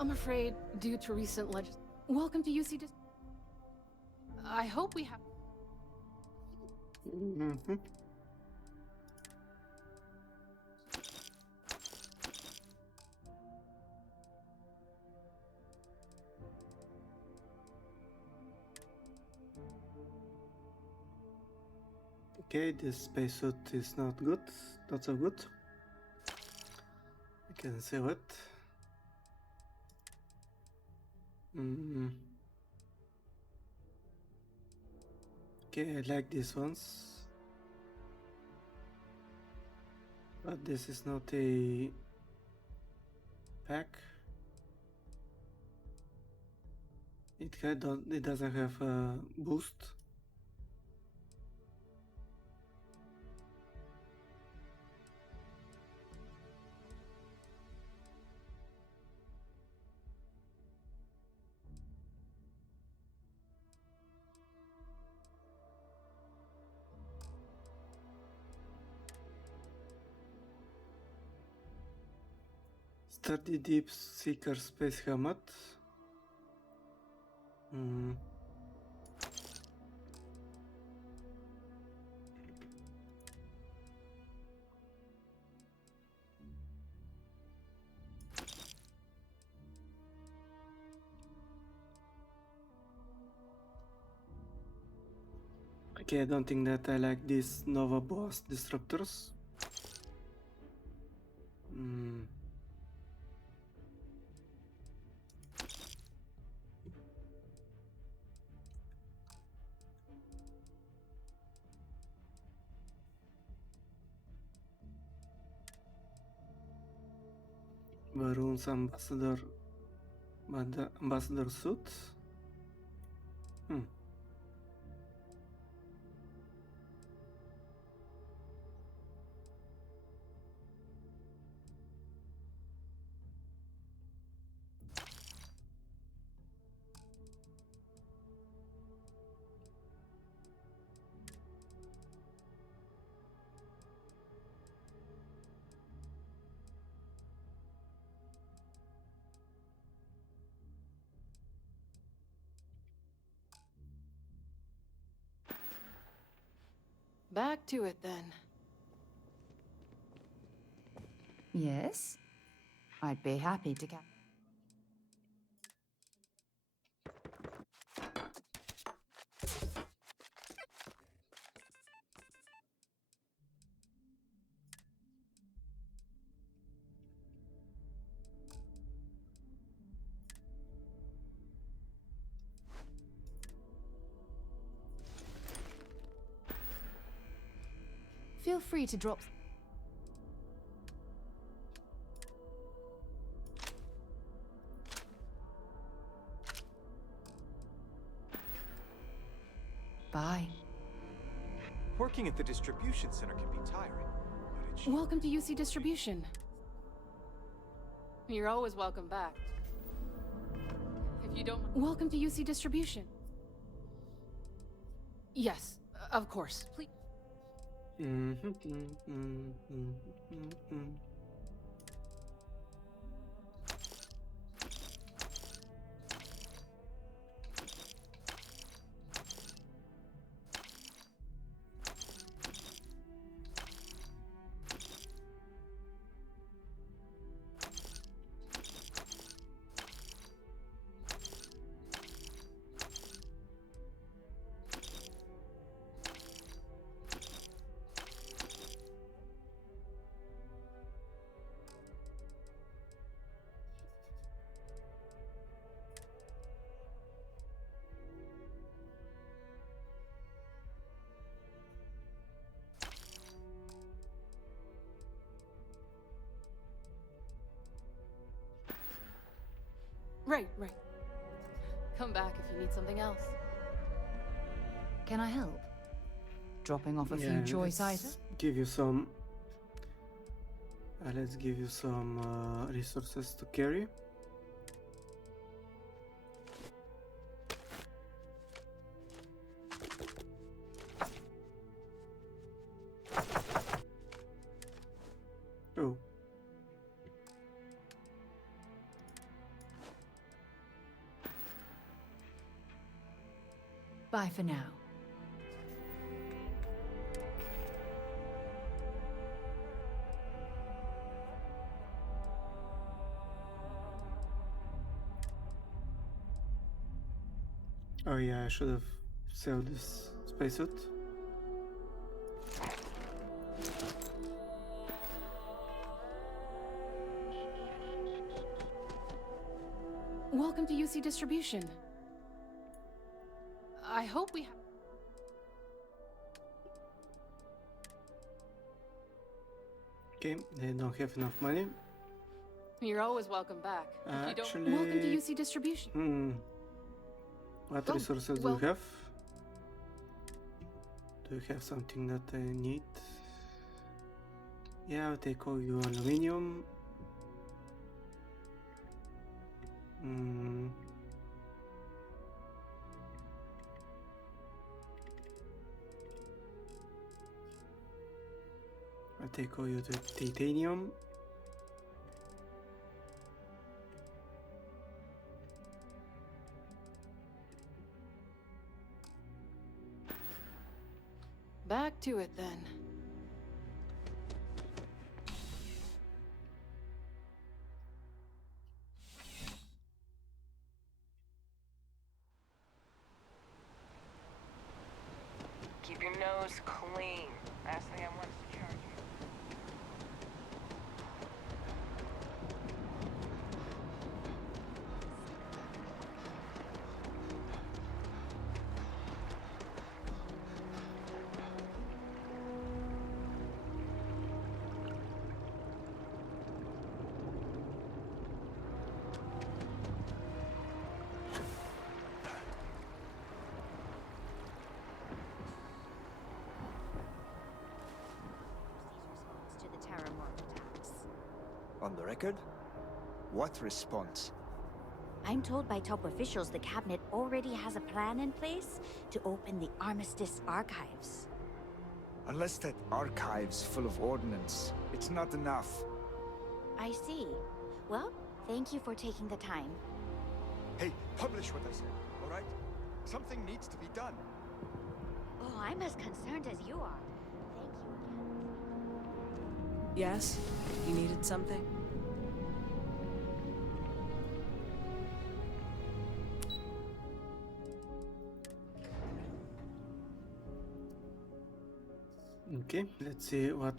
I'm afraid, due to recent Welcome to UC I hope we have... Mm-hmm. Okay, this spacesuit is not good, not so good. I can sell it. Okay, I like these ones. But this is not a pack. It doesn't have a boost. Sturdy Deep Seeker Space Helmet. Okay, I don't think that I like these Nova Boss disruptors. Varun's ambassador suit. Back to it then. Yes? I'd be happy to get... Feel free to drop... Bye. Working at the distribution center can be tiring, but it's... Welcome to UC Distribution. You're always welcome back. If you don't... Welcome to UC Distribution. Yes, of course. Please... Right. Come back if you need something else. Can I help? Dropping off a few choice items? Give you some... let's give you some resources to carry. Bye for now. Oh yeah, I should have sold this spacesuit. Welcome to UC Distribution. I hope we Okay, they don't have enough money. You're always welcome back. If you don't... Actually... Welcome to UC Distribution. What Oh, resources do well- you have? Do you have something that I need? Yeah, I'll take all your aluminium. I'll take all your titanium. Back to it then. Keep your nose clean. Last thing I want is to charge you. To the Terramorph attacks. On the record? What response? I'm told by top officials the cabinet already has a plan in place to open the Armistice archives. Unless that archive's full of ordnance, it's not enough. I see. Well, thank you for taking the time. Hey, publish what I said, all right? Something needs to be done. Oh, I'm as concerned as you are. Yes? You needed something? Okay, let's see what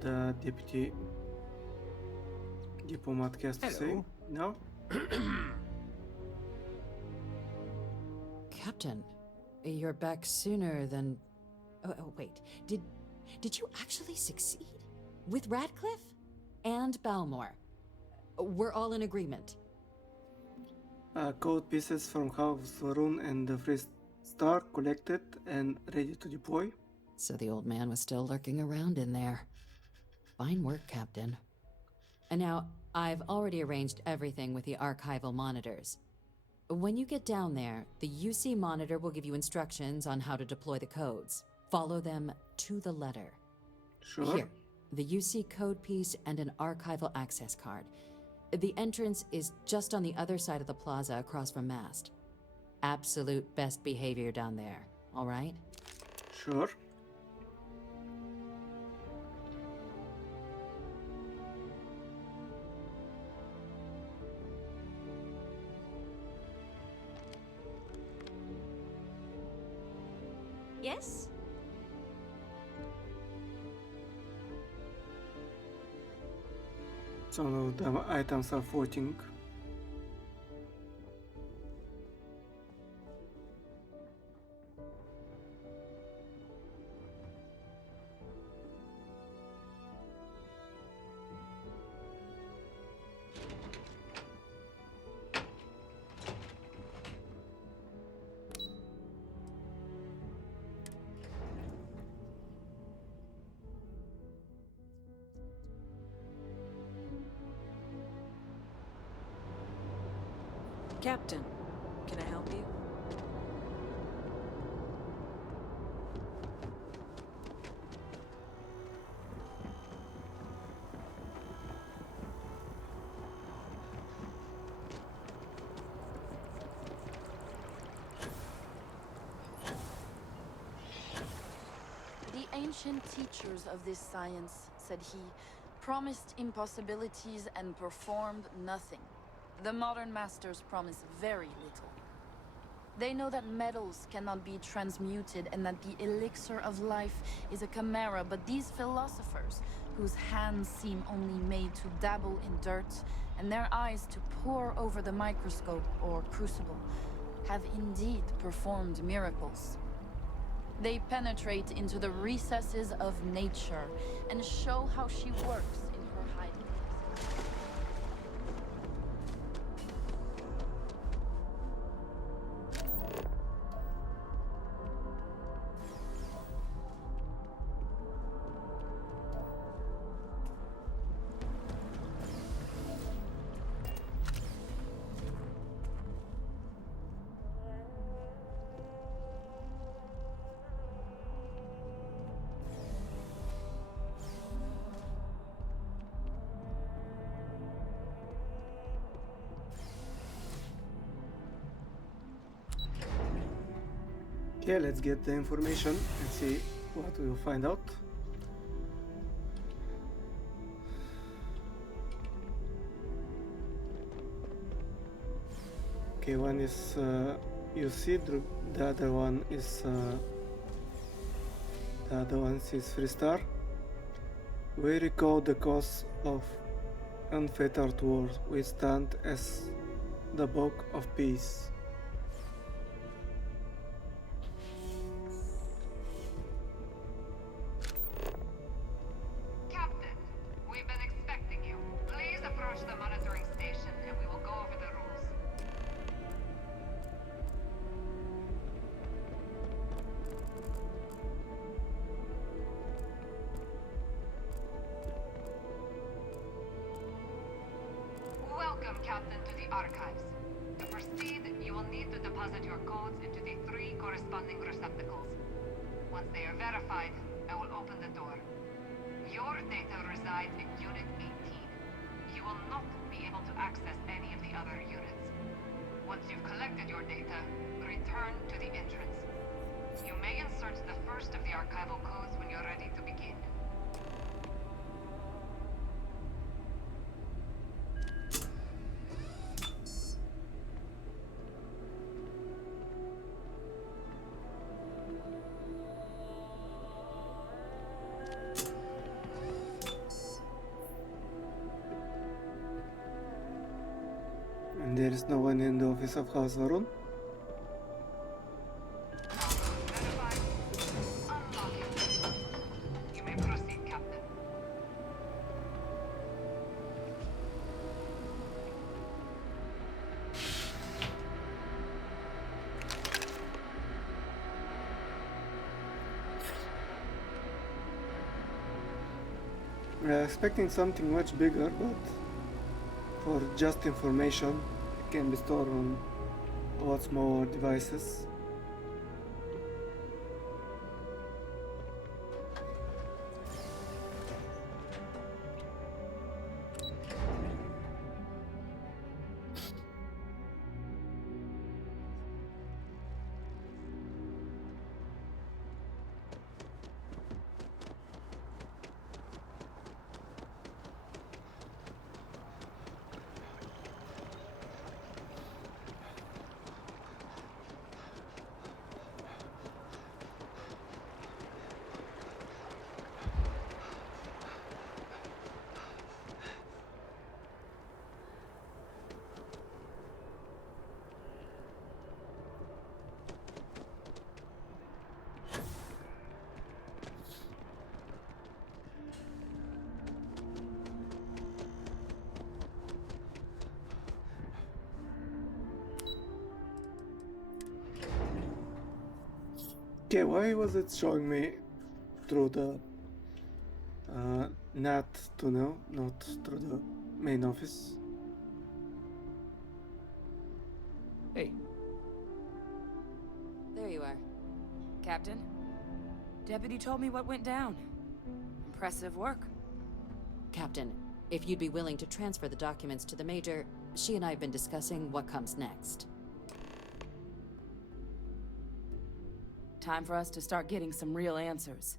the deputy diplomat has to say. Hello. No? Captain, you're back sooner than... Oh, wait. Did you actually succeed? With Radcliffe? And Balmore? We're all in agreement. Code pieces from House Rune and the Free Star collected and ready to deploy. So the old man was still lurking around in there. Fine work, Captain. And now, I've already arranged everything with the archival monitors. When you get down there, the UC monitor will give you instructions on how to deploy the codes. Follow them to the letter. Sure. Here, the UC code piece and an archival access card. The entrance is just on the other side of the plaza across from Mast. Absolute best behavior down there, all right? Sure. Yes? Some of the items are floating. Captain, can I help you? ancient teachers of this science, said he, promised impossibilities and performed nothing. The modern masters promise very little. They know that metals cannot be transmuted and that the elixir of life is a chimera, but these philosophers, whose hands seem only made to dabble in dirt and their eyes to pore over the microscope or crucible, have indeed performed miracles. They penetrate into the recesses of nature and show how she works in her hiding places. Yeah, let's get the information and see what we will find out. Okay, one is UC, the other one is Freestar. We recall the cause of unfettered war. We stand as the book of peace. Welcome, Captain, to the Archives. To proceed, you will need to deposit your codes into the 3 corresponding receptacles. Once they are verified, I will open the door. Your data resides in Unit 18. You will not be able to access any of the other units. Once you've collected your data, return to the entrance. You may insert the first of the archival codes when you're ready to begin. And there is no one in the office of House Varun. You may proceed, Captain. Expecting something much bigger, but for just information, it can be stored on lots more devices. Okay, why was it showing me through the NAT tunnel, not through the main office? Hey. There you are. Captain. Deputy told me what went down. Impressive work. Captain, if you'd be willing to transfer the documents to the Major, she and I have been discussing what comes next. Time for us to start getting some real answers.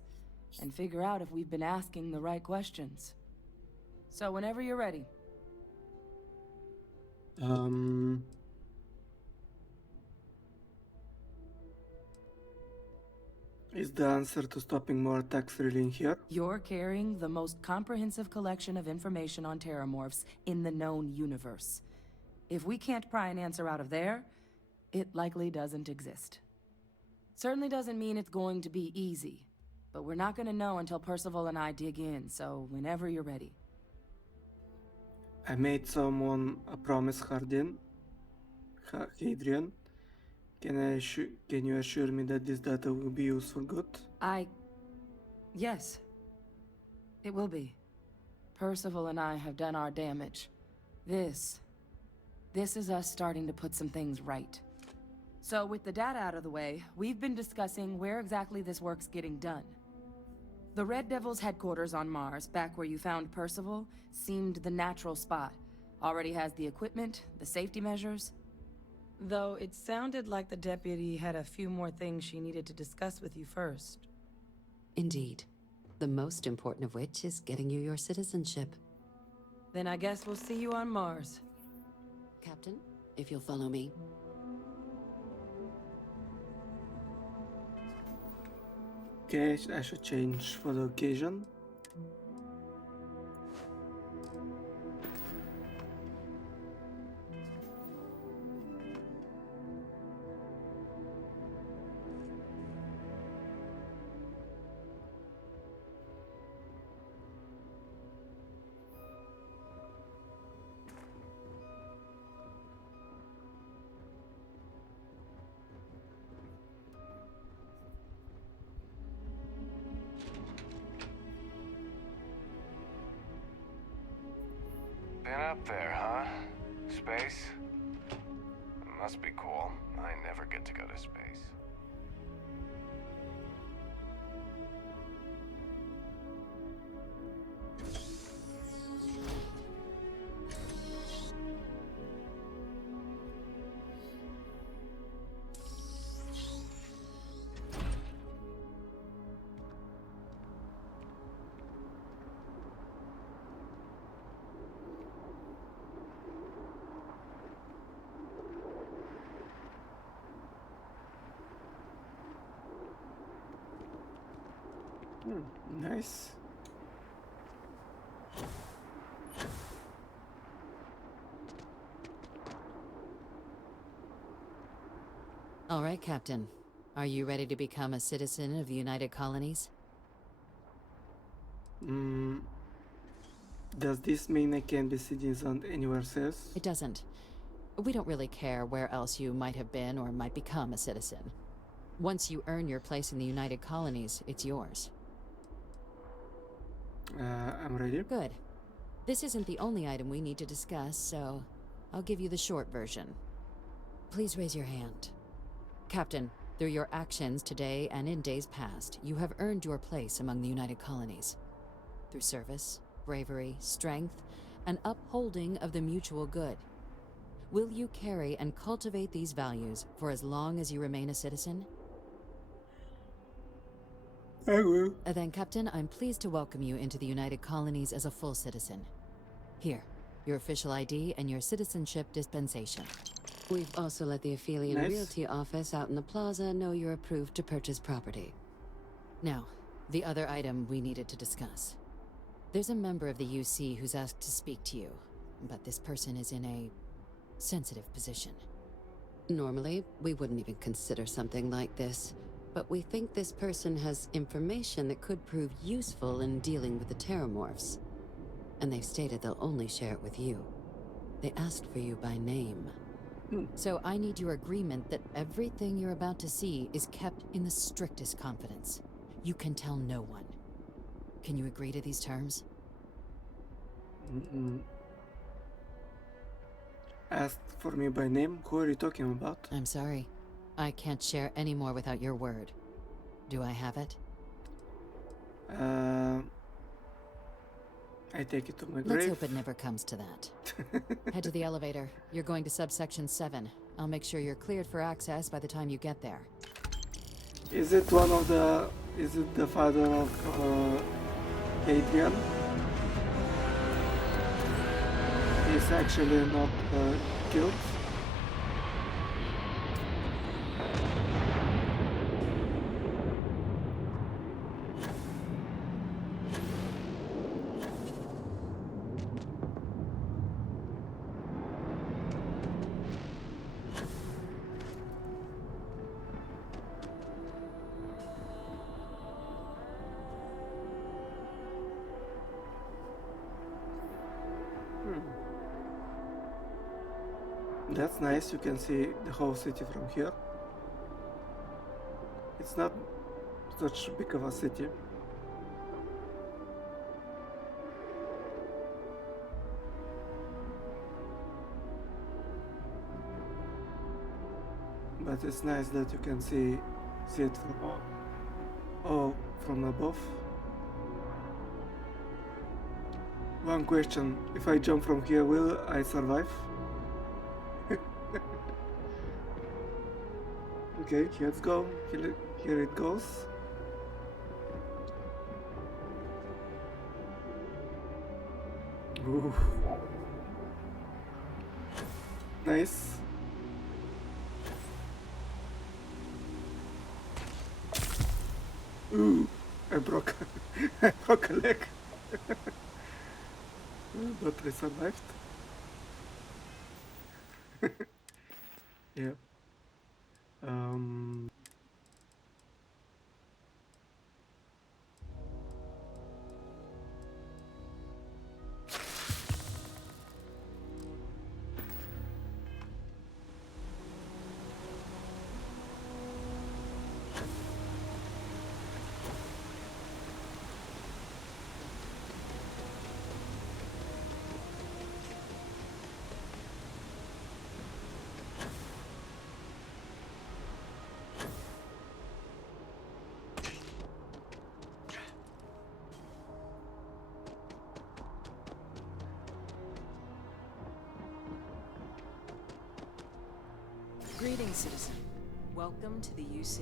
and figure out if we've been asking the right questions. So whenever you're ready. Is the answer to stopping more attacks really in here? You're carrying the most comprehensive collection of information on Terramorphs in the known universe. If we can't pry an answer out of there, it likely doesn't exist. Certainly doesn't mean it's going to be easy, but we're not going to know until Percival and I dig in, so whenever you're ready. I made someone a promise, Hadrian. Can you assure me that this data will be used for good? Yes. It will be. Percival and I have done our damage. This is us starting to put some things right. So with the data out of the way, we've been discussing where exactly this work's getting done. The Red Devil's headquarters on Mars, back where you found Percival, seemed the natural spot. Already has the equipment, the safety measures. Though it sounded like the deputy had a few more things she needed to discuss with you first. Indeed. The most important of which is getting you your citizenship. Then I guess we'll see you on Mars. Captain, if you'll follow me. Okay, I should change for the occasion. Been up there, huh? Space? Must be cool. I never get to go to space. Nice. All right, Captain. Are you ready to become a citizen of the United Colonies? Does this mean I can be citizen anywhere else? It doesn't. We don't really care where else you might have been or might become a citizen. Once you earn your place in the United Colonies, it's yours. I'm ready. Good. This isn't the only item we need to discuss, so I'll give you the short version. Please raise your hand. Captain, through your actions today and in days past, you have earned your place among the United Colonies. Through service, bravery, strength, and upholding of the mutual good. Will you carry and cultivate these values for as long as you remain a citizen? I will. Then, Captain, I'm pleased to welcome you into the United Colonies as a full citizen. Here, your official ID and your citizenship dispensation. We've also let the Aphelion Realty office out in the plaza know you're approved to purchase property. Now, the other item we needed to discuss. There's a member of the UC who's asked to speak to you, but this person is in a sensitive position. Normally, we wouldn't even consider something like this. But we think this person has information that could prove useful in dealing with the Terramorphs. And they've stated they'll only share it with you. They asked for you by name. So I need your agreement that everything you're about to see is kept in the strictest confidence. You can tell no one. Can you agree to these terms? Asked for me by name? Who are you talking about? I'm sorry. I can't share any more without your word. Do I have it? I take it to my grave. Let's hope it never comes to that. Head to the elevator. You're going to subsection 7. I'll make sure you're cleared for access by the time you get there. Is it one of the Is it the father of Adrian? He's actually not killed. That's nice, you can see the whole city from here. It's not such big of a city. But it's nice that you can see it from above. One question, if I jump from here, will I survive? Okay, let's go. Here it goes. Ooh. Nice. Ooh, I broke I broke a leg. But I survived. Yeah. Greetings, citizen. Welcome to the UC.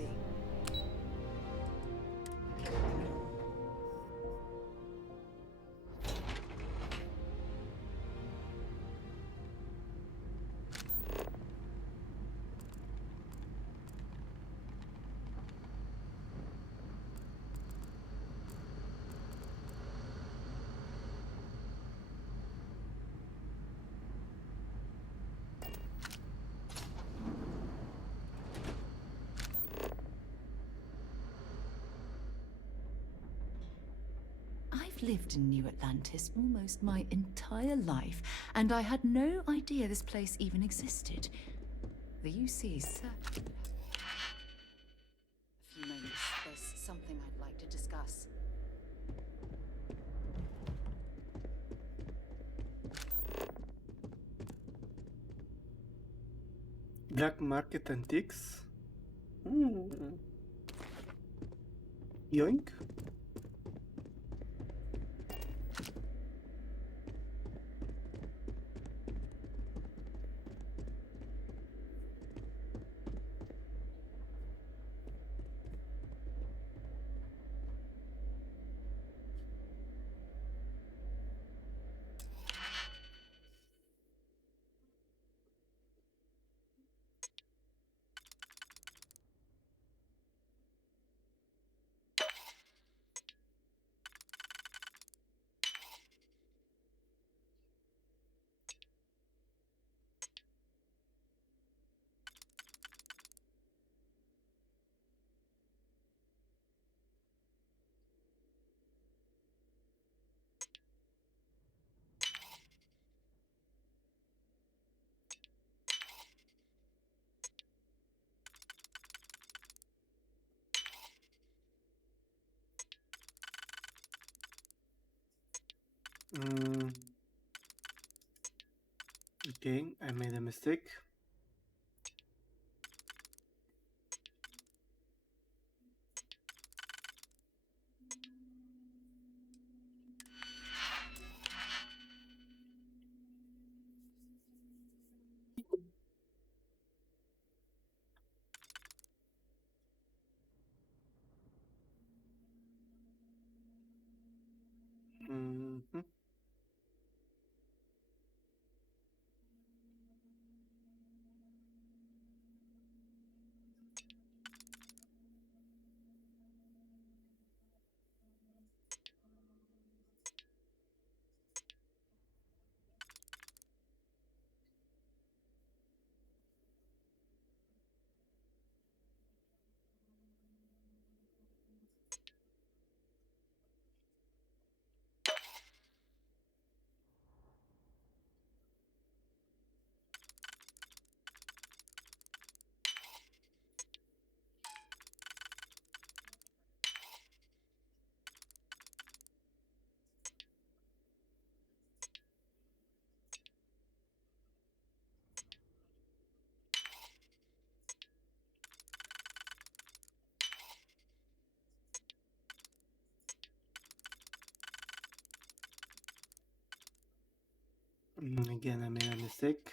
I've lived in New Atlantis almost my entire life, and I had no idea this place even existed. The UC is certainly... A few moments. There's something I'd like to discuss. Black market antiques? Yoink. Okay, I made a mistake. Again, I made a mistake.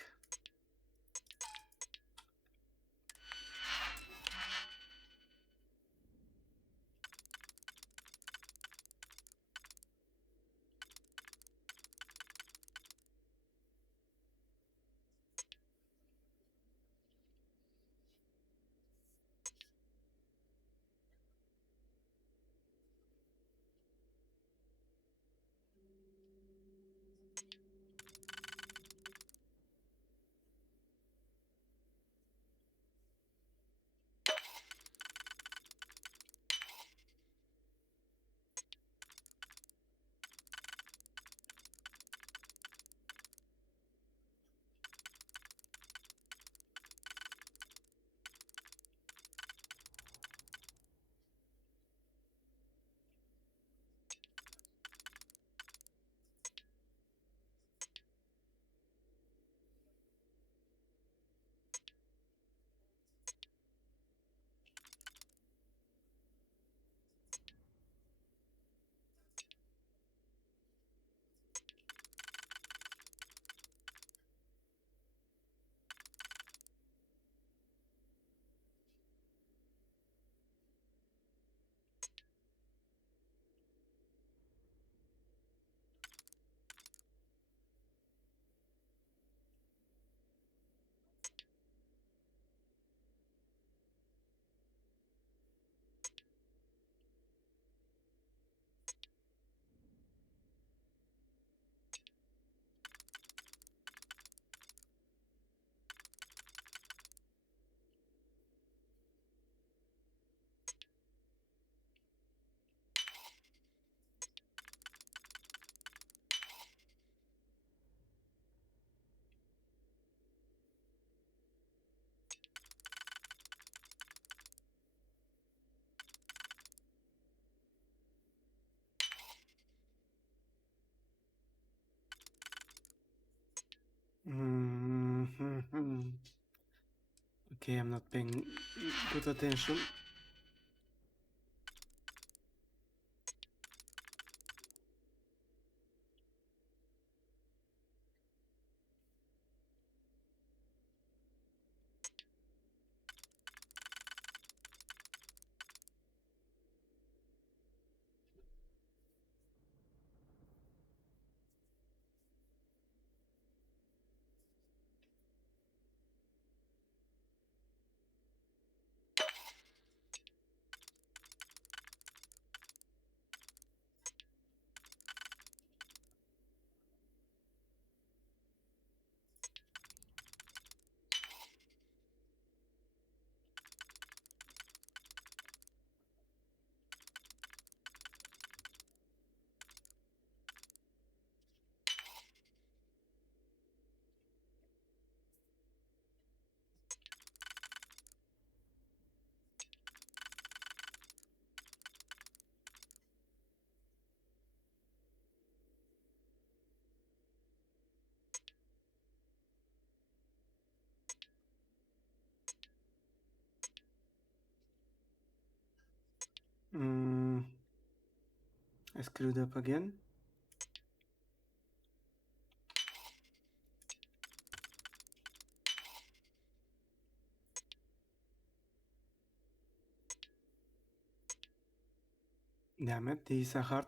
Okay, I'm not paying good attention. I screwed up again. Damn it, these are hard.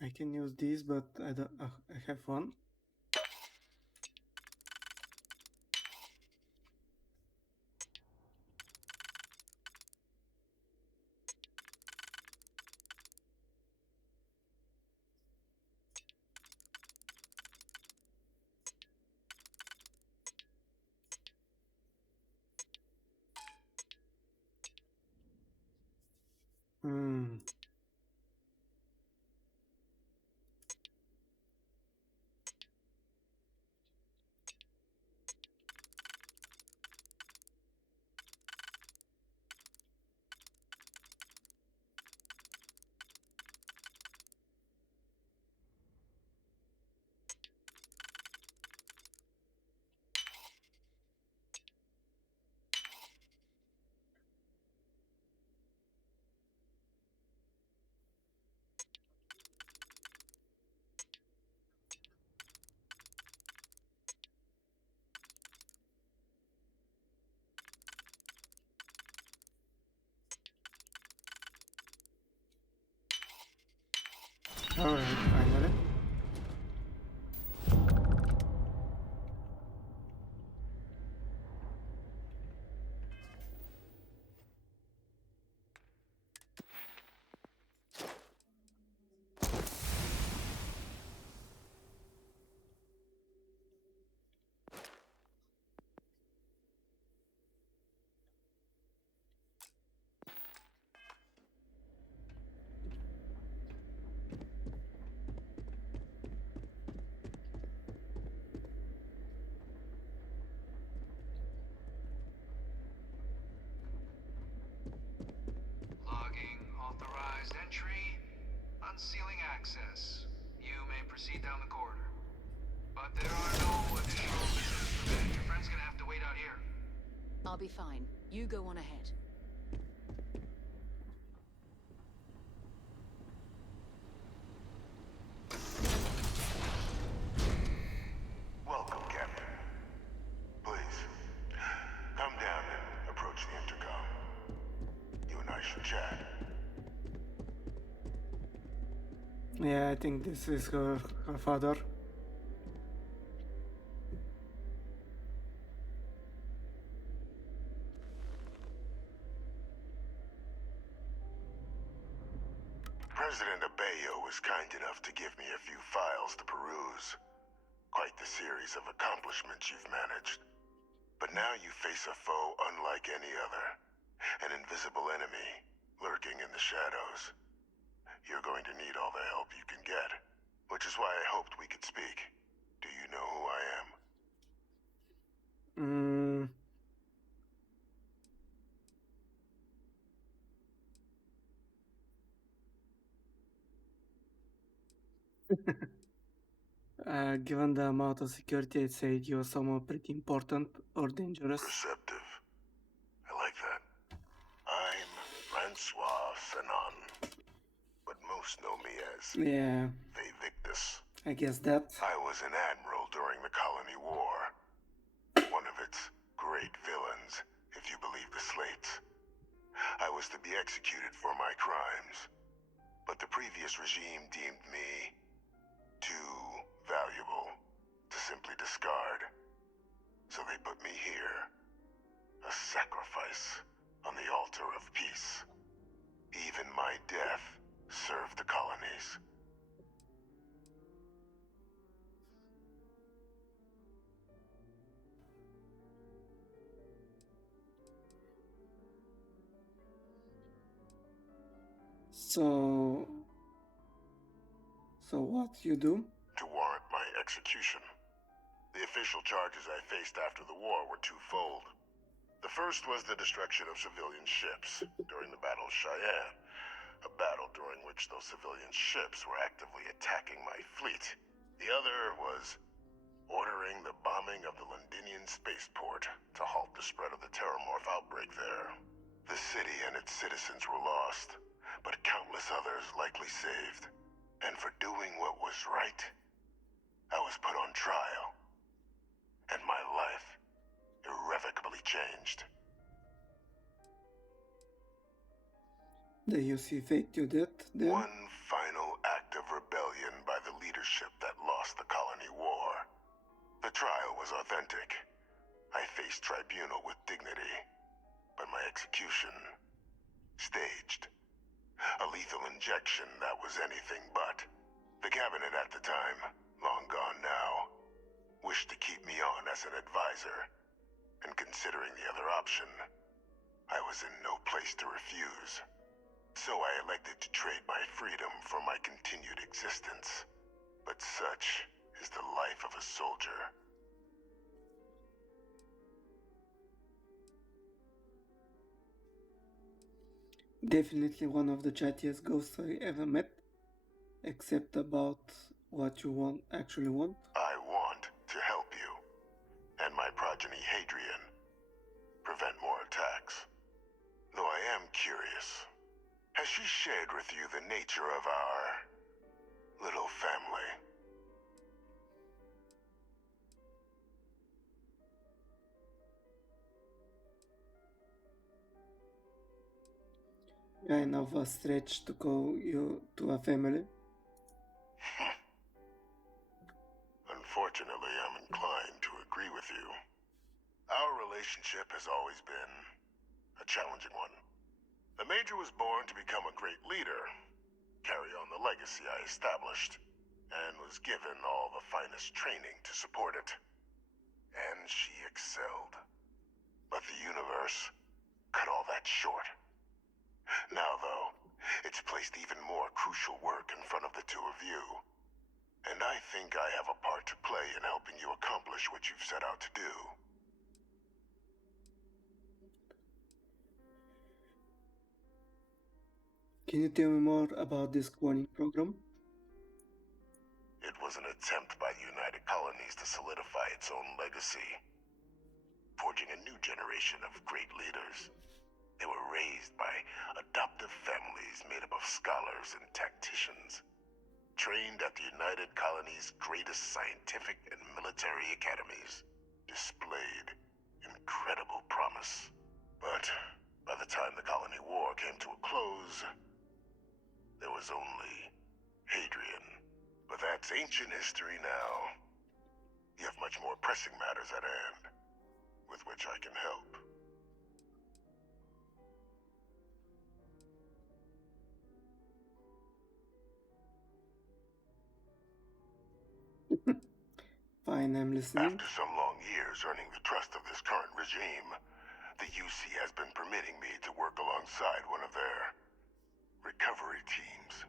I can use these, but I don't. I have one. Alright, finally. Logging authorized entry. Unsealing access. You may proceed down the corridor. But there are no additional visitors permitted. Your friend's gonna have to wait out here. I'll be fine. You go on ahead. Welcome, Captain. Please, come down and approach the intercom. You and I should chat. Yeah, I think this is her father. President Abeyo was kind enough to give me a few files to peruse. Quite the series of accomplishments you've managed. But now you face a foe unlike any other. An invisible enemy, lurking in the shadows. You're going to need all the help you can get. Which is why I hoped we could speak. Do you know who I am? Given the amount of security, I'd say you're someone pretty important or dangerous. Perceptive. I like that. I'm Francois Sanon. But most know me as... Yeah, Vivictus. I guess that. I was an admiral during the Colony War. One of its great villains, if you believe the slates. I was to be executed for my crimes. But the previous regime deemed me too valuable to simply discard. So they put me here. A sacrifice on the altar of peace. Even my death served the colonies. So what you do? To warrant my execution. The official charges I faced after the war were twofold. The first was the destruction of civilian ships during the Battle of Cheyenne, a battle during which those civilian ships were actively attacking my fleet. The other was ordering the bombing of the Londinian spaceport to halt the spread of the Terramorph outbreak there. The city and its citizens were lost, but countless others likely saved. And for doing what was right, I was put on trial. And my life irrevocably changed. Do you see fate to that then? One final act of rebellion by the leadership that lost the Colony War. The trial was authentic. I faced tribunal with dignity. But my execution, staged. A lethal injection that was anything but. The cabinet at the time, long gone now, wished to keep me on as an advisor. And considering the other option, I was in no place to refuse. So I elected to trade my freedom for my continued existence. But such is the life of a soldier. Definitely one of the chattiest ghosts I ever met. Except about what you actually want. I want to help you. And my progeny Hadrian. Prevent more attacks. Though I am curious. Has she shared with you the nature of our little family? Kind of a stretch to call you to a family. I'm inclined to agree with you. Our relationship has always been a challenging one. The Major was born to become a great leader, carry on the legacy I established, and was given all the finest training to support it. And she excelled. But the universe cut all that short. Now, though, it's placed even more crucial work in front of the two of you. And I think I have a part to play in helping you accomplish what you've set out to do. Can you tell me more about this cloning program? It was an attempt by the United Colonies to solidify its own legacy, forging a new generation of great leaders. They were raised by adoptive families made up of scholars and tacticians, trained at the United Colonies' greatest scientific and military academies, displayed incredible promise. But by the time the Colony War came to a close, there was only Hadrian. But that's ancient history now. You have much more pressing matters at hand, with which I can help. Fine, I'm listening. After some long years earning the trust of this current regime, the UC has been permitting me to work alongside one of their recovery teams,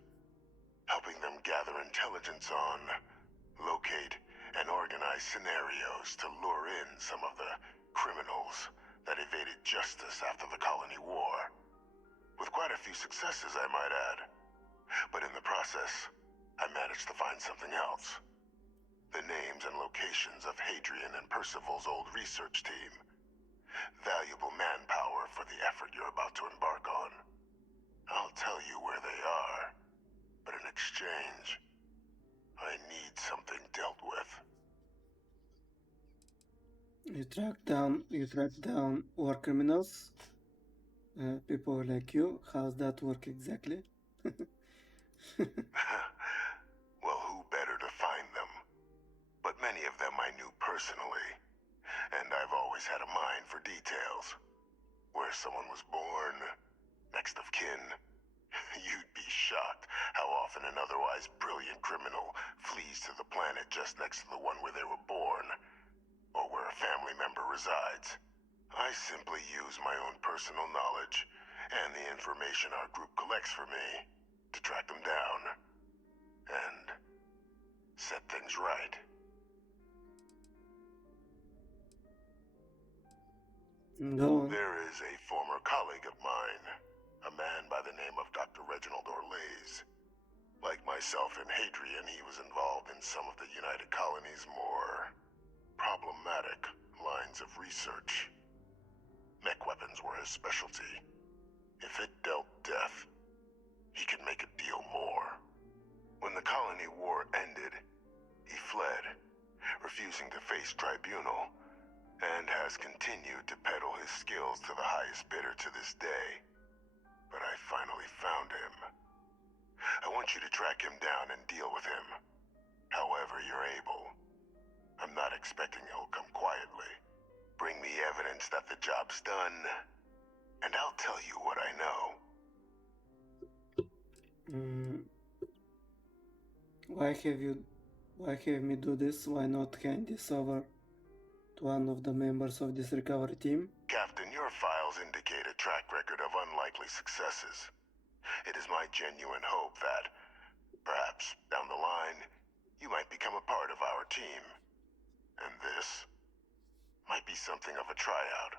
helping them gather intelligence on, locate, and organize scenarios to lure in some of the criminals that evaded justice after the Colony War. With quite a few successes, I might add. But in the process, I managed to find something else. The names and locations of Hadrian and Percival's old research team. Valuable manpower for the effort you're about to embark on. I'll tell you where they are, but in exchange, I need something dealt with. You track down war criminals, people like you. How's that work exactly? Well, who better to find them? But many of them I knew personally, and I've always had a mind for details. Where someone was born, next of kin. You'd be shocked how often an otherwise brilliant criminal flees to the planet just next to the one where they were born, or where a family member resides. I simply use my own personal knowledge and the information our group collects for me to track them down and set things right. No. There is a former colleague of mine, a man by the name of Dr. Reginald Orlaise. Like myself and Hadrian, he was involved in some of the United Colonies' more problematic lines of research. Mech weapons were his specialty. If it dealt death, he could make a deal more. When the Colony War ended, he fled, refusing to face tribunal, and has continued to peddle his skills to the highest bidder to this day. But I finally found him. I want you to track him down and deal with him, however you're able. I'm not expecting he'll come quietly. Bring me evidence that the job's done, and I'll tell you what I know. Why have me do this? Why not hand this over to one of the members of this recovery team? Captain, your files indicate a track record of unlikely successes. It is my genuine hope that, perhaps down the line, you might become a part of our team. And this might be something of a tryout.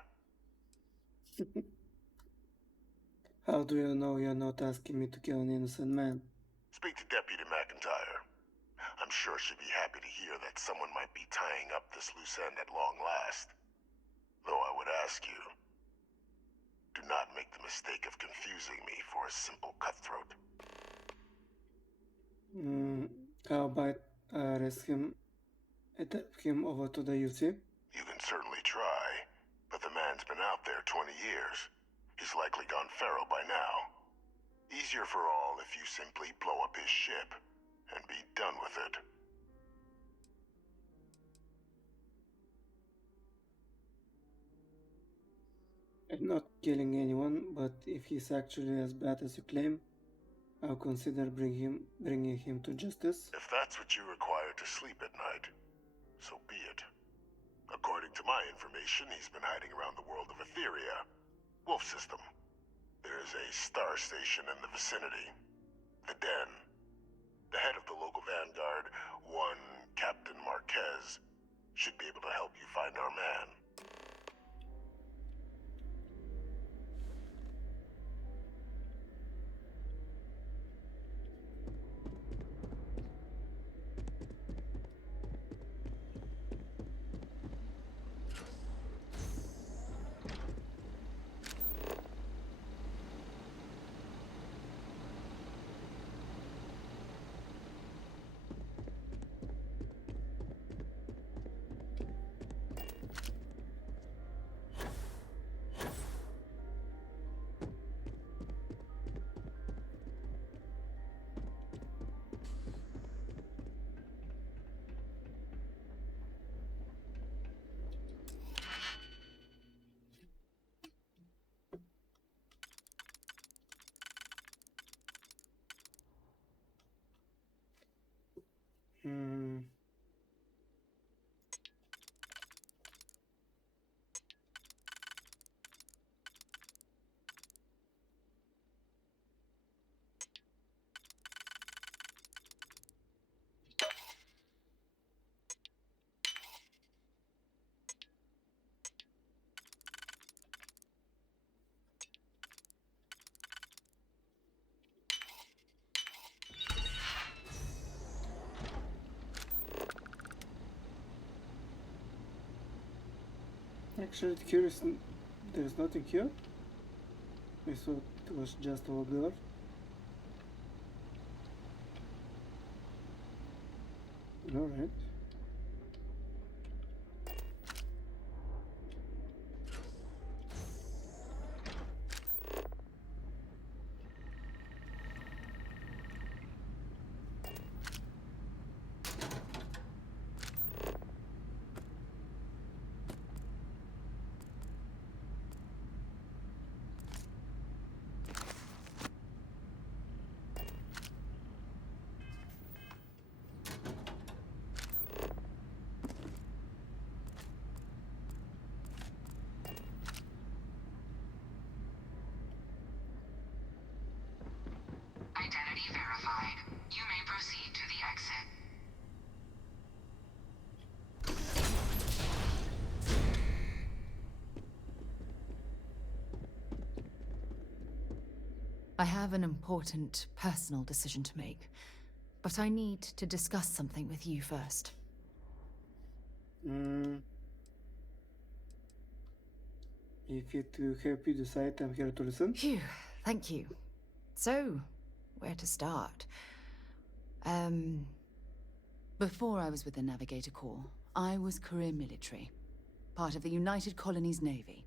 How do you know you're not asking me to kill an innocent man? Speak to Deputy McIntyre. I'm sure she'd be happy to hear that someone might be tying up this loose end at long last. Though I would ask you, do not make the mistake of confusing me for a simple cutthroat. How about arrest him, adapt him over to the UC? You can certainly try, but the man's been out there 20 years. He's likely gone feral by now. Easier for all if you simply blow up his ship and be done with it. I'm not killing anyone, but if he's actually as bad as you claim, I'll consider bringing him to justice. If that's what you require to sleep at night, so be it. According to my information, he's been hiding around the world of Etheria, Wolf System. There is a star station in the vicinity, the Den. The head of the local vanguard, one Captain Marquez, should be able to help you find our man. Actually, curious, there's nothing here. I thought it was just over there. Alright. Identity verified. You may proceed to the exit. I have an important personal decision to make, but I need to discuss something with you first. If it will help you decide, I'm here to listen. Phew, thank you. So, where to start? Before I was with the Navigator Corps, I was career military, part of the United Colonies Navy.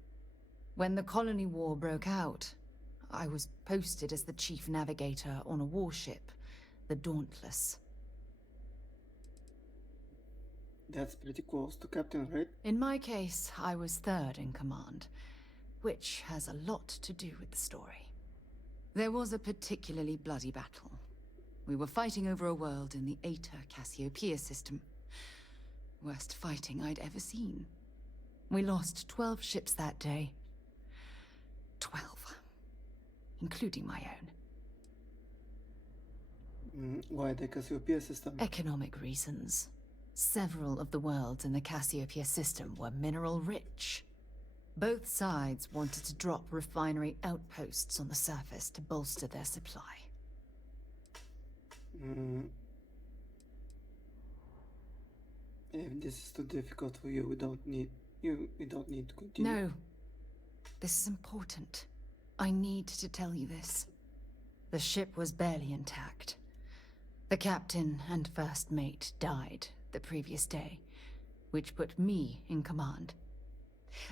When the Colony War broke out, I was posted as the chief navigator on a warship, the Dauntless. That's pretty close to captain, right? In my case, I was third in command, which has a lot to do with the story. There was a particularly bloody battle. We were fighting over a world in the Eta Cassiopeia system. Worst fighting I'd ever seen. We lost 12 ships that day. 12. Including my own. Why the Cassiopeia system? Economic reasons. Several of the worlds in the Cassiopeia system were mineral rich. Both sides wanted to drop refinery outposts on the surface to bolster their supply. If this is too difficult for you, we don't need to continue. No. This is important. I need to tell you this. The ship was barely intact. The captain and first mate died the previous day, which put me in command.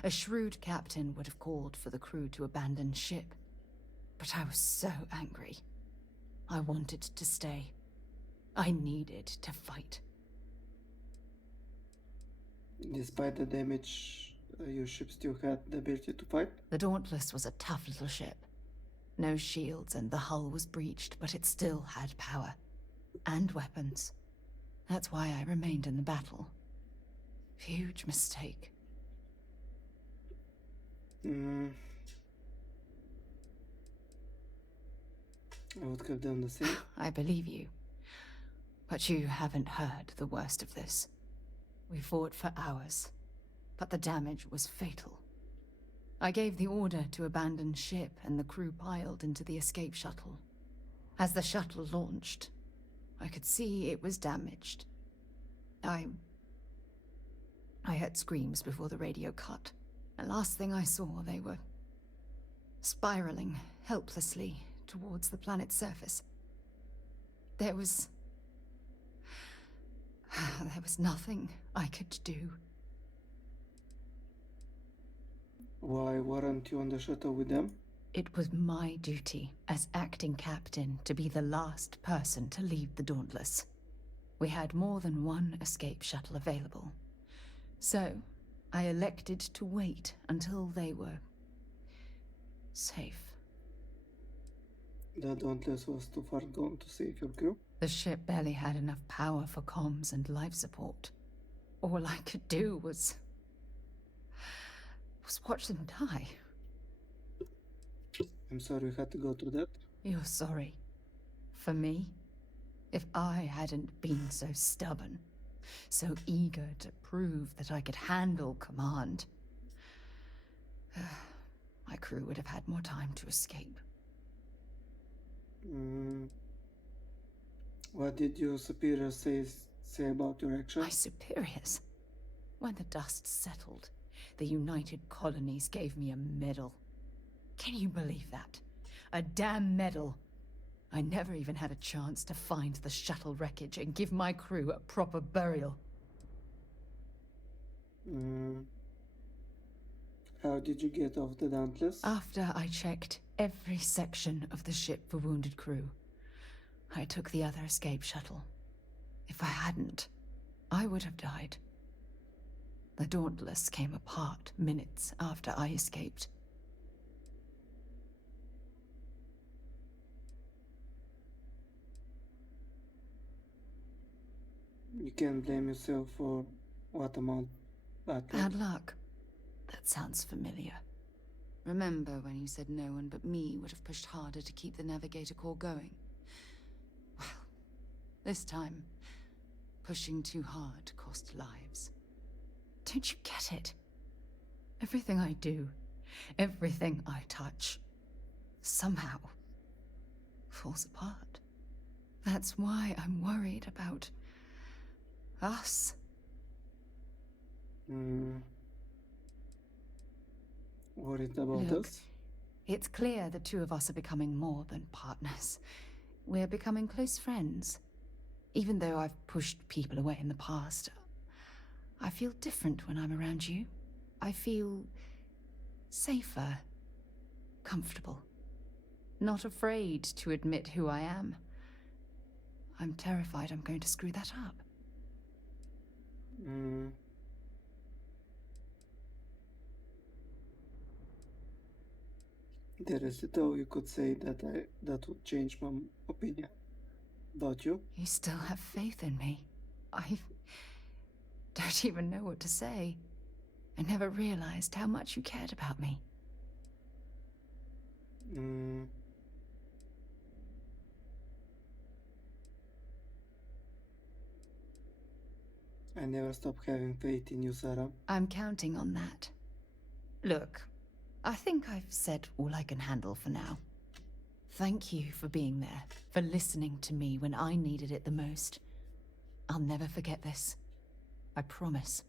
A shrewd captain would have called for the crew to abandon ship, but I was so angry. I wanted to stay. I needed to fight. Despite the damage your ship still had the ability to fight? The Dauntless was a tough little ship. No shields and the hull was breached, but it still had power. And weapons. That's why I remained in the battle. Huge mistake. I would have done the same. I believe you. But you haven't heard the worst of this. We fought for hours, but the damage was fatal. I gave the order to abandon ship and the crew piled into the escape shuttle. As the shuttle launched, I could see it was damaged. I heard screams before the radio cut. And last thing I saw, they were spiraling helplessly towards the planet's surface. There was nothing I could do. Why weren't you on the shuttle with them? It was my duty as acting captain to be the last person to leave the Dauntless. We had more than one escape shuttle available. So, I elected to wait until they were safe. The Dauntless was too far gone to save your crew? The ship barely had enough power for comms and life support. All I could do was watch them die. I'm sorry you had to go through that. You're sorry. For me? If I hadn't been so stubborn, so eager to prove that I could handle command, my crew would have had more time to escape. What did your superiors say about your actions? My superiors? When the dust settled, the United Colonies gave me a medal. Can you believe that? A damn medal. I never even had a chance to find the shuttle wreckage and give my crew a proper burial. How did you get off the Dauntless? After I checked every section of the ship for wounded crew, I took the other escape shuttle. If I hadn't, I would have died. The Dauntless came apart minutes after I escaped. You can't blame yourself for what amount bad luck. Bad luck. That sounds familiar. Remember when you said no one but me would have pushed harder to keep the Navigator Corps going? Well, this time, pushing too hard cost lives. Don't you get it? Everything I do, everything I touch, somehow falls apart. That's why I'm worried about us. Worried about Look, us? It's clear the two of us are becoming more than partners. We're becoming close friends. Even though I've pushed people away in the past, I feel different when I'm around you. I feel safer, comfortable, not afraid to admit who I am. I'm terrified I'm going to screw that up. There is little you could say that would change my opinion about you. You still have faith in me. I don't even know what to say. I never realized how much you cared about me. I never stop having faith in you, Sarah. I'm counting on that. Look, I think I've said all I can handle for now. Thank you for being there, for listening to me when I needed it the most. I'll never forget this. I promise.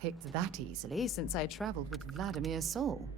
picked that easily since I traveled with Vladimir's soul.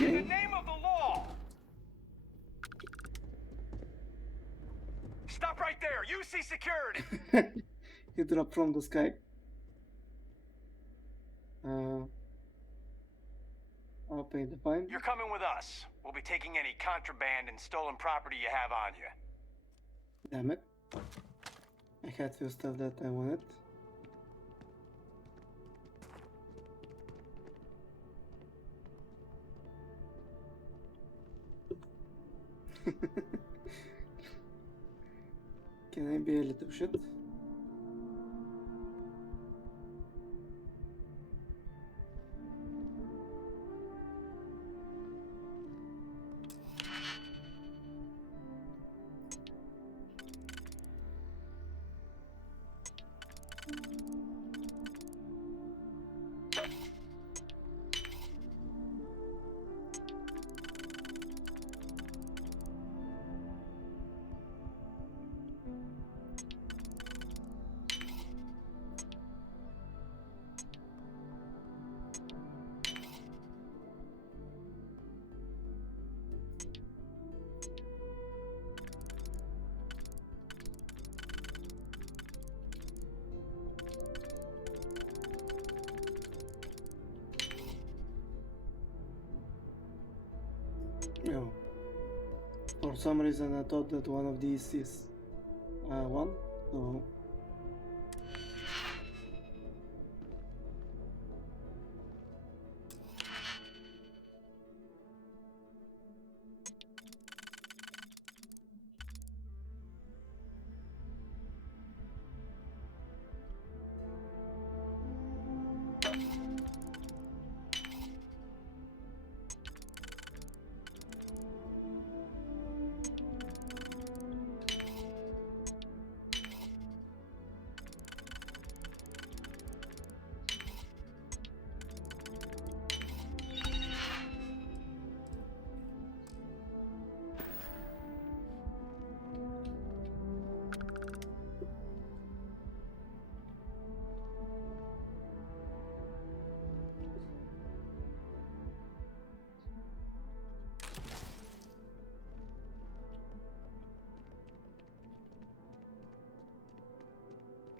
In the name of the law! Stop right there! UC security! He dropped from the sky. I'll pay the fine. You're coming with us. We'll be taking any contraband and stolen property you have on you. Damn it. I had few stuff that I wanted. Can I be a little shit? No. For some reason I thought that one of these is one, so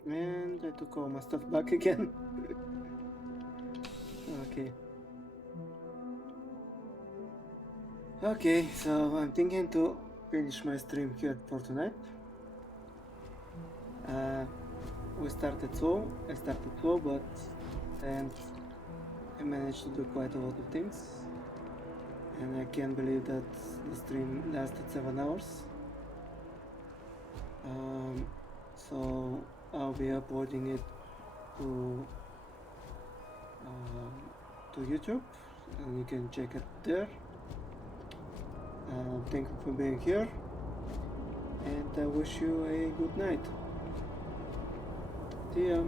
and I took all my stuff back again. Okay. Okay, so I'm thinking to finish my stream here for tonight. We started slow, I started slow, but and I managed to do quite a lot of things. And I can't believe that the stream lasted 7 hours. So I'll be uploading it to YouTube, and you can check it there. Thank you for being here, and I wish you a good night. See ya.